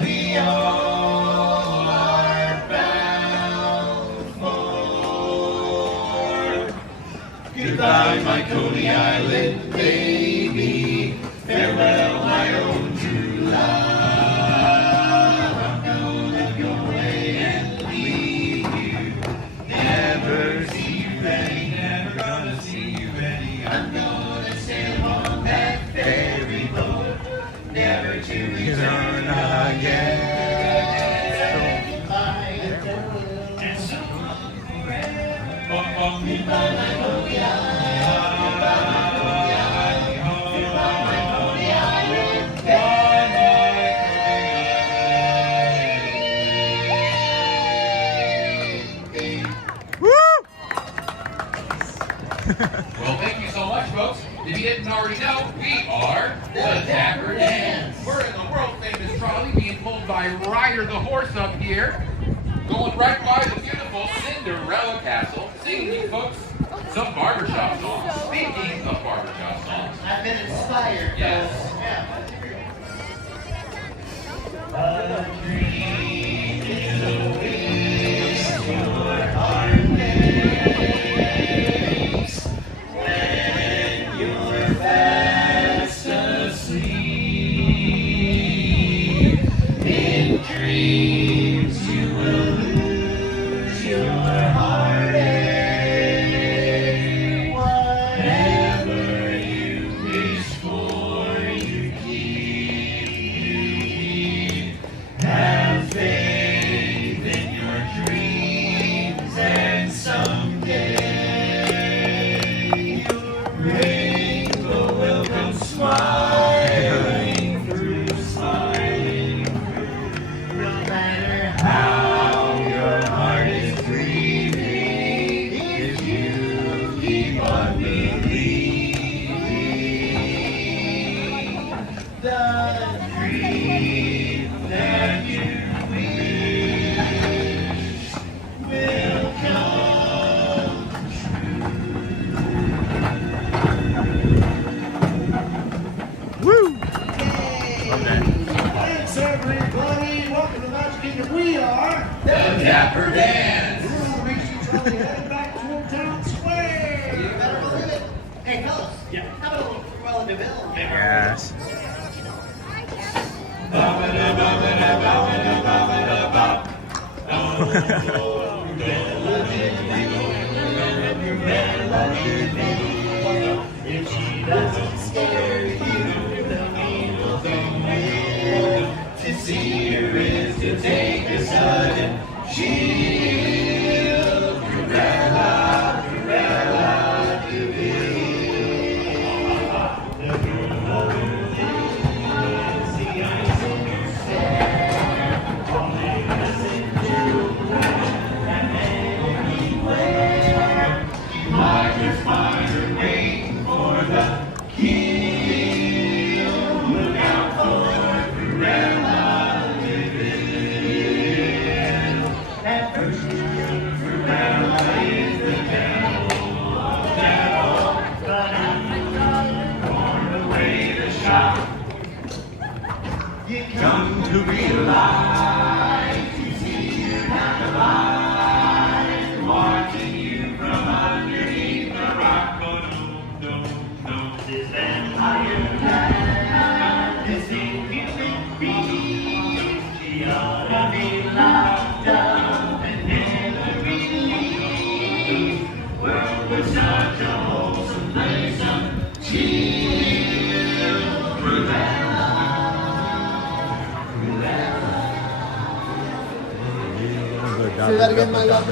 We all are bound for. Goodbye, my Coney Island baby. Farewell, my own true love. I'm gonna go away and leave you. Never see you any, never gonna see you any. I'm gonna sail on that ferry boat, never to return again. And so long forever. Goodbye, my Coney Island. Goodbye, my Coney Island. Goodbye, my Coney Island. Well, thank you so much, folks. If you didn't already know, we are the Dapper Dans. We're in the world famous trolley being pulled by Ryder the horse up here, going right by the beautiful Cinderella Castle, singing you folks some barbershop songs. Speaking of barbershop songs, I've been inspired. yes. A dream is a wish your heart makes when you're fast asleep. Dapper Dans. Back toward Town Square. You better believe it. Hey, fellas. Yeah. How about a little Cruella de Vil? Yes. If she doesn't scare you, the angel thing to see her is to take a sudden shield. Cruella, Cruella de Vil. The girl is the ice in her stare. Only listen to that anywhere. You might just find her waiting for the kill. Look out for Cruella de Vil. At first, Cruella is the devil, but I'm born away the shock. You come to realize you see you're not alive, watching you from underneath the rock. Oh no, no, no, this vampire land, this inhuman beast, she ought to be locked up and never released. World was such a wholesome place, chill, Cruella. Say that again, my love.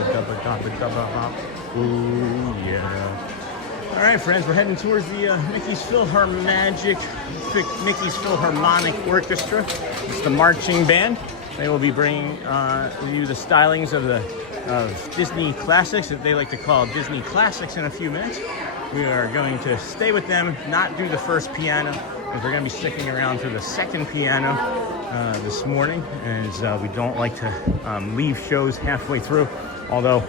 Ooh, yeah. All right, friends, we're heading towards the Mickey's Philharmonic Orchestra. It's the marching band. They will be bringing you the stylings of Disney classics that they like to call Disney classics in a few minutes. We are going to stay with them, not do the first piano, because we're going to be sticking around for the second piano this morning, as we don't like to leave shows halfway through. Although,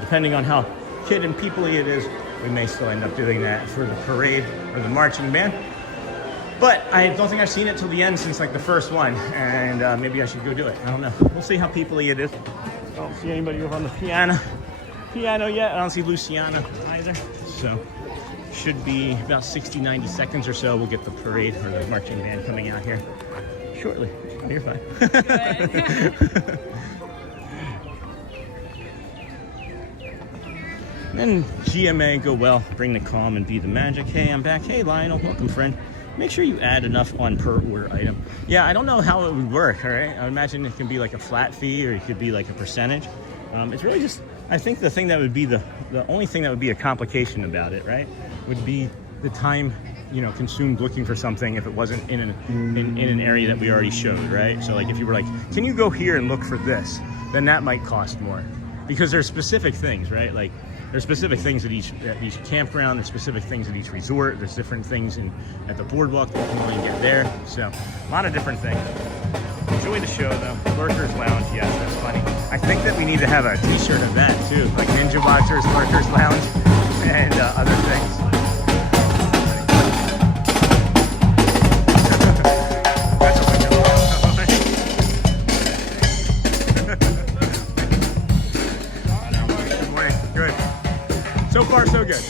depending on how kid and people-y it is, we may still end up doing that for the parade or the marching band. But I don't think I've seen it till the end since like the first one, and maybe I should go do it. I don't know. We'll see how people-y it is. I don't see anybody over on the piano yet. I don't see Luciana either. So should be about 60-90 seconds or so. We'll get the parade or the marching band coming out here shortly. Oh, you're fine. Then GMA, go well, bring the calm and be the magic. Hey, I'm back. Hey, Lionel, welcome, friend. Make sure you add enough on per order item. Yeah, I don't know how it would work, all right? I imagine it can be like a flat fee or it could be like a percentage. It's really just, I think the thing that would be the only thing that would be a complication about it, right, would be the time, you know, consumed looking for something if it wasn't in an area that we already showed, right? So like if you were like, can you go here and look for this? Then that might cost more, because there's specific things, right? Like there's specific things at each campground, there's specific things at each resort, there's different things at the boardwalk that you can really get there. So a lot of different things. Enjoy the show though. Lurkers Lounge, yes, that's funny. I think that we need to have a t-shirt of that too, like Ninja Watchers, Lurkers Lounge, and other things. Good morning, good. So far, so good.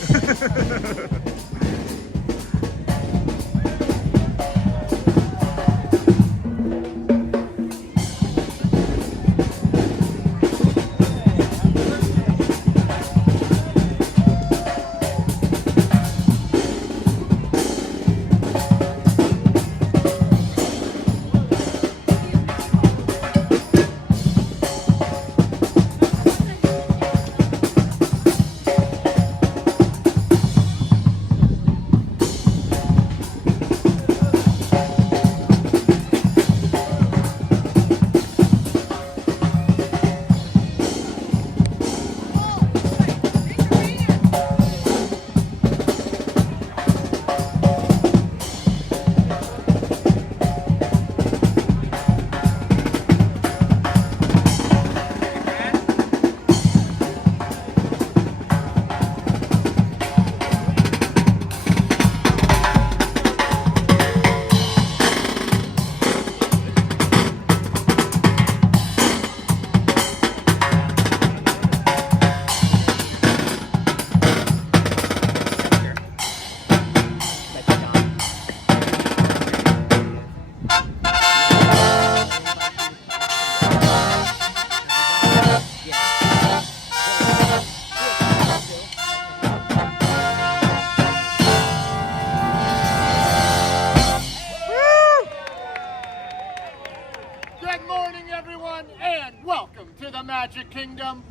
Magic Kingdom.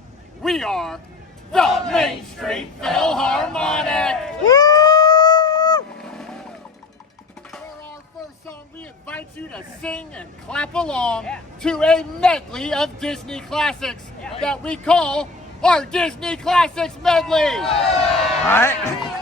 We are the Main Street Philharmonic. For our first song, we invite you to sing and clap along to a medley of Disney classics that we call our Disney Classics Medley. All right.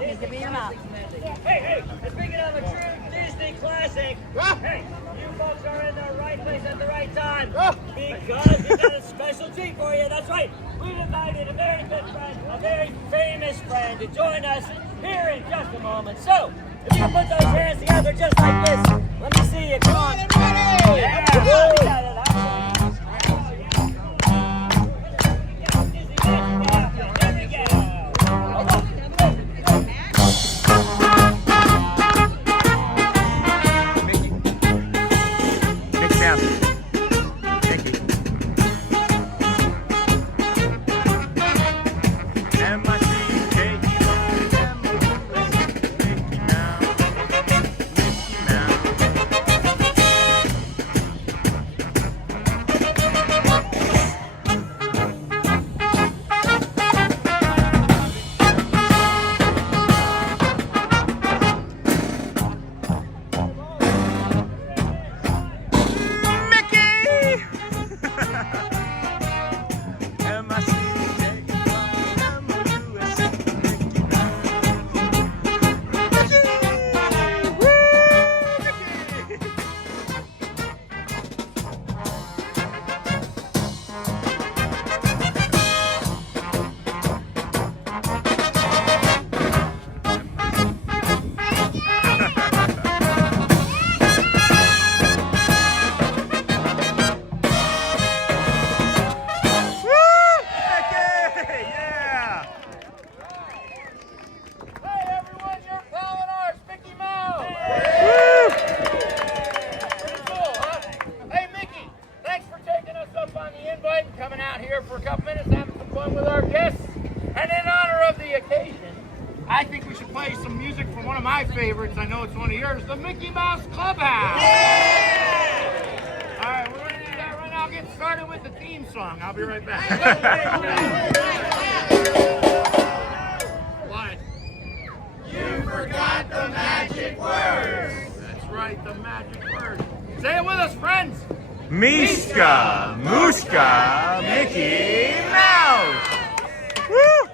with me. Give me your mouth. Hey, speaking of a true Disney classic, hey, you folks are in the right place at the right time because we've got a special treat for you. That's right. We've invited a very good friend, a very famous friend to join us here in just a moment. So, if you can put those hands together just like this, let me see you. Come on, everybody! Yeah! favorites. I know it's one of yours, the Mickey Mouse Clubhouse. Yeah! All right, we're going to do that right now. I'll get started with the theme song. I'll be right back. What? You forgot the magic words. That's right, the magic words. Say it with us, friends. Miska, Muska, Mickey Mouse. Woo!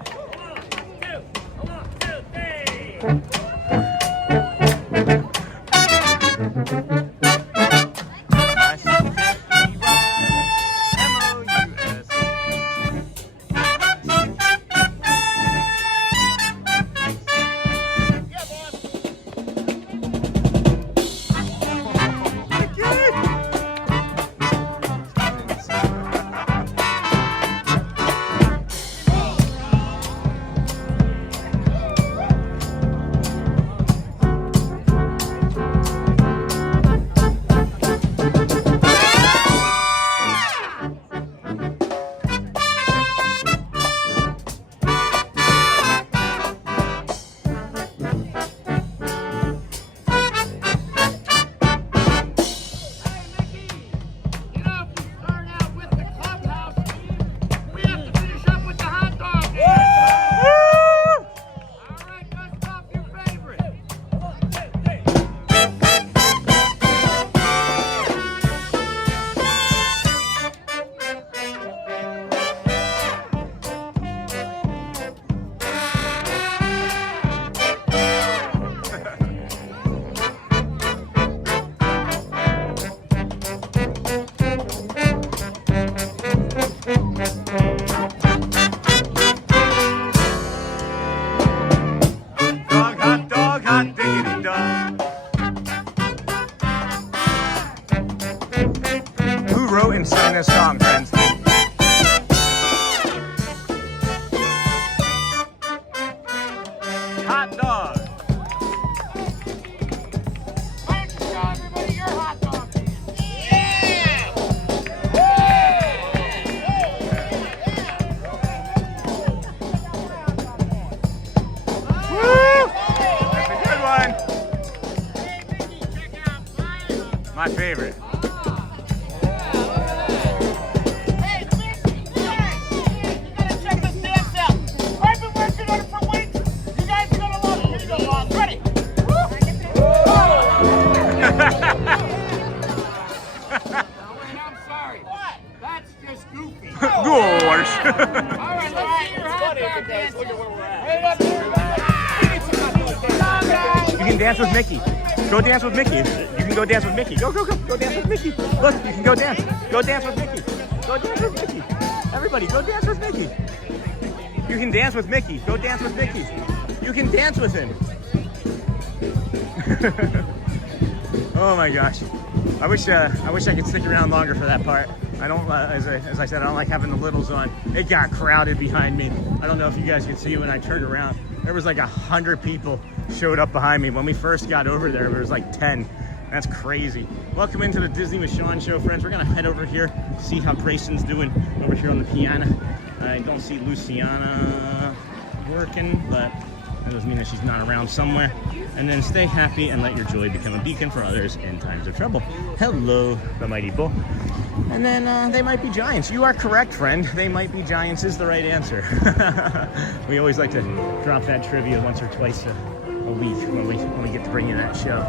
And sing this song, friends. Hot dog. Why don't you tell everybody your hot dog? Yeah! Woo! That's a good one. My favorite. Gosh. All right, let's see your hot dog dance. Look at where we're at. Right up here. dance with Mickey. Go dance with Mickey. You can go dance with Mickey. Go, go, go. Go dance with Mickey. Look, you can go dance. Go dance with Mickey. Go dance with Mickey. Everybody, go dance with Mickey. You can dance with Mickey. Go dance with Mickey. You can dance with him. Oh my gosh. I wish I could stick around longer for that part. I don't, as I said, I don't like having the littles on. It got crowded behind me. I don't know if you guys can see when I turned around. There was like 100 people showed up behind me. When we first got over there was like 10. That's crazy. Welcome into the Disney with Sean show, friends. We're gonna head over here, see how Grayson's doing over here on the piano. I don't see Luciana working, but that doesn't mean that she's not around somewhere. And then stay happy and let your joy become a beacon for others in times of trouble. Hello, the mighty bull. And then they might be giants. You are correct, friend. They might be giants is the right answer. We always like to drop that trivia once or twice a week when we get to bring you that show.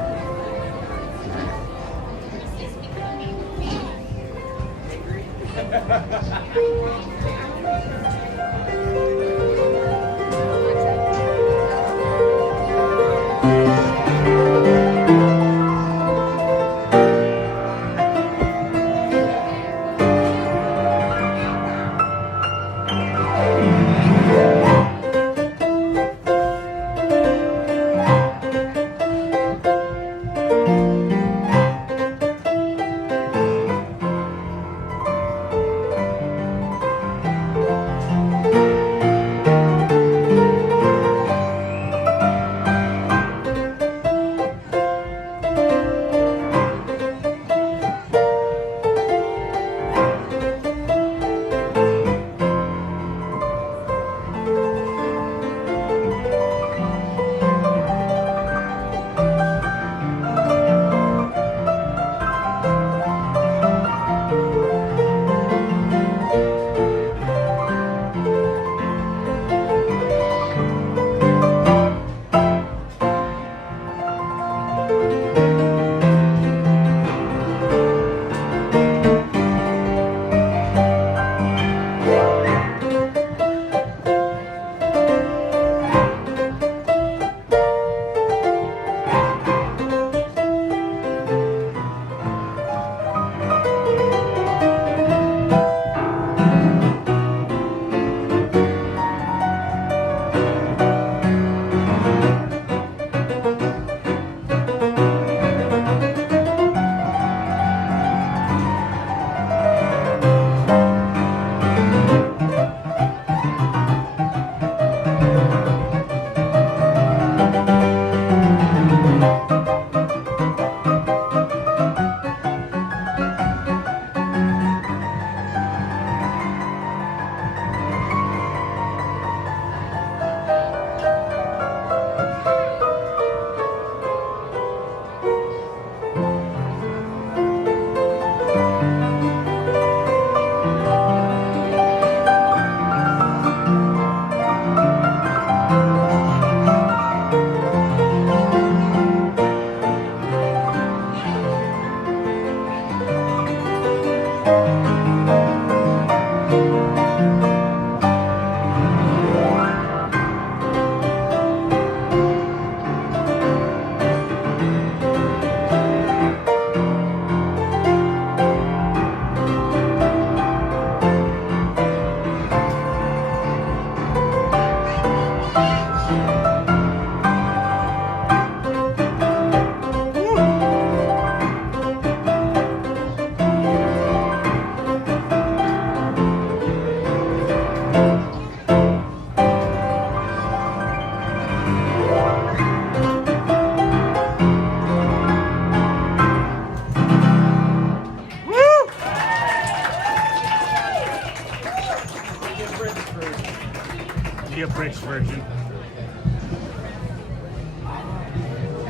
The abridged version.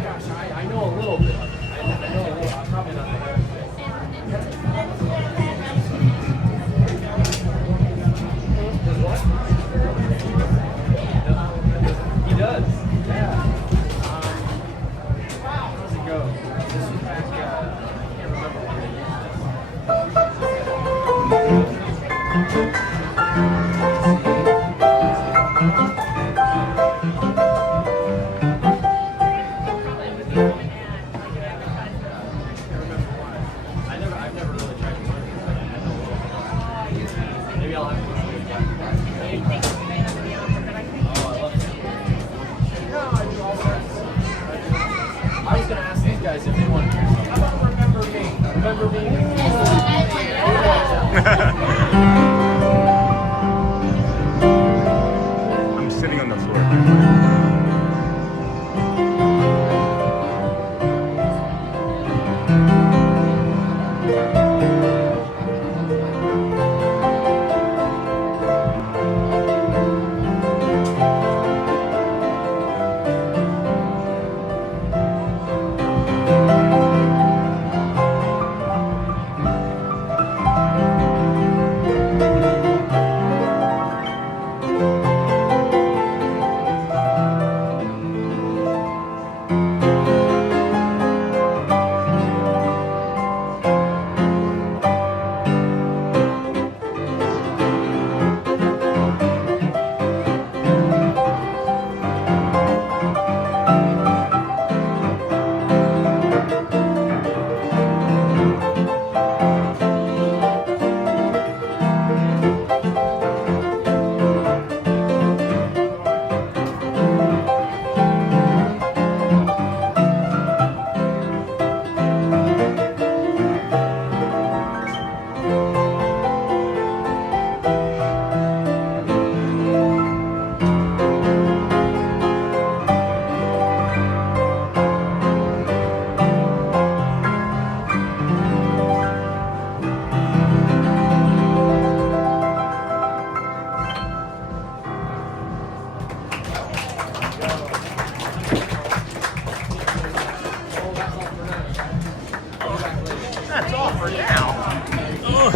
Gosh, I know a little bit. I know a little. I'm probably not the best. He does. Yeah. How does it go? This is back. I can't remember I'm sitting on the floor. That's all for now. Ugh.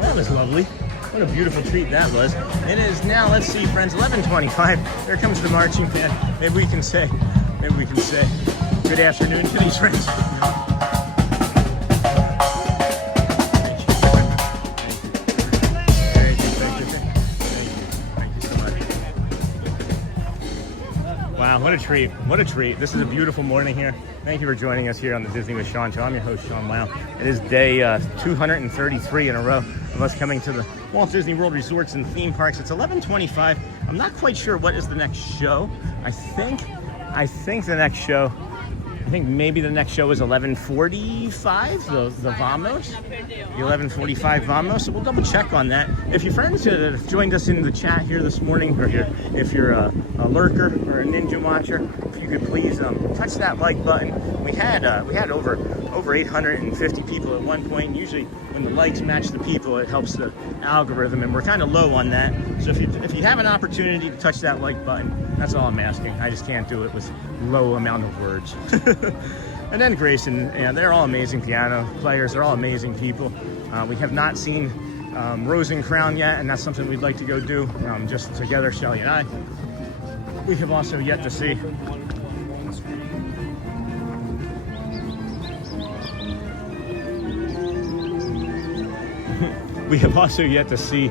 That was lovely. What a beautiful treat that was. It is now, let's see, friends, 11:25. There comes the marching band. Maybe we can say good afternoon to these friends. Wow, what a treat. What a treat. This is a beautiful morning here. Thank you for joining us here on the Disney with Sean Show. I'm your host, Sean Wow. It is day 233 in a row of us coming to the Walt Disney World resorts and theme parks. It's 11:25. I'm not quite sure what is the next show. I think the next show, maybe the next show is 11:45, the Vamos. The 11:45 Vamos. So we'll double check on that. If your friends have joined us in the chat here this morning, or if you're a lurker or a ninja watcher, if you could please touch that like button. We had over 850 people at one point. Usually when the likes match the people, it helps the algorithm, and we're kind of low on that. So if you have an opportunity to touch that like button, that's all I'm asking. I just can't do it with low amount of words. And then Grace and they're all amazing piano players. They're all amazing people. We have not seen Rose and Crown yet, and that's something we'd like to go do just together, Shelly and I. We have also yet to see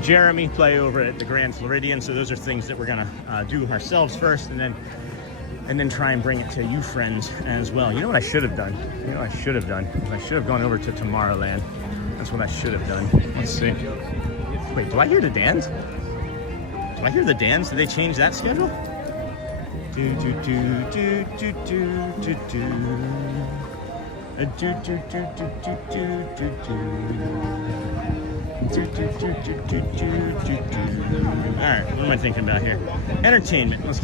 Jeremy play over at the Grand Floridian. So those are things that we're gonna do ourselves first, and then try and bring it to you friends as well. You know what I should have done? I should have gone over to Tomorrowland. That's what I should have done. Let's see. Wait, do I hear the Dans? Do I hear the Dans? Did they change that schedule? Do do do do do do do do. Do do do do do do do do. Alright, what am I thinking about here? Entertainment. Let's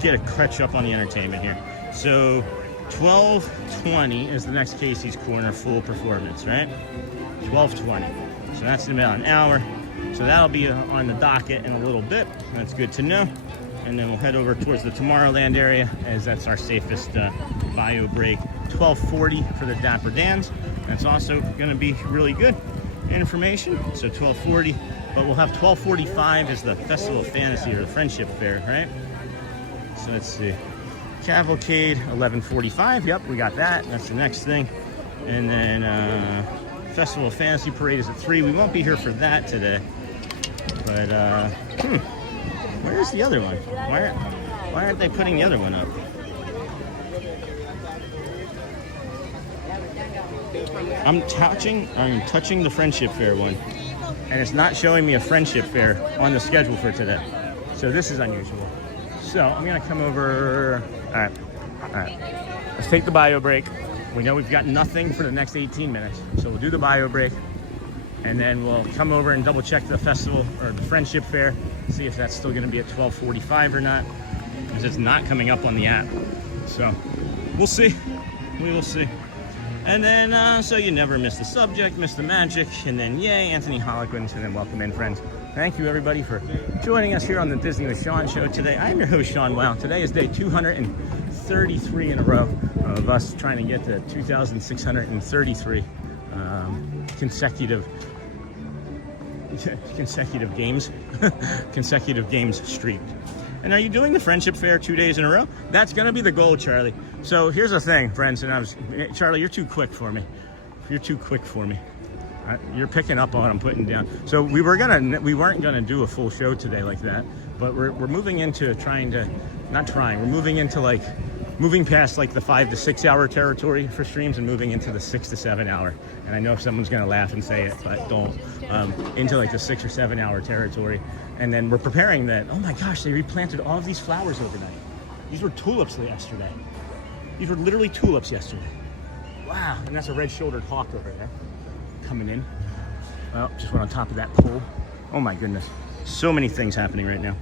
get a catch up on the entertainment here. So 12:20 is the next Casey's Corner full performance, right? 12:20. So that's in about an hour. So that'll be on the docket in a little bit. That's good to know. And then we'll head over towards the Tomorrowland area, as that's our safest bio break. 12:40 for the Dapper Dans. That's also going to be really good information. So 12:40, but we'll have 12:45 is the Festival of Fantasy, or the Friendship Faire, right? So let's see. Cavalcade, 11:45. Yep, we got that. That's the next thing. And then Festival of Fantasy Parade is at 3. We won't be here for that today. But where's the other one? Why aren't they putting the other one up? I'm touching the Friendship Faire one, and it's not showing me a Friendship Faire on the schedule for today. So this is unusual. So I'm gonna come over. All right. Let's take the bio break. We know we've got nothing for the next 18 minutes. So we'll do the bio break, and then we'll come over and double check the festival or the Friendship Fair, see if that's still gonna be at 12:45 or not, because it's not coming up on the app. So we'll see, we will see. And then, so you never miss the subject, miss the magic, and then yay, Anthony Holliquins, and then welcome in, friends. Thank you, everybody, for joining us here on the Disney with Sean show today. I'm your host, Sean Wow. Today is day 233 in a row of us trying to get to 2,633 consecutive games, consecutive games streaked. And are you doing the Friendship Fair 2 days in a row? That's gonna be the goal, Charlie. So here's the thing, friends, and Charlie, you're too quick for me. You're too quick for me. You're picking up on what I'm putting down. So we weren't gonna do a full show today like that, but we're moving into moving past like the 5 to 6 hour territory for streams and moving into the 6 to 7 hour. And I know someone's gonna laugh and say it, but don't. Into like the 6 or 7 hour territory. And then we're preparing that. Oh my gosh, they replanted all of these flowers overnight. These were tulips yesterday. These were literally tulips yesterday. Wow, and that's a red-shouldered hawk over there coming in. Well, just went on top of that pole. Oh my goodness. So many things happening right now.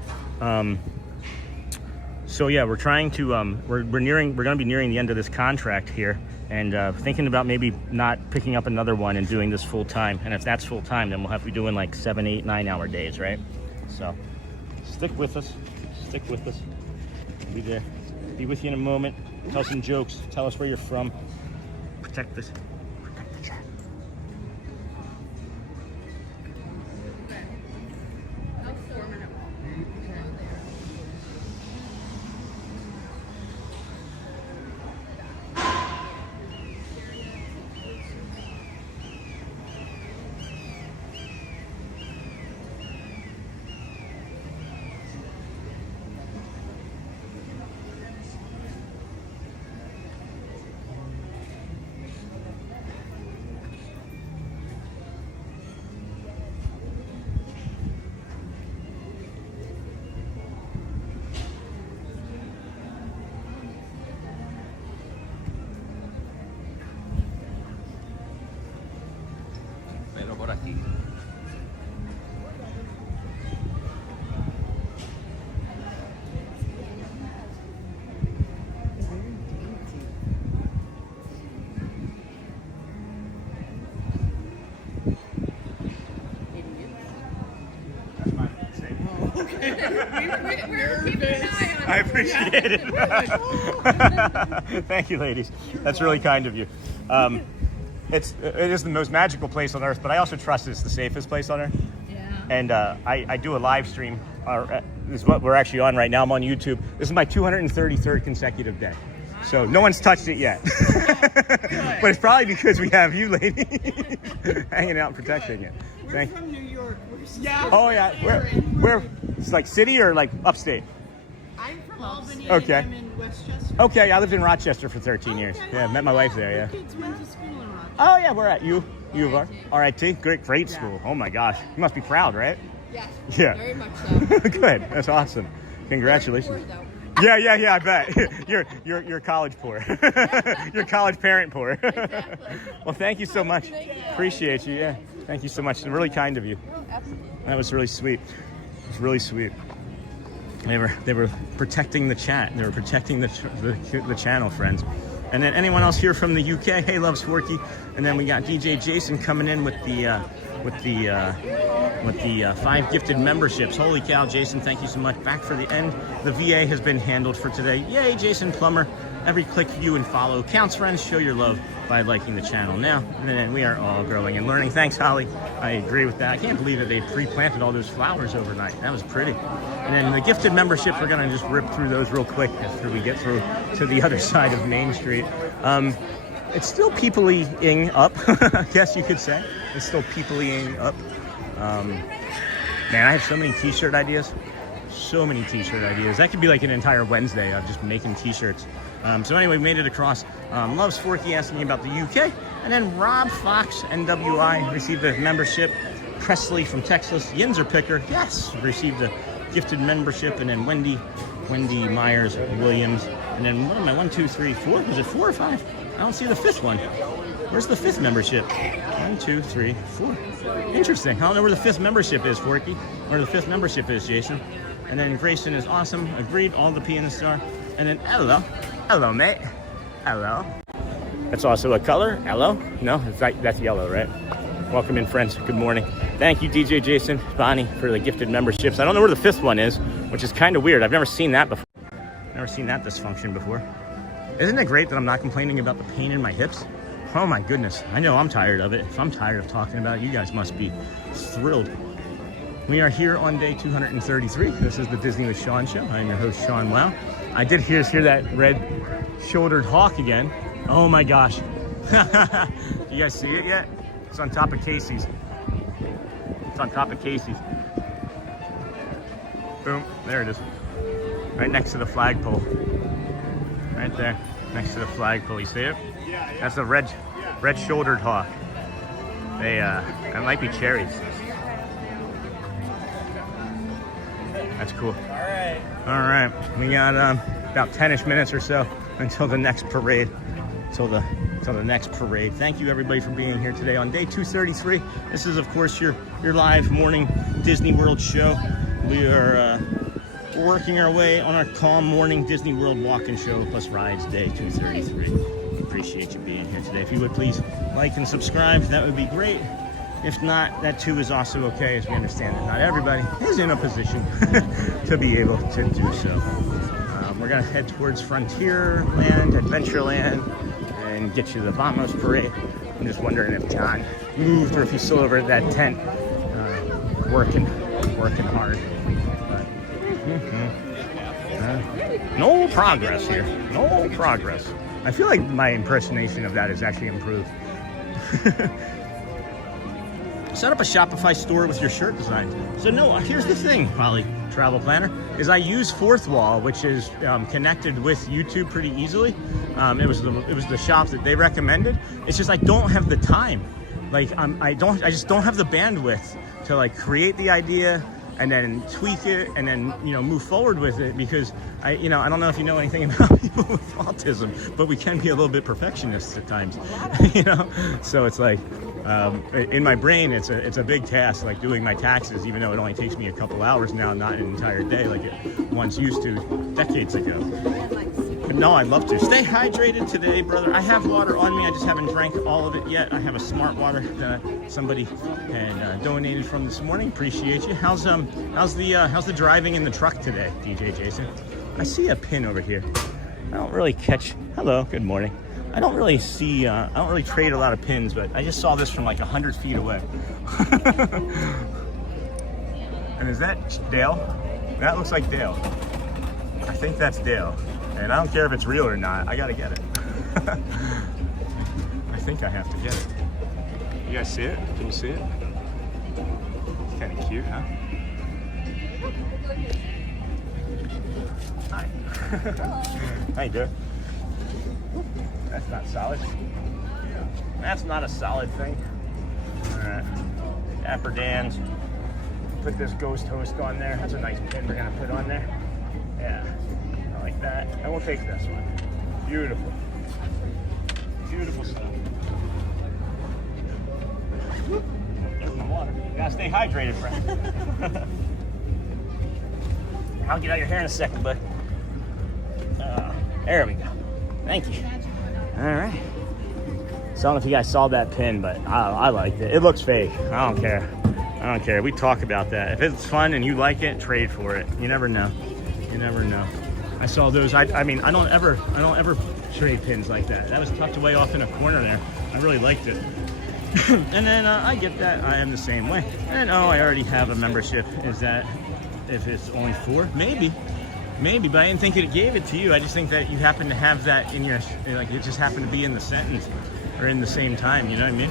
So yeah, we're trying to, we're gonna be nearing the end of this contract here, and thinking about maybe not picking up another one and doing this full time. And if that's full time, then we'll have to be doing like 7, 8, 9 hour days, right? So stick with us, stick with us. We'll be there, be with you in a moment. Tell some jokes, tell us where you're from. Protect this, protect the chat. I appreciate it. Thank you, ladies. That's really kind of you. It is the most magical place on earth, but I also trust it's the safest place on earth. Yeah. And I do a live stream. This is what we're actually on right now. I'm on YouTube. This is my 233rd consecutive day. So no one's touched it yet. But it's probably because we have you, lady, hanging out protecting it. We're from New York. Oh yeah. Where? It's like city or like upstate? I'm from Albany. Okay. And I'm in Westchester. Okay, I lived in Rochester for 13 years. Yeah, met my wife there. Yeah. Kids went to school in Rochester. Oh yeah, where at? U of R? RIT? Great school. Oh my gosh, you must be proud, right? Yes. Yeah. Very much so. Good. That's awesome. Congratulations. Poor, Yeah, I bet. You're college poor. You're college parent poor. Exactly. Well, thank you so much. Appreciate you. Yeah. Thank you so much. Really kind of you. Absolutely. That was really sweet. It's really sweet. They were protecting the chat. They were protecting the channel, friends. And then anyone else here from the UK? Hey, Loves Forky. And then we got DJ Jason coming in with the 5 gifted memberships. Holy cow, Jason, thank you so much. Back for the end. The VA has been handled for today. Yay, Jason Plummer. Every click, view, and follow counts, friends. Show your love by liking the channel now. And then we are all growing and learning. Thanks, Holly. I agree with that. I can't believe that they pre-planted all those flowers overnight. That was pretty. And then the gifted memberships, we're going to just rip through those real quick after we get through to the other side of Main Street. It's still people-ing up, I guess you could say. It's still people-ing up. Man, I have so many t-shirt ideas. So many t-shirt ideas. That could be like an entire Wednesday of just making t-shirts. So anyway, we made it across. Loves Forky asking me about the UK. And then Rob Fox, NWI, received a membership. Presley from Texas, Yinzer Picker, yes, received a gifted membership. And then Wendy Myers Williams. And then what am I, 1, 2, 3, 4? Was it 4 or 5? I don't see the 5th one. Where's the 5th membership? 1, 2, 3, 4. Interesting. I don't know where the 5th membership is, Forky. Where the 5th membership is, Jason. And then Grayson is awesome. Agreed. All the P in the star. And then hello. Hello, mate. Hello. That's also a color. Hello. No, that's yellow, right? Welcome in, friends. Good morning. Thank you, DJ Jason, Bonnie, for the gifted memberships. I don't know where the 5th one is, which is kind of weird. I've never seen that before. Never seen that dysfunction before. Isn't it great that I'm not complaining about the pain in my hips? Oh my goodness. I know I'm tired of it. If I'm tired of talking about it, you guys must be thrilled. We are here on day 233. This is the Disney with Sean show. I'm your host, Sean Wow. I did hear that red-shouldered hawk again. Oh my gosh. You guys see it yet? It's on top of Casey's. It's on top of Casey's. Boom, there it is. Right next to the flagpole. Right there, next to the flagpole. You see it? That's a red-shouldered hawk. That might be cherries. That's cool. All right. We got about 10-ish minutes or so until the next parade. Until the next parade. Thank you everybody for being here today on day 233. This is of course your live morning Disney World show. We are working our way on our calm morning Disney World walk-in show plus rides day 233. Appreciate you being here today. If you would please like and subscribe, that would be great. If not, that too is also okay, as we understand that not everybody is in a position to be able to do so. We're gonna head towards Frontierland, Adventureland, and get you the Vamos Parade. I'm just wondering if John moved or if he's still over at that tent, working hard. But, no progress here. No progress. I feel like my impersonation of that has actually improved. Set up a Shopify store with your shirt designs. So no, here's the thing, Polly Travel Planner, is I use Fourth Wall, which is connected with YouTube pretty easily. It was the shop that they recommended. It's just I don't have the time. Like I just don't have the bandwidth to like create the idea and then tweak it and then move forward with it, because I don't know if you know anything about people with autism, but we can be a little bit perfectionists at times. So it's like in my brain it's a big task, like doing my taxes, even though it only takes me a couple hours now, not an entire day like it once used to decades ago. But no, I'd love to. Stay hydrated today, brother. I have water on me. I just haven't drank all of it yet. I have a Smart Water that somebody had donated from this morning. Appreciate you. How's the driving in the truck today, DJ Jason? I see a pin over here. I don't really catch. Hello, good morning. I don't really see. I don't really trade a lot of pins, but I just saw this from like 100 feet away. And is that Dale? That looks like Dale. I think that's Dale. And I don't care if it's real or not, I gotta get it. I think I have to get it. You guys see it? Can you see it? It's kind of cute, huh? Hi. How you doing? That's not solid. That's not a solid thing. All right. Dapper Dans. Put this ghost host on there. That's a nice pin we're gonna put on there. Yeah. Like that, and we'll take this one. Beautiful. Beautiful stuff. There's my water. You gotta stay hydrated, friend. I'll get out your hair in a second, bud. There we go. Thank you. All right. So I don't know if you guys saw that pin, but I liked it. It looks fake. I don't care. I don't care. We talk about that. If it's fun and you like it, trade for it. You never know. You never know. I saw those. I mean, I don't ever trade pins like that. That was tucked away off in a corner there. I really liked it. And then I get that. I am the same way. And I already have a membership. Is that if it's only 4? Maybe, but I didn't think it gave it to you. I just think that you happen to have that in your, like it just happened to be in the sentence or in the same time. You know what I mean?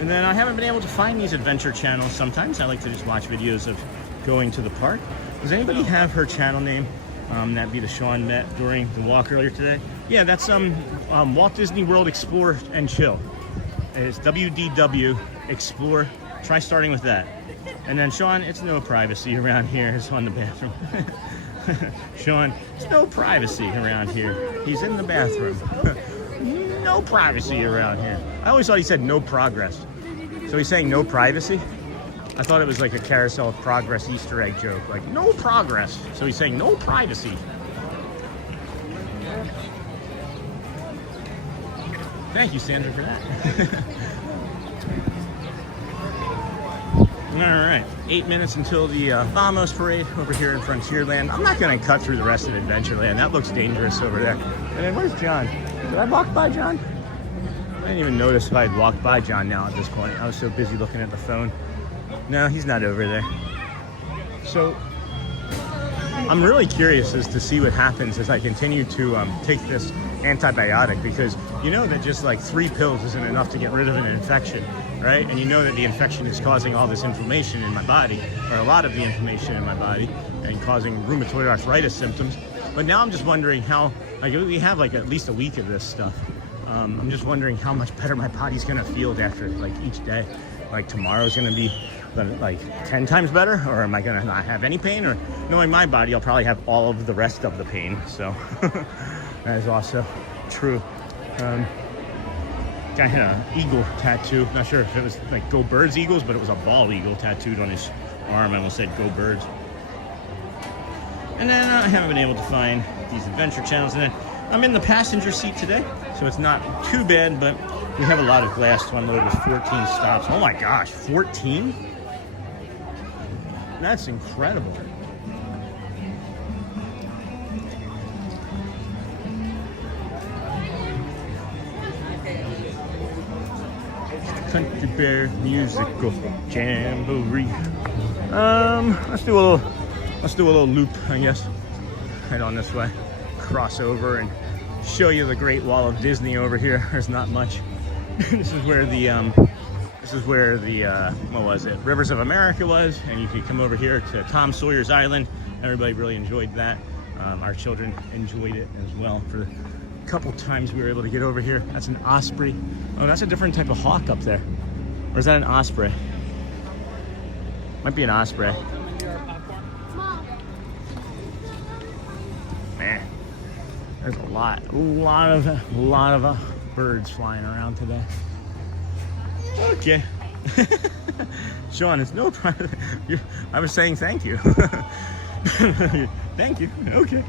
And then I haven't been able to find these adventure channels. Sometimes I like to just watch videos of going to the park. Does anybody have her channel name? That'd be the Sean met during the walk earlier today. Yeah, that's Walt Disney World Explore and Chill. It's WDW Explore. Try starting with that. And then Sean, it's no privacy around here. It's on the bathroom. Sean, it's no privacy around here. He's in the bathroom. no privacy around here. I always thought he said no progress. So he's saying no privacy? I thought it was like a Carousel of Progress Easter egg joke. Like, no progress. So he's saying no privacy. Thank you, Sandra, for that. All right, 8 minutes until the Vamos parade over here in Frontierland. I'm not going to cut through the rest of Adventureland. That looks dangerous over there. And then where's John? Did I walk by John? I didn't even notice if I had walked by John now at this point. I was so busy looking at the phone. No, he's not over there. So I'm really curious as to see what happens as I continue to take this antibiotic, because you know that just like 3 pills isn't enough to get rid of an infection, right? And you know that the infection is causing all this inflammation in my body, or a lot of the inflammation in my body, and causing rheumatoid arthritis symptoms. But now I'm just wondering how, like, we have like at least a week of this stuff. I'm just wondering how much better my body's gonna feel after like each day. Like tomorrow's gonna be like 10 times better, or am I gonna not have any pain? Or knowing my body, I'll probably have all of the rest of the pain. So that is also true. Guy had an eagle tattoo. Not sure if it was like Go Birds Eagles, but it was a bald eagle tattooed on his arm. I almost said Go Birds. And then I haven't been able to find these adventure channels. And then I'm in the passenger seat today, so it's not too bad, but we have a lot of glass to unload with 14 stops. Oh my gosh, 14? That's incredible. Country Bear Musical Jamboree. Let's do a little loop, I guess. Head on this way, cross over, and show you the Great Wall of Disney over here. There's not much. This is where the what was it? Rivers of America was, and you could come over here to Tom Sawyer's Island. Everybody really enjoyed that. Our children enjoyed it as well. For the couple times we were able to get over here. That's an osprey. Oh, that's a different type of hawk up there. Or is that an osprey? Might be an osprey. Man, there's a lot of birds flying around today. Okay. Sean, it's no problem. I was saying thank you. Thank you. Okay.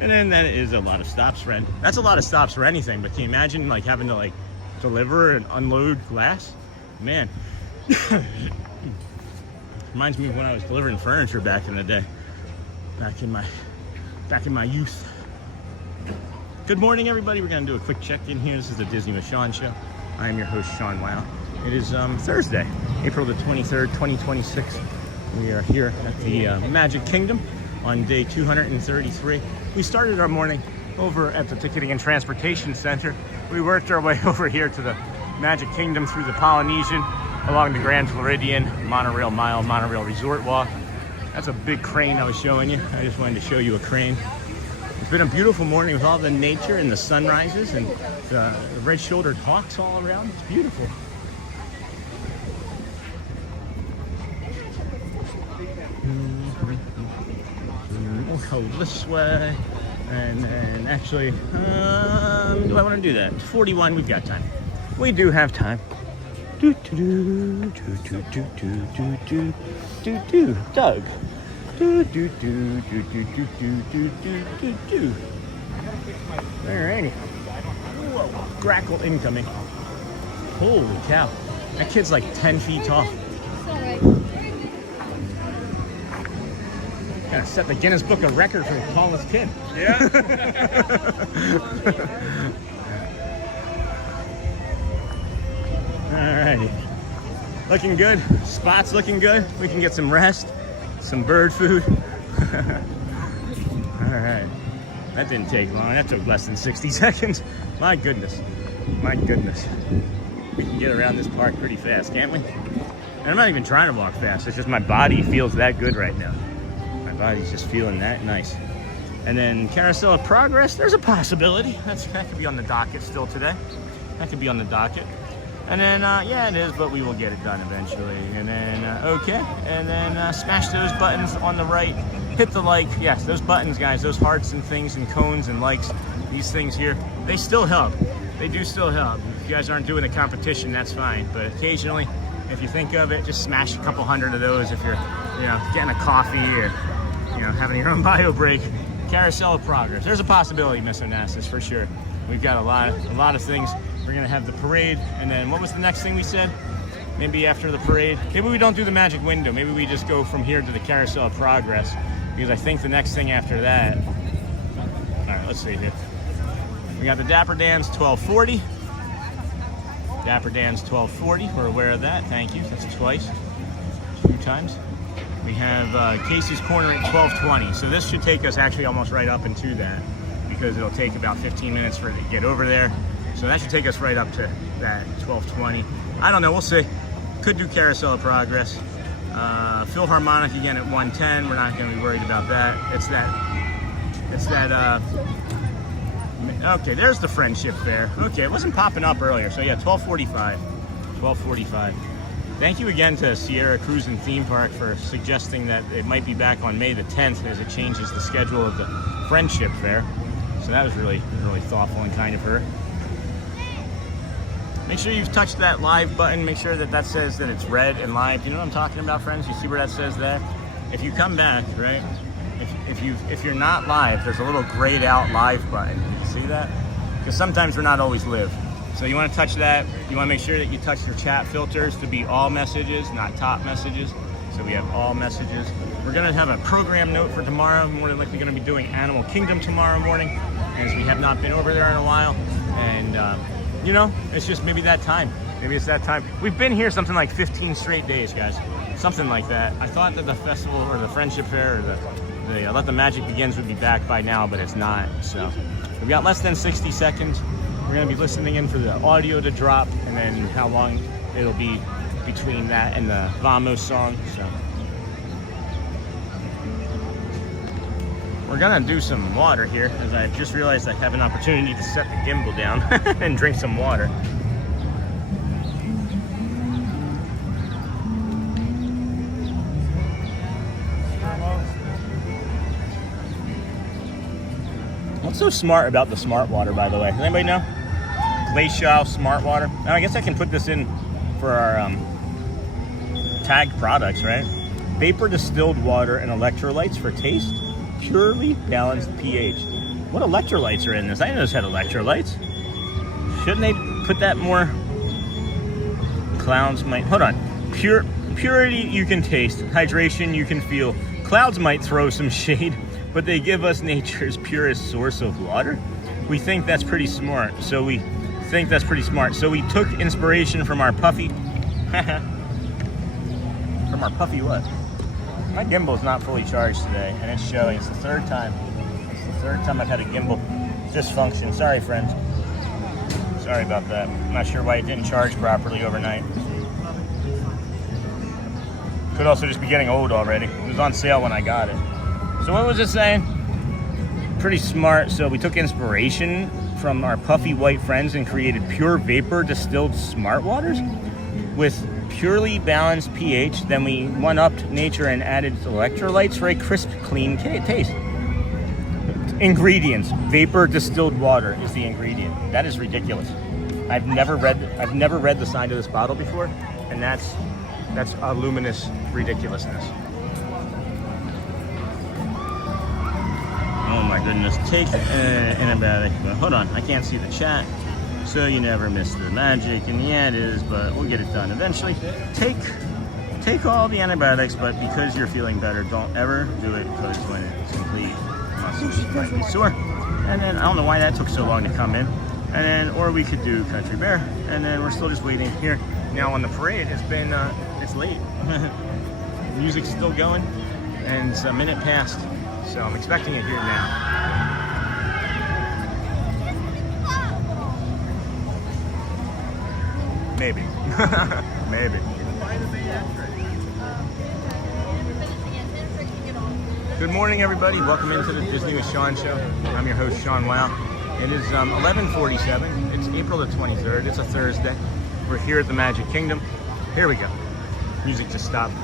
And then that is a lot of stops for that's a lot of stops for anything, but can you imagine like having to like deliver and unload glass? Man. Reminds me of when I was delivering furniture back in the day. Back in my youth. Good morning, everybody. We're gonna do a quick check-in here. This is the Disney with Sean show. I am your host, Sean Wow. It is Thursday, April the 23rd, 2026. We are here at the Magic Kingdom on day 233. We started our morning over at the Ticketing and Transportation Center. We worked our way over here to the Magic Kingdom through the Polynesian, along the Grand Floridian, Monorail Mile, Monorail Resort Walk. That's a big crane I was showing you. I just wanted to show you a crane. It's been a beautiful morning with all the nature and the sunrises and the red-shouldered hawks all around. It's beautiful. We'll go this way, and then actually, do I want to do that? 41, we've got time. We do have time. Doug. Alrighty. Whoa, grackle incoming. Holy cow. That kid's like 10 feet tall. Gotta set the Guinness Book of Record for the tallest kid. Yeah. Alrighty. Looking good. Spot's looking good. We can get some rest, some bird food. Alright. That didn't take long. That took less than 60 seconds. My goodness. My goodness. We can get around this park pretty fast, can't we? And I'm not even trying to walk fast. It's just my body feels that good right now. My body's just feeling that nice. And then Carousel of Progress, there's a possibility. That could be on the docket still today. That could be on the docket. And then, yeah, it is, but we will get it done eventually. And then, okay. And then smash those buttons on the right. Hit the like. Yes, those buttons, guys, those hearts and things and cones and likes, these things here, they still help. They do still help. If you guys aren't doing a competition, that's fine. But occasionally, if you think of it, just smash a couple hundred of those if you're, you know, getting a coffee or, you know, having your own bio break. Carousel of Progress. There's a possibility, Miss Onassis, for sure. We've got a lot of things. We're gonna have the parade, and then what was the next thing we said? Maybe after the parade. Maybe we don't do the magic window. Maybe we just go from here to the Carousel of Progress, because I think the next thing after that. All right, let's see here. We got the Dapper Dans 1240. Dapper Dans 1240. We're aware of that. Thank you. That's twice. 2 times. We have Casey's Corner at 1220. So this should take us actually almost right up into that, because it'll take about 15 minutes for it to get over there. So that should take us right up to that 1220. I don't know, we'll see. Could do Carousel of Progress. Philharmonic again at 110. We're not gonna be worried about that. It's that, okay, there's the Friendship Faire. Okay, it wasn't popping up earlier. So yeah, 1245. 1245. Thank you again to Sierra Cruise and Theme Park for suggesting that it might be back on May the 10th as it changes the schedule of the Friendship Faire. So that was really thoughtful and kind of her. Make sure you've touched that live button. Make sure that that says that it's red and live. Do you know what I'm talking about, friends? You see where that says there? If you come back, right? If you're not live, there's a little grayed out live button. You see that? Because sometimes we're not always live. So you want to touch that. You want to make sure that you touch your chat filters to be all messages, not top messages. So we have all messages. We're going to have a program note for tomorrow. We're more than likely going to be doing Animal Kingdom tomorrow morning, as we have not been over there in a while. And, you know, it's just maybe that time. Maybe it's that time. We've been here something like 15 straight days, guys. Something like that. I thought that the festival or the Friendship Faire or the Let the Magic Begins would be back by now, but it's not. So we've got less than 60 seconds. We're going to be listening in for the audio to drop, and then how long it'll be between that and the Vamos song. So we're going to do some water here, as I just realized I have an opportunity to set the gimbal down and drink some water. What's so smart about the smart water, by the way? Does anybody know? Glacial smart water. Now, I guess I can put this in for our tagged products, right? Vapor distilled water and electrolytes for taste. Purely balanced pH. What electrolytes are in this? I didn't know this had electrolytes. Shouldn't they put that more? Clouds might. Hold on. Purity you can taste. Hydration you can feel. Clouds might throw some shade, but they give us nature's purest source of water. We think that's pretty smart. So we took inspiration from our puffy. From our puffy what? My gimbal's not fully charged today, and it's showing. It's the third time. It's the third time I've had a gimbal dysfunction. Sorry, friends. Sorry about that. I'm not sure why it didn't charge properly overnight. Could also just be getting old already. It was on sale when I got it. So what was it saying? Pretty smart. So we took inspiration from our puffy white friends and created pure vapor distilled smart waters with purely balanced pH. Then we one-upped nature and added electrolytes for a crisp, clean taste. Ingredients: vapor distilled water is the ingredient. That is ridiculous. I've never read the side of this bottle before, and that's a luminous ridiculousness. Oh my goodness, take antibiotic. Well, hold on, I can't see the chat. So you never miss the magic, and yeah it is, but we'll get it done eventually. Take all the antibiotics, but because you're feeling better, don't ever do it, because when it's complete, muscles might be sore. And then I don't know why that took so long to come in. And then, or we could do Country Bear, and then we're still just waiting here. Now on the parade, it's late. Music's still going, and it's a minute past. So I'm expecting it here now. Maybe. Maybe. Good morning, everybody. Welcome into the Disney with Sean show. I'm your host, Sean Wow. It is 11:47. It's April the 23rd. It's a Thursday. We're here at the Magic Kingdom. Here we go. Music just stopped.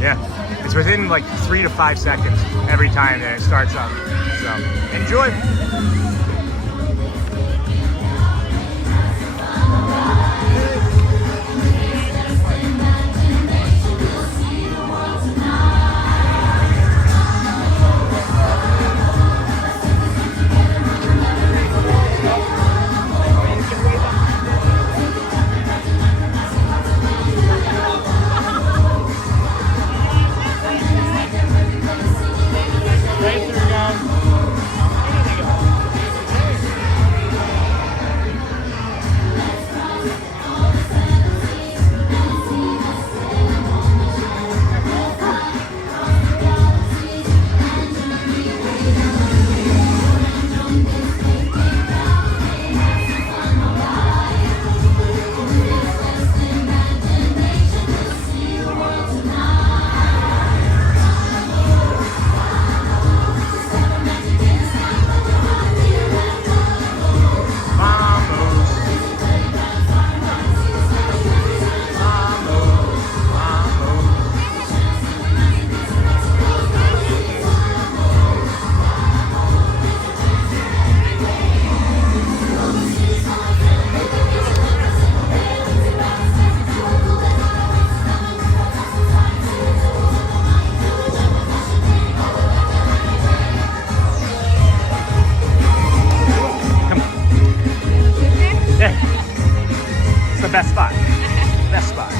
Yeah, it's within like 3 to 5 seconds every time that it starts up. So enjoy. best spot. Best spot.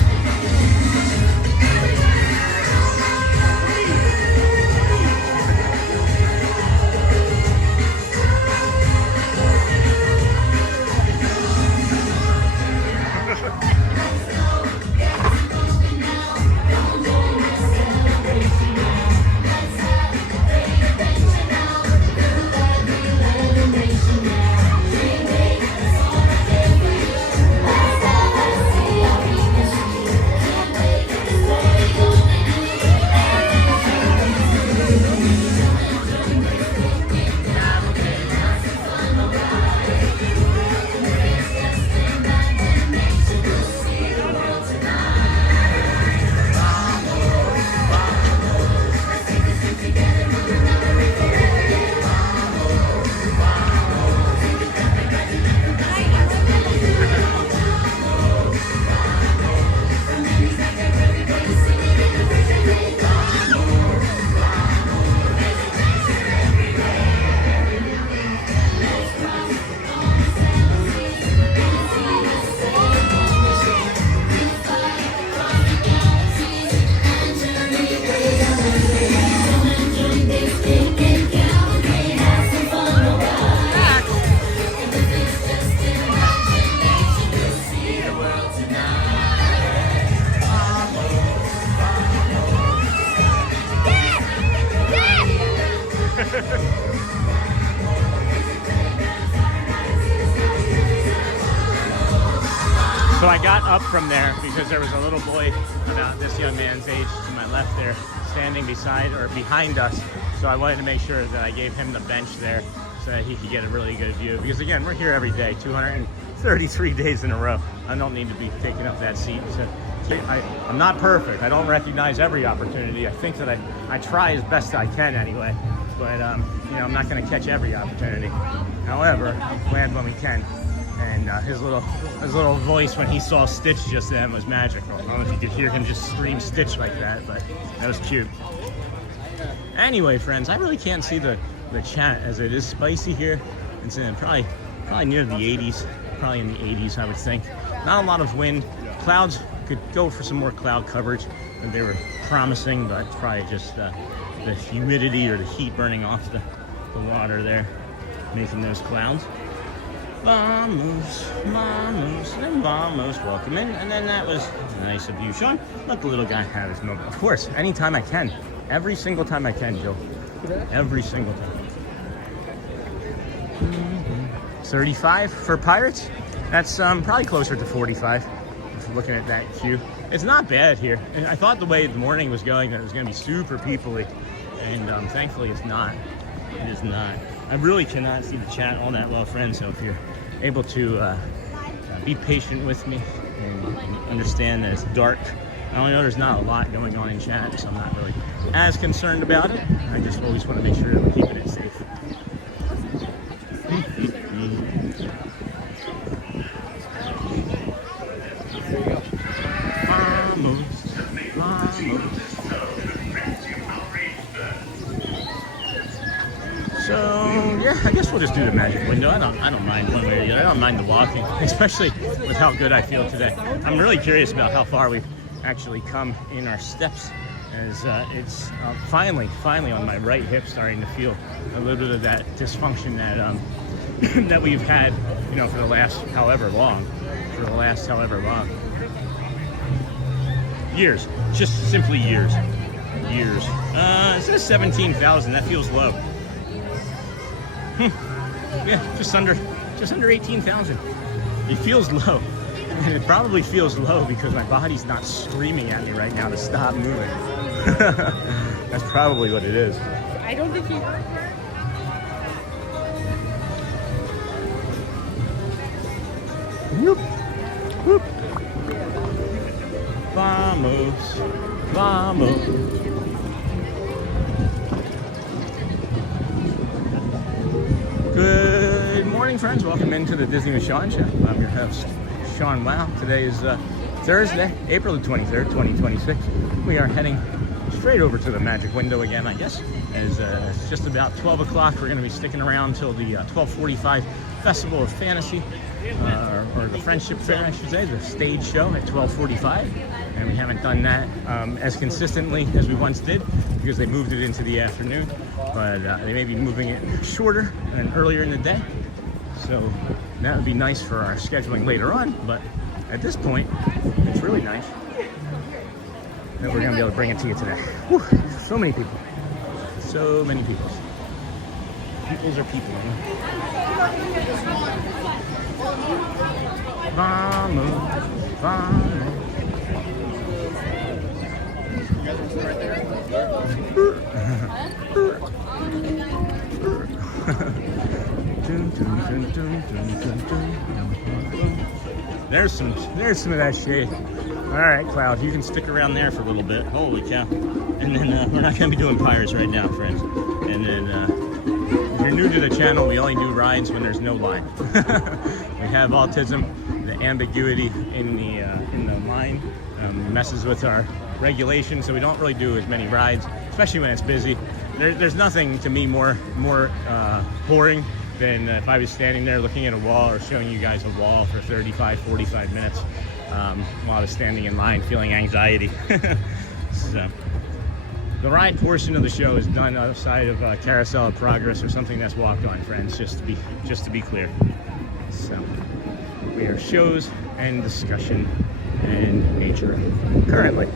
So I got up from there because there was a little boy about this young man's age to my left there standing beside or behind us. So I wanted to make sure that I gave him the bench there so that he could get a really good view. Because again, we're here every day, 233 days in a row. I don't need to be taking up that seat. So I'm not perfect. I don't recognize every opportunity. I think that I try as best I can anyway. But you know, I'm not going to catch every opportunity. However, I'm glad when we can. And his little voice when he saw Stitch just then was magical. I don't know if you could hear him just scream Stitch like that, but that was cute. Anyway, friends, I really can't see the chat as it is spicy here. It's in probably near the 80s, probably in the 80s, I would think. Not a lot of wind. Clouds could go for some more cloud coverage than they were promising, but it's probably just the humidity or the heat burning off the water there, making those clouds. Vamos, vamos, and vamos. Welcome in. And then that was nice of you, Sean. Let the little guy have his moment. Of course, anytime I can. Every single time I can, Joe. Every single time. 35 for Pirates. That's probably closer to 45 if you're looking at that queue. It's not bad here. And I thought the way the morning was going that it was going to be super people-y. And thankfully it's not. It is not. I really cannot see the chat all that well, friends, so if you're able to be patient with me and understand that it's dark. I only know there's not a lot going on in chat, so I'm not really as concerned about it. I just always want to make sure that we're keeping it safe. Vamos, vamos. So yeah, I guess we'll just do the magic window. I don't mind one way or the other. I don't mind the walking, especially with how good I feel today. I'm really curious about how far we've actually come in our steps, as it's finally on my right hip starting to feel a little bit of that dysfunction that that we've had, you know, for the last however long. Years, just simply years. It says 17,000. That feels low. Yeah, just under 18,000. It feels low. And it probably feels low because my body's not screaming at me right now to stop moving. That's probably what it is. I don't think you... Whoop, whoop. Vamos, vamos. Good morning, friends. Welcome into the Disney with Sean Show. I'm your host, Sean Wow. Today is Thursday, April the 23rd, 2026. We are heading straight over to the magic window again, I guess. As it's just about 12 o'clock. We're going to be sticking around till the 12:45 Festival of Fantasy, or the Friendship Fair, I should say, the stage show at 12:45, and we haven't done that as consistently as we once did because they moved it into the afternoon, but they may be moving it shorter and earlier in the day, so that would be nice for our scheduling later on, but at this point, it's really nice that we're going to be able to bring it to you today. Whew, so many people. So many people. Peoples are people. Vamos, vamos. You guys want to sit right there? There's some of that shade. All right, Cloud, you can stick around there for a little bit. Holy cow! And then we're not going to be doing pyres right now, friends. And then if you're new to the channel, we only do rides when there's no line. We have autism. The ambiguity in the line messes with our regulation, so we don't really do as many rides, especially when it's busy. There's nothing to me more boring than if I was standing there looking at a wall or showing you guys a wall for 35-45 minutes while I was standing in line feeling anxiety. So the ride portion of the show is done outside of Carousel of Progress or something that's walked on, friends, just to be clear. So we are shows and discussion and nature currently.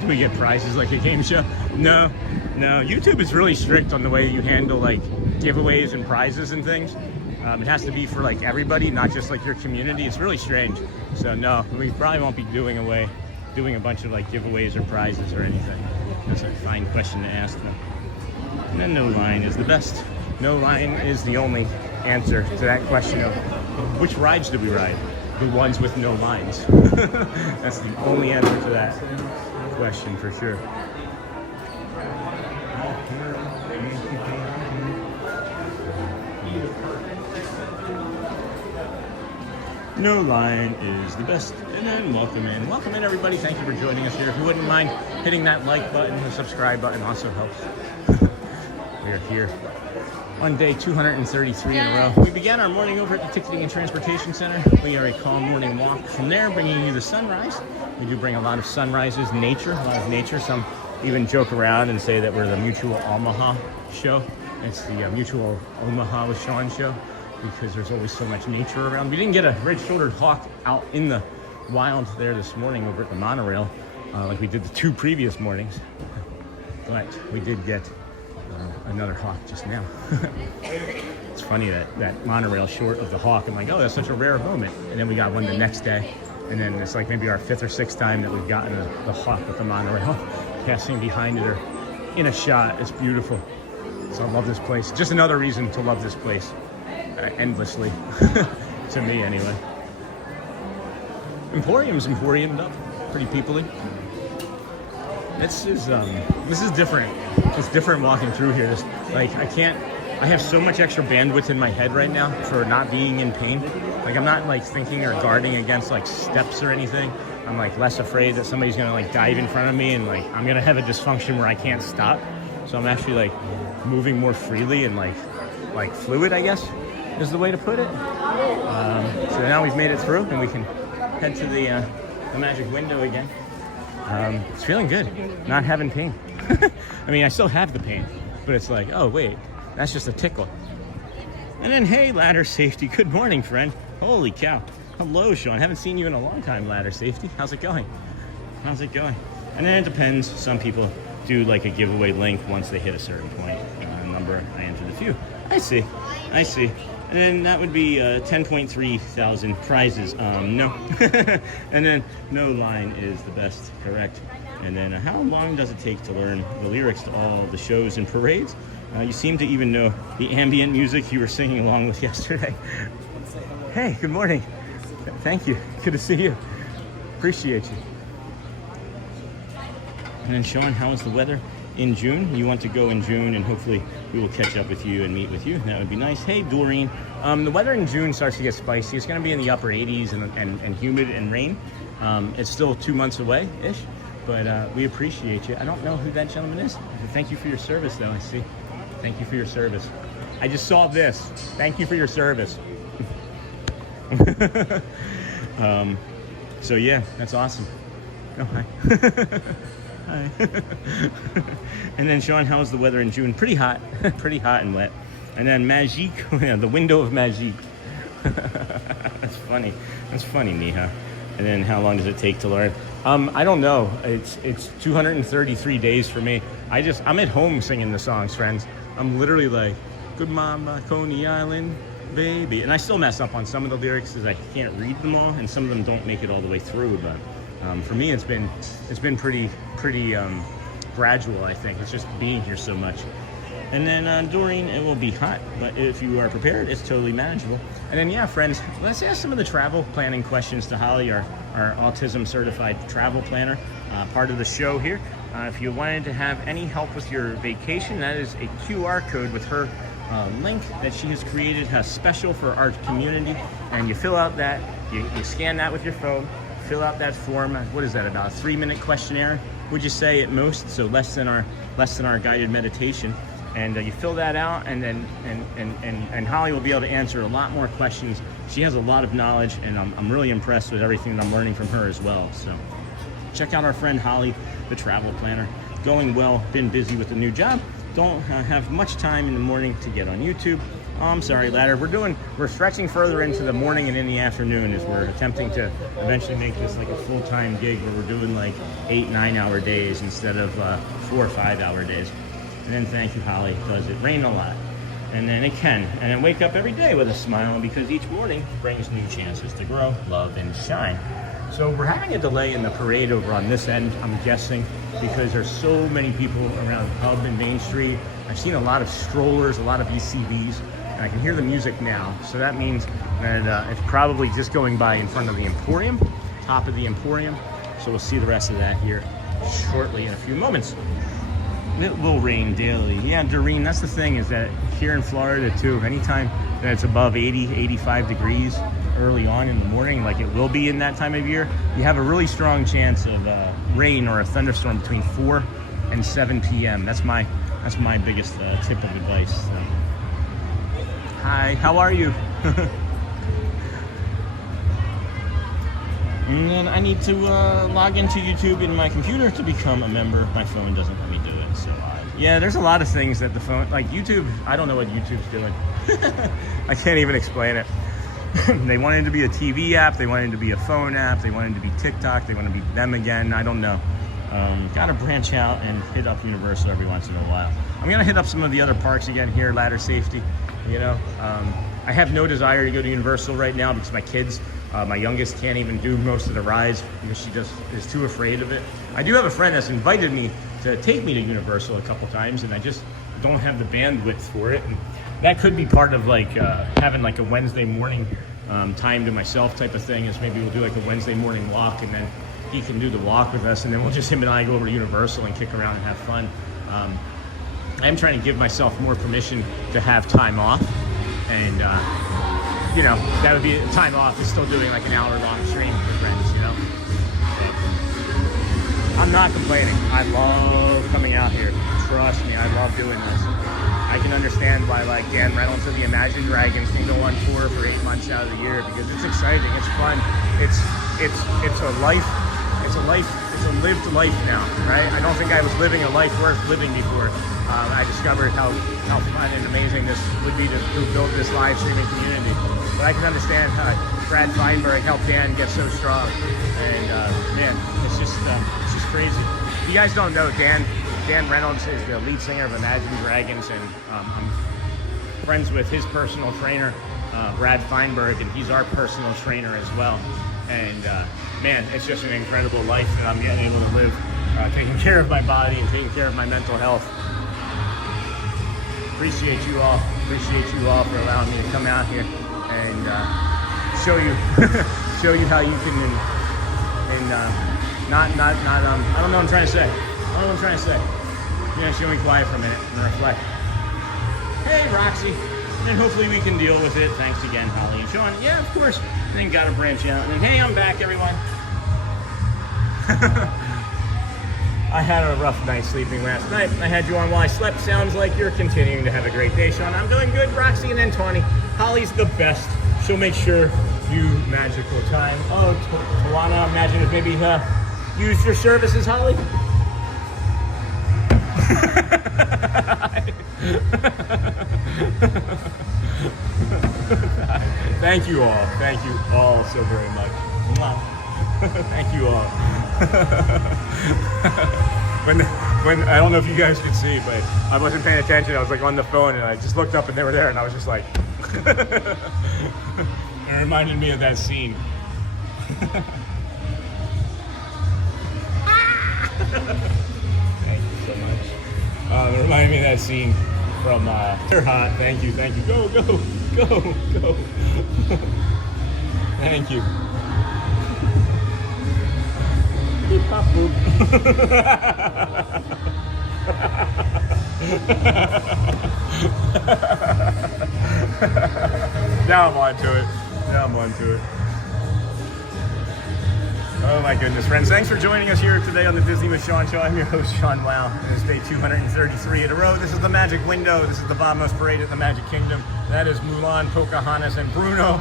Do we get prizes like a game show? No. YouTube is really strict on the way you handle like giveaways and prizes and things. It has to be for like everybody, not just like your community. It's really strange. So no, we probably won't be doing a bunch of like giveaways or prizes or anything. That's a fine question to ask them. And then no line is the best. No line is the only answer to that question of which rides do we ride? The ones with no lines. That's the only answer to that question for sure. No line is the best. And then welcome in everybody. Thank you for joining us here. If you wouldn't mind hitting that like button, the subscribe button also helps. We are here on day 233 in a row. We began our morning over at the Ticketing and Transportation Center. We are a calm morning walk from there, bringing you the sunrise. We do bring a lot of sunrises, a lot of nature. Some even joke around and say that we're the Mutual Omaha show. It's the Mutual Omaha with Sean show because there's always so much nature around. We didn't get a red-shouldered hawk out in the wild there this morning over at the monorail like we did the 2 previous mornings, but we did get another hawk just now. It's funny that monorail short of the hawk. I'm like, oh, that's such a rare moment. And then we got one the next day. And then it's like maybe our 5th or 6th time that we've gotten the hawk with the monorail passing behind it or in a shot. It's beautiful. So I love this place. Just another reason to love this place endlessly, to me anyway. Emporium's emporiumed up, pretty peoply. This is different. It's different walking through here. I have so much extra bandwidth in my head right now for not being in pain. Like I'm not like thinking or guarding against like steps or anything. I'm like less afraid that somebody's gonna like dive in front of me and like I'm gonna have a dysfunction where I can't stop. So I'm actually like moving more freely and like fluid, I guess, is the way to put it. So now we've made it through and we can head to the magic window again. It's feeling good, not having pain. I mean, I still have the pain, but it's like, oh wait, that's just a tickle. And then, hey, ladder safety, good morning, friend. Holy cow. Hello, Sean. Haven't seen you in a long time, ladder safety. How's it going? How's it going? And then it depends. Some people do like a giveaway link once they hit a certain point. Number, I entered a few. I see. And then that would be 10.3 thousand prizes. No. And then no line is the best, correct. And then how long does it take to learn the lyrics to all the shows and parades? You seem to even know the ambient music you were singing along with yesterday. Hey, good morning. Thank you. Good to see you. Appreciate you. And then Sean, how is the weather in June? You want to go in June and hopefully we will catch up with you and meet with you. That would be nice. Hey, Doreen. The weather in June starts to get spicy. It's going to be in the upper 80s and humid and rain. It's still 2 months away-ish, but we appreciate you. I don't know who that gentleman is. Thank you for your service, though, I see. Thank you for your service. I just saw this. Thank you for your service. So yeah, that's awesome. Oh, hi. Hi. And then Sean, how's the weather in June? Pretty hot. Pretty hot and wet. And then Magique, yeah, the window of Magique. That's funny. That's funny, Mija. And then how long does it take to learn? I don't know. It's 233 days for me. I'm at home singing the songs, friends. I'm literally like, good mama, Coney Island, baby. And I still mess up on some of the lyrics because I can't read them all, and some of them don't make it all the way through. But for me, it's been pretty gradual, I think. It's just being here so much. And then during, it will be hot, but if you are prepared, it's totally manageable. And then, yeah, friends, let's ask some of the travel planning questions to Holly, our autism certified travel planner, part of the show here. If you wanted to have any help with your vacation, that is a QR code with her link that she has created special for our community. And you fill out that, you scan that with your phone, fill out that form. What is that, about a 3-minute questionnaire, would you say, at most? So less than our guided meditation. And you fill that out, and then and Holly will be able to answer a lot more questions. She has a lot of knowledge, and I'm really impressed with everything that I'm learning from her as well. So check out our friend Holly, the travel planner. Going well, been busy with a new job. Don't have much time in the morning to get on YouTube. Oh, I'm sorry, Ladder. We're stretching further into the morning and in the afternoon as we're attempting to eventually make this like a full-time gig where we're doing like 8-9 hour days instead of 4 or 5 hour days. And then thank you, Holly. Does it rain a lot? And then it can. And then wake up every day with a smile, because each morning brings new chances to grow, love, and shine. So we're having a delay in the parade over on this end, I'm guessing, because there's so many people around Hub and Main Street. I've seen a lot of strollers, a lot of ECVs, and I can hear the music now. So that means that it's probably just going by in front of the Emporium, top of the Emporium. So we'll see the rest of that here shortly in a few moments. It will rain daily. Yeah, Doreen, that's the thing, is that here in Florida too, anytime that it's above 80, 85 degrees early on in the morning, like it will be in that time of year, you have a really strong chance of rain or a thunderstorm between 4 and 7 p.m. That's my biggest tip of advice. So. Hi, how are you? And then I need to log into YouTube in my computer to become a member. My phone doesn't let me do it, so yeah, there's a lot of things that the phone, like YouTube, I don't know what YouTube's doing. I can't even explain it. They wanted to be a TV app, they wanted to be a phone app, they wanted to be TikTok, they want to be them again, I don't know. Gotta branch out and hit up Universal every once in a while. I'm gonna hit up some of the other parks again here, ladder safety, you know. I have no desire to go to Universal right now because my kids, my youngest can't even do most of the rides because she just is too afraid of it. I do have a friend that's invited me to take me to Universal a couple times, and I just don't have the bandwidth for it. And that could be part of like having like a Wednesday morning time to myself type of thing, is maybe we'll do like a Wednesday morning walk, and then he can do the walk with us, and then we'll just, him and I, go over to Universal and kick around and have fun. I am trying to give myself more permission to have time off, and you know, that would be time off is still doing like an hour-long stream with friends, you know. I'm not complaining. I love coming out here. Trust me, I love doing this. I can understand why like Dan Reynolds of the Imagine Dragons can go on tour for 8 months out of the year, because it's exciting, it's fun, it's a life, it's a lived life now, right? I don't think I was living a life worth living before I discovered how fun and amazing this would be to build this live streaming community. But I can understand how Brad Feinberg helped Dan get so strong, and man, it's just crazy. If you guys don't know, Dan Reynolds is the lead singer of Imagine Dragons, and I'm friends with his personal trainer, Brad Feinberg, and he's our personal trainer as well. And man, it's just an incredible life that I'm getting able to live, taking care of my body and taking care of my mental health. Appreciate you all for allowing me to come out here and show you how you can not I don't know what I'm trying to say. You know, show me quiet for a minute and reflect. Hey, Roxy. And hopefully we can deal with it. Thanks again, Holly and Sean. Yeah, of course. And then gotta branch out. And then, hey, I'm back, everyone. I had a rough night sleeping last night. I had you on while I slept. Sounds like you're continuing to have a great day, Sean. I'm doing good. Roxy and N20. Holly's the best. She'll make sure you magical time. Oh, Tawana, imagine if maybe used your services, Holly. Thank you all. Thank you all so very much. Thank you all. when I don't know if you guys could see, but I wasn't paying attention. I was like on the phone and I just looked up and they were there and I was just like it reminded me of that scene. Thank you so much. It reminded me of that scene from They're Hot. Thank you. Go, go, go, go. Thank you. Beep, pop, boop. Now I'm onto it. Oh my goodness, friends. Thanks for joining us here today on the Disney with Sean Show. I'm your host, Sean Wow. It is day 233 in a row. This is the Magic Window. This is the Vamos Parade at the Magic Kingdom. That is Mulan, Pocahontas, and Bruno.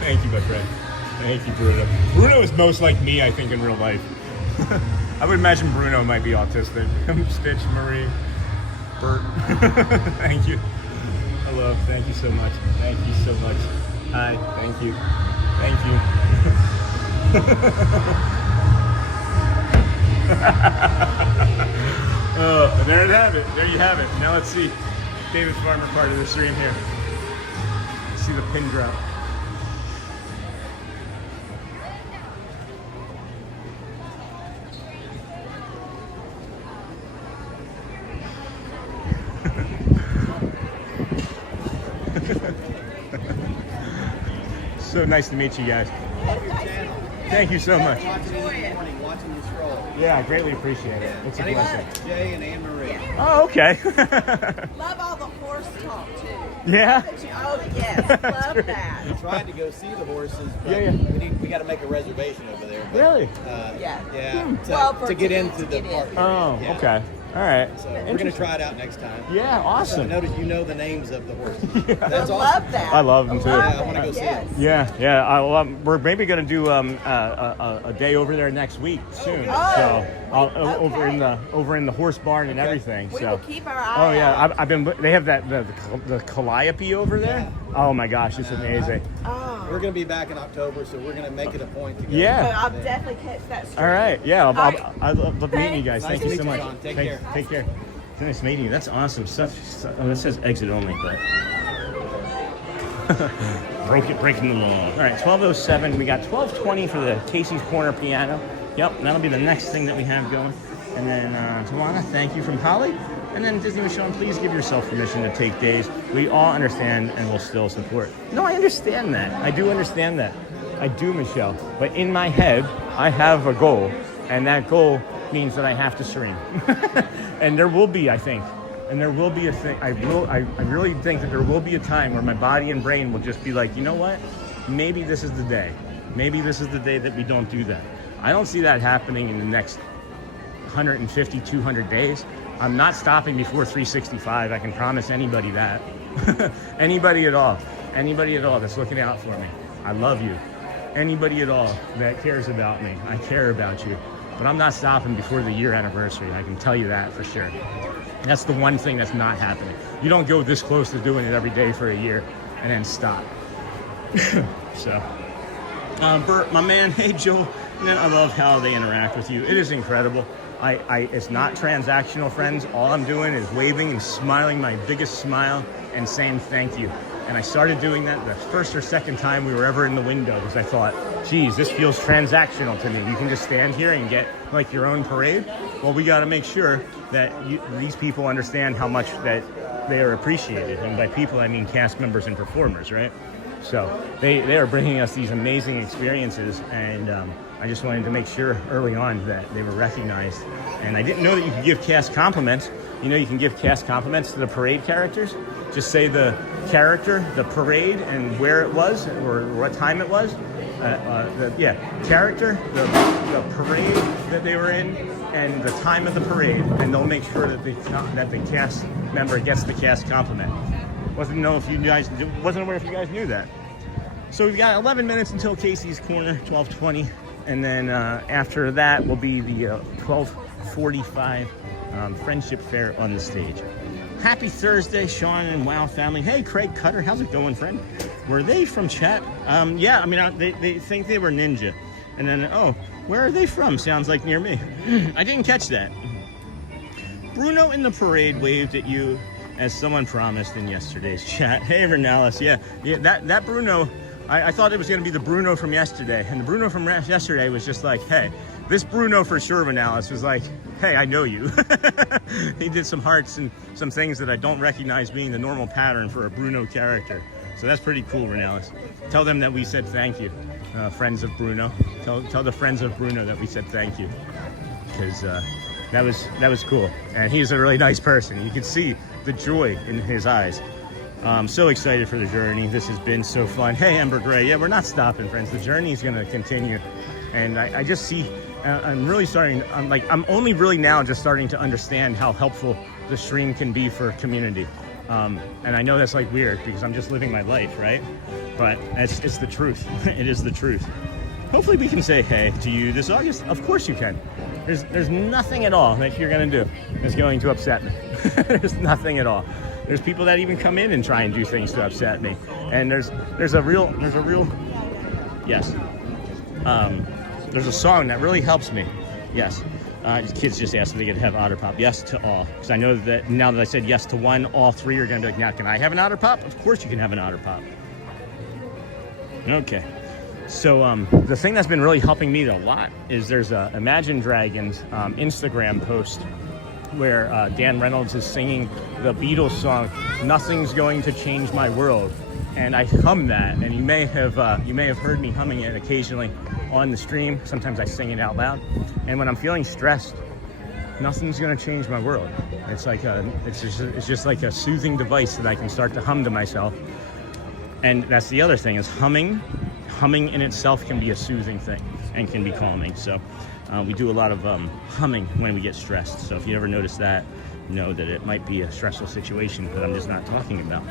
Thank you, my friend. Thank you, Bruno. Bruno is most like me, I think, in real life. I would imagine Bruno might be autistic. Stitch, Marie, Bert. Thank you. Hello. Thank you so much. Thank you so much. Hi. Thank you. Thank you. Oh, and there you have it. There you have it. Now let's see David Farmer part of the stream here. Let's see the pin drop. So nice to meet you guys. Thank you so much. Watching you scroll. Yeah, I greatly appreciate it. It's a blessing. Jay and Anne Marie. Oh, okay. Love all the horse talk too. Yeah? Oh yes, love that. We tried to go see the horses, but Yeah. we got to make a reservation over there. But, Really? Yeah. To get into the park. Oh, Yeah. okay. All right. So we're going to try it out next time. Yeah, awesome. I noticed you know the names of the horses. Yeah. That's awesome. Love that. I love them too. Yeah, I want to go see them. Yeah. We're maybe going to do a day over there next week soon. Oh, so okay. over in the horse barn and everything. We so. will keep our eye Oh yeah, out. I've been. They have that the calliope over there. Yeah. Oh my gosh, it's amazing. We're going to be back in October, so we're going to make it a point to go. Yeah. I'll definitely catch that stream. All right. Yeah. right. I love meeting you guys. Nice Thank to you so meet much. you, John. Take care. Take care. It's nice meeting you. That's awesome. That says exit only, but breaking the law. All right, 12:07. We got 12:20 for the Casey's Corner piano. Yep, that'll be the next thing that we have going. And then Tawana, thank you from Holly. And then Disney Michelle, please give yourself permission to take days. We all understand and will still support. No, I understand that. I do understand that. I do, Michelle. But in my head, I have a goal, and that goal means that I have to stream. And there will be, I think, and there will be a thing. I really think that there will be a time where my body and brain will just be like, you know what? Maybe this is the day. Maybe this is the day that we don't do that. I don't see that happening in the next 150, 200 days. I'm not stopping before 365. I can promise anybody that. Anybody at all that's looking out for me. I love you. Anybody at all that cares about me. I care about you. But I'm not stopping before the year anniversary. I can tell you that for sure. And that's the one thing that's not happening. You don't go this close to doing it every day for a year and then stop. So, Bert, my man, hey Joe, man, I love how they interact with you. It is incredible. It's not transactional, friends. All I'm doing is waving and smiling my biggest smile and saying thank you. And I started doing that the first or second time we were ever in the window because I thought, geez, this feels transactional to me. You can just stand here and get like your own parade. Well, we got to make sure that these people understand how much that they are appreciated. And by people, I mean cast members and performers, right? So they are bringing us these amazing experiences, and I just wanted to make sure early on that they were recognized. And I didn't know that you could give cast compliments. You know, you can give cast compliments to the parade characters. Just say the character, the parade, and where it was, or what time it was. Character, the parade that they were in, and the time of the parade, and they'll make sure that the cast member gets the cast compliment. Wasn't aware if you guys knew that. So we've got 11 minutes until Casey's Corner, 12:20, and then after that will be the 12:45 Friendship Faire on the stage. Happy Thursday, Sean and Wow family. Hey, Craig Cutter, how's it going, friend? Were they from chat? Yeah, I mean, they think they were Ninja. And then, oh, where are they from? Sounds like near me. I didn't catch that. Bruno in the parade waved at you as someone promised in yesterday's chat. Hey, Reynolds, yeah, that Bruno, I thought it was going to be the Bruno from yesterday. And the Bruno from yesterday was just like, hey, this Bruno for sure, Reynolds, was like, hey, I know you. He did some hearts and some things that I don't recognize being the normal pattern for a Bruno character. So that's pretty cool, Reynolds. Tell them that we said thank you, friends of Bruno. Tell the friends of Bruno that we said thank you, because that was cool. And he's a really nice person. You can see the joy in his eyes. I'm so excited for the journey. This has been so fun. Hey, Ember Gray. Yeah, we're not stopping, friends. The journey is going to continue. And I just see, I'm only really now just starting to understand how helpful the stream can be for community. And I know that's like weird because I'm just living my life, right? But it's the truth. It is the truth. Hopefully we can say hey to you this August. Of course you can. There's nothing at all that you're going to do that's going to upset me. There's nothing at all. There's people that even come in and try and do things to upset me. And there's a real yes. There's a song that really helps me. Yes. Kids just asked if they could have Otter Pop. Yes to all. Because I know that now that I said yes to one, all three are going to be like, now can I have an Otter Pop? Of course you can have an Otter Pop. Okay. So the thing that's been really helping me a lot is there's a Imagine Dragons Instagram post where Dan Reynolds is singing the Beatles song, Nothing's Going to Change My World. And I hum that, and you may have heard me humming it occasionally on the stream. Sometimes I sing it out loud. And when I'm feeling stressed, nothing's gonna change my world. It's like it's just like a soothing device that I can start to hum to myself. And that's the other thing is humming in itself can be a soothing thing and can be calming. So we do a lot of humming when we get stressed. So if you ever notice that, know that it might be a stressful situation that I'm just not talking about.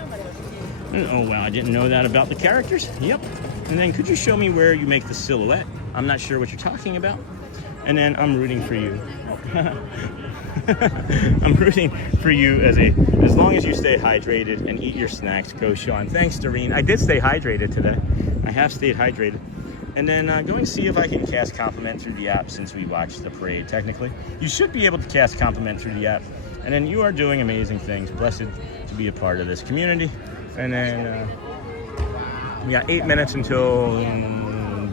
And, oh wow, I didn't know that about the characters. Yep. And then could you show me where you make the silhouette? I'm not sure what you're talking about. And then I'm rooting for you. I'm rooting for you as long as you stay hydrated and eat your snacks. Go, Sean. Thanks, Doreen. I did stay hydrated today. I have stayed hydrated. And then going to see if I can cast compliment through the app since we watched the parade, technically. You should be able to cast compliment through the app. And then you are doing amazing things. Blessed to be a part of this community. And then we got 8 minutes until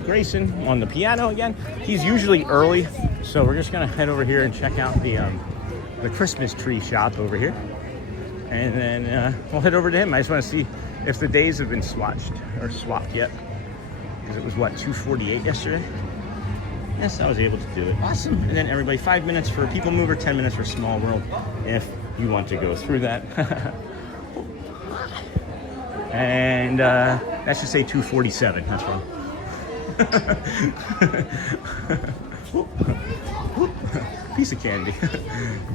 Grayson on the piano again. He's usually early, so we're just gonna head over here and check out the Christmas tree shop over here. And then we'll head over to him. I just want to see if the days have been swapped yet. Because it was, what, 2:48 yesterday? Yes, I was able to do it. Awesome. And then everybody, 5 minutes for People Mover, 10 minutes for Small World, if you want to go through that. And that should say 2:47. That's wrong. Piece of candy.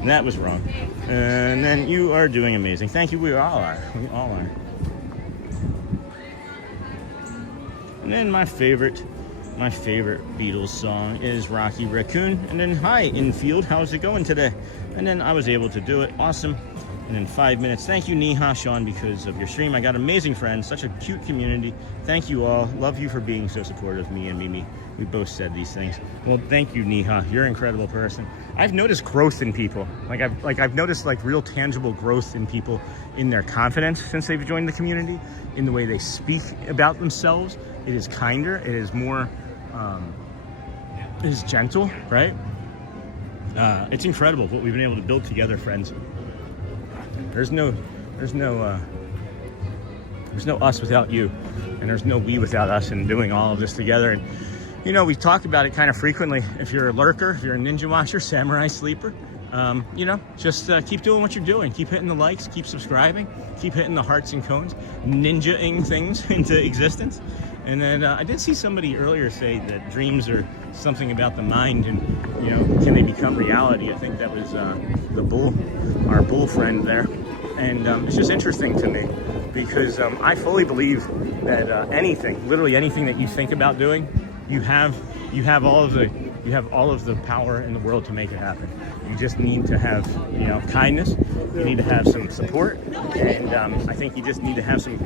That was wrong. And then you are doing amazing. Thank you. We all are. We all are. And then my favorite Beatles song is Rocky Raccoon. And then, hi, Infield, how's it going today? And then I was able to do it. Awesome. And in 5 minutes, thank you, Neha, Sean, because of your stream. I got amazing friends, such a cute community. Thank you all. Love you for being so supportive of me and Mimi. We both said these things. Well, thank you, Neha. You're an incredible person. I've noticed growth in people. I've noticed like real tangible growth in people in their confidence since they've joined the community, in the way they speak about themselves. It is kinder. It is more, it is gentle, right? It's incredible what we've been able to build together, friends. There's no us without you, and there's no we without us, and doing all of this together. And you know, we talk about it kind of frequently. If you're a lurker, if you're a ninja watcher, samurai sleeper, you know, just keep doing what you're doing. Keep hitting the likes, keep subscribing, keep hitting the hearts and cones, ninja-ing things into existence. And then I did see somebody earlier say that dreams are something about the mind, and you know, can they become reality? I think that was our bull friend there. And it's just interesting to me because I fully believe that anything, literally anything that you think about doing, you have all of the power in the world to make it happen. You just need to have, you know, kindness. You need to have some support, and I think you just need to have some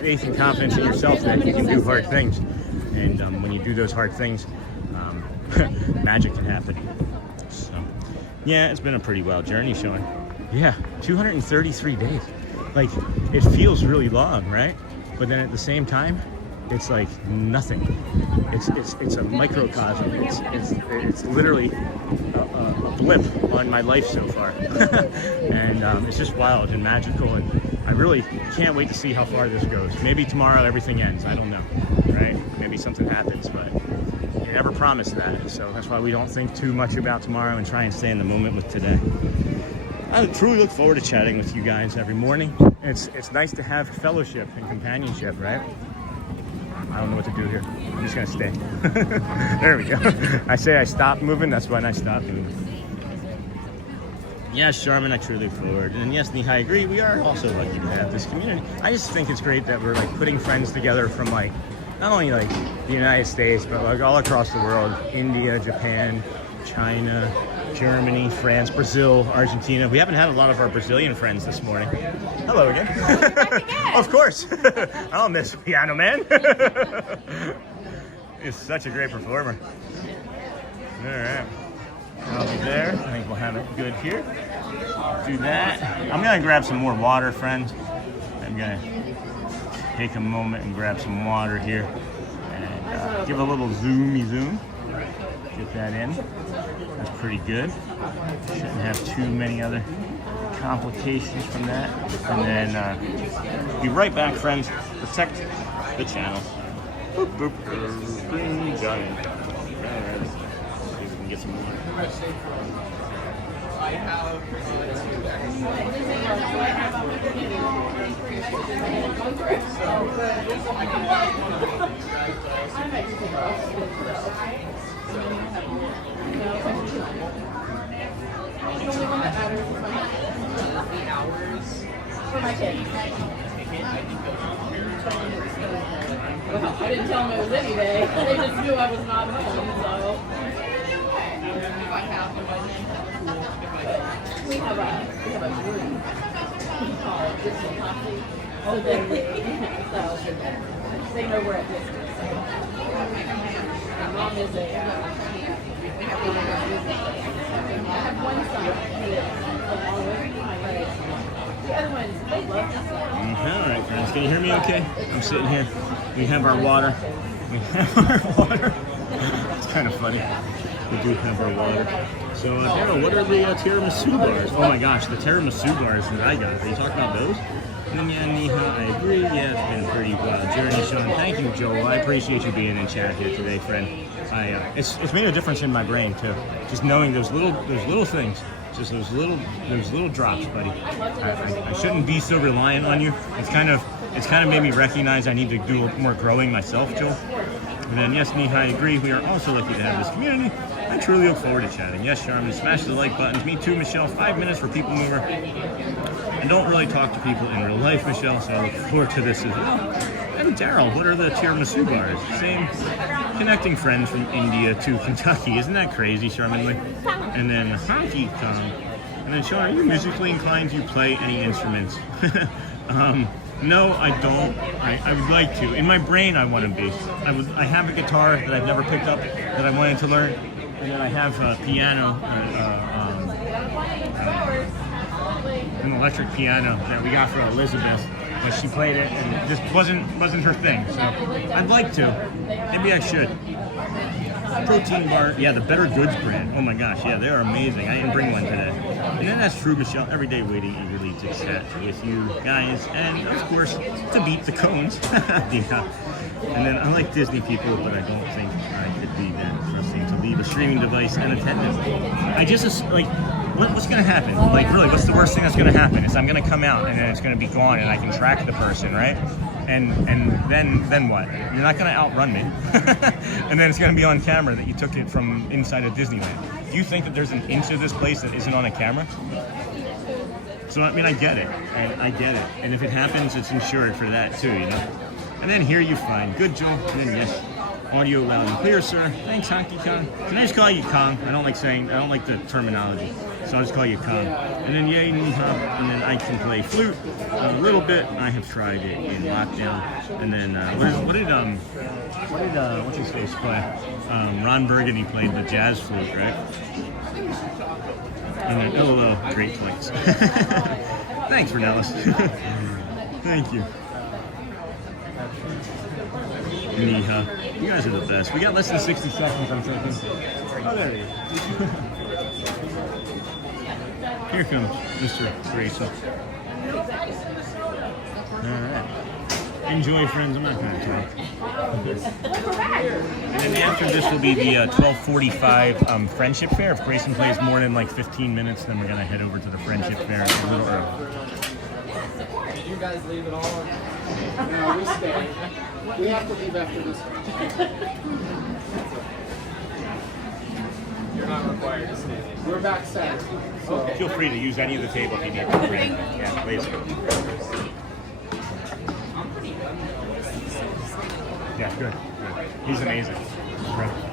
faith and confidence in yourself that you can do hard things. And when you do those hard things, magic can happen. So, yeah, it's been a pretty wild journey, Sean. Yeah, 233 days. Like, it feels really long, right? But then at the same time, it's like nothing. It's a microcosm. It's literally a blip on my life so far. And it's just wild and magical, and I really can't wait to see how far this goes. Maybe tomorrow everything ends, I don't know, right? Maybe something happens, but you never promise that. So that's why we don't think too much about tomorrow and try and stay in the moment with today. I truly look forward to chatting with you guys every morning. It's nice to have fellowship and companionship, right? I don't know what to do here. I'm just gonna stay. There we go. I say I stop moving, that's when I stop moving. Yes, Charmin, I truly look forward. And yes, Nihai, I agree, we are also lucky to have this community. I just think it's great that we're like putting friends together from like, not only like the United States, but like all across the world. India, Japan, China, Germany, France, Brazil, Argentina. We haven't had a lot of our Brazilian friends this morning. Hello again. Of course. I don't miss Piano Man. He's such a great performer. All right. I'll be there. I think we'll have it good here. Do that. I'm going to grab some more water, friends. I'm going to take a moment and grab some water here and give a little zoomy zoom. Get that in. That's pretty good. Shouldn't have too many other complications from that. And then be right back, friends. Protect the channel. Boop, boop, green giant. Alright. See if we can get some more. Well, I didn't tell them it was any day. They just knew I was not home, so. If I have we have a group called Disney Coffee. So they know we're at Disney. My mom is I have one son along with my the other ones, they love Disney. All right, friends, can you hear me okay? I'm sitting here. We have our water. It's kind of funny. We do have our water. So, Daryl, what are the tiramisu bars? Oh my gosh, the tiramisu bars that I got. Are you talking about those? And yeah, Niha, I agree. Yeah, it's been a pretty wild journey, Sean. Thank you, Joel. I appreciate you being in chat here today, friend. It's made a difference in my brain too. Just knowing those little things. Just those little drops, buddy. I shouldn't be so reliant on you. It's kind of made me recognize I need to do more growing myself, Joel. And then yes, Nihai, I agree. We are also lucky to have this community. I truly look forward to chatting. Yes, Charmin, smash the like buttons. Me too, Michelle. 5 minutes for People Mover. I don't really talk to people in real life, Michelle, so I look forward to this as well. And Daryl, what are the tiramisu bars? Same connecting friends from India to Kentucky. Isn't that crazy, Charmin Lee? And then Honky Kong. And then Sean, are you musically inclined? Do you play any instruments? No, I don't. I would like to. In my brain, I want to be. I have a guitar that I've never picked up that I wanted to learn. And then I have a piano, an electric piano that we got for Elizabeth. But she played it, and it just wasn't her thing. So I'd like to. Maybe I should. Protein bar, yeah, the Better Goods brand. Oh my gosh, yeah, they're amazing. I didn't bring one today. And then that's true, Michelle. Every day waiting eagerly to chat with you guys, and of course to beat the cones. Yeah. And then I like Disney people, but I don't think I could be that trusting to leave a streaming device and attendant. I just like, what's going to happen? Like, really, what's the worst thing that's going to happen? Is I'm going to come out and then it's going to be gone, and I can track the person, right? And then what? You're not going to outrun me. And then it's going to be on camera that you took it from inside of Disneyland. Do you think that there's an inch of this place that isn't on a camera? So, I mean, I get it. I get it. And if it happens, it's insured for that too, you know? And then here you find, good Joel, and then yes, audio loud and clear, sir. Thanks, Honky Kong. Can I just call you Kong? I don't like the terminology, so I'll just call you Kong. And then yay, Nihop, and then I can play flute a little bit. I have tried it in lockdown. And then what did what's his face play? Ron Burgundy played the jazz flute, right? And then LOL, great place. Thanks, Reynolds. Thank you. Niha. You guys are the best. We got less than 60 seconds, I'm thinking. Oh, there he is. Here comes Mr. Grayson. Alright. Enjoy, friends. I'm not going to talk. And then after this will be the 12:45 Friendship Faire. If Grayson plays more than like 15 minutes, then we're going to head over to the Friendship Faire a little early. You guys leave it all? No, we stay. We have to leave after this one. You're not required to stay. We're backside. So. Feel free to use any of the table if you need. Yeah, please. Yeah, good. He's amazing. Incredible.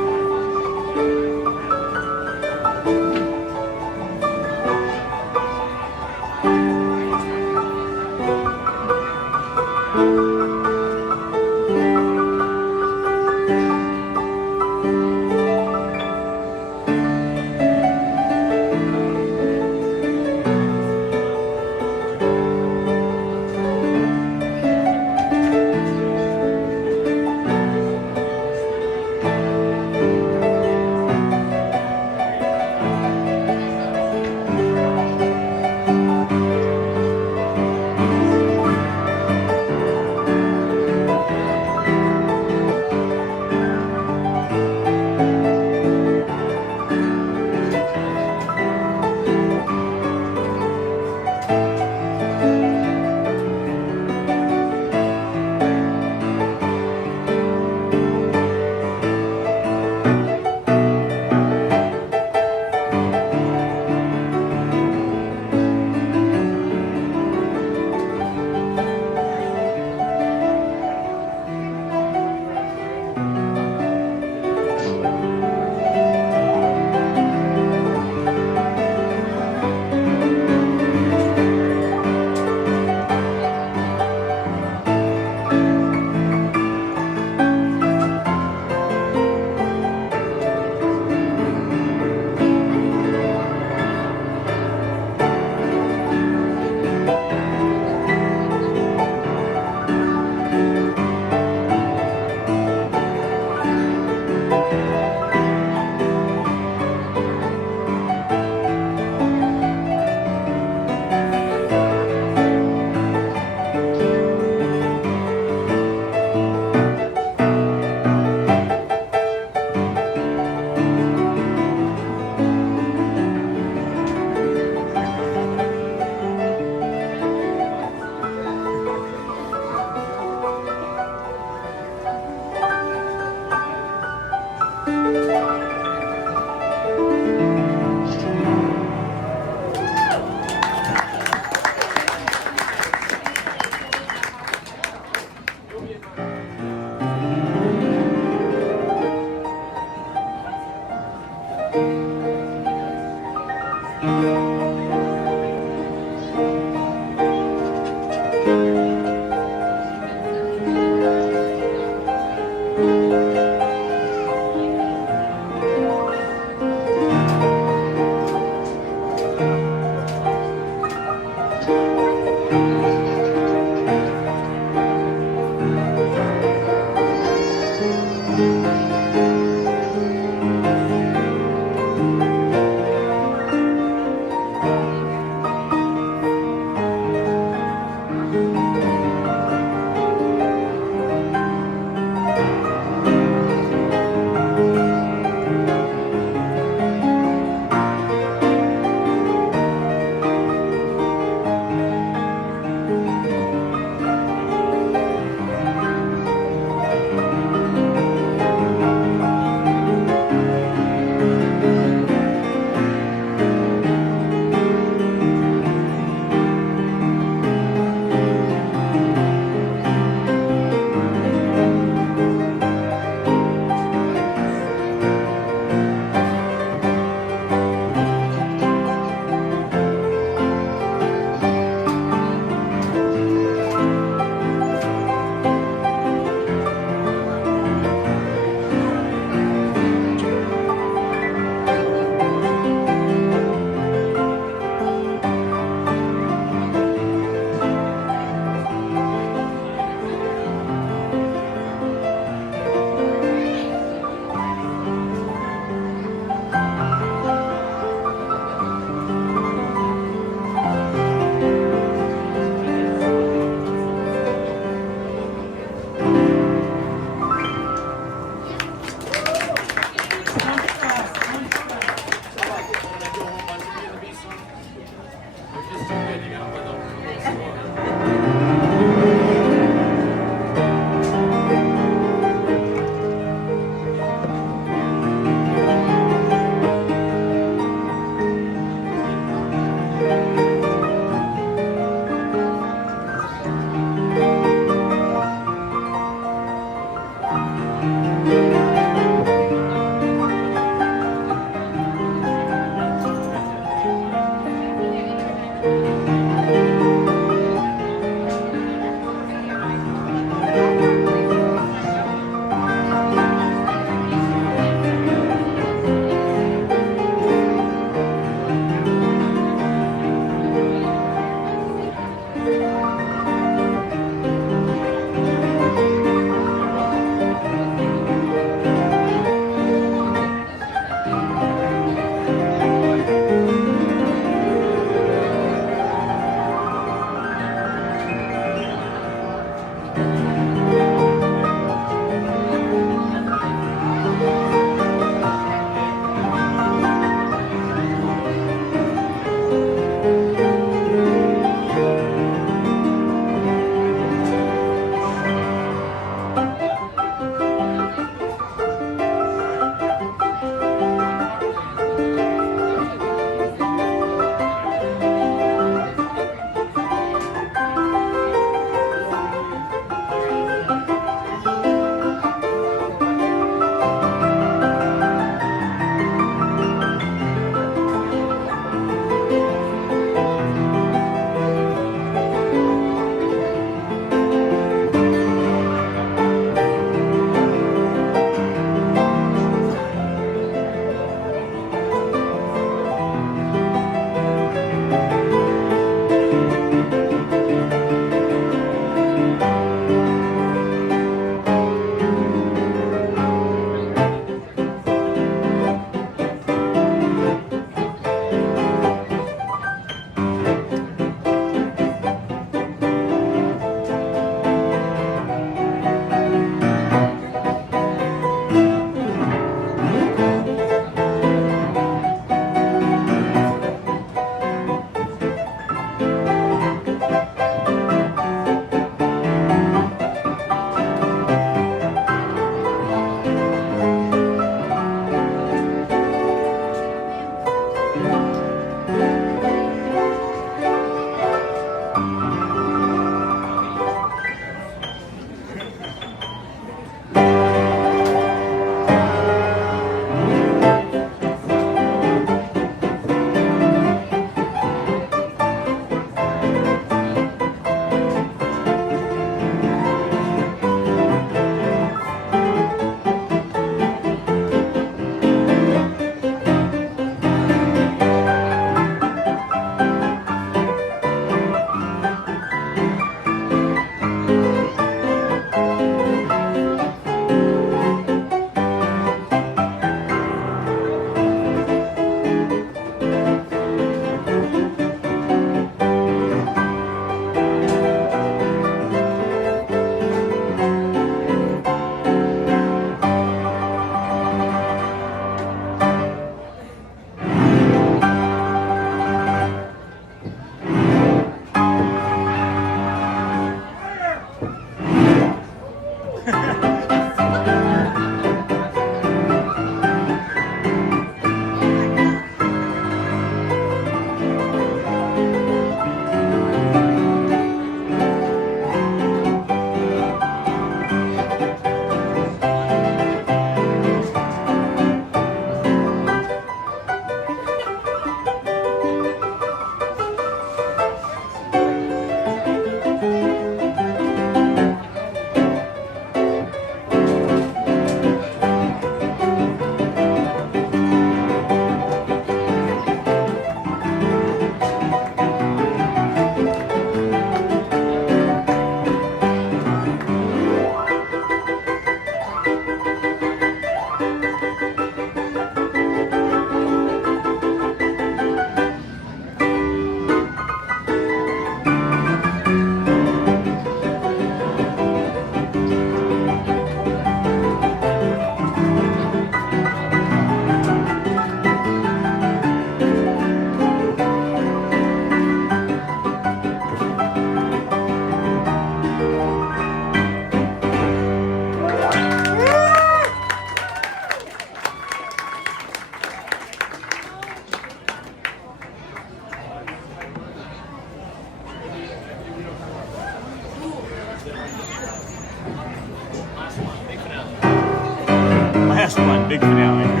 last one, big finale.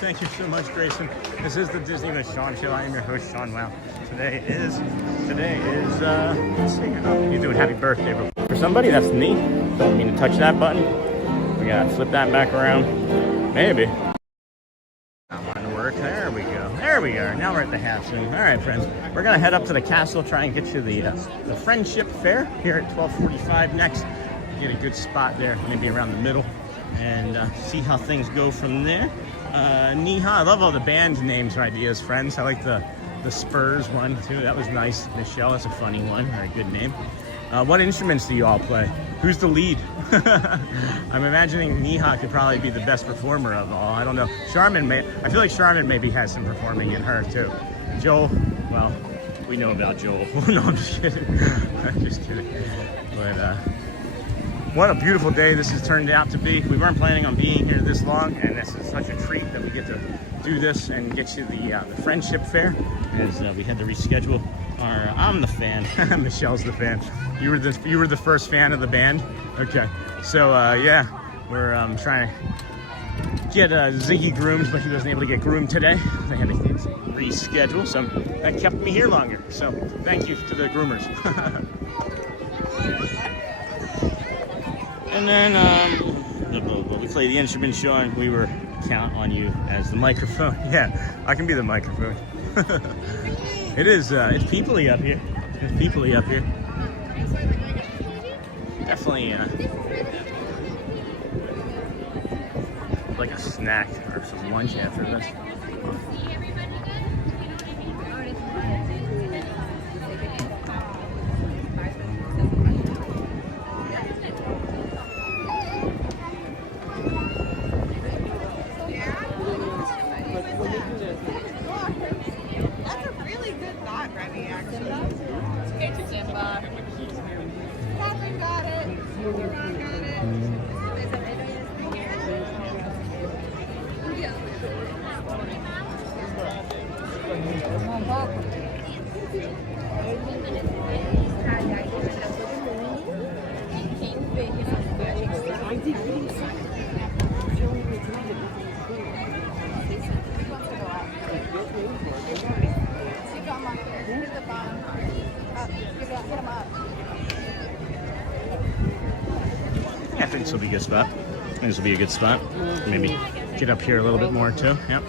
Thank you so much, Grayson. This is the Disney with Sean Show. I am your host, Sean Wow. Today is, let's see, you're doing happy birthday for somebody. That's me. Don't mean to touch that button. We gotta flip that back around. Maybe. Not wanting to work. There we go. There we are. Now we're at the half soon. All right, friends. We're gonna head up to the castle, try and get you the Friendship Faire here at 12:45 next. Get a good spot there, maybe around the middle, and see how things go from there. Niha, I love all the band names or ideas, friends. I like the Spurs one too. That was nice. Michelle, that's a funny one, or a good name. What instruments do you all play? Who's the lead? I'm imagining Niha could probably be the best performer of all. I don't know. Charmin I feel like Charmin maybe has some performing in her too. Joel, well, we know about Joel. No, I'm just kidding. I'm just kidding. But what a beautiful day this has turned out to be. We weren't planning on being here this long, and this is such a treat that we get to do this and get you the Friendship Faire, as we had to reschedule. I'm the fan. Michelle's the fan. You were the first fan of the band. Okay, so yeah, we're trying to get Ziggy groomed, but he wasn't able to get groomed today. They had to reschedule, so that kept me here longer. So thank you to the groomers. And then we play the instrument, Sean. We were count on you as the microphone. Yeah, I can be the microphone. It is. It's peoply up here. It's peoply up here. Definitely like a snack or some lunch after this. Yeah, I think this will be a good spot. This will be a good spot. Maybe get up here a little bit more too. Yep.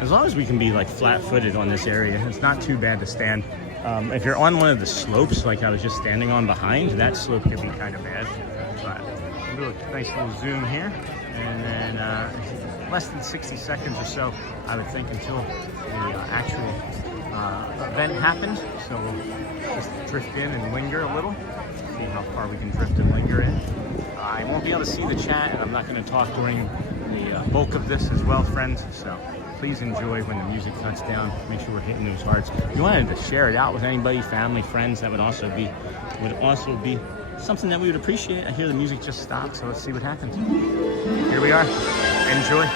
As long as we can be like flat-footed on this area, it's not too bad to stand. If you're on one of the slopes, like I was just standing on behind, that slope could be kind of bad. But we'll do a nice little zoom here, and then less than 60 seconds or so, I would think, until the actual event happened. So we'll just drift in and linger a little, see how far we can drift and linger in. I won't be able to see the chat, and I'm not going to talk during the bulk of this as well, friends. So please enjoy when the music cuts down. Make sure we're hitting those hearts. If you wanted to share it out with anybody, family, friends, that would also be something that we would appreciate. I hear the music just stopped, so let's see what happens. Here we are. Enjoy.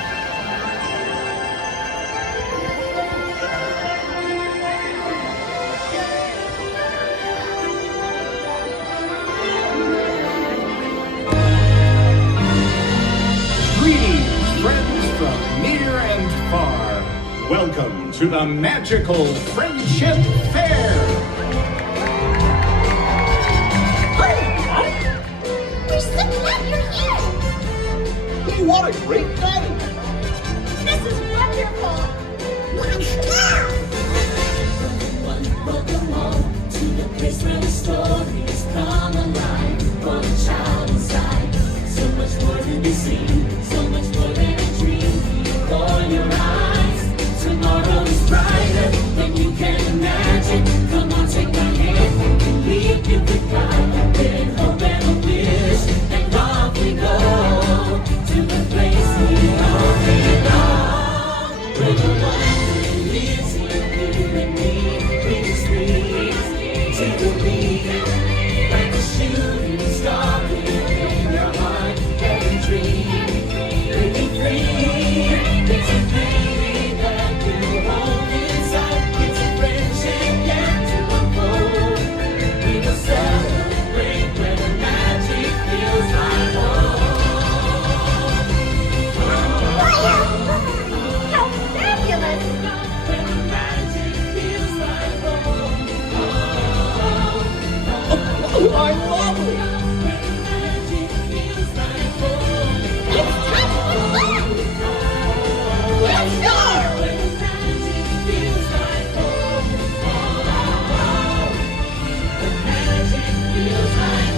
Welcome to the magical Friendship Faire. We're so glad you're here! What a great day! This is wonderful! Welcome home to the place where the stories come alive. For the child inside, so much more to be seen, so much more than a dream. For your eyes, tomorrow is brighter than you can imagine. Come on, take my hand, believe you could fly. Then hope and a wish, and off we go to the place we all belong. Where the one who lives with you and me brings peace to the beat, like a shooting star in your heart and dream. Breaking free, it's a baby that you hold inside. It's a friendship yet to unfold. We will celebrate when the magic feels like home. How fabulous! When the magic feels like home. I love it! When the magic feels like home. It's time for fun! Let's go! When the magic feels like home. The magic feels like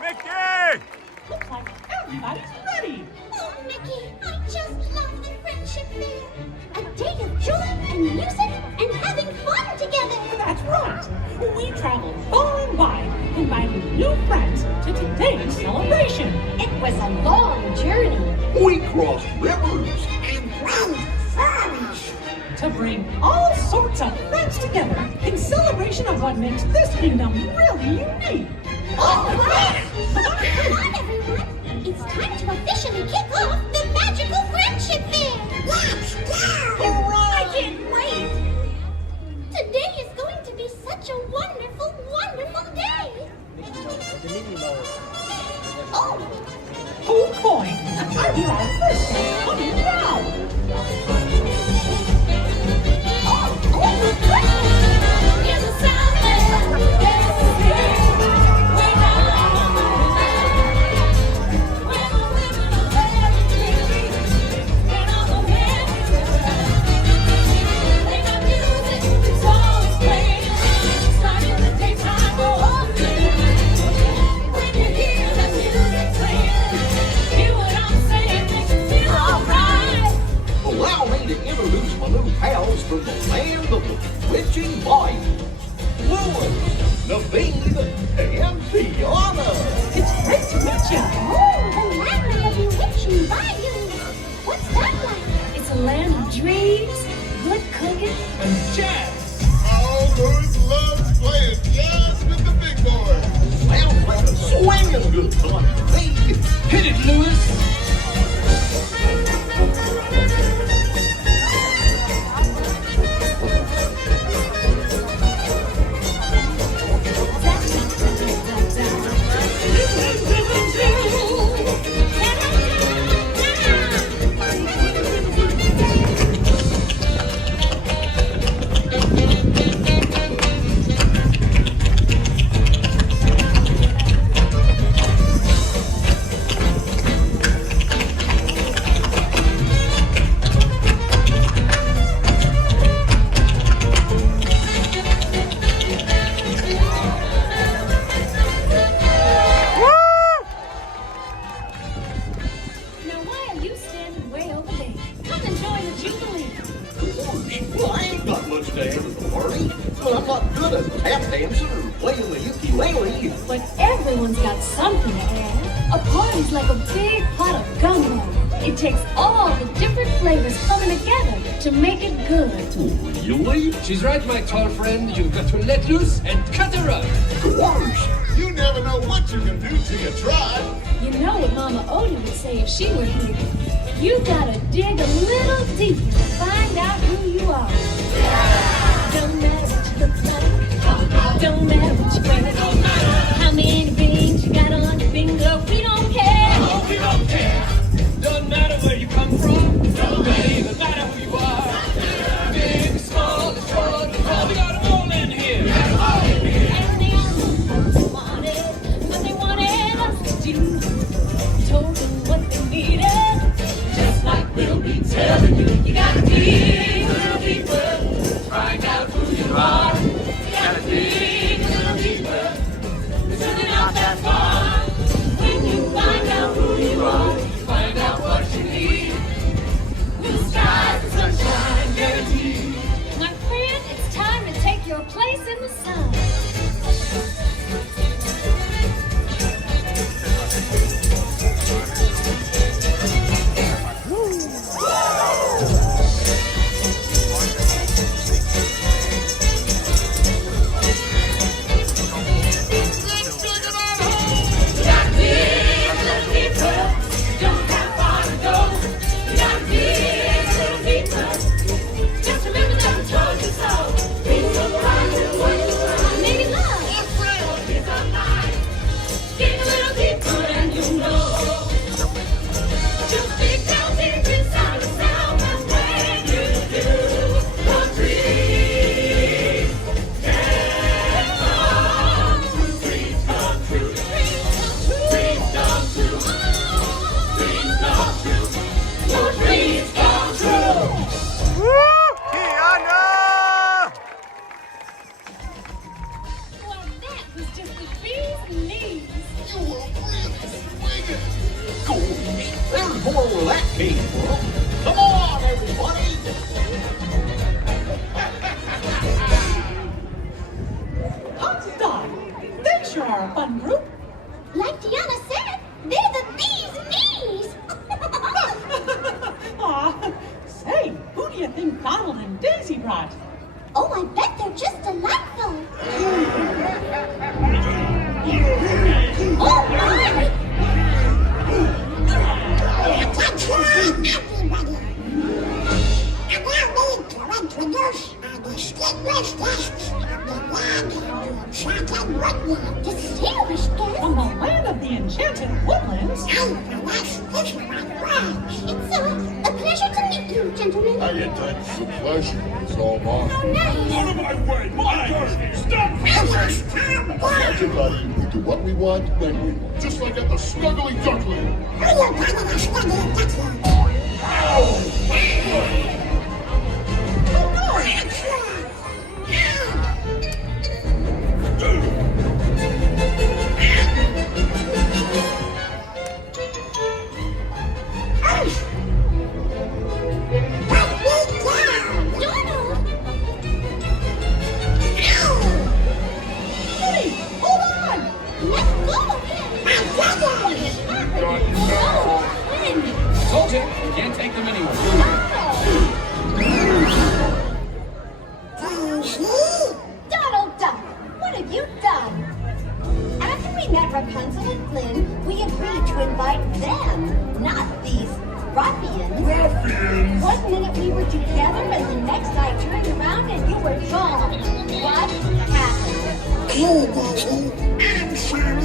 Mickey! Looks like everybody's ready. Oh, Mickey, I just love the Friendship Fair. A day of joy and music and having fun together. That's right. We traveled far and wide, inviting new friends to today's celebration. It was a long journey. We crossed rivers and climbed farms. To bring all sorts of friends together in celebration of what makes this kingdom really unique. All right! Come on, everyone. It's time to officially kick off the magical Friendship Fair. Let's go! I can't wait. Today is going to be such a wonderful, wonderful day. Oh, Oh boy, I hear our first guest coming now. here's a sound that gets us here. Way down on the where the women are very free, and all the men they got music, it's always playing, starting the daytime walking. When you hear the music playing, hear what I'm saying, makes you feel alright. Allow me to introduce my new pals from the land of the witching light. Louis, Naveen, and Tiana. It's great to meet you. Oh, the land of the bewitching bayou. What's that like? It's a land of dreams, good cooking, And jazz. All those loves playing jazz with the big boys. Sounds like a swinging good time to me. Hit it, Louis. dance at the party. Well, I'm not good at tap dancing or playing the ukulele. But everyone's got something to add. A party's like a big pot of gumbo. It takes all the different flavors coming together to make it good. Really? She's right, my tall friend. You've got to let loose and cut her up. Gosh, you never know what you can do till you try. You know what Mama Odie would say if she were here. You gotta dig a little deeper to find out who you are. Don't matter what you look like. Don't matter what you wear. How many rings you got on your finger. We don't care. Oh, we don't care. Doesn't matter where you come from. Doesn't even matter who you are. Big, small, short, tall, we got them all in here. And they all wanted what they wanted us to do. Told them what they needed. Just like we'll be telling you, you gotta dig a little deeper, find out who you are. You gotta dig a little deeper, it's really not that far. When you find out who you are, find out what you need. Blue skies and sunshine guaranteed. My friend, it's time to take your place in the sun. There's more where that came from. Come on, everybody. Hot dog. They sure are a fun group. Like Deanna said, they're the bee's knees. Aw, say, who do you think Donald and Daisy brought? Oh, I bet they're just delightful. All right. Attention, everybody. Allow me to introduce our distinguished guests, the land of the enchanted woodland. Distinguished guests? From the land of the enchanted woodlands? This is my friends. It's a pleasure to meet you, gentlemen. It's a pleasure. It's all mine. Oh, nice. Out of my way! My turn! Stop! Everybody, we do what we want, when we want. Just like at the Snuggly Duckling. Told you, can't take them anywhere. Donald Duck, what have you done? After we met Rapunzel and Flynn, we agreed to invite them, not these ruffians. Ruffians! One minute we were together, and the next I turned around and you were gone. What happened? Hey, baby, I'm sorry.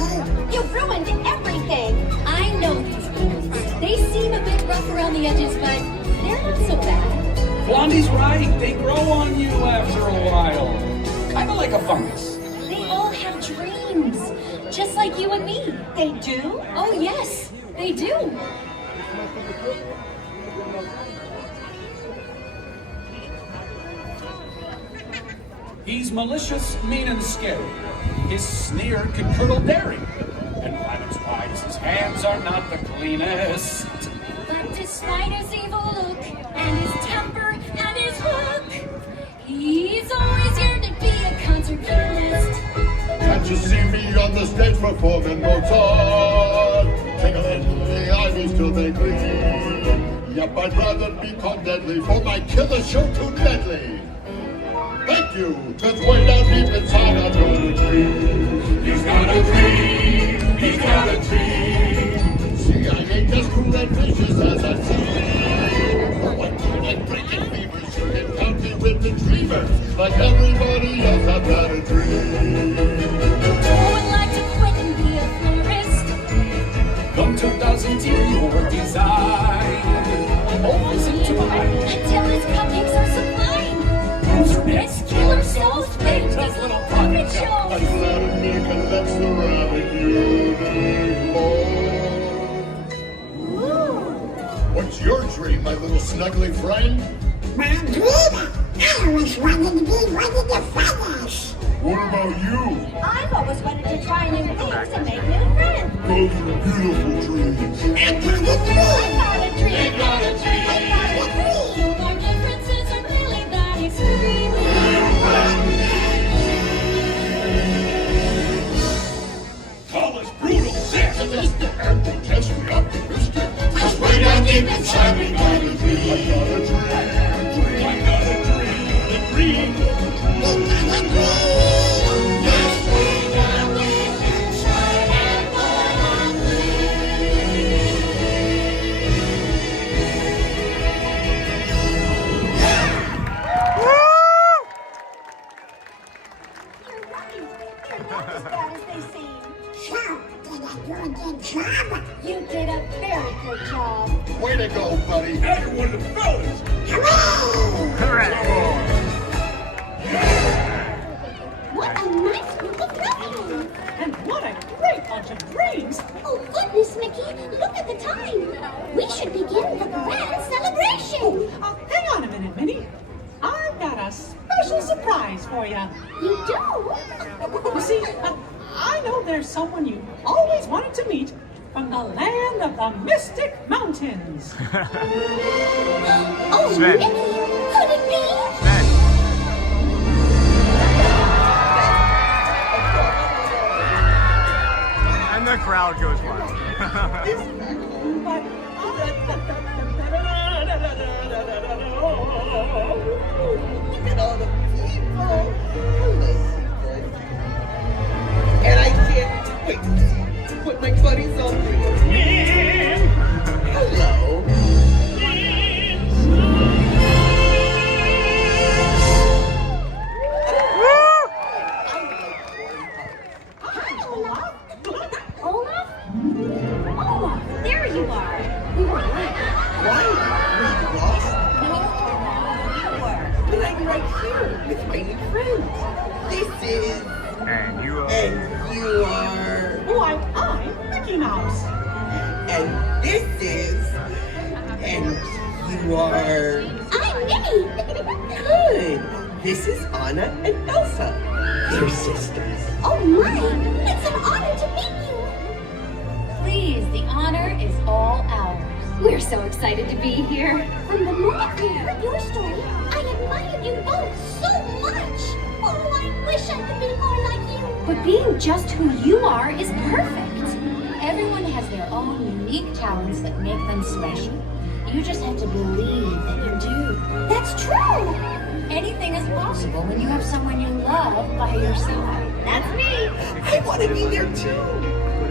You ruined everything. I know these fools. They seem a bit rough around the edges, but they're not so bad. Blondie's right. They grow on you after a while. Kind of like a fungus. They all have dreams, just like you and me. They do? Oh, yes, they do. He's malicious, mean, and scary. His sneer can curdle daring. And Clemens' his hands are not the cleanest. But despite his evil look and his temper and his hook, he's Can't you see me on the stage performing Mozart? Tickling the ivories till they gleam. Yep, I'd rather be called deadly for my killer show too deadly. Thank you, 'cause way down deep inside I've got a dream. He's got a dream, he's got a dream. See, I ain't as cool and vicious as I seem. Oh, I'm cool like breaking fevers. You can count me with the dreamers. Like everybody else, I've got a dream. Who would like to quit and be a florist? Come 2010 your design. Always into mine. Until his cupcakes are sublime. It's killer so sweet, his little puppet show. I'm glad to make a love ceramic unicorn. What's your dream, my little snuggly friend? My dream? I always wanted to be one of the feathers. What about you? I've always wanted to try new things and make new friends. Those are beautiful dreams. I got a dream. I got a dream. They got a dream. I got a dream. Our differences are really that extreme. Call us brutal, sexist, and protest me optimistic. Cause way down deep inside we got a dream. I got a dream. I got a dream. A dream. We got a dream. Yes, we got it inside and what a You're right. They're not as bad as they seem. So, did I do a good job? You did a very good job. Way to go, buddy. Now you're one of the fellas. What a nice group of fellows. And what a great bunch of dreams! Oh, goodness, Mickey, look at the time. We should begin the grand celebration. Hang on a minute, Minnie. I've got a special surprise for you. You do? You see, I know there's someone you always wanted to meet from the land of the Mystic Mountains. Oh, Sven. Mickey, could it be? And the crowd goes wild. But Look at all the people. And I can't wait to put my buddies on there. Hello. Olaf? Olaf? Olaf, there you are. We were Why? We lost? No, you were. But I'm right here with my new friends. This is... And you are. And you are... oh, I'm Mickey Mouse. And this is... And you are... I'm Minnie. Good. This is Anna and Elsa. They're sisters. Oh, my. It's an honor to meet you. Please, the honor is all ours. We're so excited to be here. From the moment we heard your story, I admired you both so much. Oh, I wish I could be more like you. But being just who you are is perfect. Everyone has their own unique talents that make them special. You just have to believe that you do. That's true. Anything is possible when you have someone you love by your side. That's me. I want to be there too.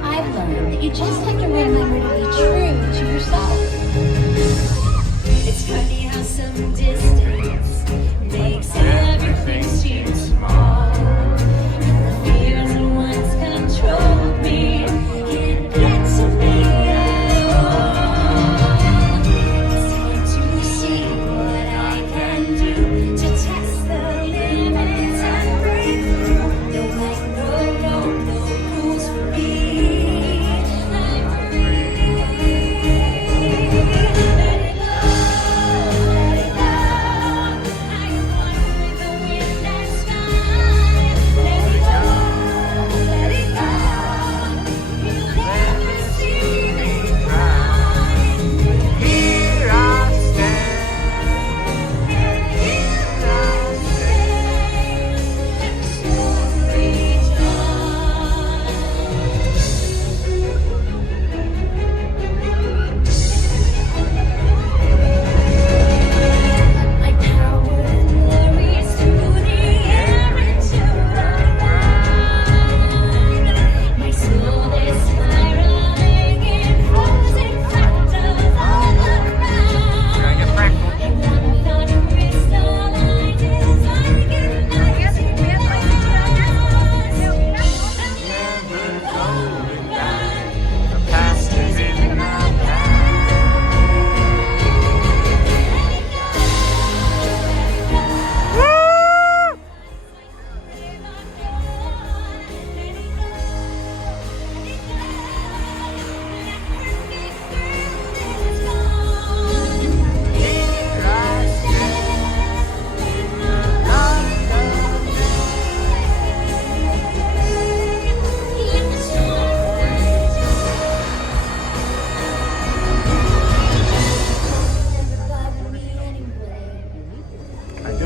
I've learned that you just have to remember to be true to yourself. It's funny how some distance makes everything seem small. And the fears that once controlled me can't get to me anymore. It's time to see what I can do to test the limits and break through. No rules for me. I'm free. Let it go, let it go.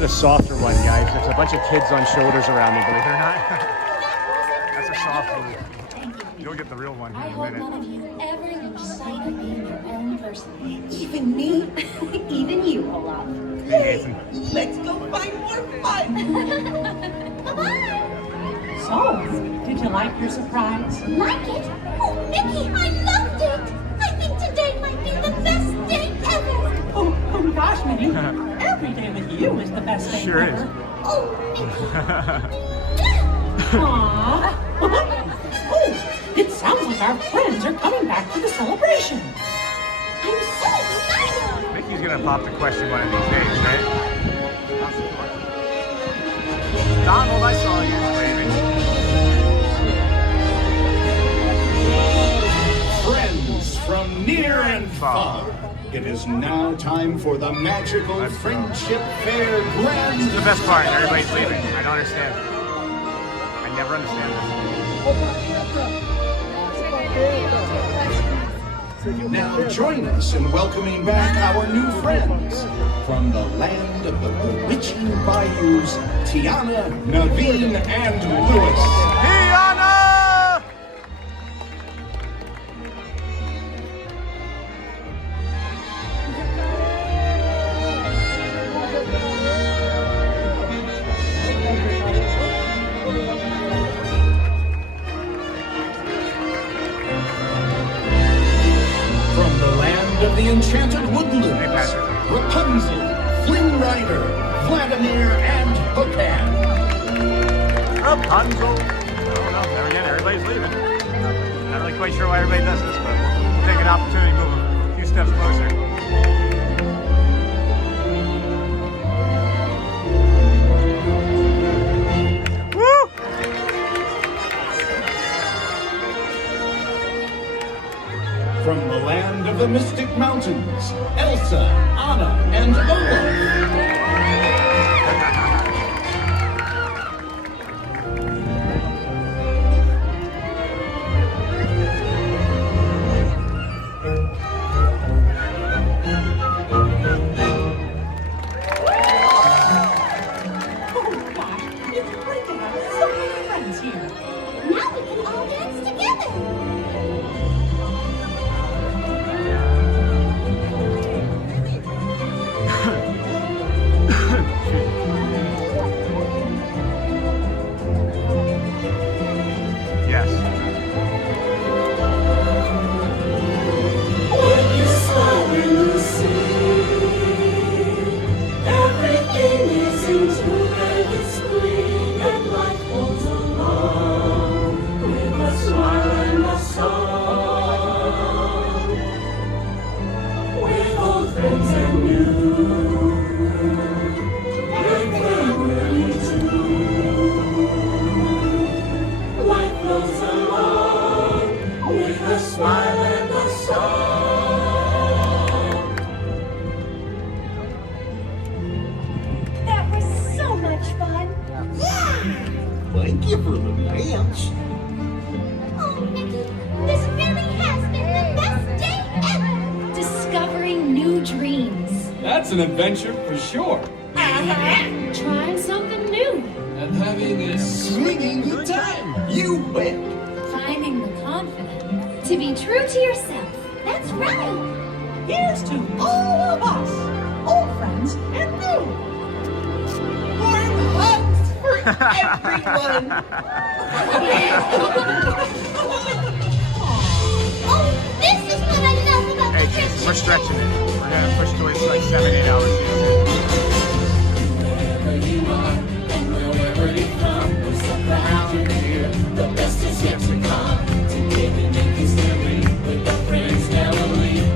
a softer one, guys. There's a bunch of kids on shoulders around me, believe it or not. That's a soft one. You'll get the real one I in a hope minute. none of you ever lose sight of being your own person. Even me? Even you, Olaf. Hey, Nathan. Let's go find more fun. Bye-bye. So, did you like your surprise? Like it? Oh, Mickey, I loved it. I think today might be the best day ever. Oh gosh, Minnie. Every day with you is the best day Sure ever. is. Oh, Aww. Oh, it sounds like our friends are coming back for the celebration. I'm so excited. Mickey's gonna pop the question one of these days, right? Donald, I saw you waving. Friends from near and far, it is now time for the magical Friendship Faire Grand. This is the best part. Everybody's leaving. I don't understand. I never understand this. Now join us in welcoming back our new friends from the land of the bewitching bayous, Tiana, Naveen, and Louis. Tiana! From the land of the enchanted woodlands, Rapunzel, Flynn Rider, Vladimir, and Hookhand. Rapunzel. I don't know. There again, everybody's leaving. Not really quite sure why everybody does this, but we'll take an opportunity to move a few steps closer. Woo! From the land of the Mystic Mountains, Elsa, Anna, and Olaf. Oh gosh, it's great to have so many friends here. Now we can all dance together. Yes. When you smile and you see, everything is in tune and it's green, and life goes along with a smile and a song. With old friends and new, and family too. Life goes along with a smile and a song. That was so much fun. Thank you for the dance. Oh, Mickey, this really has been the best day ever. Discovering new dreams. That's an adventure for sure. Trying something new. And having a swinging good time. You bet. Finding the confidence to be true to yourself. That's right. Here's to all of us, old friends and new. Warm hugs for everyone. Oh, this is what I love about Hey, the kids, friendship. we're stretching it. We're gonna push towards like 7-8 hours. Wherever you are and wherever you come, we're so proud you're here. The best is yet to come. Today we make history with our friends never leave.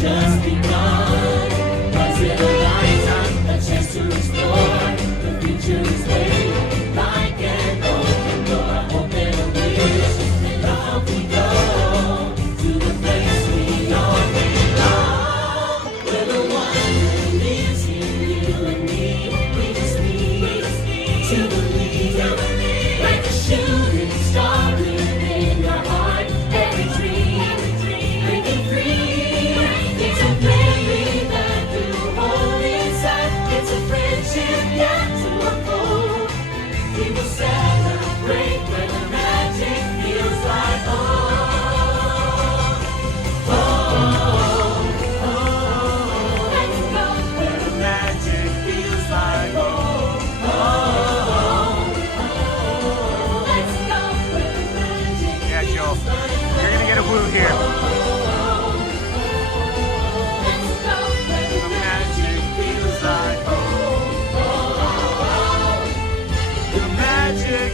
Just begun. Was it a lifetime? A chance to explore. The future is waiting like an open door. I hope that it wishes and off we go to the place we all belong. We're the one who lives here.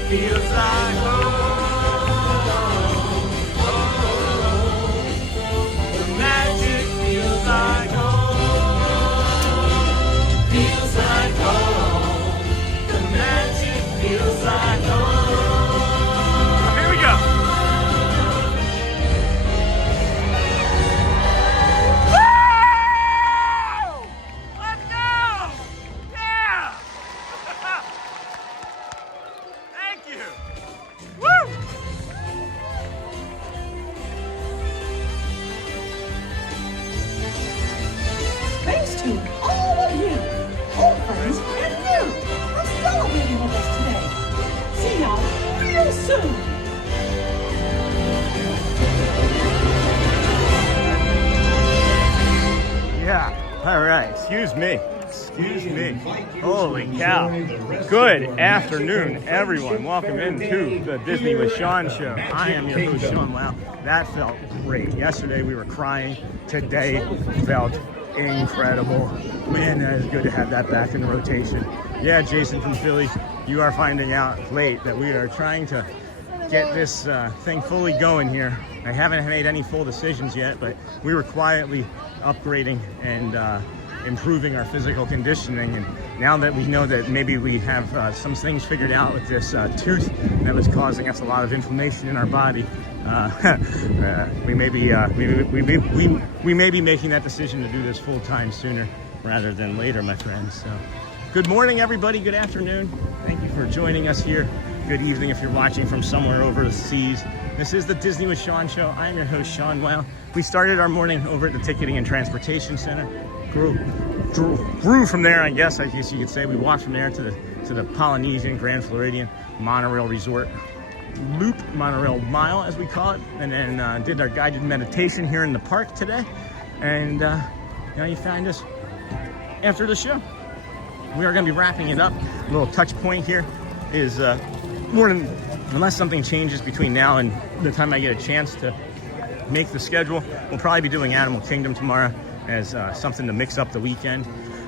feels like home. The magic feels like home. Feels like home. The magic feels like home. Here we go. Let's go! Yeah! Thank you. Woo! Thanks to all of you, old friends and new, for celebrating with us today. See y'all real soon. Yeah. All right. Excuse me. Excuse me. Holy cow. Good afternoon, everyone. Welcome into the Disney with Sean show. I am your host, Sean. Wow, that felt great. Yesterday we were crying. Today felt incredible. Man, that is good to have that back in the rotation. Yeah, Jason from Philly, you are finding out late that we are trying to get this thing fully going here. I haven't made any full decisions yet, but we were quietly upgrading and improving our physical conditioning. And now that we know that maybe we have some things figured out with this tooth that was causing us a lot of inflammation in our body, we may be making that decision to do this full time sooner rather than later, my friends. So, good morning, everybody. Good afternoon. Thank you for joining us here. Good evening if you're watching from somewhere over the seas. This is the Disney with Sean show. I'm your host, Sean Wow. We started our morning over at the Ticketing and Transportation Center. Grew from there, I guess you could say. We walked from there to the Polynesian Grand Floridian monorail resort loop, monorail mile as we call it, and then did our guided meditation here in the park today. And now you find us after the show. We are going to be wrapping it up. A little touch point here is unless something changes between now and the time I get a chance to make the schedule, we'll probably be doing Animal Kingdom tomorrow as something to mix up the weekend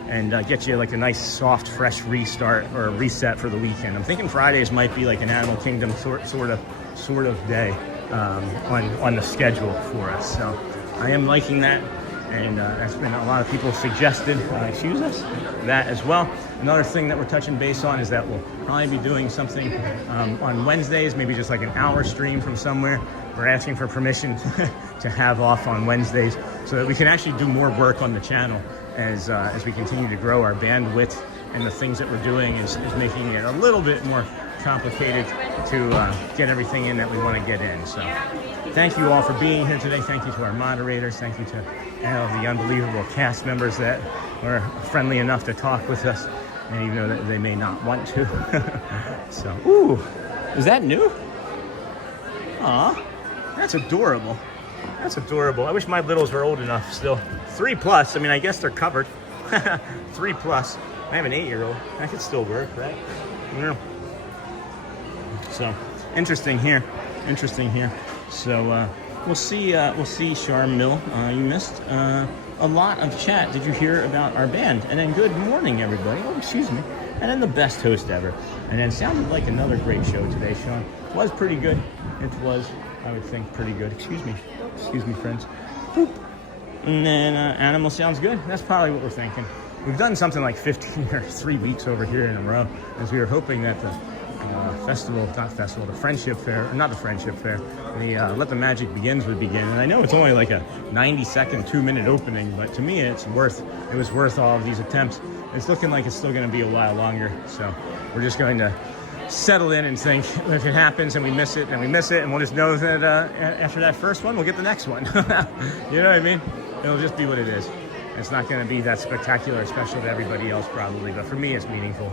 and get you like a nice soft fresh restart or a reset for the weekend. I'm thinking Fridays might be like an Animal Kingdom sort of day on the schedule for us. So I am liking that, and that's been a lot of people suggested choose us that as well. Another thing that we're touching base on is that we'll probably be doing something on Wednesdays, maybe just like an hour stream from somewhere. We're asking for permission to have off on Wednesdays so that we can actually do more work on the channel as we continue to grow our bandwidth, and the things that we're doing is making it a little bit more complicated to get everything in that we want to get in. So thank you all for being here today. Thank you to our moderators. Thank you to all the unbelievable cast members that were friendly enough to talk with us, and even though that they may not want to. So, ooh, is that new? Aw, that's adorable. That's adorable. I wish my littles were old enough still. 3+, I mean, I guess they're covered. 3+. I have an 8-year-old. That could still work, right? Yeah. So, interesting here. Interesting here. So, we'll see Charm Mill. You missed a lot of chat. Did you hear about our band? And then good morning, everybody. Oh, excuse me. And then the best host ever. And then sounded like another great show today, Sean. Was pretty good. It was, I would think, pretty good. Excuse me, friends. Boop. And then Animal sounds good. That's probably what we're thinking. We've done something like 15 or 3 weeks over here in a row, as we were hoping that the the Friendship Faire, not the Friendship Faire, the Let the Magic Begins would begin. And I know it's only like a 90-second, 2-minute opening, but to me it was worth all of these attempts. It's looking like it's still going to be a while longer, so we're just going to settle in and think if it happens and we miss it, then we miss it, and we'll just know that after that first one, we'll get the next one. You know what I mean? It'll just be what it is. It's not going to be that spectacular or special to everybody else probably, but for me it's meaningful.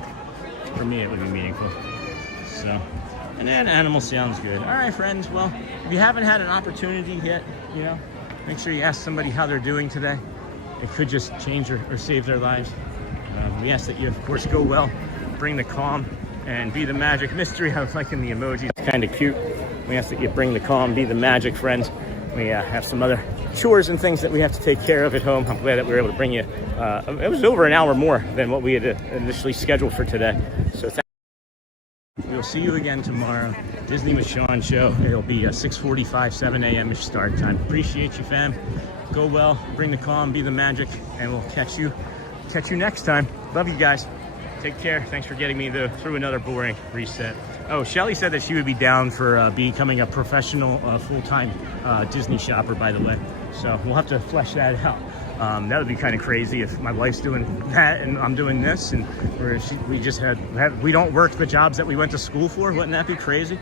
For me it would be meaningful. So, and then Animal sounds good. All right, friends. Well, if you haven't had an opportunity yet, make sure you ask somebody how they're doing today. It could just change or save their lives. We ask that you, of course, go well, bring the calm, and be the magic. Mystery, I was liking the emoji. It's kind of cute. We ask that you bring the calm, be the magic, friends. We have some other chores and things that we have to take care of at home. I'm glad that we were able to bring you. It was over an hour more than what we had initially scheduled for today. So We'll see you again tomorrow. Disney with Sean show. It'll be a 6:45, 7 a.m.-ish start time. Appreciate you, fam. Go well, bring the calm, be the magic, and we'll catch you next time. Love you guys. Take care. Thanks for getting me through another boring reset. Oh, Shelly said that she would be down for becoming a professional full-time Disney shopper, by the way. So we'll have to flesh that out. That would be kind of crazy if my wife's doing that and I'm doing this, and we don't work the jobs that we went to school for. Wouldn't that be crazy?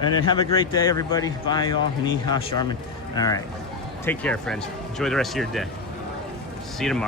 And then have a great day, everybody. Bye, y'all. Ni ha, Charmin. All right. Take care, friends. Enjoy the rest of your day. See you tomorrow.